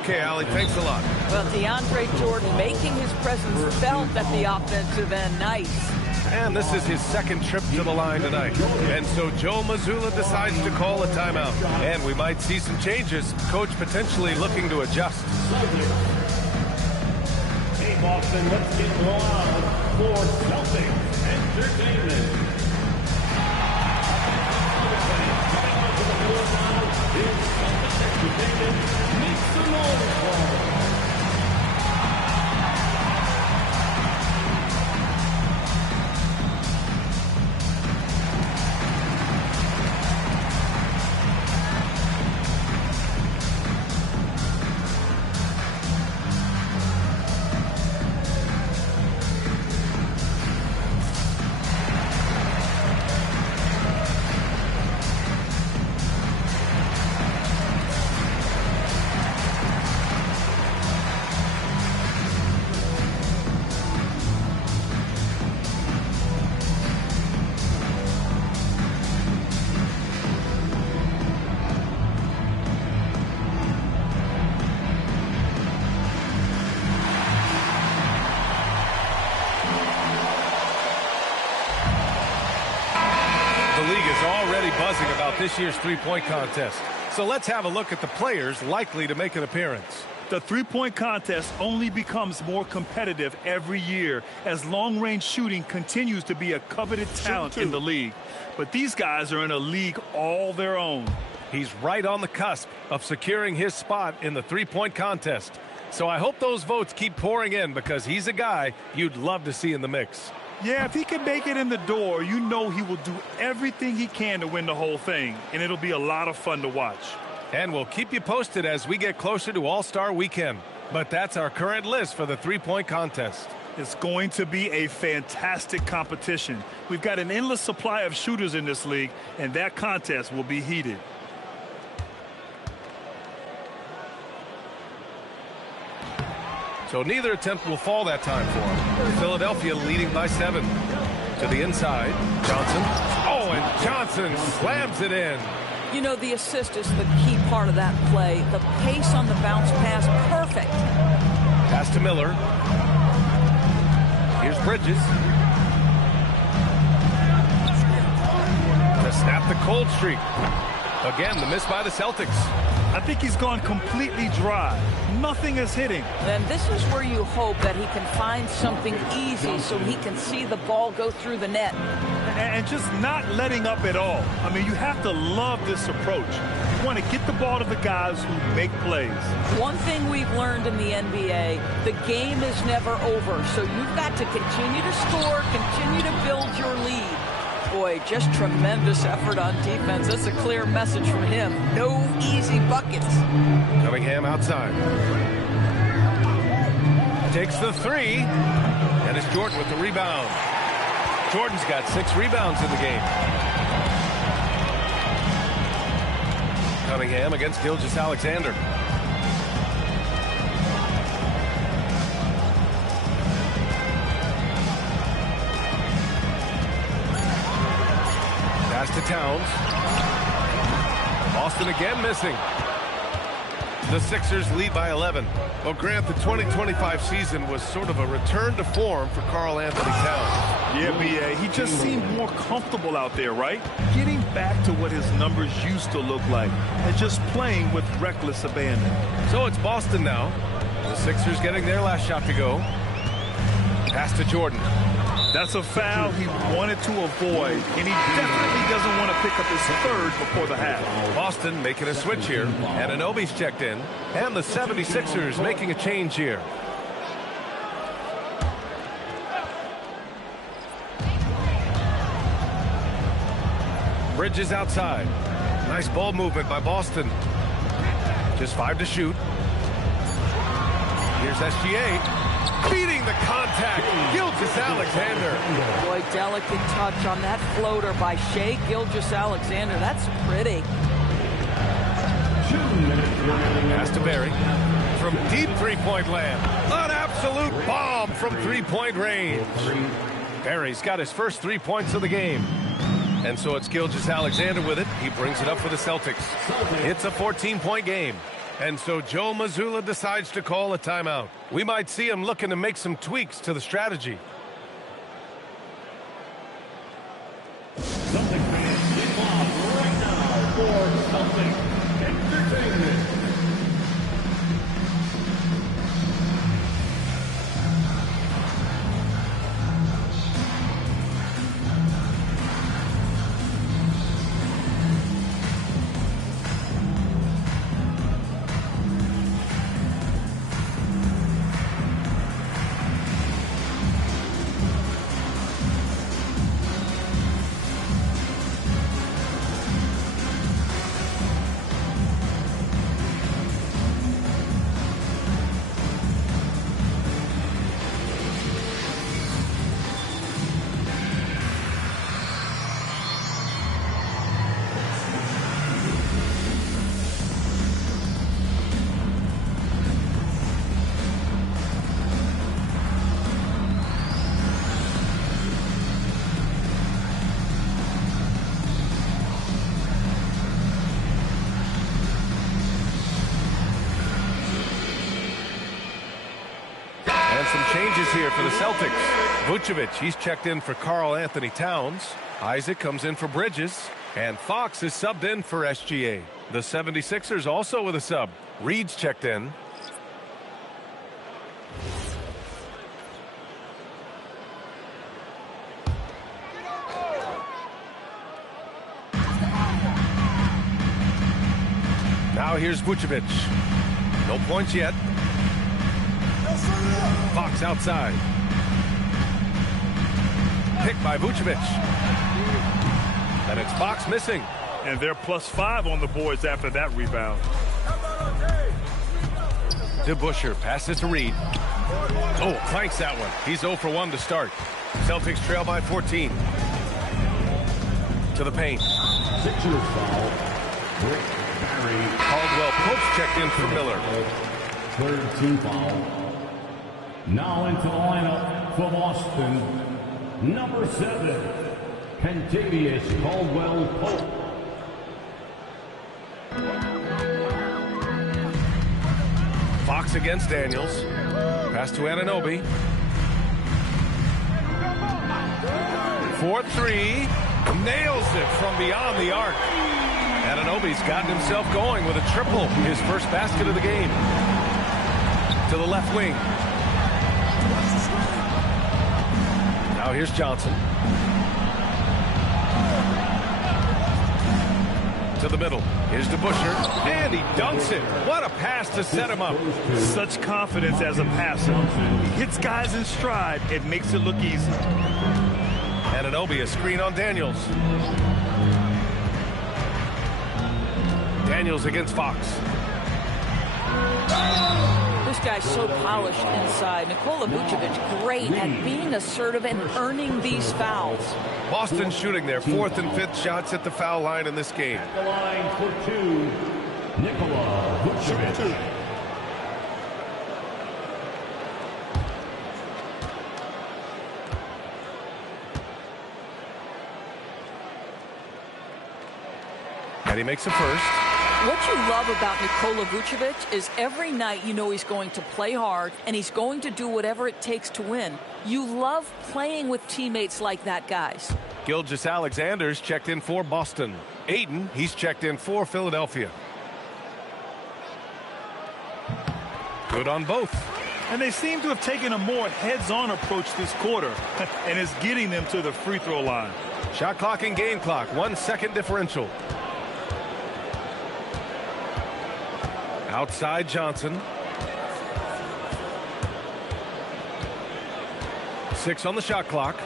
Okay, Allie, thanks a lot. Well, DeAndre Jordan making his presence felt at the offensive end. Nice. And this is his second trip to the line tonight. And so Joe Mazzulla decides to call a timeout. And we might see some changes. Coach potentially looking to adjust. Hey, Boston, let's get loud for Celtics Entertainment. Make some noise for Buzzing about this year's three-point contest. So let's have a look at the players likely to make an appearance. The three-point contest only becomes more competitive every year as long-range shooting continues to be a coveted talent in the league. But these guys are in a league all their own. He's right on the cusp of securing his spot in the three-point contest. So I hope those votes keep pouring in because he's a guy you'd love to see in the mix. Yeah, if he can make it in the door, you know he will do everything he can to win the whole thing, and it'll be a lot of fun to watch. And we'll keep you posted as we get closer to All-Star Weekend. But that's our current list for the three-point contest. It's going to be a fantastic competition. We've got an endless supply of shooters in this league, and that contest will be heated. So neither attempt will fall that time for him. Philadelphia leading by 7. To the inside, Johnson. Oh, and Johnson slams it in. You know, the assist is the key part of that play. The pace on the bounce pass, perfect. Pass to Miller. Here's Bridges. To snap the cold streak. Again, the miss by the Celtics. I think he's gone completely dry. Nothing is hitting. And this is where you hope that he can find something easy so he can see the ball go through the net. And just not letting up at all. I mean, you have to love this approach. You want to get the ball to the guys who make plays. One thing we've learned in the NBA, the game is never over. So you've got to continue to score, continue to build your lead. Boy, just tremendous effort on defense. That's a clear message from him. No easy buckets. Cunningham outside. Takes the three. And it's Jordan with the rebound. Jordan's got 6 rebounds in the game. Cunningham against Gilgeous-Alexander. Pass to Towns. Boston again missing. The Sixers lead by 11. Well, Grant, the 2025 season was sort of a return to form for Karl Anthony Towns. Yeah, B.A. He just seemed more comfortable out there, right? Getting back to what his numbers used to look like and just playing with reckless abandon. So it's Boston now. The Sixers getting their last shot to go. Pass to Jordan. That's a foul he wanted to avoid, and he definitely doesn't want to pick up his third before the half. Boston making a switch here. Anunoby's checked in, and the 76ers making a change here. Bridges outside. Nice ball movement by Boston. Just 5 to shoot. Here's SGA. Beating the contact, Gilgeous-Alexander. Boy, delicate touch on that floater by Shai Gilgeous-Alexander. That's pretty. Pass to Barry. From deep three-point land. An absolute bomb from three-point range. Barry's got his first 3 points of the game. And so it's Gilgeous-Alexander with it. He brings it up for the Celtics. It's a 14-point game. And so Joe Mazzulla decides to call a timeout. We might see him looking to make some tweaks to the strategy. Celtic fans, get off right now for Celtic Entertainment. Some changes here for the Celtics. Vucevic, he's checked in for Karl Anthony Towns. Isaac comes in for Bridges. And Fox is subbed in for SGA. The 76ers also with a sub. Reed's checked in. Now here's Vucevic. No points yet. Fox outside. Picked by Vucevic. And it's Fox missing. And they're +5 on the boards after that rebound. DeBusschere passes to Reed. Oh, clanks that one. He's 0 for 1 to start. Celtics trail by 14. To the paint. Sixers foul. Rick Barry. Caldwell Pope's checked in for Miller. Third team foul. Now into the lineup for Boston. Number 7, Kentavious Caldwell-Pope. Fox against Daniels. Pass to Anunoby. 4-3. Nails it from beyond the arc. Anunoby's gotten himself going with a triple. His first basket of the game. To the left wing. Now here's Johnson. To the middle. Here's DeBusschere. And he dunks it. What a pass to set him up. Such confidence as a passer. He hits guys in stride. It makes it look easy. Anunoby, a screen on Daniels. Daniels against Fox. This guy's so polished inside. Nikola Vucevic, great at being assertive and earning these fouls. Boston shooting their 4th and 5th shots at the foul line in this game. At the line for 2, Nikola Vucevic. And he makes a first. What you love about Nikola Vucevic is every night you know he's going to play hard and he's going to do whatever it takes to win. You love playing with teammates like that, guys. Gilgeous-Alexander's checked in for Boston. Aiden, he's checked in for Philadelphia. Good on both. And they seem to have taken a more heads-on approach this quarter, and it's getting them to the free throw line. Shot clock and game clock, 1 second differential. Outside Johnson. 6 on the shot clock.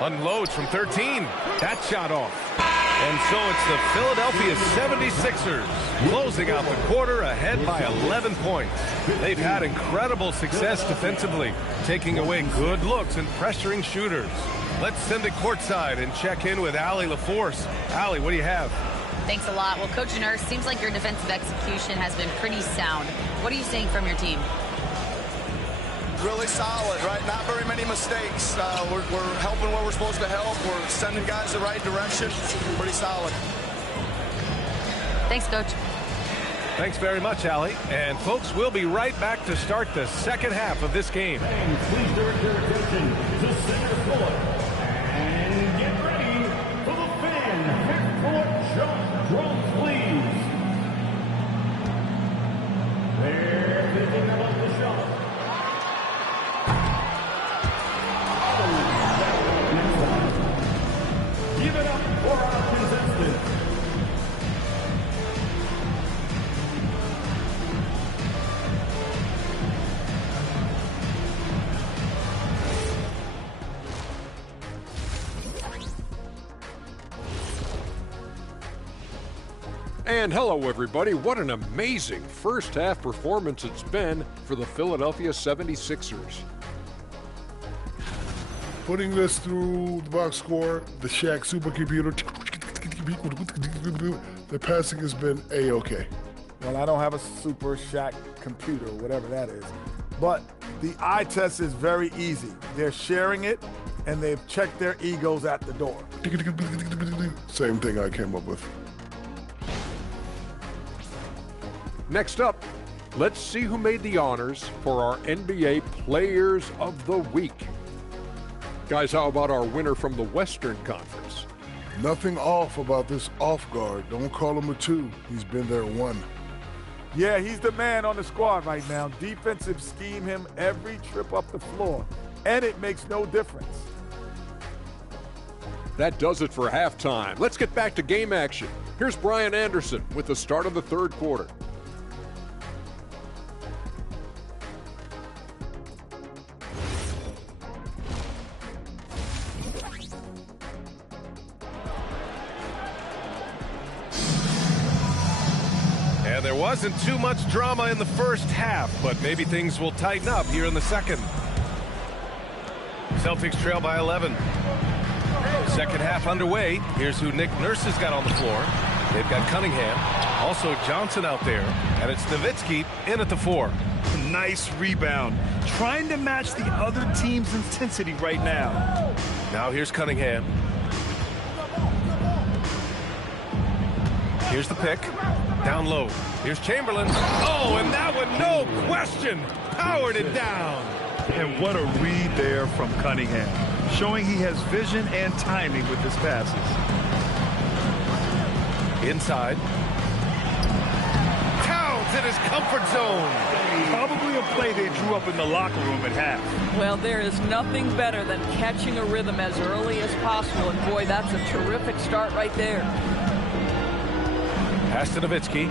Unloads from 13. That shot off. And so it's the Philadelphia 76ers closing out the quarter ahead by 11 points. They've had incredible success defensively, taking away good looks and pressuring shooters. Let's send it courtside and check in with Allie LaForce. Allie, what do you have? Thanks a lot. Well, Coach Nurse, seems like your defensive execution has been pretty sound. What are you seeing from your team? Really solid, right? Not very many mistakes. We're helping where we're supposed to help. We're sending guys the right direction. Pretty solid. Thanks, Coach. Thanks very much, Allie. And, folks, we'll be right back to start the second half of this game. And please direct your attention to center court. And get ready for the fan court jump drum, please. They're thinking about the shot. Give it up for our contestants. And hello, everybody. What an amazing first half performance it's been for the Philadelphia 76ers. Putting this through the box score, the Shaq supercomputer, the passing has been A-OK. Well, I don't have a Super Shaq computer, whatever that is. But the eye test is very easy. They're sharing it, and they've checked their egos at the door. Same thing I came up with. Next up, let's see who made the honors for our NBA Players of the Week. Guys, how about our winner from the Western Conference? Nothing off about this off guard. Don't call him a 2. He's been there 1. Yeah, he's the man on the squad right now. Defensive scheme him every trip up the floor, and it makes no difference. That does it for halftime. Let's get back to game action. Here's Brian Anderson with the start of the third quarter. And there wasn't too much drama in the first half, but maybe things will tighten up here in the second. Celtics trail by 11. Second half underway. Here's who Nick Nurse has got on the floor. They've got Cunningham, also Johnson out there, and it's Nowitzki in at the 4. Nice rebound. Trying to match the other team's intensity right now. Now here's Cunningham. Here's the pick. Down low. Here's Chamberlain. Oh, and that one, no question, powered it down. And what a read there from Cunningham, showing he has vision and timing with his passes. Inside. Towns in his comfort zone. Probably a play they drew up in the locker room at half. Well, there is nothing better than catching a rhythm as early as possible, and boy, that's a terrific start right there. Pass to Nowitzki.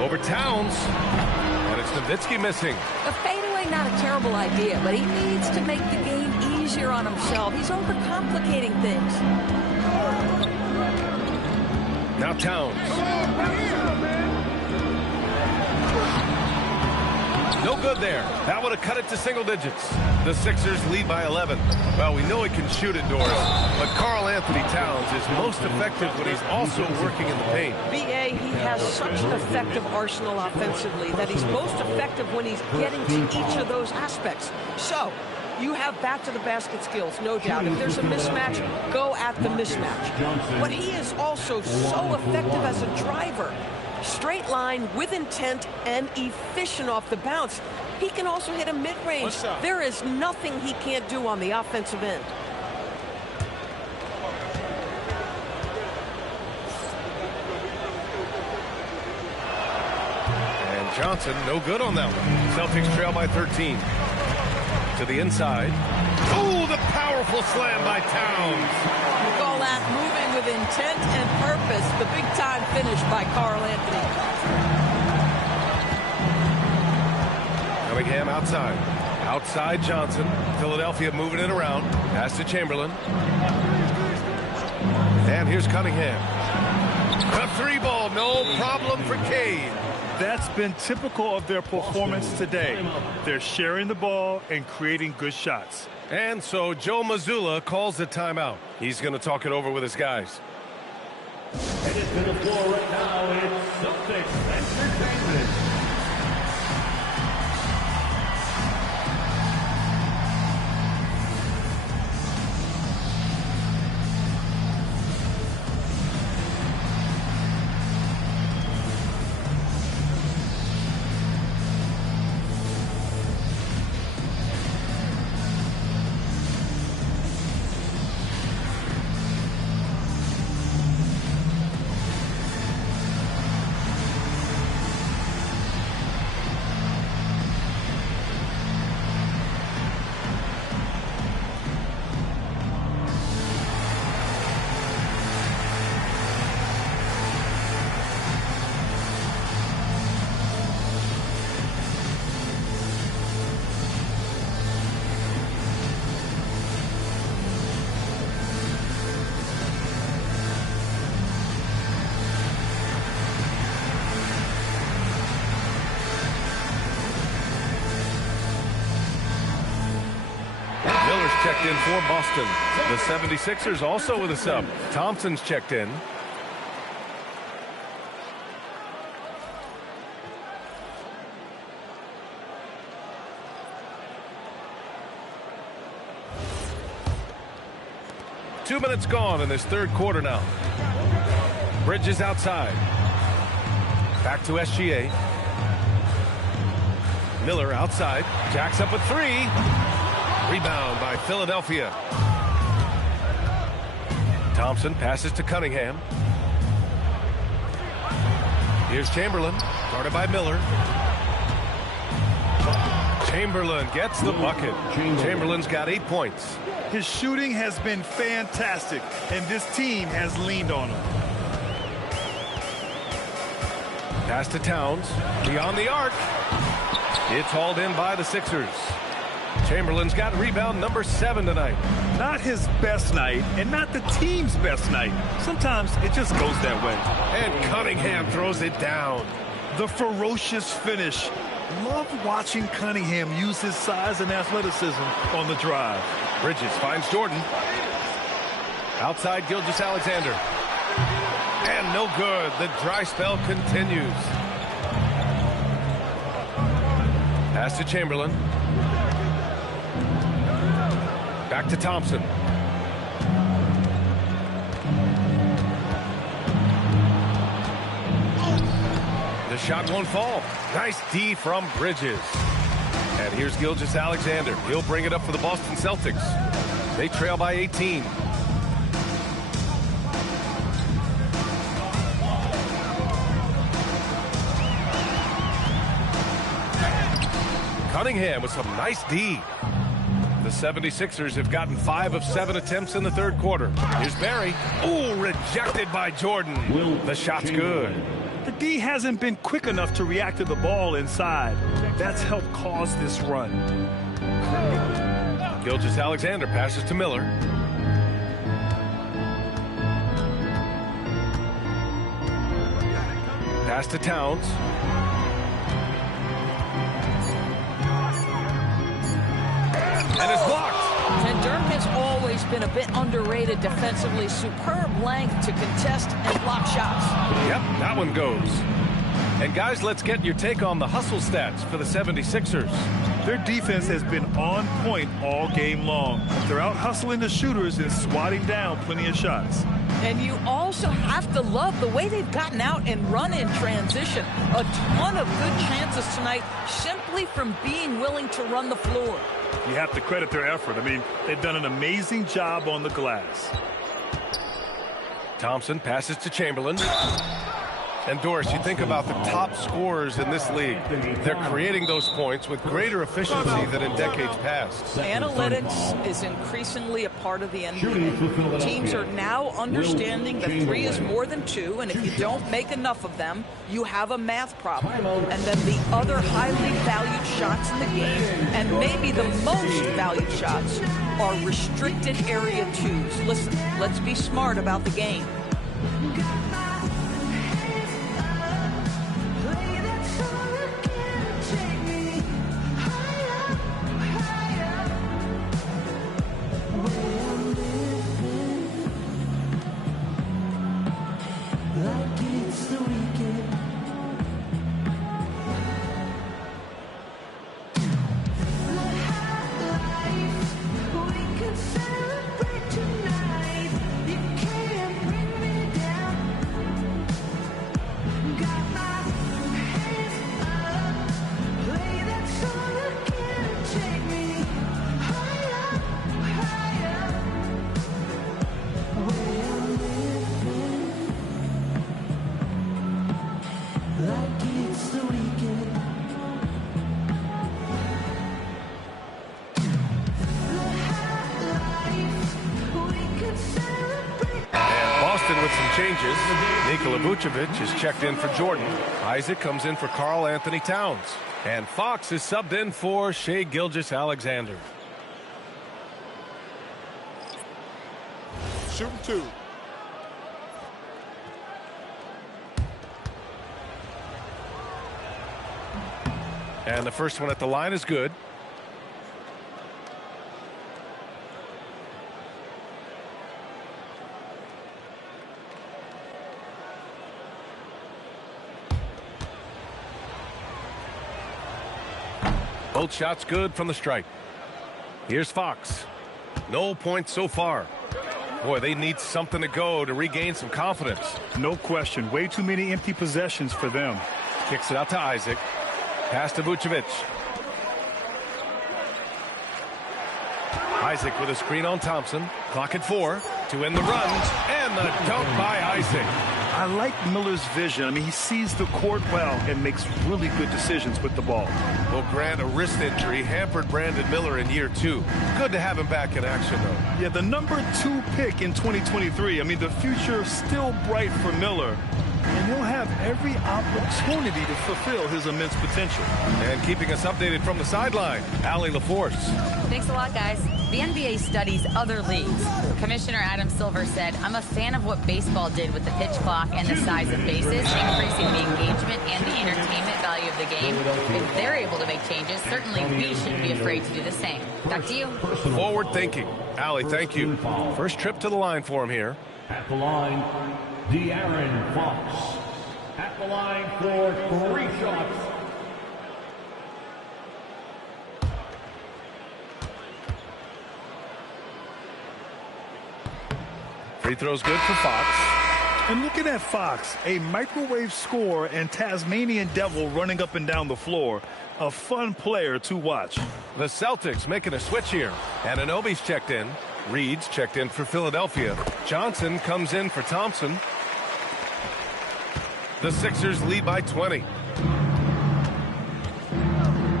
Over Towns. And it's Nowitzki missing. A fadeaway, not a terrible idea, but he needs to make the game easier on himself. He's overcomplicating things. Now Towns. No good there. That would have cut it to single digits. The Sixers lead by 11. Well, we know he can shoot it, Doris, but Karl Anthony Towns is most effective when he's also working in the paint. BA, he has such an effective arsenal offensively that he's most effective when he's getting to each of those aspects. So, you have back-to-the-basket skills, no doubt. If there's a mismatch, go at the mismatch. But he is also so effective as a driver. Straight line, with intent, and efficient off the bounce. He can also hit a mid-range. There is nothing he can't do on the offensive end. And Johnson, no good on that one. Celtics trail by 13. To the inside. Oh, the powerful slam by Towns. We call that moving with intent and purpose. The big-time finish by Karl Anthony. Cunningham outside. Outside Johnson. Philadelphia moving it around. Pass to Chamberlain. And here's Cunningham. The 3-ball, no problem for Cade. That's been typical of their performance today. They're sharing the ball and creating good shots. And so Joe Mazzulla calls the timeout. He's going to talk it over with his guys. Headed to the floor right now, it's Celtics Entertainment. 'Miller's checked in for Boston. The 76ers also with a sub. Thompson's checked in. Two minutes gone in this third quarter now. Bridges outside. Back to SGA. Miller outside. Jacks up a three. Rebound by Philadelphia. Thompson passes to Cunningham. Here's Chamberlain. Guarded by Miller. Chamberlain gets the bucket. Chamberlain's got 8 points. His shooting has been fantastic, and this team has leaned on him. Pass to Towns. Beyond the arc. It's hauled in by the Sixers. Chamberlain's got rebound number 7 tonight. Not his best night, and not the team's best night. Sometimes it just goes that way. And Cunningham throws it down. The ferocious finish. Love watching Cunningham use his size and athleticism on the drive. Bridges finds Jordan. Outside Gilgeous-Alexander. And no good. The dry spell continues. Pass to Chamberlain. Back to Thompson. The shot won't fall. Nice D from Bridges. And here's Gilgeous-Alexander. He'll bring it up for the Boston Celtics. They trail by 18. Cunningham with some nice D. The 76ers have gotten 5 of 7 attempts in the third quarter. Here's Barry. Ooh, rejected by Jordan. The shot's good. The D hasn't been quick enough to react to the ball inside. That's helped cause this run. Gilgeous-Alexander passes to Miller. Pass to Towns. And it's blocked. And Dirk has always been a bit underrated defensively. Superb length to contest and block shots. Yep, that one goes. And guys, let's get your take on the hustle stats for the 76ers. Their defense has been on point all game long. They're out hustling the shooters and swatting down plenty of shots. And you also have to love the way they've gotten out and run in transition. A ton of good chances tonight simply from being willing to run the floor. You have to credit their effort. I mean, they've done an amazing job on the glass. Thompson passes to Chamberlain. And Doris, you think about the top scorers in this league. They're creating those points with greater efficiency than in decades past. Analytics is increasingly a part of the NBA. Teams are now understanding that 3 is more than 2, and if you don't make enough of them, you have a math problem. And then the other highly valued shots in the game, and maybe the most valued shots, are restricted area 2s. Listen, let's be smart about the game. With some changes, Nikola Vucevic is checked in for Jordan. Isaac comes in for Karl Anthony Towns. And Fox is subbed in for Shai Gilgeous-Alexander. Shooting 2. And the first one at the line is good. Both shots good from the stripe. Here's Fox. No points so far. Boy, they need something to go to regain some confidence. No question. Way too many empty possessions for them. Kicks it out to Isaac. Pass to Vucevic. Isaac with a screen on Thompson. Clock at 4 to end the run. And the dunk by Isaac. I like Miller's vision. I mean, he sees the court well and makes really good decisions with the ball. Well, Grant, a wrist injury hampered Brandon Miller in year 2. Good to have him back in action, though. Yeah, the number 2 pick in 2023. I mean, the future still bright for Miller. and he'll have every opportunity to fulfill his immense potential. And keeping us updated from the sideline, Allie LaForce. Thanks a lot, guys. The NBA studies other leagues. Commissioner Adam Silver said, I'm a fan of what baseball did with the pitch clock and the size of bases, increasing the engagement and the entertainment value of the game. If they're able to make changes, certainly we shouldn't be afraid to do the same. Back to you. Forward thinking. Allie, thank you. First trip to the line for him here. At the line, De'Aaron Fox. At the line for 3 shots. Free throw's good for Fox. And looking at Fox, a microwave scorer and Tasmanian devil running up and down the floor. A fun player to watch. The Celtics making a switch here. Anunoby's checked in. Reed's checked in for Philadelphia. Johnson comes in for Thompson. The Sixers lead by 20.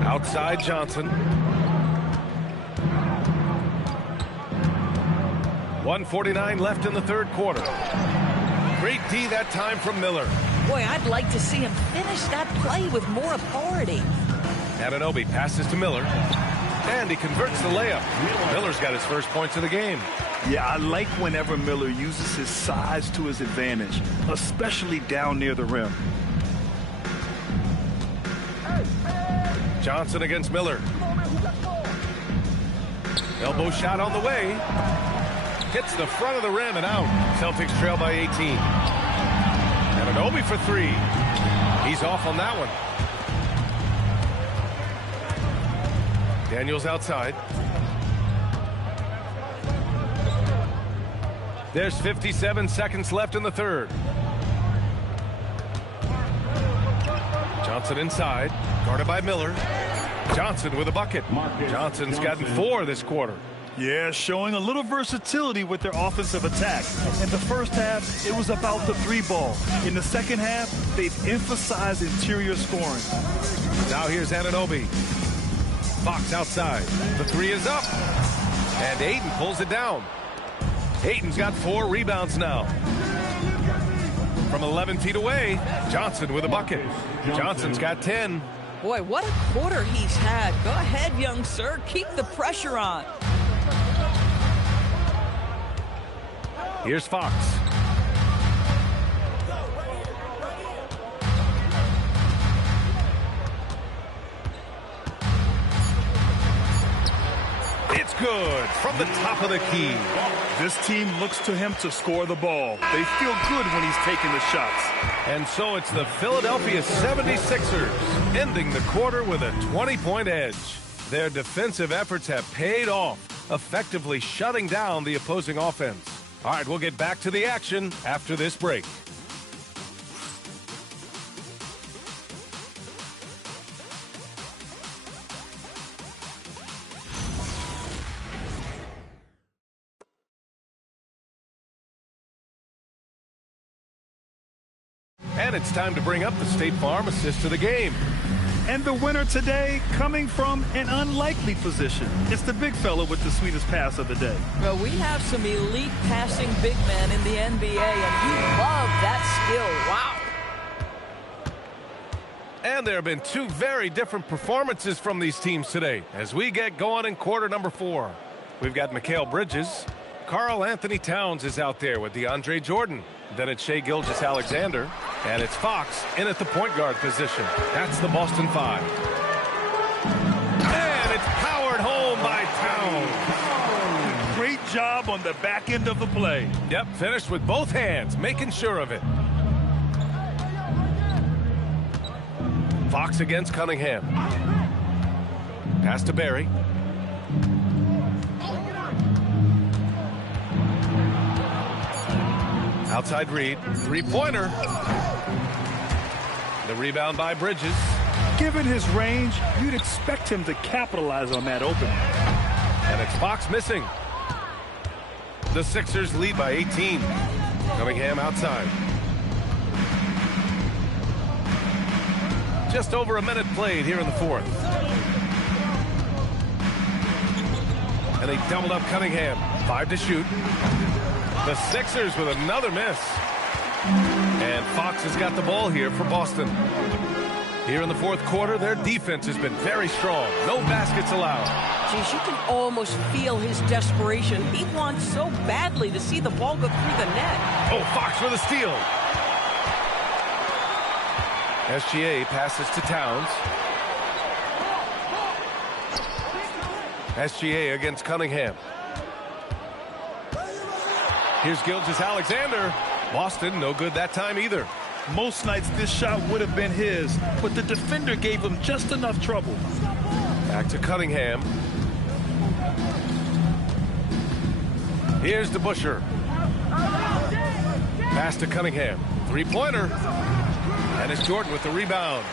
Outside Johnson. 1:49 left in the third quarter. Great D that time from Miller. Boy, I'd like to see him finish that play with more authority. Anunoby passes to Miller. And he converts the layup. Miller's got his first points of the game. Yeah, I like whenever Miller uses his size to his advantage, especially down near the rim. Johnson against Miller. Elbow shot on the way. Hits the front of the rim and out. Celtics trail by 18. Anunoby for 3. He's off on that one. Daniels outside. There's 57 seconds left in the third. Johnson inside, guarded by Miller. Johnson with a bucket. Johnson's gotten 4 this quarter. Yeah, showing a little versatility with their offensive attack. In the first half, it was about the 3 ball. In the second half, they've emphasized interior scoring. Now here's Anunoby. Fox outside. The 3 is up. And Ayton pulls it down. Ayton's got 4 rebounds now. From 11 feet away, Johnson with a bucket. Johnson's got 10. Boy, what a quarter he's had. Go ahead, young sir. Keep the pressure on. Here's Fox. It's good from the top of the key. This team looks to him to score the ball. They feel good when he's taking the shots. And so it's the Philadelphia 76ers ending the quarter with a 20-point edge. Their defensive efforts have paid off, effectively shutting down the opposing offense. All right, we'll get back to the action after this break. And it's time to bring up the State Farm assist to the game. And the winner today coming from an unlikely position. It's the big fella with the sweetest pass of the day. Well, we have some elite passing big men in the NBA, and you love that skill. Wow. And there have been 2 very different performances from these teams today as we get going in quarter number 4. We've got Mikal Bridges. Karl Anthony Towns is out there with DeAndre Jordan. Then it's Shai Gilgeous-Alexander. And it's Fox in at the point guard position. That's the Boston 5. And it's powered home by Towns. Great job on the back end of the play. Yep, finished with both hands, making sure of it. Fox against Cunningham. Pass to Barry. Outside Reed. 3-pointer. The rebound by Bridges. Given his range, you'd expect him to capitalize on that opening. And it's Fox missing. The Sixers lead by 18. Cunningham outside. Just over a minute played here in the fourth. And they doubled up Cunningham. 5 to shoot. The Sixers with another miss. And Fox has got the ball here for Boston. Here in the fourth quarter, their defense has been very strong. No baskets allowed. Geez, you can almost feel his desperation. He wants so badly to see the ball go through the net. Oh, Fox with a steal. SGA passes to Towns. SGA against Cunningham. Here's Gilgeous-Alexander. Boston, no good that time either. Most nights this shot would have been his, but the defender gave him just enough trouble. Back to Cunningham. Here's DeBusschere. Pass to Cunningham. Three-pointer. And it's Jordan with the rebound.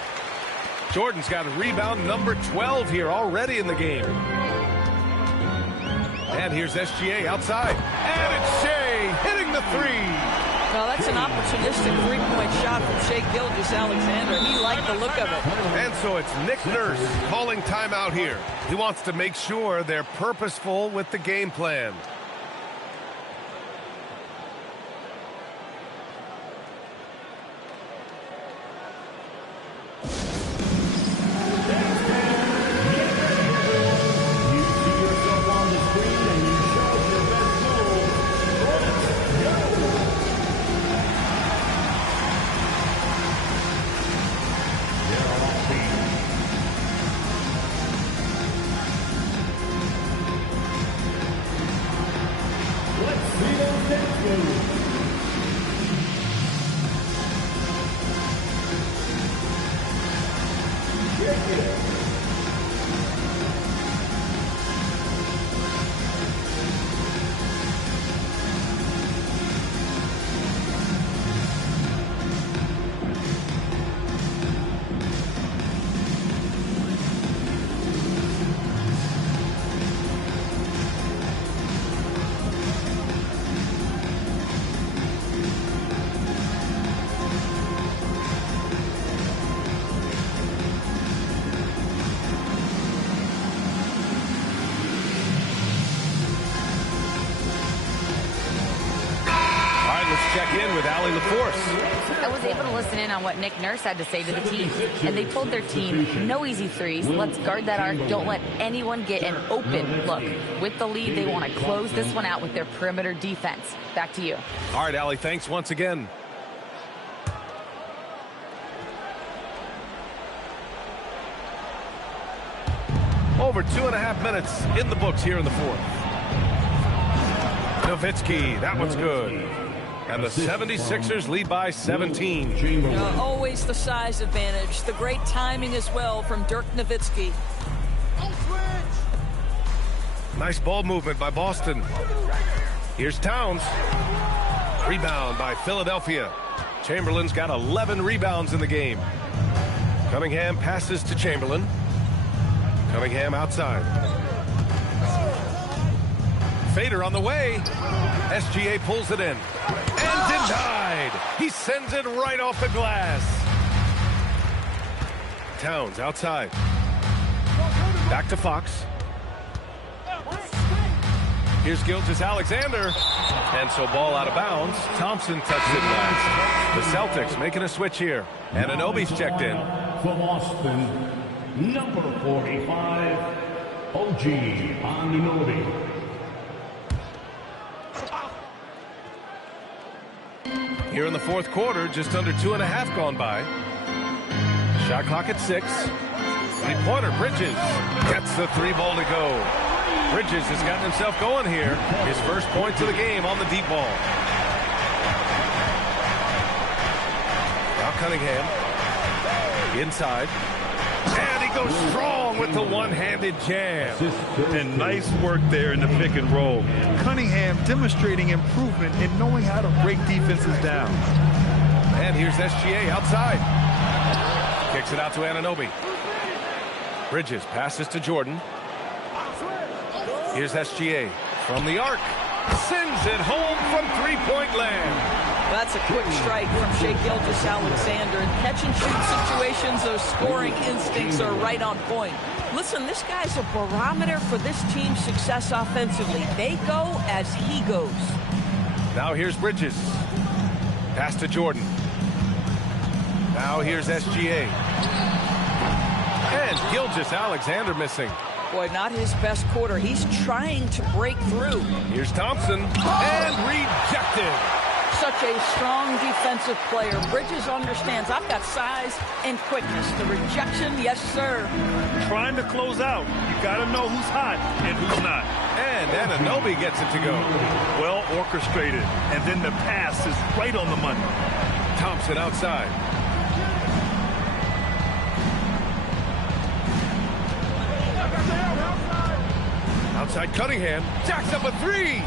Jordan's got a rebound number 12 here already in the game. And here's SGA outside. And it's Shea hitting the three. Well, that's an opportunistic three-point shot from Shea Gilgeous-Alexander. He liked the look of it. And so it's Nick Nurse calling timeout here. He wants to make sure they're purposeful with the game plan. I was able to listen in on what Nick Nurse had to say to the team, and they told their team, no easy threes, let's guard that arc, don't let anyone get an open look. With the lead, they want to close this one out with their perimeter defense. Back to you. All right, Allie, thanks once again. Over 2.5 minutes in the books here in the fourth. Nowitzki, that one's good. And the 76ers lead by 17. Always the size advantage. The great timing as well from Dirk Nowitzki. Nice ball movement by Boston. Here's Towns. Rebound by Philadelphia. Chamberlain's got 11 rebounds in the game. Cunningham passes to Chamberlain. Cunningham outside. Fader on the way. SGA pulls it in. And denied. He sends it right off the glass. Towns outside. Back to Fox. Here's Gilgeous-Alexander. And so ball out of bounds. Thompson touched it last. The Celtics making a switch here. And Anunoby's checked in. For Boston, number 45, OG Anunoby. Here in the fourth quarter, just under 2.5 gone by. Shot clock at 6. Three-pointer, Bridges gets the three ball to go. Bridges has gotten himself going here. His first points of the game on the deep ball. Now Cunningham. Inside. And he goes strong with the one-handed jam. And nice work there in the pick and roll. Cunningham demonstrating improvement in knowing how to break defenses down. And here's SGA outside. Kicks it out to Anunoby. Bridges passes to Jordan. Here's SGA from the arc. Sends it home from three-point land. That's a quick strike from Shea Gilgeous-Alexander. In catch-and-shoot situations, those scoring instincts are right on point. Listen, this guy's a barometer for this team's success offensively. They go as he goes. Now here's Bridges. Pass to Jordan. Now here's SGA. And Gilgeous-Alexander missing. Boy, not his best quarter. He's trying to break through. Here's Thompson. And rejected. Such a strong defensive player. Bridges understands I've got size and quickness. The rejection, yes, sir. Trying to close out. You got to know who's hot and who's not. And Anunoby gets it to go. Well orchestrated. And then the pass is right on the money. Thompson outside. Outside Cunningham. Jacks up a three.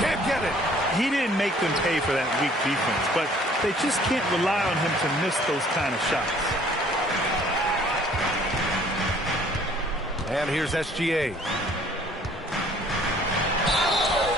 Can't get it. He didn't make them pay for that weak defense, but they just can't rely on him to miss those kind of shots. And here's SGA.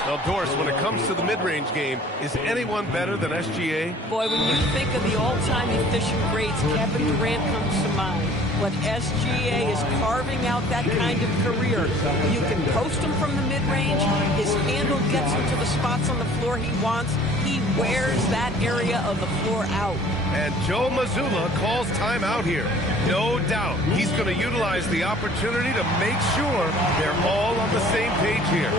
Well, Doris, when it comes to the mid-range game, is anyone better than SGA? Boy, when you think of the all-time efficient greats, Kevin Durant comes to mind. But SGA is carving out that kind of career. You can post him from the mid-range. His handle gets him to the spots on the floor he wants. He wears that area of the floor out. And Joe Mazzulla calls timeout here. No doubt he's going to utilize the opportunity to make sure they're all on the same page here.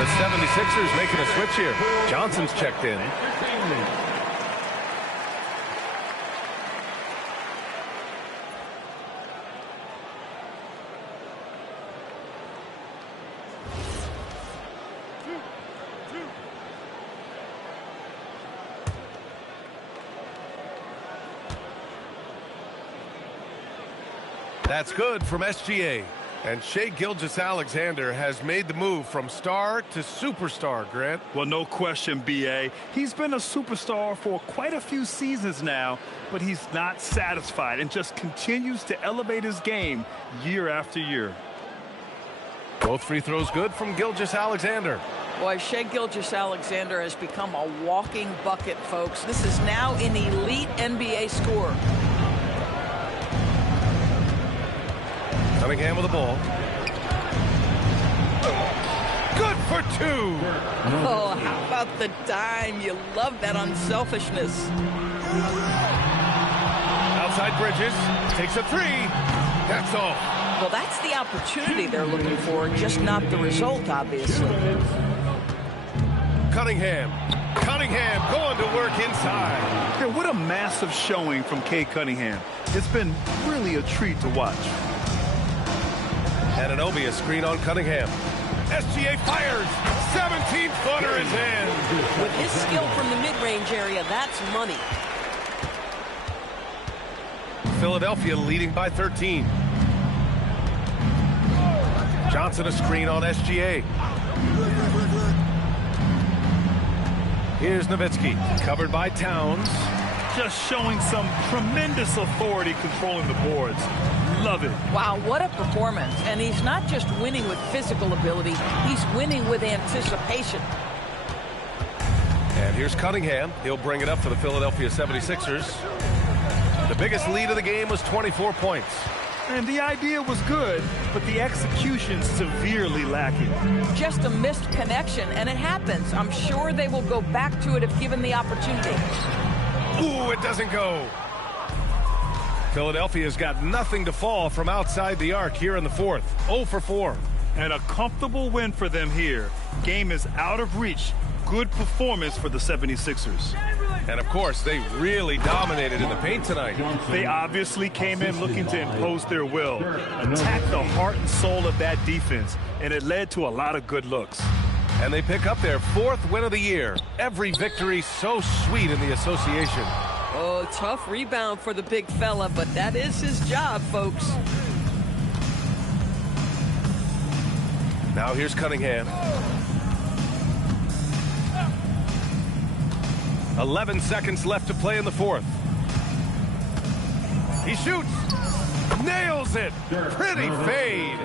The 76ers making a switch here. Johnson's checked in. That's good from SGA. And Shai Gilgeous-Alexander has made the move from star to superstar, Grant. Well, no question, B.A. He's been a superstar for quite a few seasons now, but he's not satisfied and just continues to elevate his game year after year. Both free throws good from Gilgeous-Alexander. Boy, Shai Gilgeous-Alexander has become a walking bucket, folks. This is now an elite NBA scorer. Cunningham with the ball. Good for two. Oh, how about the dime? You love that unselfishness. Outside Bridges. Takes a three. That's all. Well, that's the opportunity they're looking for, just not the result, obviously. Cunningham. Cunningham going to work inside. Yeah, what a massive showing from Cade Cunningham. It's been really a treat to watch. Anunoby, a screen on Cunningham. SGA fires. 17-footer is in. With his skill from the mid-range area, that's money. Philadelphia leading by 13. Johnson a screen on SGA. Here's Nowitzki, covered by Towns. Just showing some tremendous authority controlling the boards. Love it. Wow, what a performance. And he's not just winning with physical ability, he's winning with anticipation. And here's Cunningham. He'll bring it up for the Philadelphia 76ers. The biggest lead of the game was 24 points. And the idea was good, but the execution severely lacking. Just a missed connection, and it happens. I'm sure they will go back to it if given the opportunity. Ooh, it doesn't go. Philadelphia's got nothing to fall from outside the arc here in the fourth. 0 for 4. And a comfortable win for them here. Game is out of reach. good performance for the 76ers. And, of course, they really dominated in the paint tonight. They obviously came in looking to impose their will, attack the heart and soul of that defense, and it led to a lot of good looks. And they pick up their 4th win of the year. Every victory so sweet in the association. Oh, tough rebound for the big fella, but that is his job, folks. Now here's Cunningham. 11 seconds left to play in the 4th. He shoots. Nails it. Pretty fade.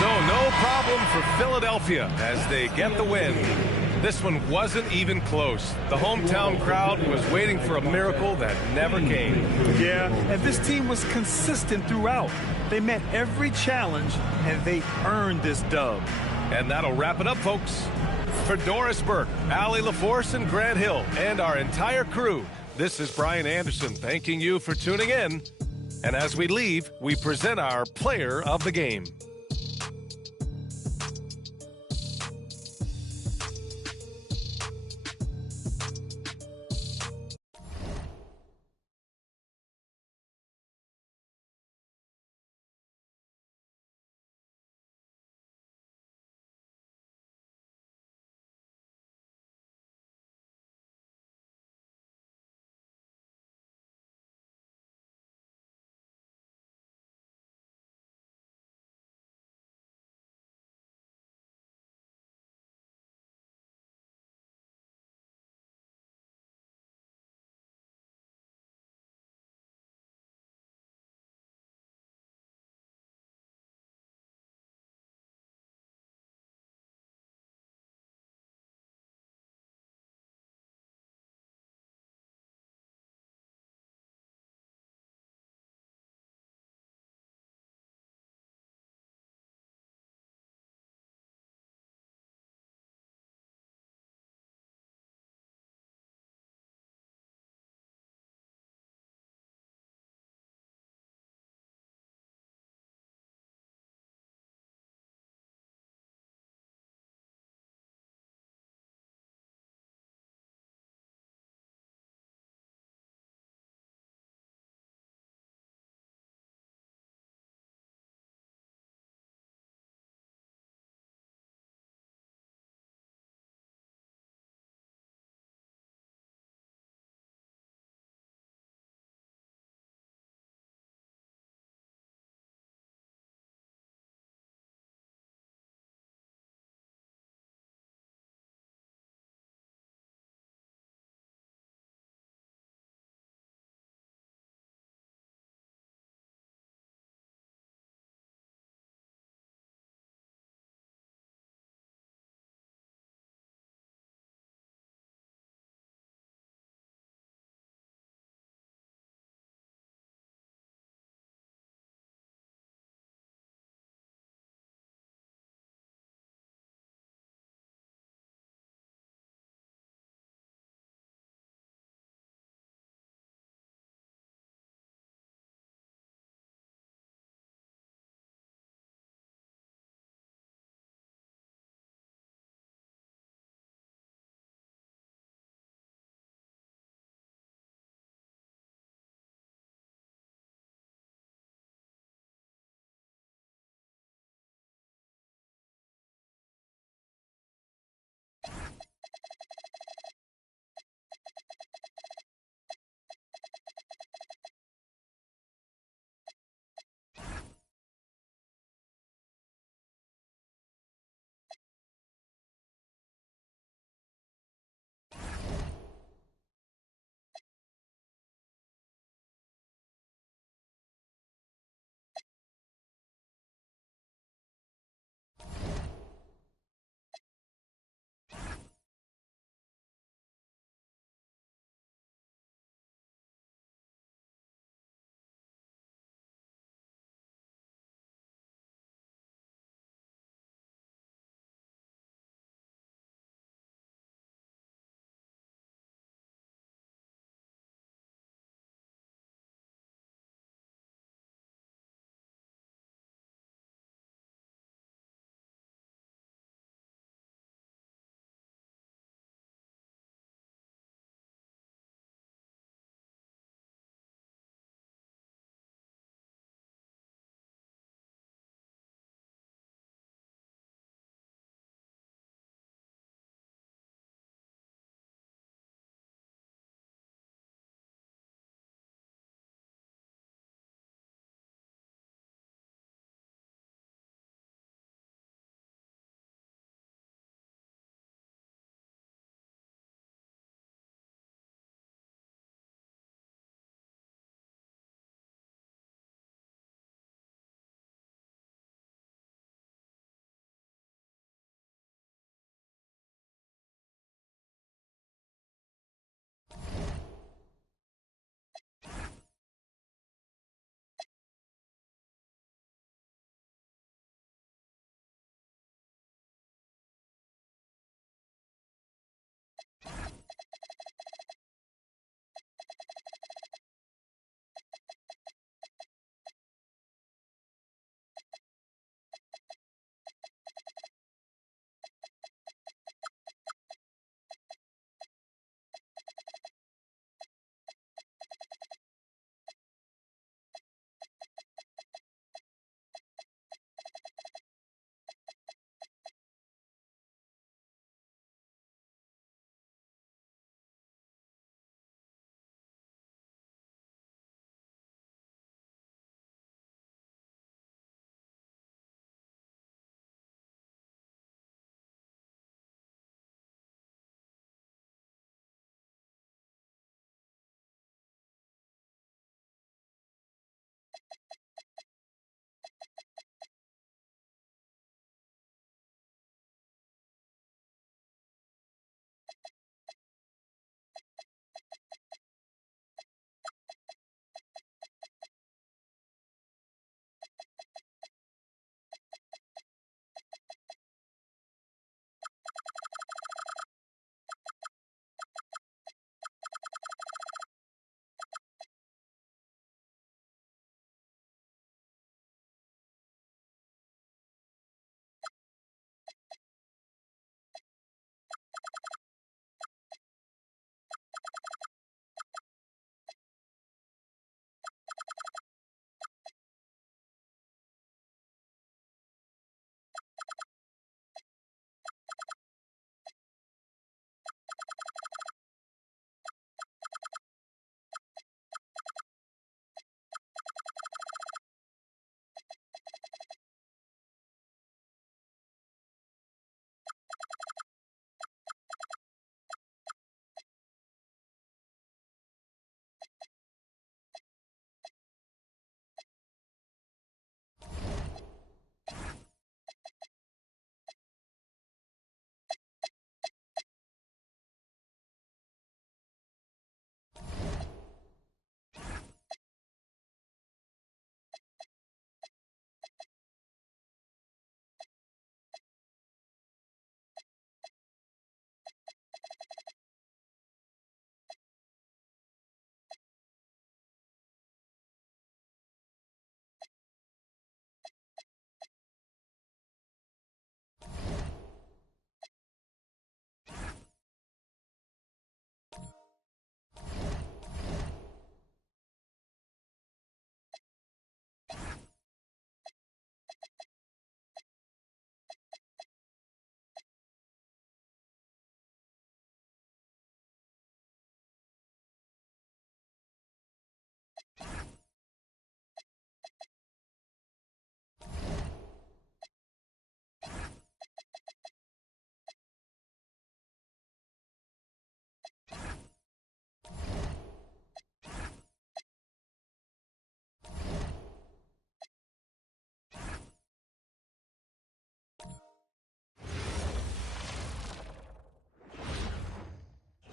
So no problem for Philadelphia as they get the win. This one wasn't even close. The hometown crowd was waiting for a miracle that never came. Yeah, and this team was consistent throughout. They met every challenge, and they earned this dub. And that'll wrap it up, folks. For Doris Burke, Allie LaForce, and Grant Hill, and our entire crew, this is Brian Anderson thanking you for tuning in. And as we leave, we present our player of the game.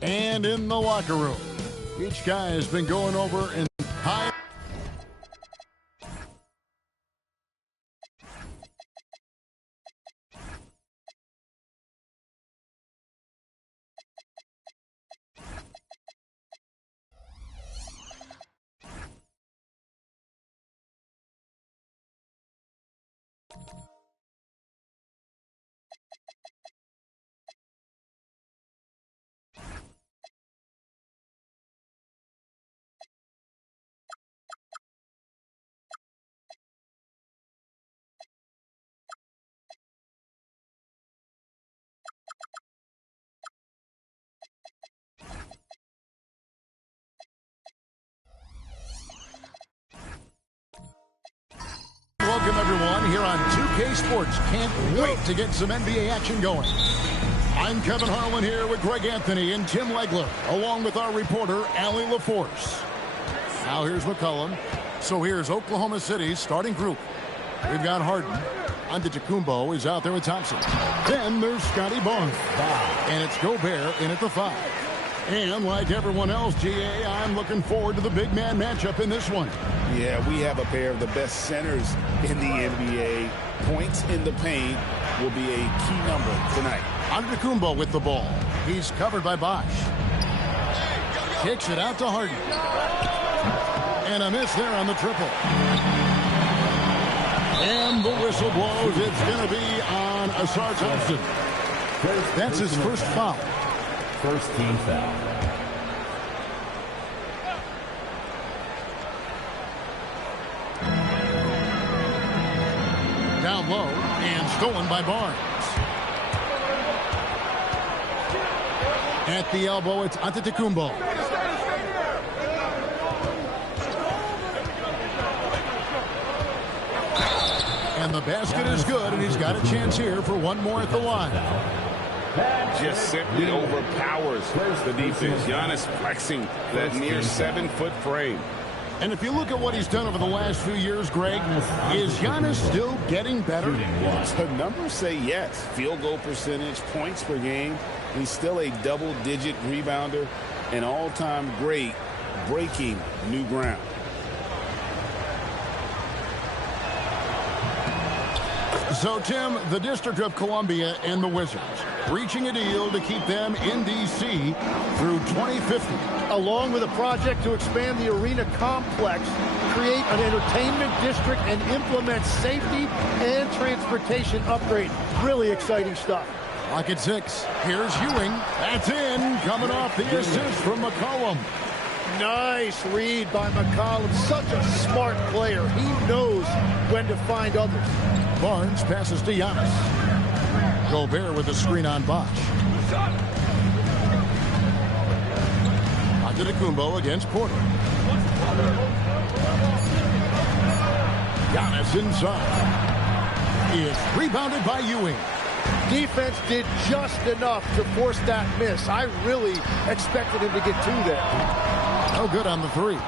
And in the locker room, each guy has been going over in high. Welcome, everyone, here on 2K Sports. Can't wait to get some NBA action going. I'm Kevin Harlan here with Greg Anthony and Tim Legler, along with our reporter, Allie LaForce. Now here's McCollum. So here's Oklahoma City's starting group. We've got Harden. Antetokounmpo is out there with Thompson. Then there's Scotty Barnes. And it's Gobert in at the 5. And like everyone else, GA, I'm looking forward to the big man matchup in this one. Yeah, we have a pair of the best centers in the NBA. Points in the paint will be a key number tonight. Antetokounmpo with the ball. He's covered by Bosch. Kicks it out to Harden. And a miss there on the triple. And the whistle blows. It's going to be on Asar Thompson. That's his first foul. First team foul. Down low and stolen by Barnes. At the elbow, it's Antetokounmpo. And the basket is good, and he's got a chance here for one more at the line. Just simply overpowers the defense. Giannis flexing that near 7-foot frame. And if you look at what he's done over the last few years, Greg, is Giannis still getting better? The numbers say yes. Field goal percentage, points per game. He's still a double-digit rebounder, an all-time great, breaking new ground. So, Tim, the District of Columbia and the Wizards reaching a deal to keep them in D.C. through 2050. Along with a project to expand the arena complex, create an entertainment district, and implement safety and transportation upgrade. Really exciting stuff. Clock at 6. Here's Ewing. That's in. Coming off the assist from McCollum. Nice read by McCollum. Such a smart player. He knows when to find others. Barnes passes to Giannis. Gobert with a screen on Bosch. Antetokounmpo against Porter. Giannis inside. It's rebounded by Ewing. Defense did just enough to force that miss. I really expected him to get 2 there. No good on the 3.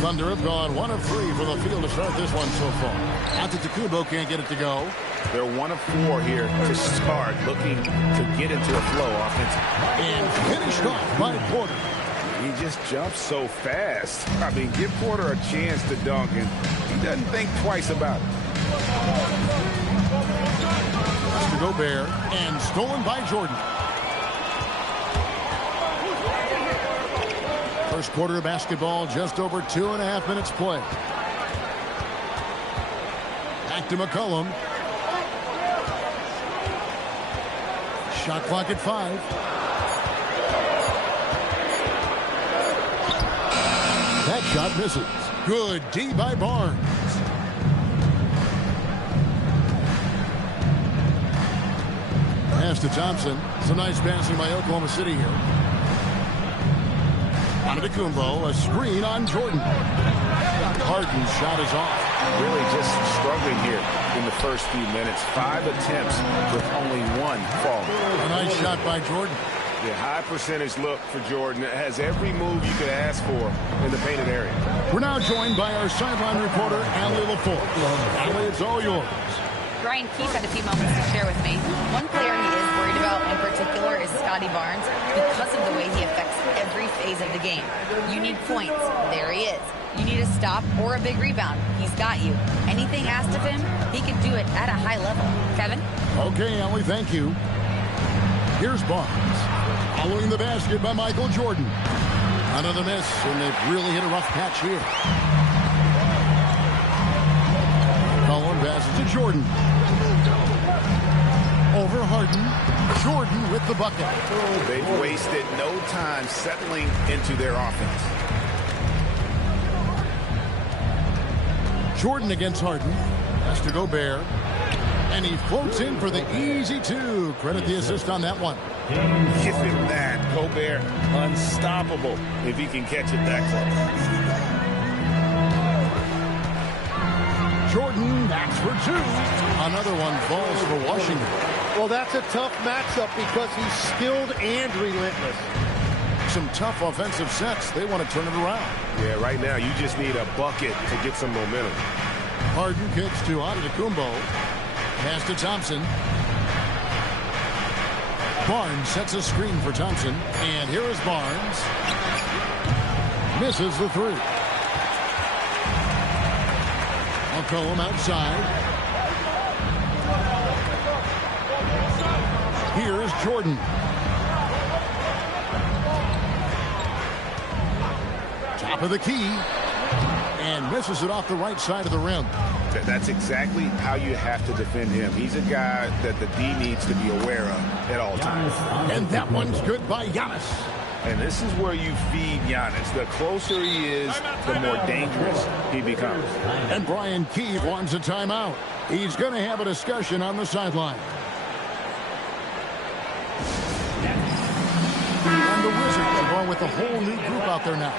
Thunder have gone 1 of 3 for the field to start this one so far. Antetokounmpo can't get it to go. They're 1 of 4 here to start, looking to get into a flow offensively. And finished off by Porter. He just jumps so fast. I mean, give Porter a chance to dunk, and he doesn't think twice about it. That's to Gobert, and stolen by Jordan. First quarter of basketball, just over 2.5 minutes play. Back to McCollum. Shot clock at 5. That shot misses. Good D by Barnes. Pass to Thompson. Some nice passing by Oklahoma City here. Antetokounmpo, a screen on Jordan. Harden's shot is off. Really just struggling here in the first few minutes. 5 attempts with only 1 fall. A nice shot by Jordan. The high percentage look for Jordan. It has every move you could ask for in the painted area. We're now joined by our sideline reporter, Allie LaForce. Allie, it's all yours. Brian Keith had a few moments to share with me. One player he is worried about in particular is Scotty Barnes. impressive the way he affects every phase of the game. You need points. There he is. You need a stop or a big rebound. He's got you. Anything asked of him, he can do it at a high level. Kevin? Okay, Ellie, thank you. Here's Barnes. Following the basket by Michael Jordan. Another miss, and they've really hit a rough patch here. Cullen passes to Jordan. Over Harden. Jordan with the bucket. They've wasted no time settling into their offense. Jordan against Harden. Has to go Bear. And he floats in for the easy two. Credit the assist on that one. Give him that. Gobert, unstoppable if he can catch it that close. Jordan backs for two. Another one falls for Washington. Well, that's a tough matchup because he's skilled and relentless. Some tough offensive sets. They want to turn it around. Yeah, right now you just need a bucket to get some momentum. Harden kicks to Antetokounmpo. Pass to Thompson. Barnes sets a screen for Thompson. And here is Barnes. Misses the three. McCollum outside. Here is Jordan. Top of the key. And misses it off the right side of the rim. That's exactly how you have to defend him. He's a guy that the D needs to be aware of at all times. And that one's good by Giannis. And this is where you feed Giannis. The closer he is, the more dangerous he becomes. And Brian Keefe wants a timeout. He's going to have a discussion on the sideline. And the Wizards are going with a whole new group out there now.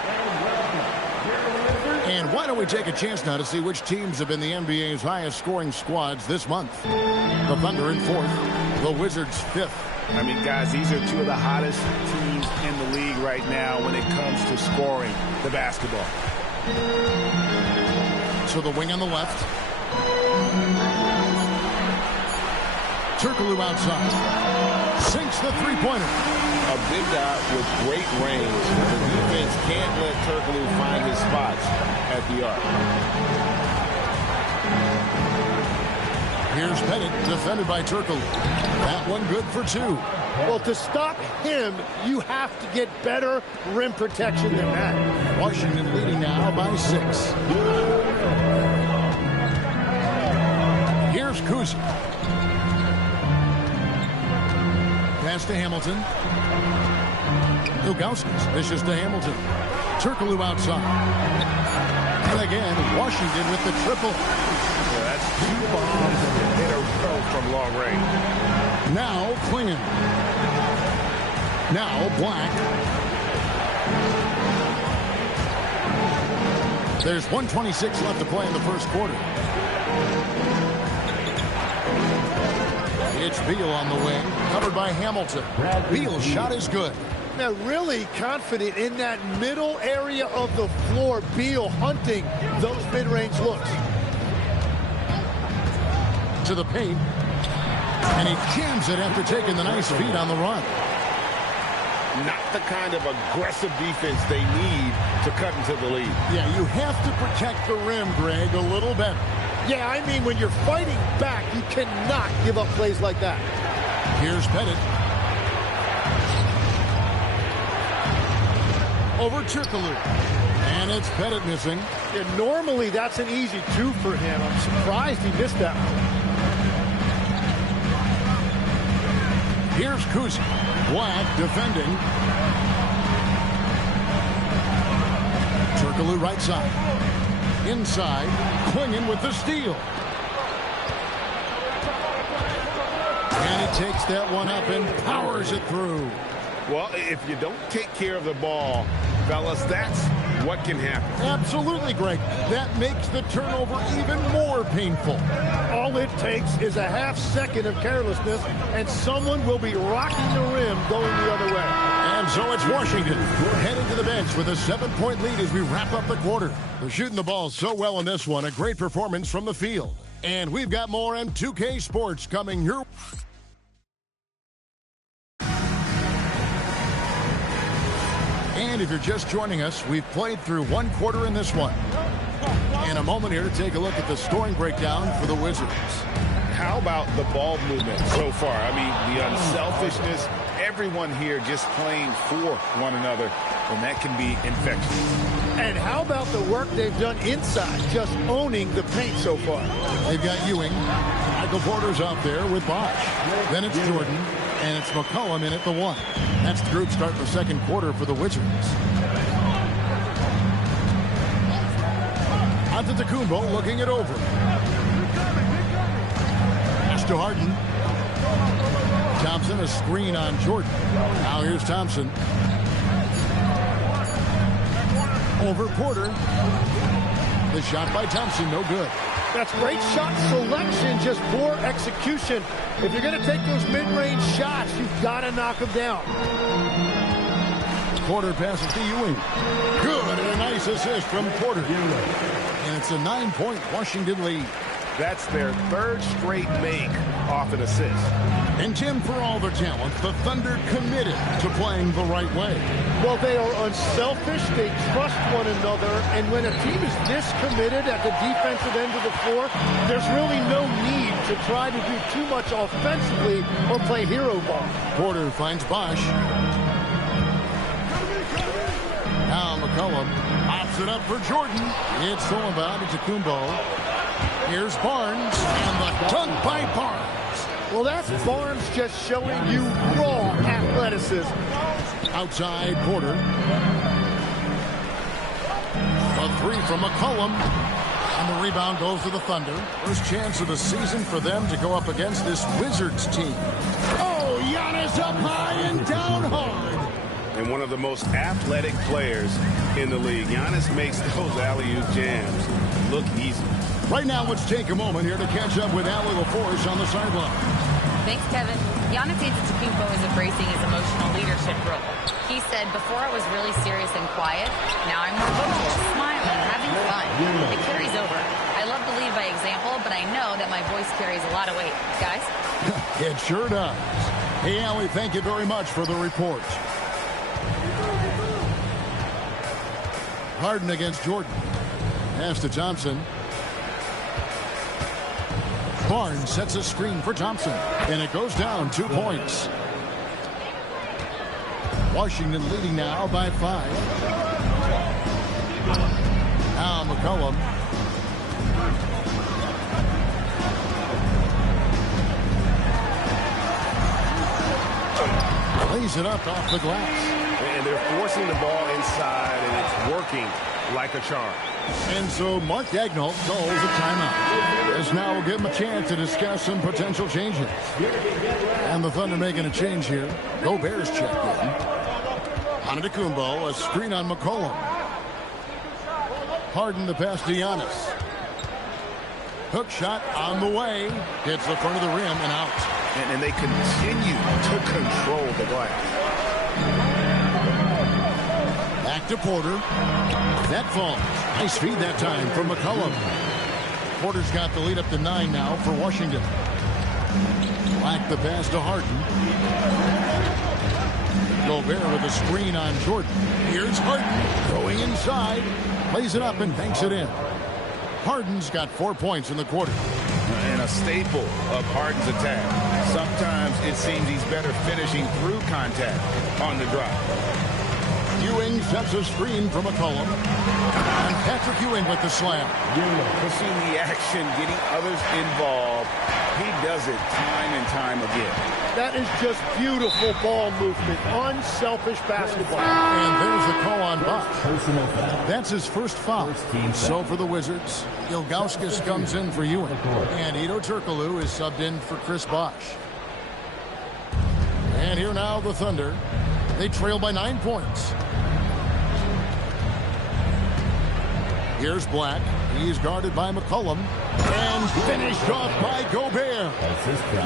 And why don't we take a chance now to see which teams have been the NBA's highest scoring squads this month. The Thunder in 4th, the Wizards 5th. I mean, guys, these are two of the hottest teams in the league right now when it comes to scoring the basketball. So the wing on the left. Turkoglu outside. Sinks the three-pointer. A big guy with great range. The defense can't let Turkoglu find his spots at the arc. Here's Pettit, defended by Turkoglu. That one good for two. Well, to stop him, you have to get better rim protection than that. Washington leading now by 6. Here's Kuzi. Pass to Hamilton. Ilgauskas dishes to Hamilton. Turkoglu outside. And again, Washington with the triple. Yeah, that's 2 bombs in a row from long range. Now Klingon. Now Black. There's 1:26 left to play in the first quarter. It's Beal on the wing, covered by Hamilton. Beal's shot is good. Now, really confident in that middle area of the floor. Beal hunting those mid-range looks. To the paint. And he jams it after taking the nice feed on the run. Not the kind of aggressive defense they need to cut into the lead. Yeah, you have to protect the rim, Greg, a little better. Yeah, I mean, when you're fighting back, you cannot give up plays like that. Here's Pettit. Over Turkoglu. And it's Pettit missing. Yeah, normally, that's an easy 2 for him. I'm surprised he missed that one. Here's Kuzi. Black defending. Turkoglu right side. Inside. Klingon with the steal. And he takes that one up and powers it through. Well, if you don't take care of the ball, fellas, that's what can happen. Absolutely, Greg. That makes the turnover even more painful. All it takes is a half second of carelessness, and someone will be rocking the rim going the other way. And so it's Washington heading to the bench with a 7-point lead as we wrap up the quarter. They're shooting the ball so well in this one. A great performance from the field. And we've got more M2K Sports coming your And if you're just joining us, we've played through one quarter in this one. In a moment here to take a look at the scoring breakdown for the Wizards. How about the ball movement so far? I mean, the unselfishness, everyone here just playing for one another, and that can be infectious. And how about the work they've done inside, just owning the paint so far? They've got Ewing. Michael Porter's out there with Bosch. Then it's Jordan, and it's McCollum in at the 1. That's the group starting the second quarter for the Wizards. Antetokounmpo looking it over. To Harden. Thompson, a screen on Jordan. Now here's Thompson. Over Porter. The shot by Thompson, no good. That's great shot selection, just poor execution. If you're going to take those mid-range shots, you've got to knock them down. Porter passes to Ewing. Good, and a nice assist from Porter. And it's a 9-point Washington lead. That's their third straight make off an assist. And Tim, for all their talent, the Thunder committed to playing the right way. Well, they are unselfish. They trust one another. And when a team is this committed at the defensive end of the floor, there's really no need to try to do too much offensively or play hero ball. Porter finds Bosch. Now McCollum pops it up for Jordan. It's all about Antetokounmpo. Here's Barnes, and the dunk by Barnes. Well, that's Barnes just showing you raw athleticism. Outside Porter. A 3 from McCollum. And the rebound goes to the Thunder. First chance of the season for them to go up against this Wizards team. Oh, Giannis up high and down hard. And one of the most athletic players in the league. Giannis makes those alley-oop jams look easy. Right now, let's take a moment here to catch up with Allie LaForce on the sideline. Thanks, Kevin. Giannis Antetokounmpo is embracing his emotional leadership role. He said, before I was really serious and quiet, now I'm more vocal, smiling, having fun. It carries over. I love to lead by example, but I know that my voice carries a lot of weight. Guys? It sure does. Hey, Allie, thank you very much for the report. Harden against Jordan. Pass to Thompson. Barnes sets a screen for Thompson, and it goes down 2 points. Washington leading now by 5. Now McCollum. Lays it up off the glass. And they're forcing the ball inside, and it's working like a charm. And so Mark Daigneault calls a timeout. As now we'll give him a chance to discuss some potential changes. And the Thunder making a change here. Gobert's checked in. Antetokounmpo, a screen on McCollum. Harden the pass to Giannis. Hook shot on the way. Hits the front of the rim and out. And they continue to control the glass. Back to Porter. That falls. Nice feed that time from McCollum. Porter's got the lead up to 9 now for Washington. Black the pass to Harden. Gobert with a screen on Jordan. Here's Harden going inside. Plays it up and banks it in. Harden's got 4 points in the quarter. And a staple of Harden's attack. Sometimes it seems he's better finishing through contact on the drive. Ewing sets a screen from McCollum. And Patrick Ewing with the slam. Pushing the action, getting others involved. He does it time and time again. That is just beautiful ball movement. Unselfish basketball. And there's a call on Bosch. That's his first foul. So for the Wizards, Ilgauskas comes in for Ewing. And Ito Turkoglu is subbed in for Chris Bosch. And here now the Thunder. They trail by 9 points. Here's Black. He's guarded by McCollum. And finished off by Gobert.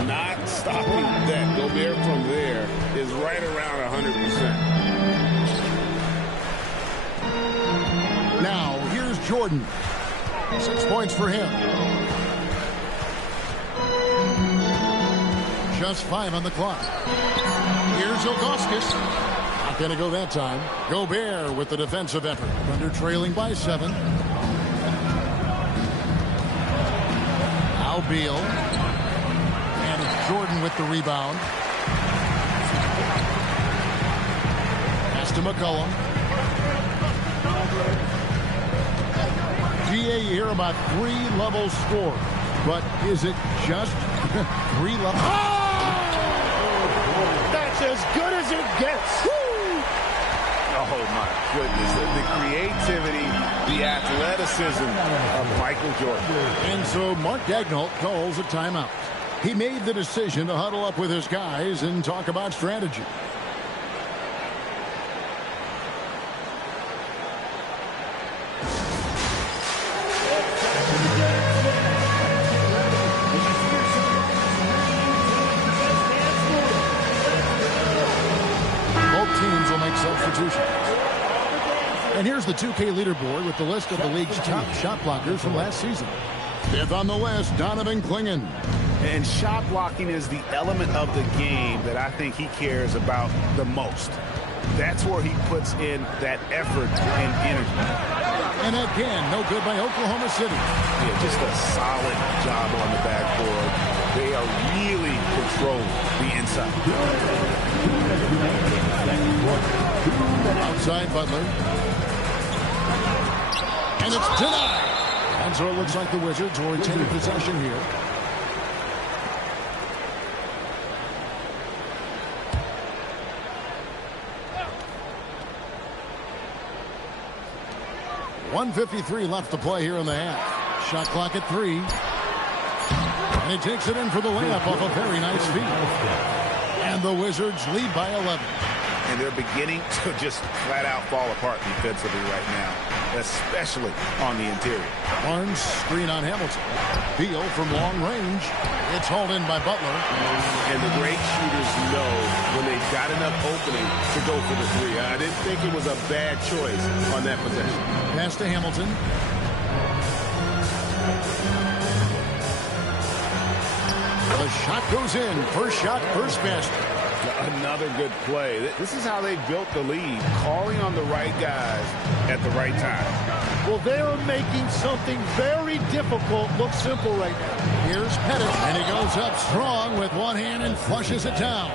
Not stopping that. Gobert from there is right around 100%. Now, here's Jordan. 6 points for him. Just 5 on the clock. Here's Ilgauskas. going to go that time. Gobert with the defensive effort. Thunder trailing by 7. Now Beal. And it's Jordan with the rebound. Pass to McCollum. GA here about 3-level score. But is it just 3 levels? Oh! That's as good as it gets. Oh, my goodness. The creativity, the athleticism of Michael Jordan. And so Mark Daigneault calls a timeout. He made the decision to huddle up with his guys and talk about strategy. Substitution. And here's the 2K leaderboard with the list of the league's top shot blockers from last season. 5th on the list, Donovan Clingan. And shot blocking is the element of the game that I think he cares about the most. That's where he puts in that effort and energy. And again, no good by Oklahoma City. Yeah, just a solid job on the backboard. They are really controlling the inside. Outside Butler. And it's denied. And so it looks like the Wizards will retain possession here. .153 left to play here in the half. Shot clock at 3. And he takes it in for the layup off a very nice feed. And the Wizards lead by 11. And they're beginning to just flat out fall apart defensively right now, especially on the interior. Barnes screen on Hamilton. Beal from long range. It's hauled in by Butler. And the great shooters know when they've got enough opening to go for the 3. I didn't think it was a bad choice on that possession. Pass to Hamilton. The shot goes in. First shot, first basket. Another good play. This is how they built the lead, calling on the right guys at the right time. Well, they are making something very difficult look simple right now. Here's Pettit, and he goes up strong with one hand and flushes it down.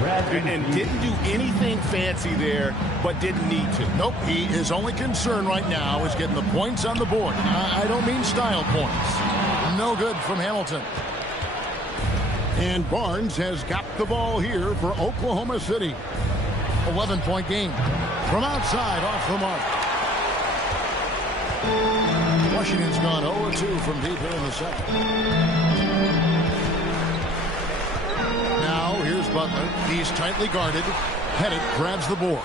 And didn't do anything fancy there, but didn't need to. Nope, his only concern right now is getting the points on the board. I don't mean style points. No good from Hamilton. And Barnes has got the ball here for Oklahoma City. 11-point game. From outside, off the mark. Washington's gone 0-2 from deep here in the second. Now, here's Butler. He's tightly guarded. Pettit grabs the board.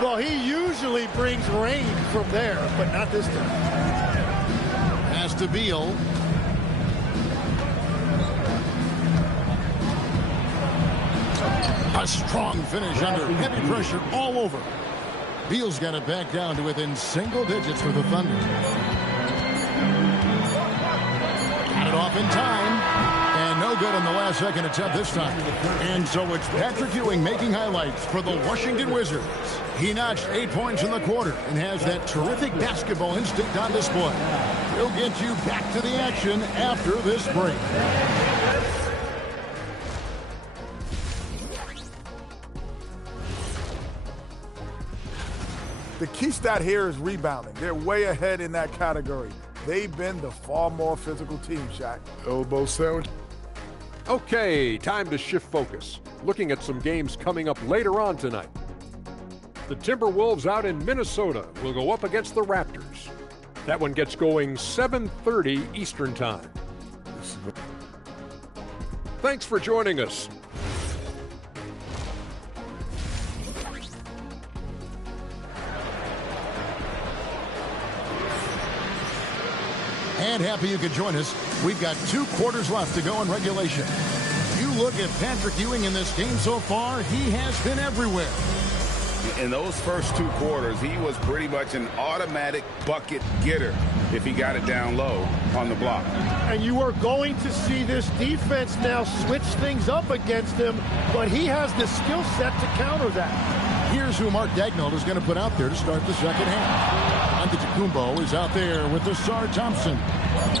Well, he usually brings rain from there, but not this time. Pass to Beal. A strong finish under heavy pressure all over. Beal's got it back down to within single digits for the Thunder. Got it off in time. And no good on the last second attempt this time. And so it's Patrick Ewing making highlights for the Washington Wizards. He notched 8 points in the quarter and has that terrific basketball instinct on display. He'll get you back to the action after this break. The key stat here is rebounding. They're way ahead in that category. They've been the far more physical team, Shaq. Elbow sandwich. Okay, time to shift focus. Looking at some games coming up later on tonight. The Timberwolves out in Minnesota will go up against the Raptors. That one gets going 7:30 Eastern Time. Thanks for joining us. And happy you could join us. We've got 2 quarters left to go in regulation. You look at Patrick Ewing in this game so far, he has been everywhere. In those first 2 quarters, he was pretty much an automatic bucket getter if he got it down low on the block. And you are going to see this defense now switch things up against him, but he has the skill set to counter that. Here's who Mark Daigneault is going to put out there to start the second half. Antetokounmpo is out there with Asar Thompson.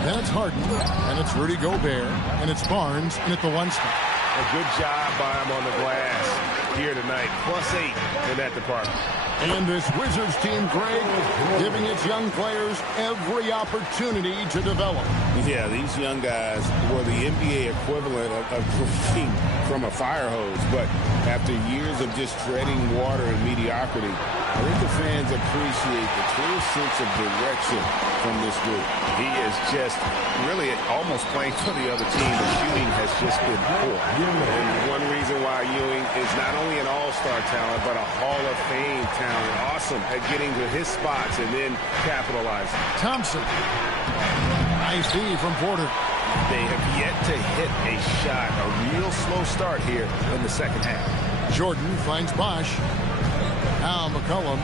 Then it's Harden, and it's Rudy Gobert, and it's Barnes, and at the one spot. A good job by him on the glass here tonight. +8 in that department. And this Wizards team, Greg, giving its young players every opportunity to develop. Yeah, these young guys were the NBA equivalent of drinking from a fire hose. But after years of just treading water and mediocrity, I think the fans appreciate the clear sense of direction from this group. He is just really almost playing for the other team. The shooting has just been poor. And one reason why Ewing is not only an all-star talent, but a Hall of Fame talent. Awesome at getting to his spots and then capitalizing. Thompson. Nice feed from Porter. They have yet to hit a shot. A real slow start here in the second half. Jordan finds Bosch. Now McCollum.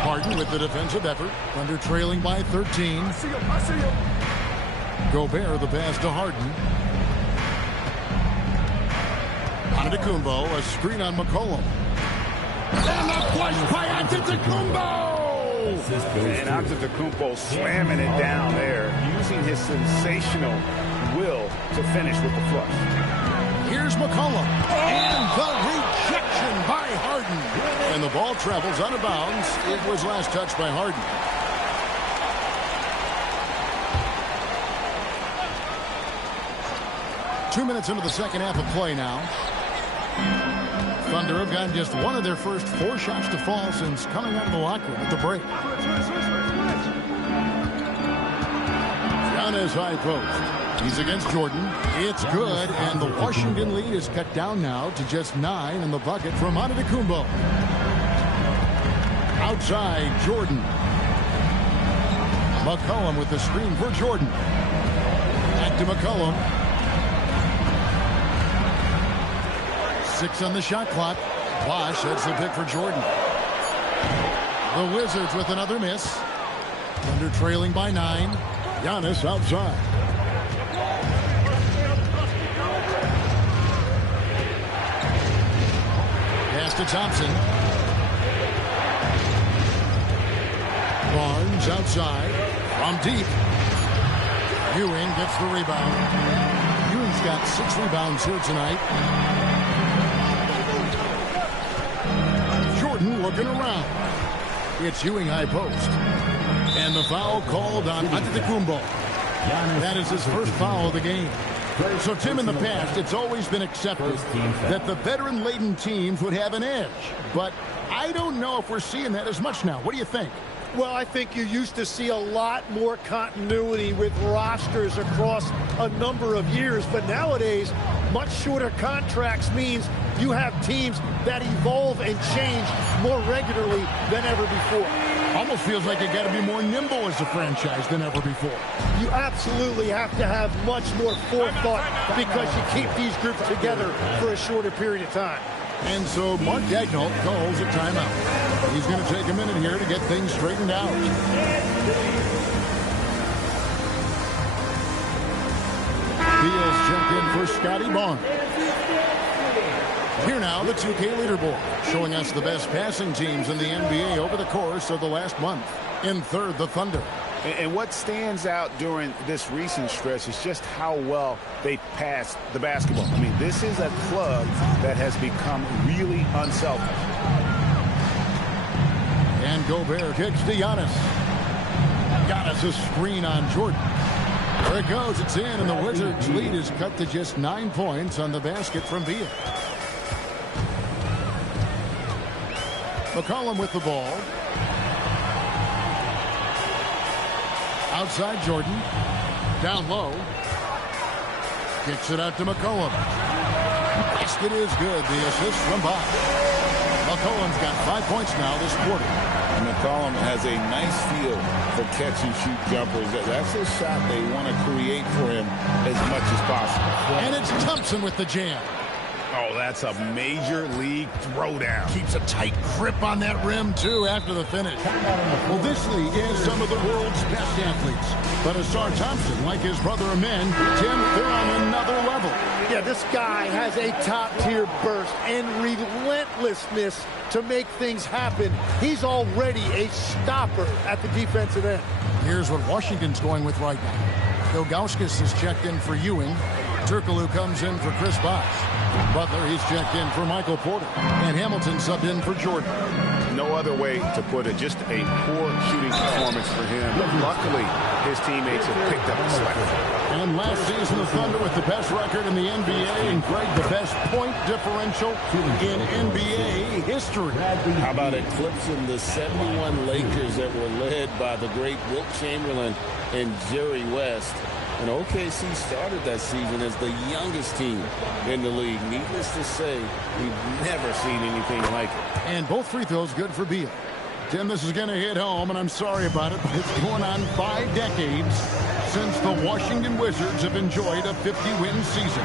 Harden with the defensive effort. Thunder trailing by 13. I see him. Gobert the pass to Harden. Antetokounmpo, a screen on McCollum. And a flush by Antetokounmpo! And Antetokounmpo slamming it down there, using his sensational will to finish with the flush. Here's McCollum. And the rejection by Harden. And the ball travels out of bounds. It was last touched by Harden. Two minutes into the second half of play now. Thunder have gotten just one of their first 4 shots to fall since coming out of the locker room at the break. Giannis high post. He's against Jordan. It's good, and the Washington lead is cut down now to just 9 in the bucket from Antetokounmpo. Outside, Jordan. McCollum with the screen for Jordan. Back to McCollum. 6 on the shot clock. Bosch heads the pick for Jordan. The Wizards with another miss. Thunder trailing by 9. Giannis outside. Pass to Thompson. Barnes outside. From deep. Ewing gets the rebound. Ewing's got 6 rebounds here tonight. Looking around. It's Ewing high post. And the foul called on Antetokounmpo. That is his first foul of the game. So, Tim, in the past, it's always been accepted that the veteran-laden teams would have an edge. But I don't know if we're seeing that as much now. What do you think? Well, I think you used to see a lot more continuity with rosters across a number of years. But nowadays, much shorter contracts means you have teams that evolve and change more regularly than ever before. Almost feels like you got to be more nimble as a franchise than ever before. You absolutely have to have much more forethought because you keep these groups together for a shorter period of time. And so Mark Daigneault calls a timeout. He's going to take a minute here to get things straightened out. Beals checked in for Scotty Barnes. Here now, the 2K leaderboard, showing us the best passing teams in the NBA over the course of the last month. In third, the Thunder. And what stands out during this recent stretch is just how well they passed the basketball. I mean, this is a club that has become really unselfish. And Gobert kicks to Giannis. Giannis a screen on Jordan. There it goes. It's in, and the Wizards' lead is cut to just 9 points on the basket from Beal. McCollum with the ball. Outside Jordan. Down low. Kicks it out to McCollum. Basket is good. The assist from Bosch. McCollum's got 5 points now this quarter. And McCollum has a nice feel for catch-and-shoot jumpers. That's a shot they want to create for him as much as possible. And it's Thompson with the jam. Oh, that's a major league throwdown. Keeps a tight grip on that rim, too, after the finish. Well, this league is some of the world's best athletes. But Asar Thompson, like his brother Amen, Tim, they're on another level. Yeah, this guy has a top-tier burst and relentlessness to make things happen. He's already a stopper at the defensive end. Here's what Washington's going with right now. Ilgauskas is checked in for Ewing. Turkoglu comes in for Chris Bosh. Butler, he's checked in for Michael Porter. And Hamilton subbed in for Jordan. No other way to put it. Just a poor shooting performance for him. But luckily, his teammates have picked up the slack. And last season, the Thunder with the best record in the NBA, and Greg, the best point differential in NBA history. How about eclipsing the 71 Lakers that were led by the great Wilt Chamberlain and Jerry West? And OKC started that season as the youngest team in the league. Needless to say, we've never seen anything like it. And both free throws good for Beal. Tim, this is going to hit home, and I'm sorry about it, but it's going on 5 decades since the Washington Wizards have enjoyed a 50-win season.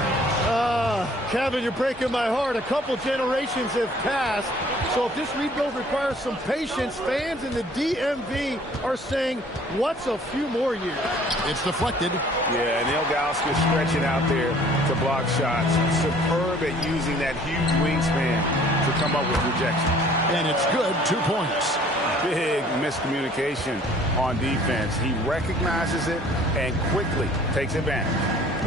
Kevin, you're breaking my heart. A couple generations have passed. So if this rebuild requires some patience, fans in the DMV are saying, what's a few more years? It's deflected. Yeah, and Ilgauskas stretching out there to block shots. Superb at using that huge wingspan to come up with rejection. And it's good, 2 points. Big miscommunication on defense. He recognizes it and quickly takes advantage.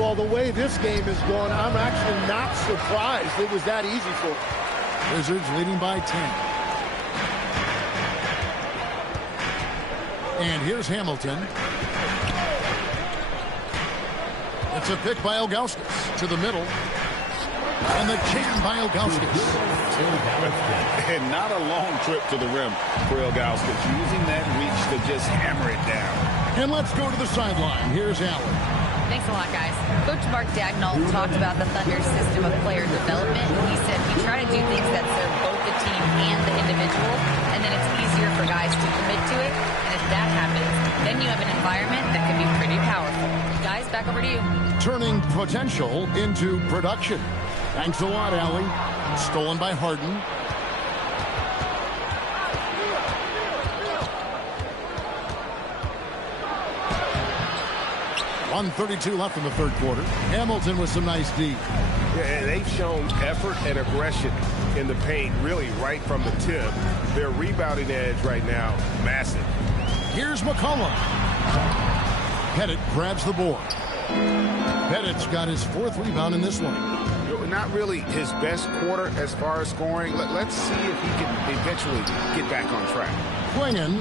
Well, the way this game is going, I'm actually not surprised it was that easy for him. Wizards leading by 10. And here's Hamilton. It's a pick by Ilgauskas to the middle. And the jam by Ilgauskas. And not a long trip to the rim for Ilgauskas, using that reach to just hammer it down. And let's go to the sideline. Here's Allen. Thanks a lot, guys. Coach Mark Dagnall talked about the Thunder's system of player development. He said we try to do things that serve both the team and the individual, and then it's easier for guys to commit to it. And if that happens, then you have an environment that can be pretty powerful. Guys, back over to you. Turning potential into production. Thanks a lot, Allie. Stolen by Harden. .132 left in the third quarter. Hamilton with some nice D. Yeah, they've shown effort and aggression in the paint, really right from the tip. Their rebounding edge right now, massive. Here's McCollum. Pettit grabs the board. Pettit's got his 4th rebound in this one. Not really his best quarter as far as scoring. Let's see if he can eventually get back on track. Swinging.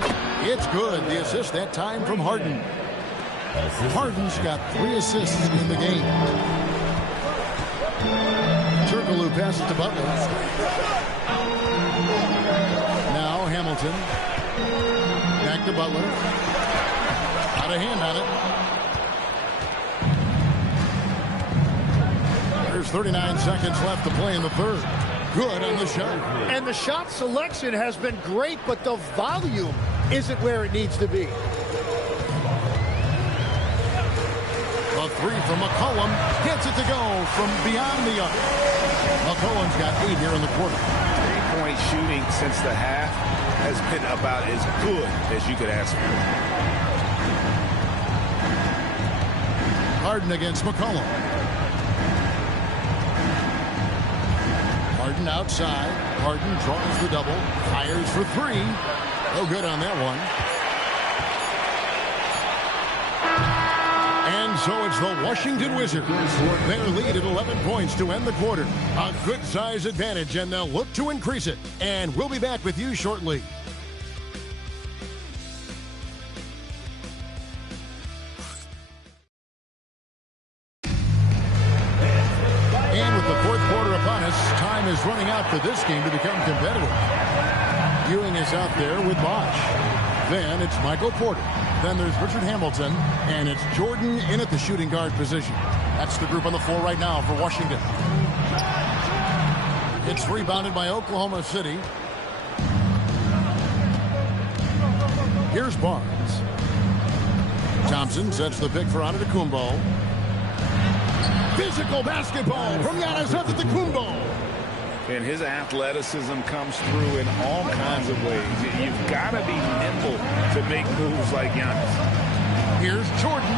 It's good. The assist that time from Harden. Harden's got 3 assists in the game. Turkoglu passes to Butler. Now Hamilton. Back to Butler. Got a hand on it. There's 39 seconds left to play in the third. Good on the shot. And the shot selection has been great, but the volume isn't where it needs to be. A 3 from McCollum. Gets it to go from beyond the arc. McCollum's got 8 here in the quarter. 3-point shooting since the half has been about as good as you could ask for. Harden against McCollum. Harden outside. Harden draws the double. Fires for 3. No good on that one. And so it's the Washington Wizards. Their lead at 11 points to end the quarter. A good size advantage, and they'll look to increase it. And we'll be back with you shortly. And with the 4th quarter upon us, time is running out for this game to become competitive. Ewing is out there with Bosh. Then it's Michael Porter. Then there's Richard Hamilton, and it's Jordan in at the shooting guard position. That's the group on the floor right now for Washington. It's rebounded by Oklahoma City. Here's Barnes. Thompson sets the pick for Antetokounmpo. Physical basketball from Giannis Antetokounmpo. And his athleticism comes through in all kinds of ways. You've got to be nimble to make moves like Giannis. Here's Jordan.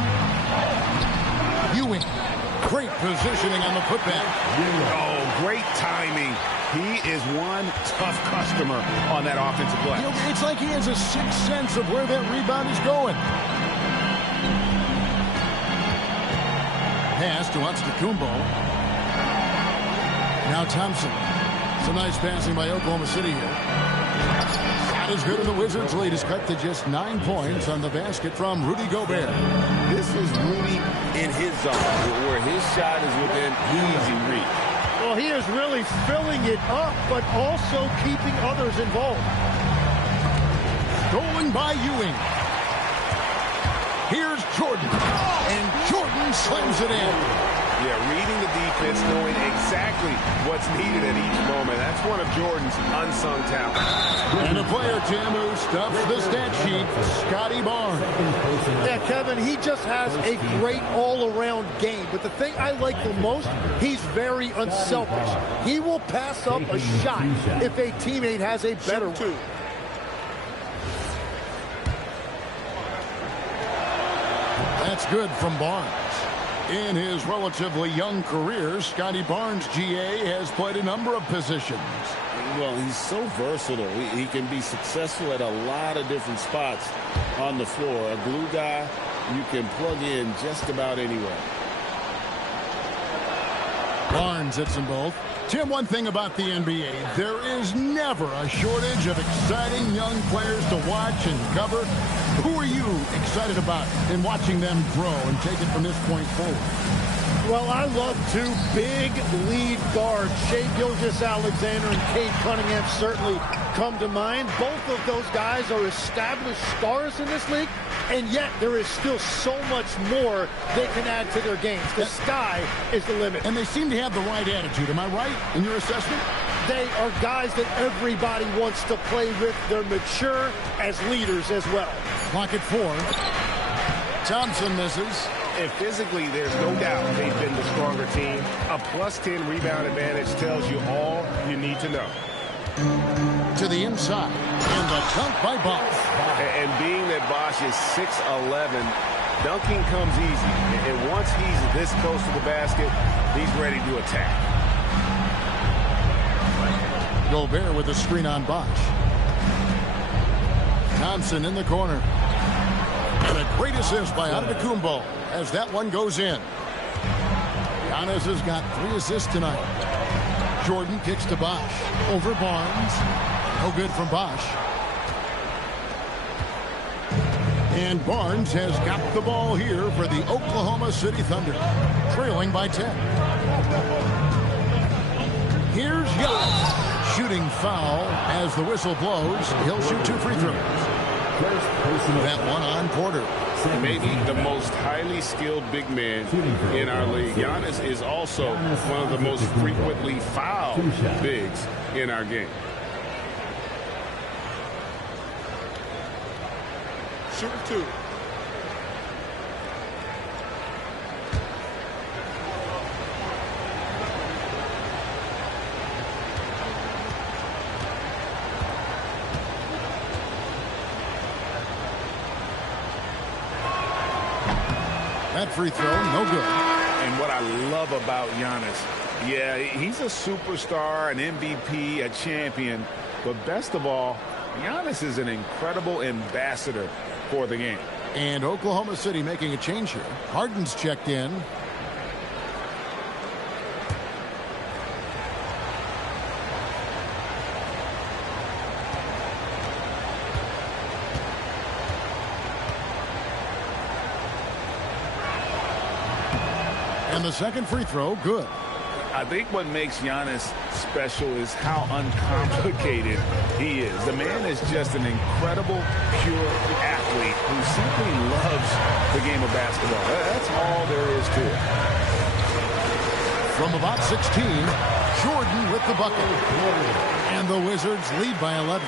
Ewing. Great positioning on the putback. Oh, great timing. He is one tough customer on that offensive glass. You know, it's like he has a sixth sense of where that rebound is going. Pass to Antetokounmpo. Now Thompson. Some nice passing by Oklahoma City here. Shot is good, and the Wizards' lead is cut to just 9 points on the basket from Rudy Gobert. This is Rudy in his zone, where his shot is within easy reach. Well, he is really filling it up, but also keeping others involved. Stolen by Ewing. Here's Jordan. And Jordan slams it in. Yeah, reading the defense, knowing exactly what's needed at each moment. That's one of Jordan's unsung talents. And a player, Tim, who stuffs the stat sheet, Scotty Barnes. Yeah, Kevin, he just has a great all-around game. But the thing I like the most, he's very unselfish. He will pass up a shot if a teammate has a better one. That's good from Barnes. In his relatively young career, Scotty Barnes, GA, has played a number of positions. Well, he's so versatile. He can be successful at a lot of different spots on the floor. A glue guy you can plug in just about anywhere. Barnes hits them both. Tim, one thing about the NBA, there is never a shortage of exciting young players to watch and cover. Who are you excited about in watching them grow and take it from this point forward? Well, I love two big lead guards. Shai Gilgeous-Alexander and Cade Cunningham certainly come to mind. Both of those guys are established stars in this league, and yet there is still so much more they can add to their games. The sky is the limit. And they seem to have the right attitude. Am I right in your assessment? They are guys that everybody wants to play with. They're mature as leaders as well. Clock at 4. Thompson misses. And physically, there's no doubt they've been the stronger team. A +10 rebound advantage tells you all you need to know. To the inside, and the dunk by Bosch. And being that Bosch is 6'11", dunking comes easy. And once he's this close to the basket, he's ready to attack. Gobert with a screen on Bosch. Thompson in the corner. And a great assist by Antetokounmpo as that one goes in. Giannis has got 3 assists tonight. Jordan kicks to Bosch. Over Barnes. No good from Bosch. And Barnes has got the ball here for the Oklahoma City Thunder, trailing by 10. Here's Giannis. Shooting foul as the whistle blows. He'll shoot 2 free throws. That one on Porter. Maybe the most highly skilled big man in our league. Giannis is also one of the most frequently fouled bigs in our game. Shooter 2. That free throw, no good. And what I love about Giannis, yeah, he's a superstar, an MVP, a champion. But best of all, Giannis is an incredible ambassador for the game. And Oklahoma City making a change here. Harden's checked in. And the second free throw, good. I think what makes Giannis special is how uncomplicated he is. The man is just an incredible, pure athlete who simply loves the game of basketball. That's all there is to it. From about 16, Jordan with the bucket. And the Wizards lead by 11.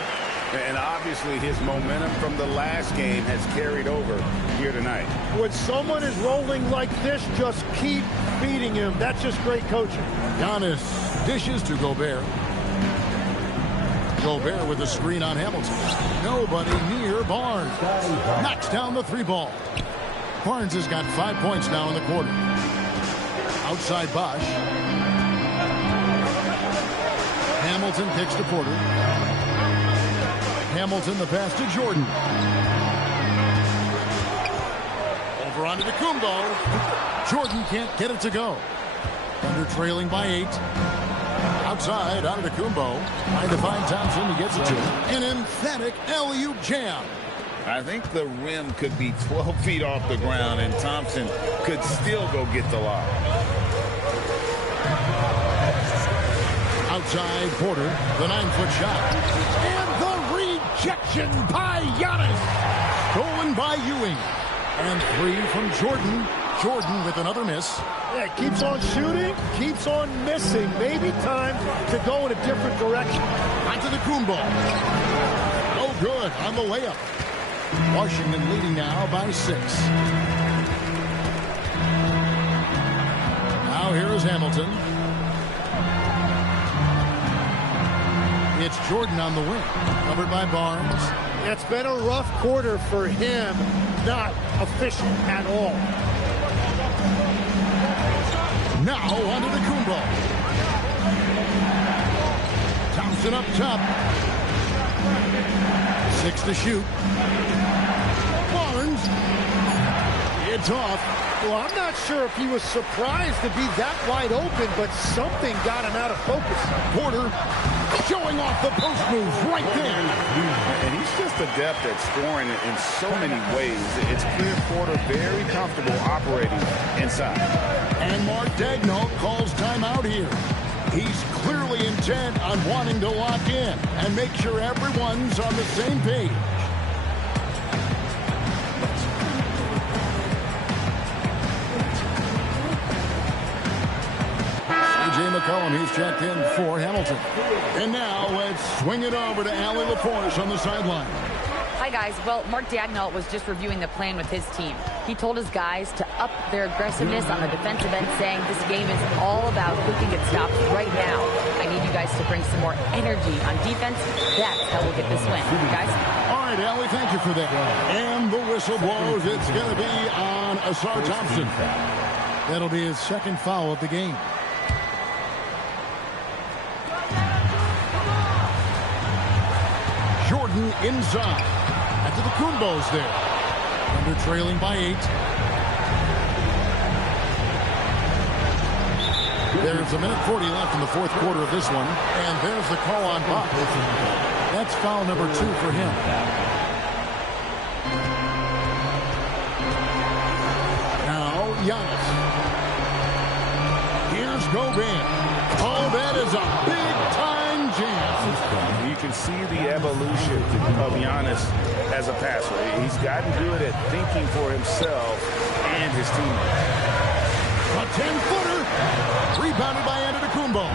And obviously his momentum from the last game has carried over here tonight. When someone is rolling like this, just keep feeding him. That's just great coaching. Giannis dishes to Gobert. Gobert with a screen on Hamilton. Nobody near Barnes. Knocks down the 3 ball. Barnes has got 5 points now in the quarter. Outside Bosch. Hamilton kicks to Porter. Hamilton, the pass to Jordan. Over onto Kumbo. Jordan can't get it to go. Thunder trailing by 8. Outside, onto Kumbo. Trying to find Thompson. He gets it to him. An emphatic alley-oop jam. I think the rim could be 12 feet off the ground, and Thompson could still go get the lob. Outside Porter, the 9-foot shot. And the rejection by Giannis. Stolen by Ewing. And 3 from Jordan. Jordan with another miss. Yeah, keeps on shooting, keeps on missing. Maybe time to go in a different direction. Onto the Kumbo. Oh, good on the layup. Washington leading now by 6. Now here is Hamilton. It's Jordan on the wing, covered by Barnes. It's been a rough quarter for him, not efficient at all. Now onto the Kumbo. Thompson up top. 6 to shoot. Barnes. It's off. Well, I'm not sure if he was surprised to be that wide open, but something got him out of focus. Porter showing off the post move right there. And he's just adept at scoring in so many ways. It's clear Porter very comfortable operating inside. And Mark Daigneault calls timeout here. He's clearly intent on wanting to lock in and make sure everyone's on the same page. McCollum, he's checked in for Hamilton. And now let's swing it over to Allie LaForce on the sideline. Hi, guys. Well, Mark Daigneault was just reviewing the plan with his team. He told his guys to up their aggressiveness on the defensive end, saying this game is all about who can get stops right now. I need you guys to bring some more energy on defense. That's how we'll get this win. Guys? All right, Allie, thank you for that. And the whistle blows. It's going to be on Asar Thompson. That'll be his second foul of the game. Jordan inside. After the Kumbos there. Under trailing by 8. There's a minute 40 left in the fourth quarter of this one. And there's the call on Bosch. That's foul number 2 for him. Now, Giannis. Here's Gobert. Oh, that is a big-time jam. You can see the evolution of Giannis as a passer. He's gotten good at thinking for himself and his teammates. A 10-footer. Rebounded by Antetokounmpo.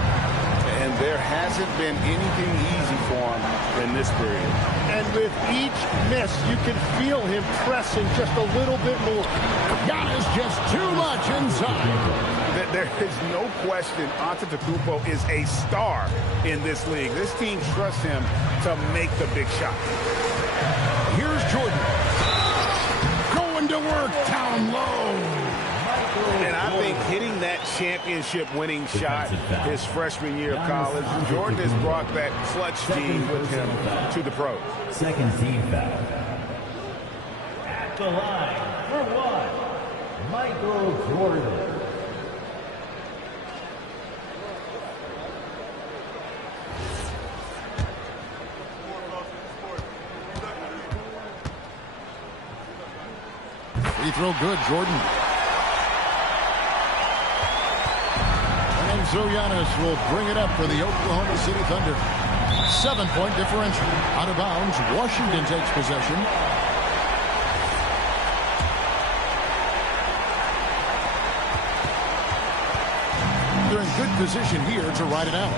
And there hasn't been anything easy for him in this period. And with each miss, you can feel him pressing just a little bit more. Giannis just too much inside. There is no question Antetokounmpo is a star in this league. This team trusts him to make the big shot. Here's Jordan. Going to work down low. And I think hitting that championship-winning shot his freshman year of college, Jordan has brought that clutch gene with him to the pros. Second team foul. At the line for one, Michael Jordan. Free throw good, Jordan. And so Giannis will bring it up for the Oklahoma City Thunder. 7-point differential. Out of bounds, Washington takes possession. They're in good position here to ride it out.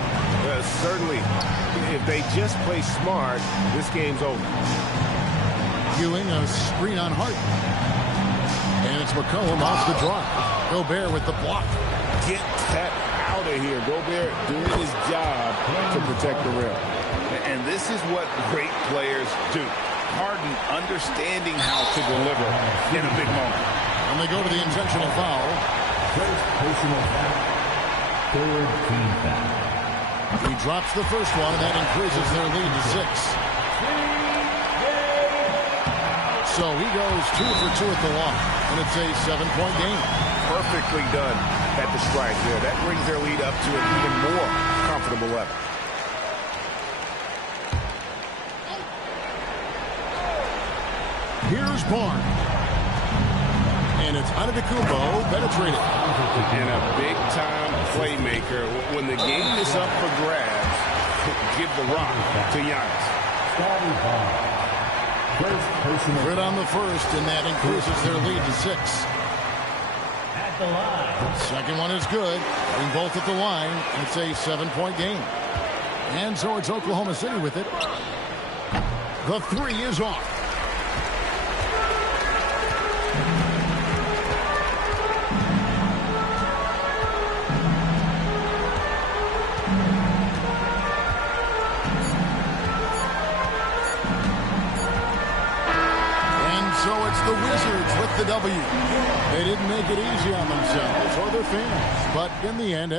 Certainly, if they just play smart, this game's over. Ewing, a screen on Hart. And it's McCollum off the drive. Gobert with the block. Get that out of here. Gobert doing his job to protect the rim. And this is what great players do. Harden understanding how to deliver in a big moment. And they go to the intentional foul. First personal foul. Third team foul. He drops the first one, and that increases their lead to 6. So he goes 2 for 2 at the line, and it's a 7-point game. Perfectly done at the strike there. That brings their lead up to an even more comfortable level. Here's Barnes. And it's Antetokounmpo penetrating. And a big-time playmaker. When the game is up for grabs, give the rock to Giannis. Good on the first, and that increases their lead to 6. At the line. Second one is good. Putting both at the line, and it's a 7-point game. And so it's Oklahoma City with it. The three is off. The Wizards with the W. They didn't make it easy on themselves or their fans, but in the end,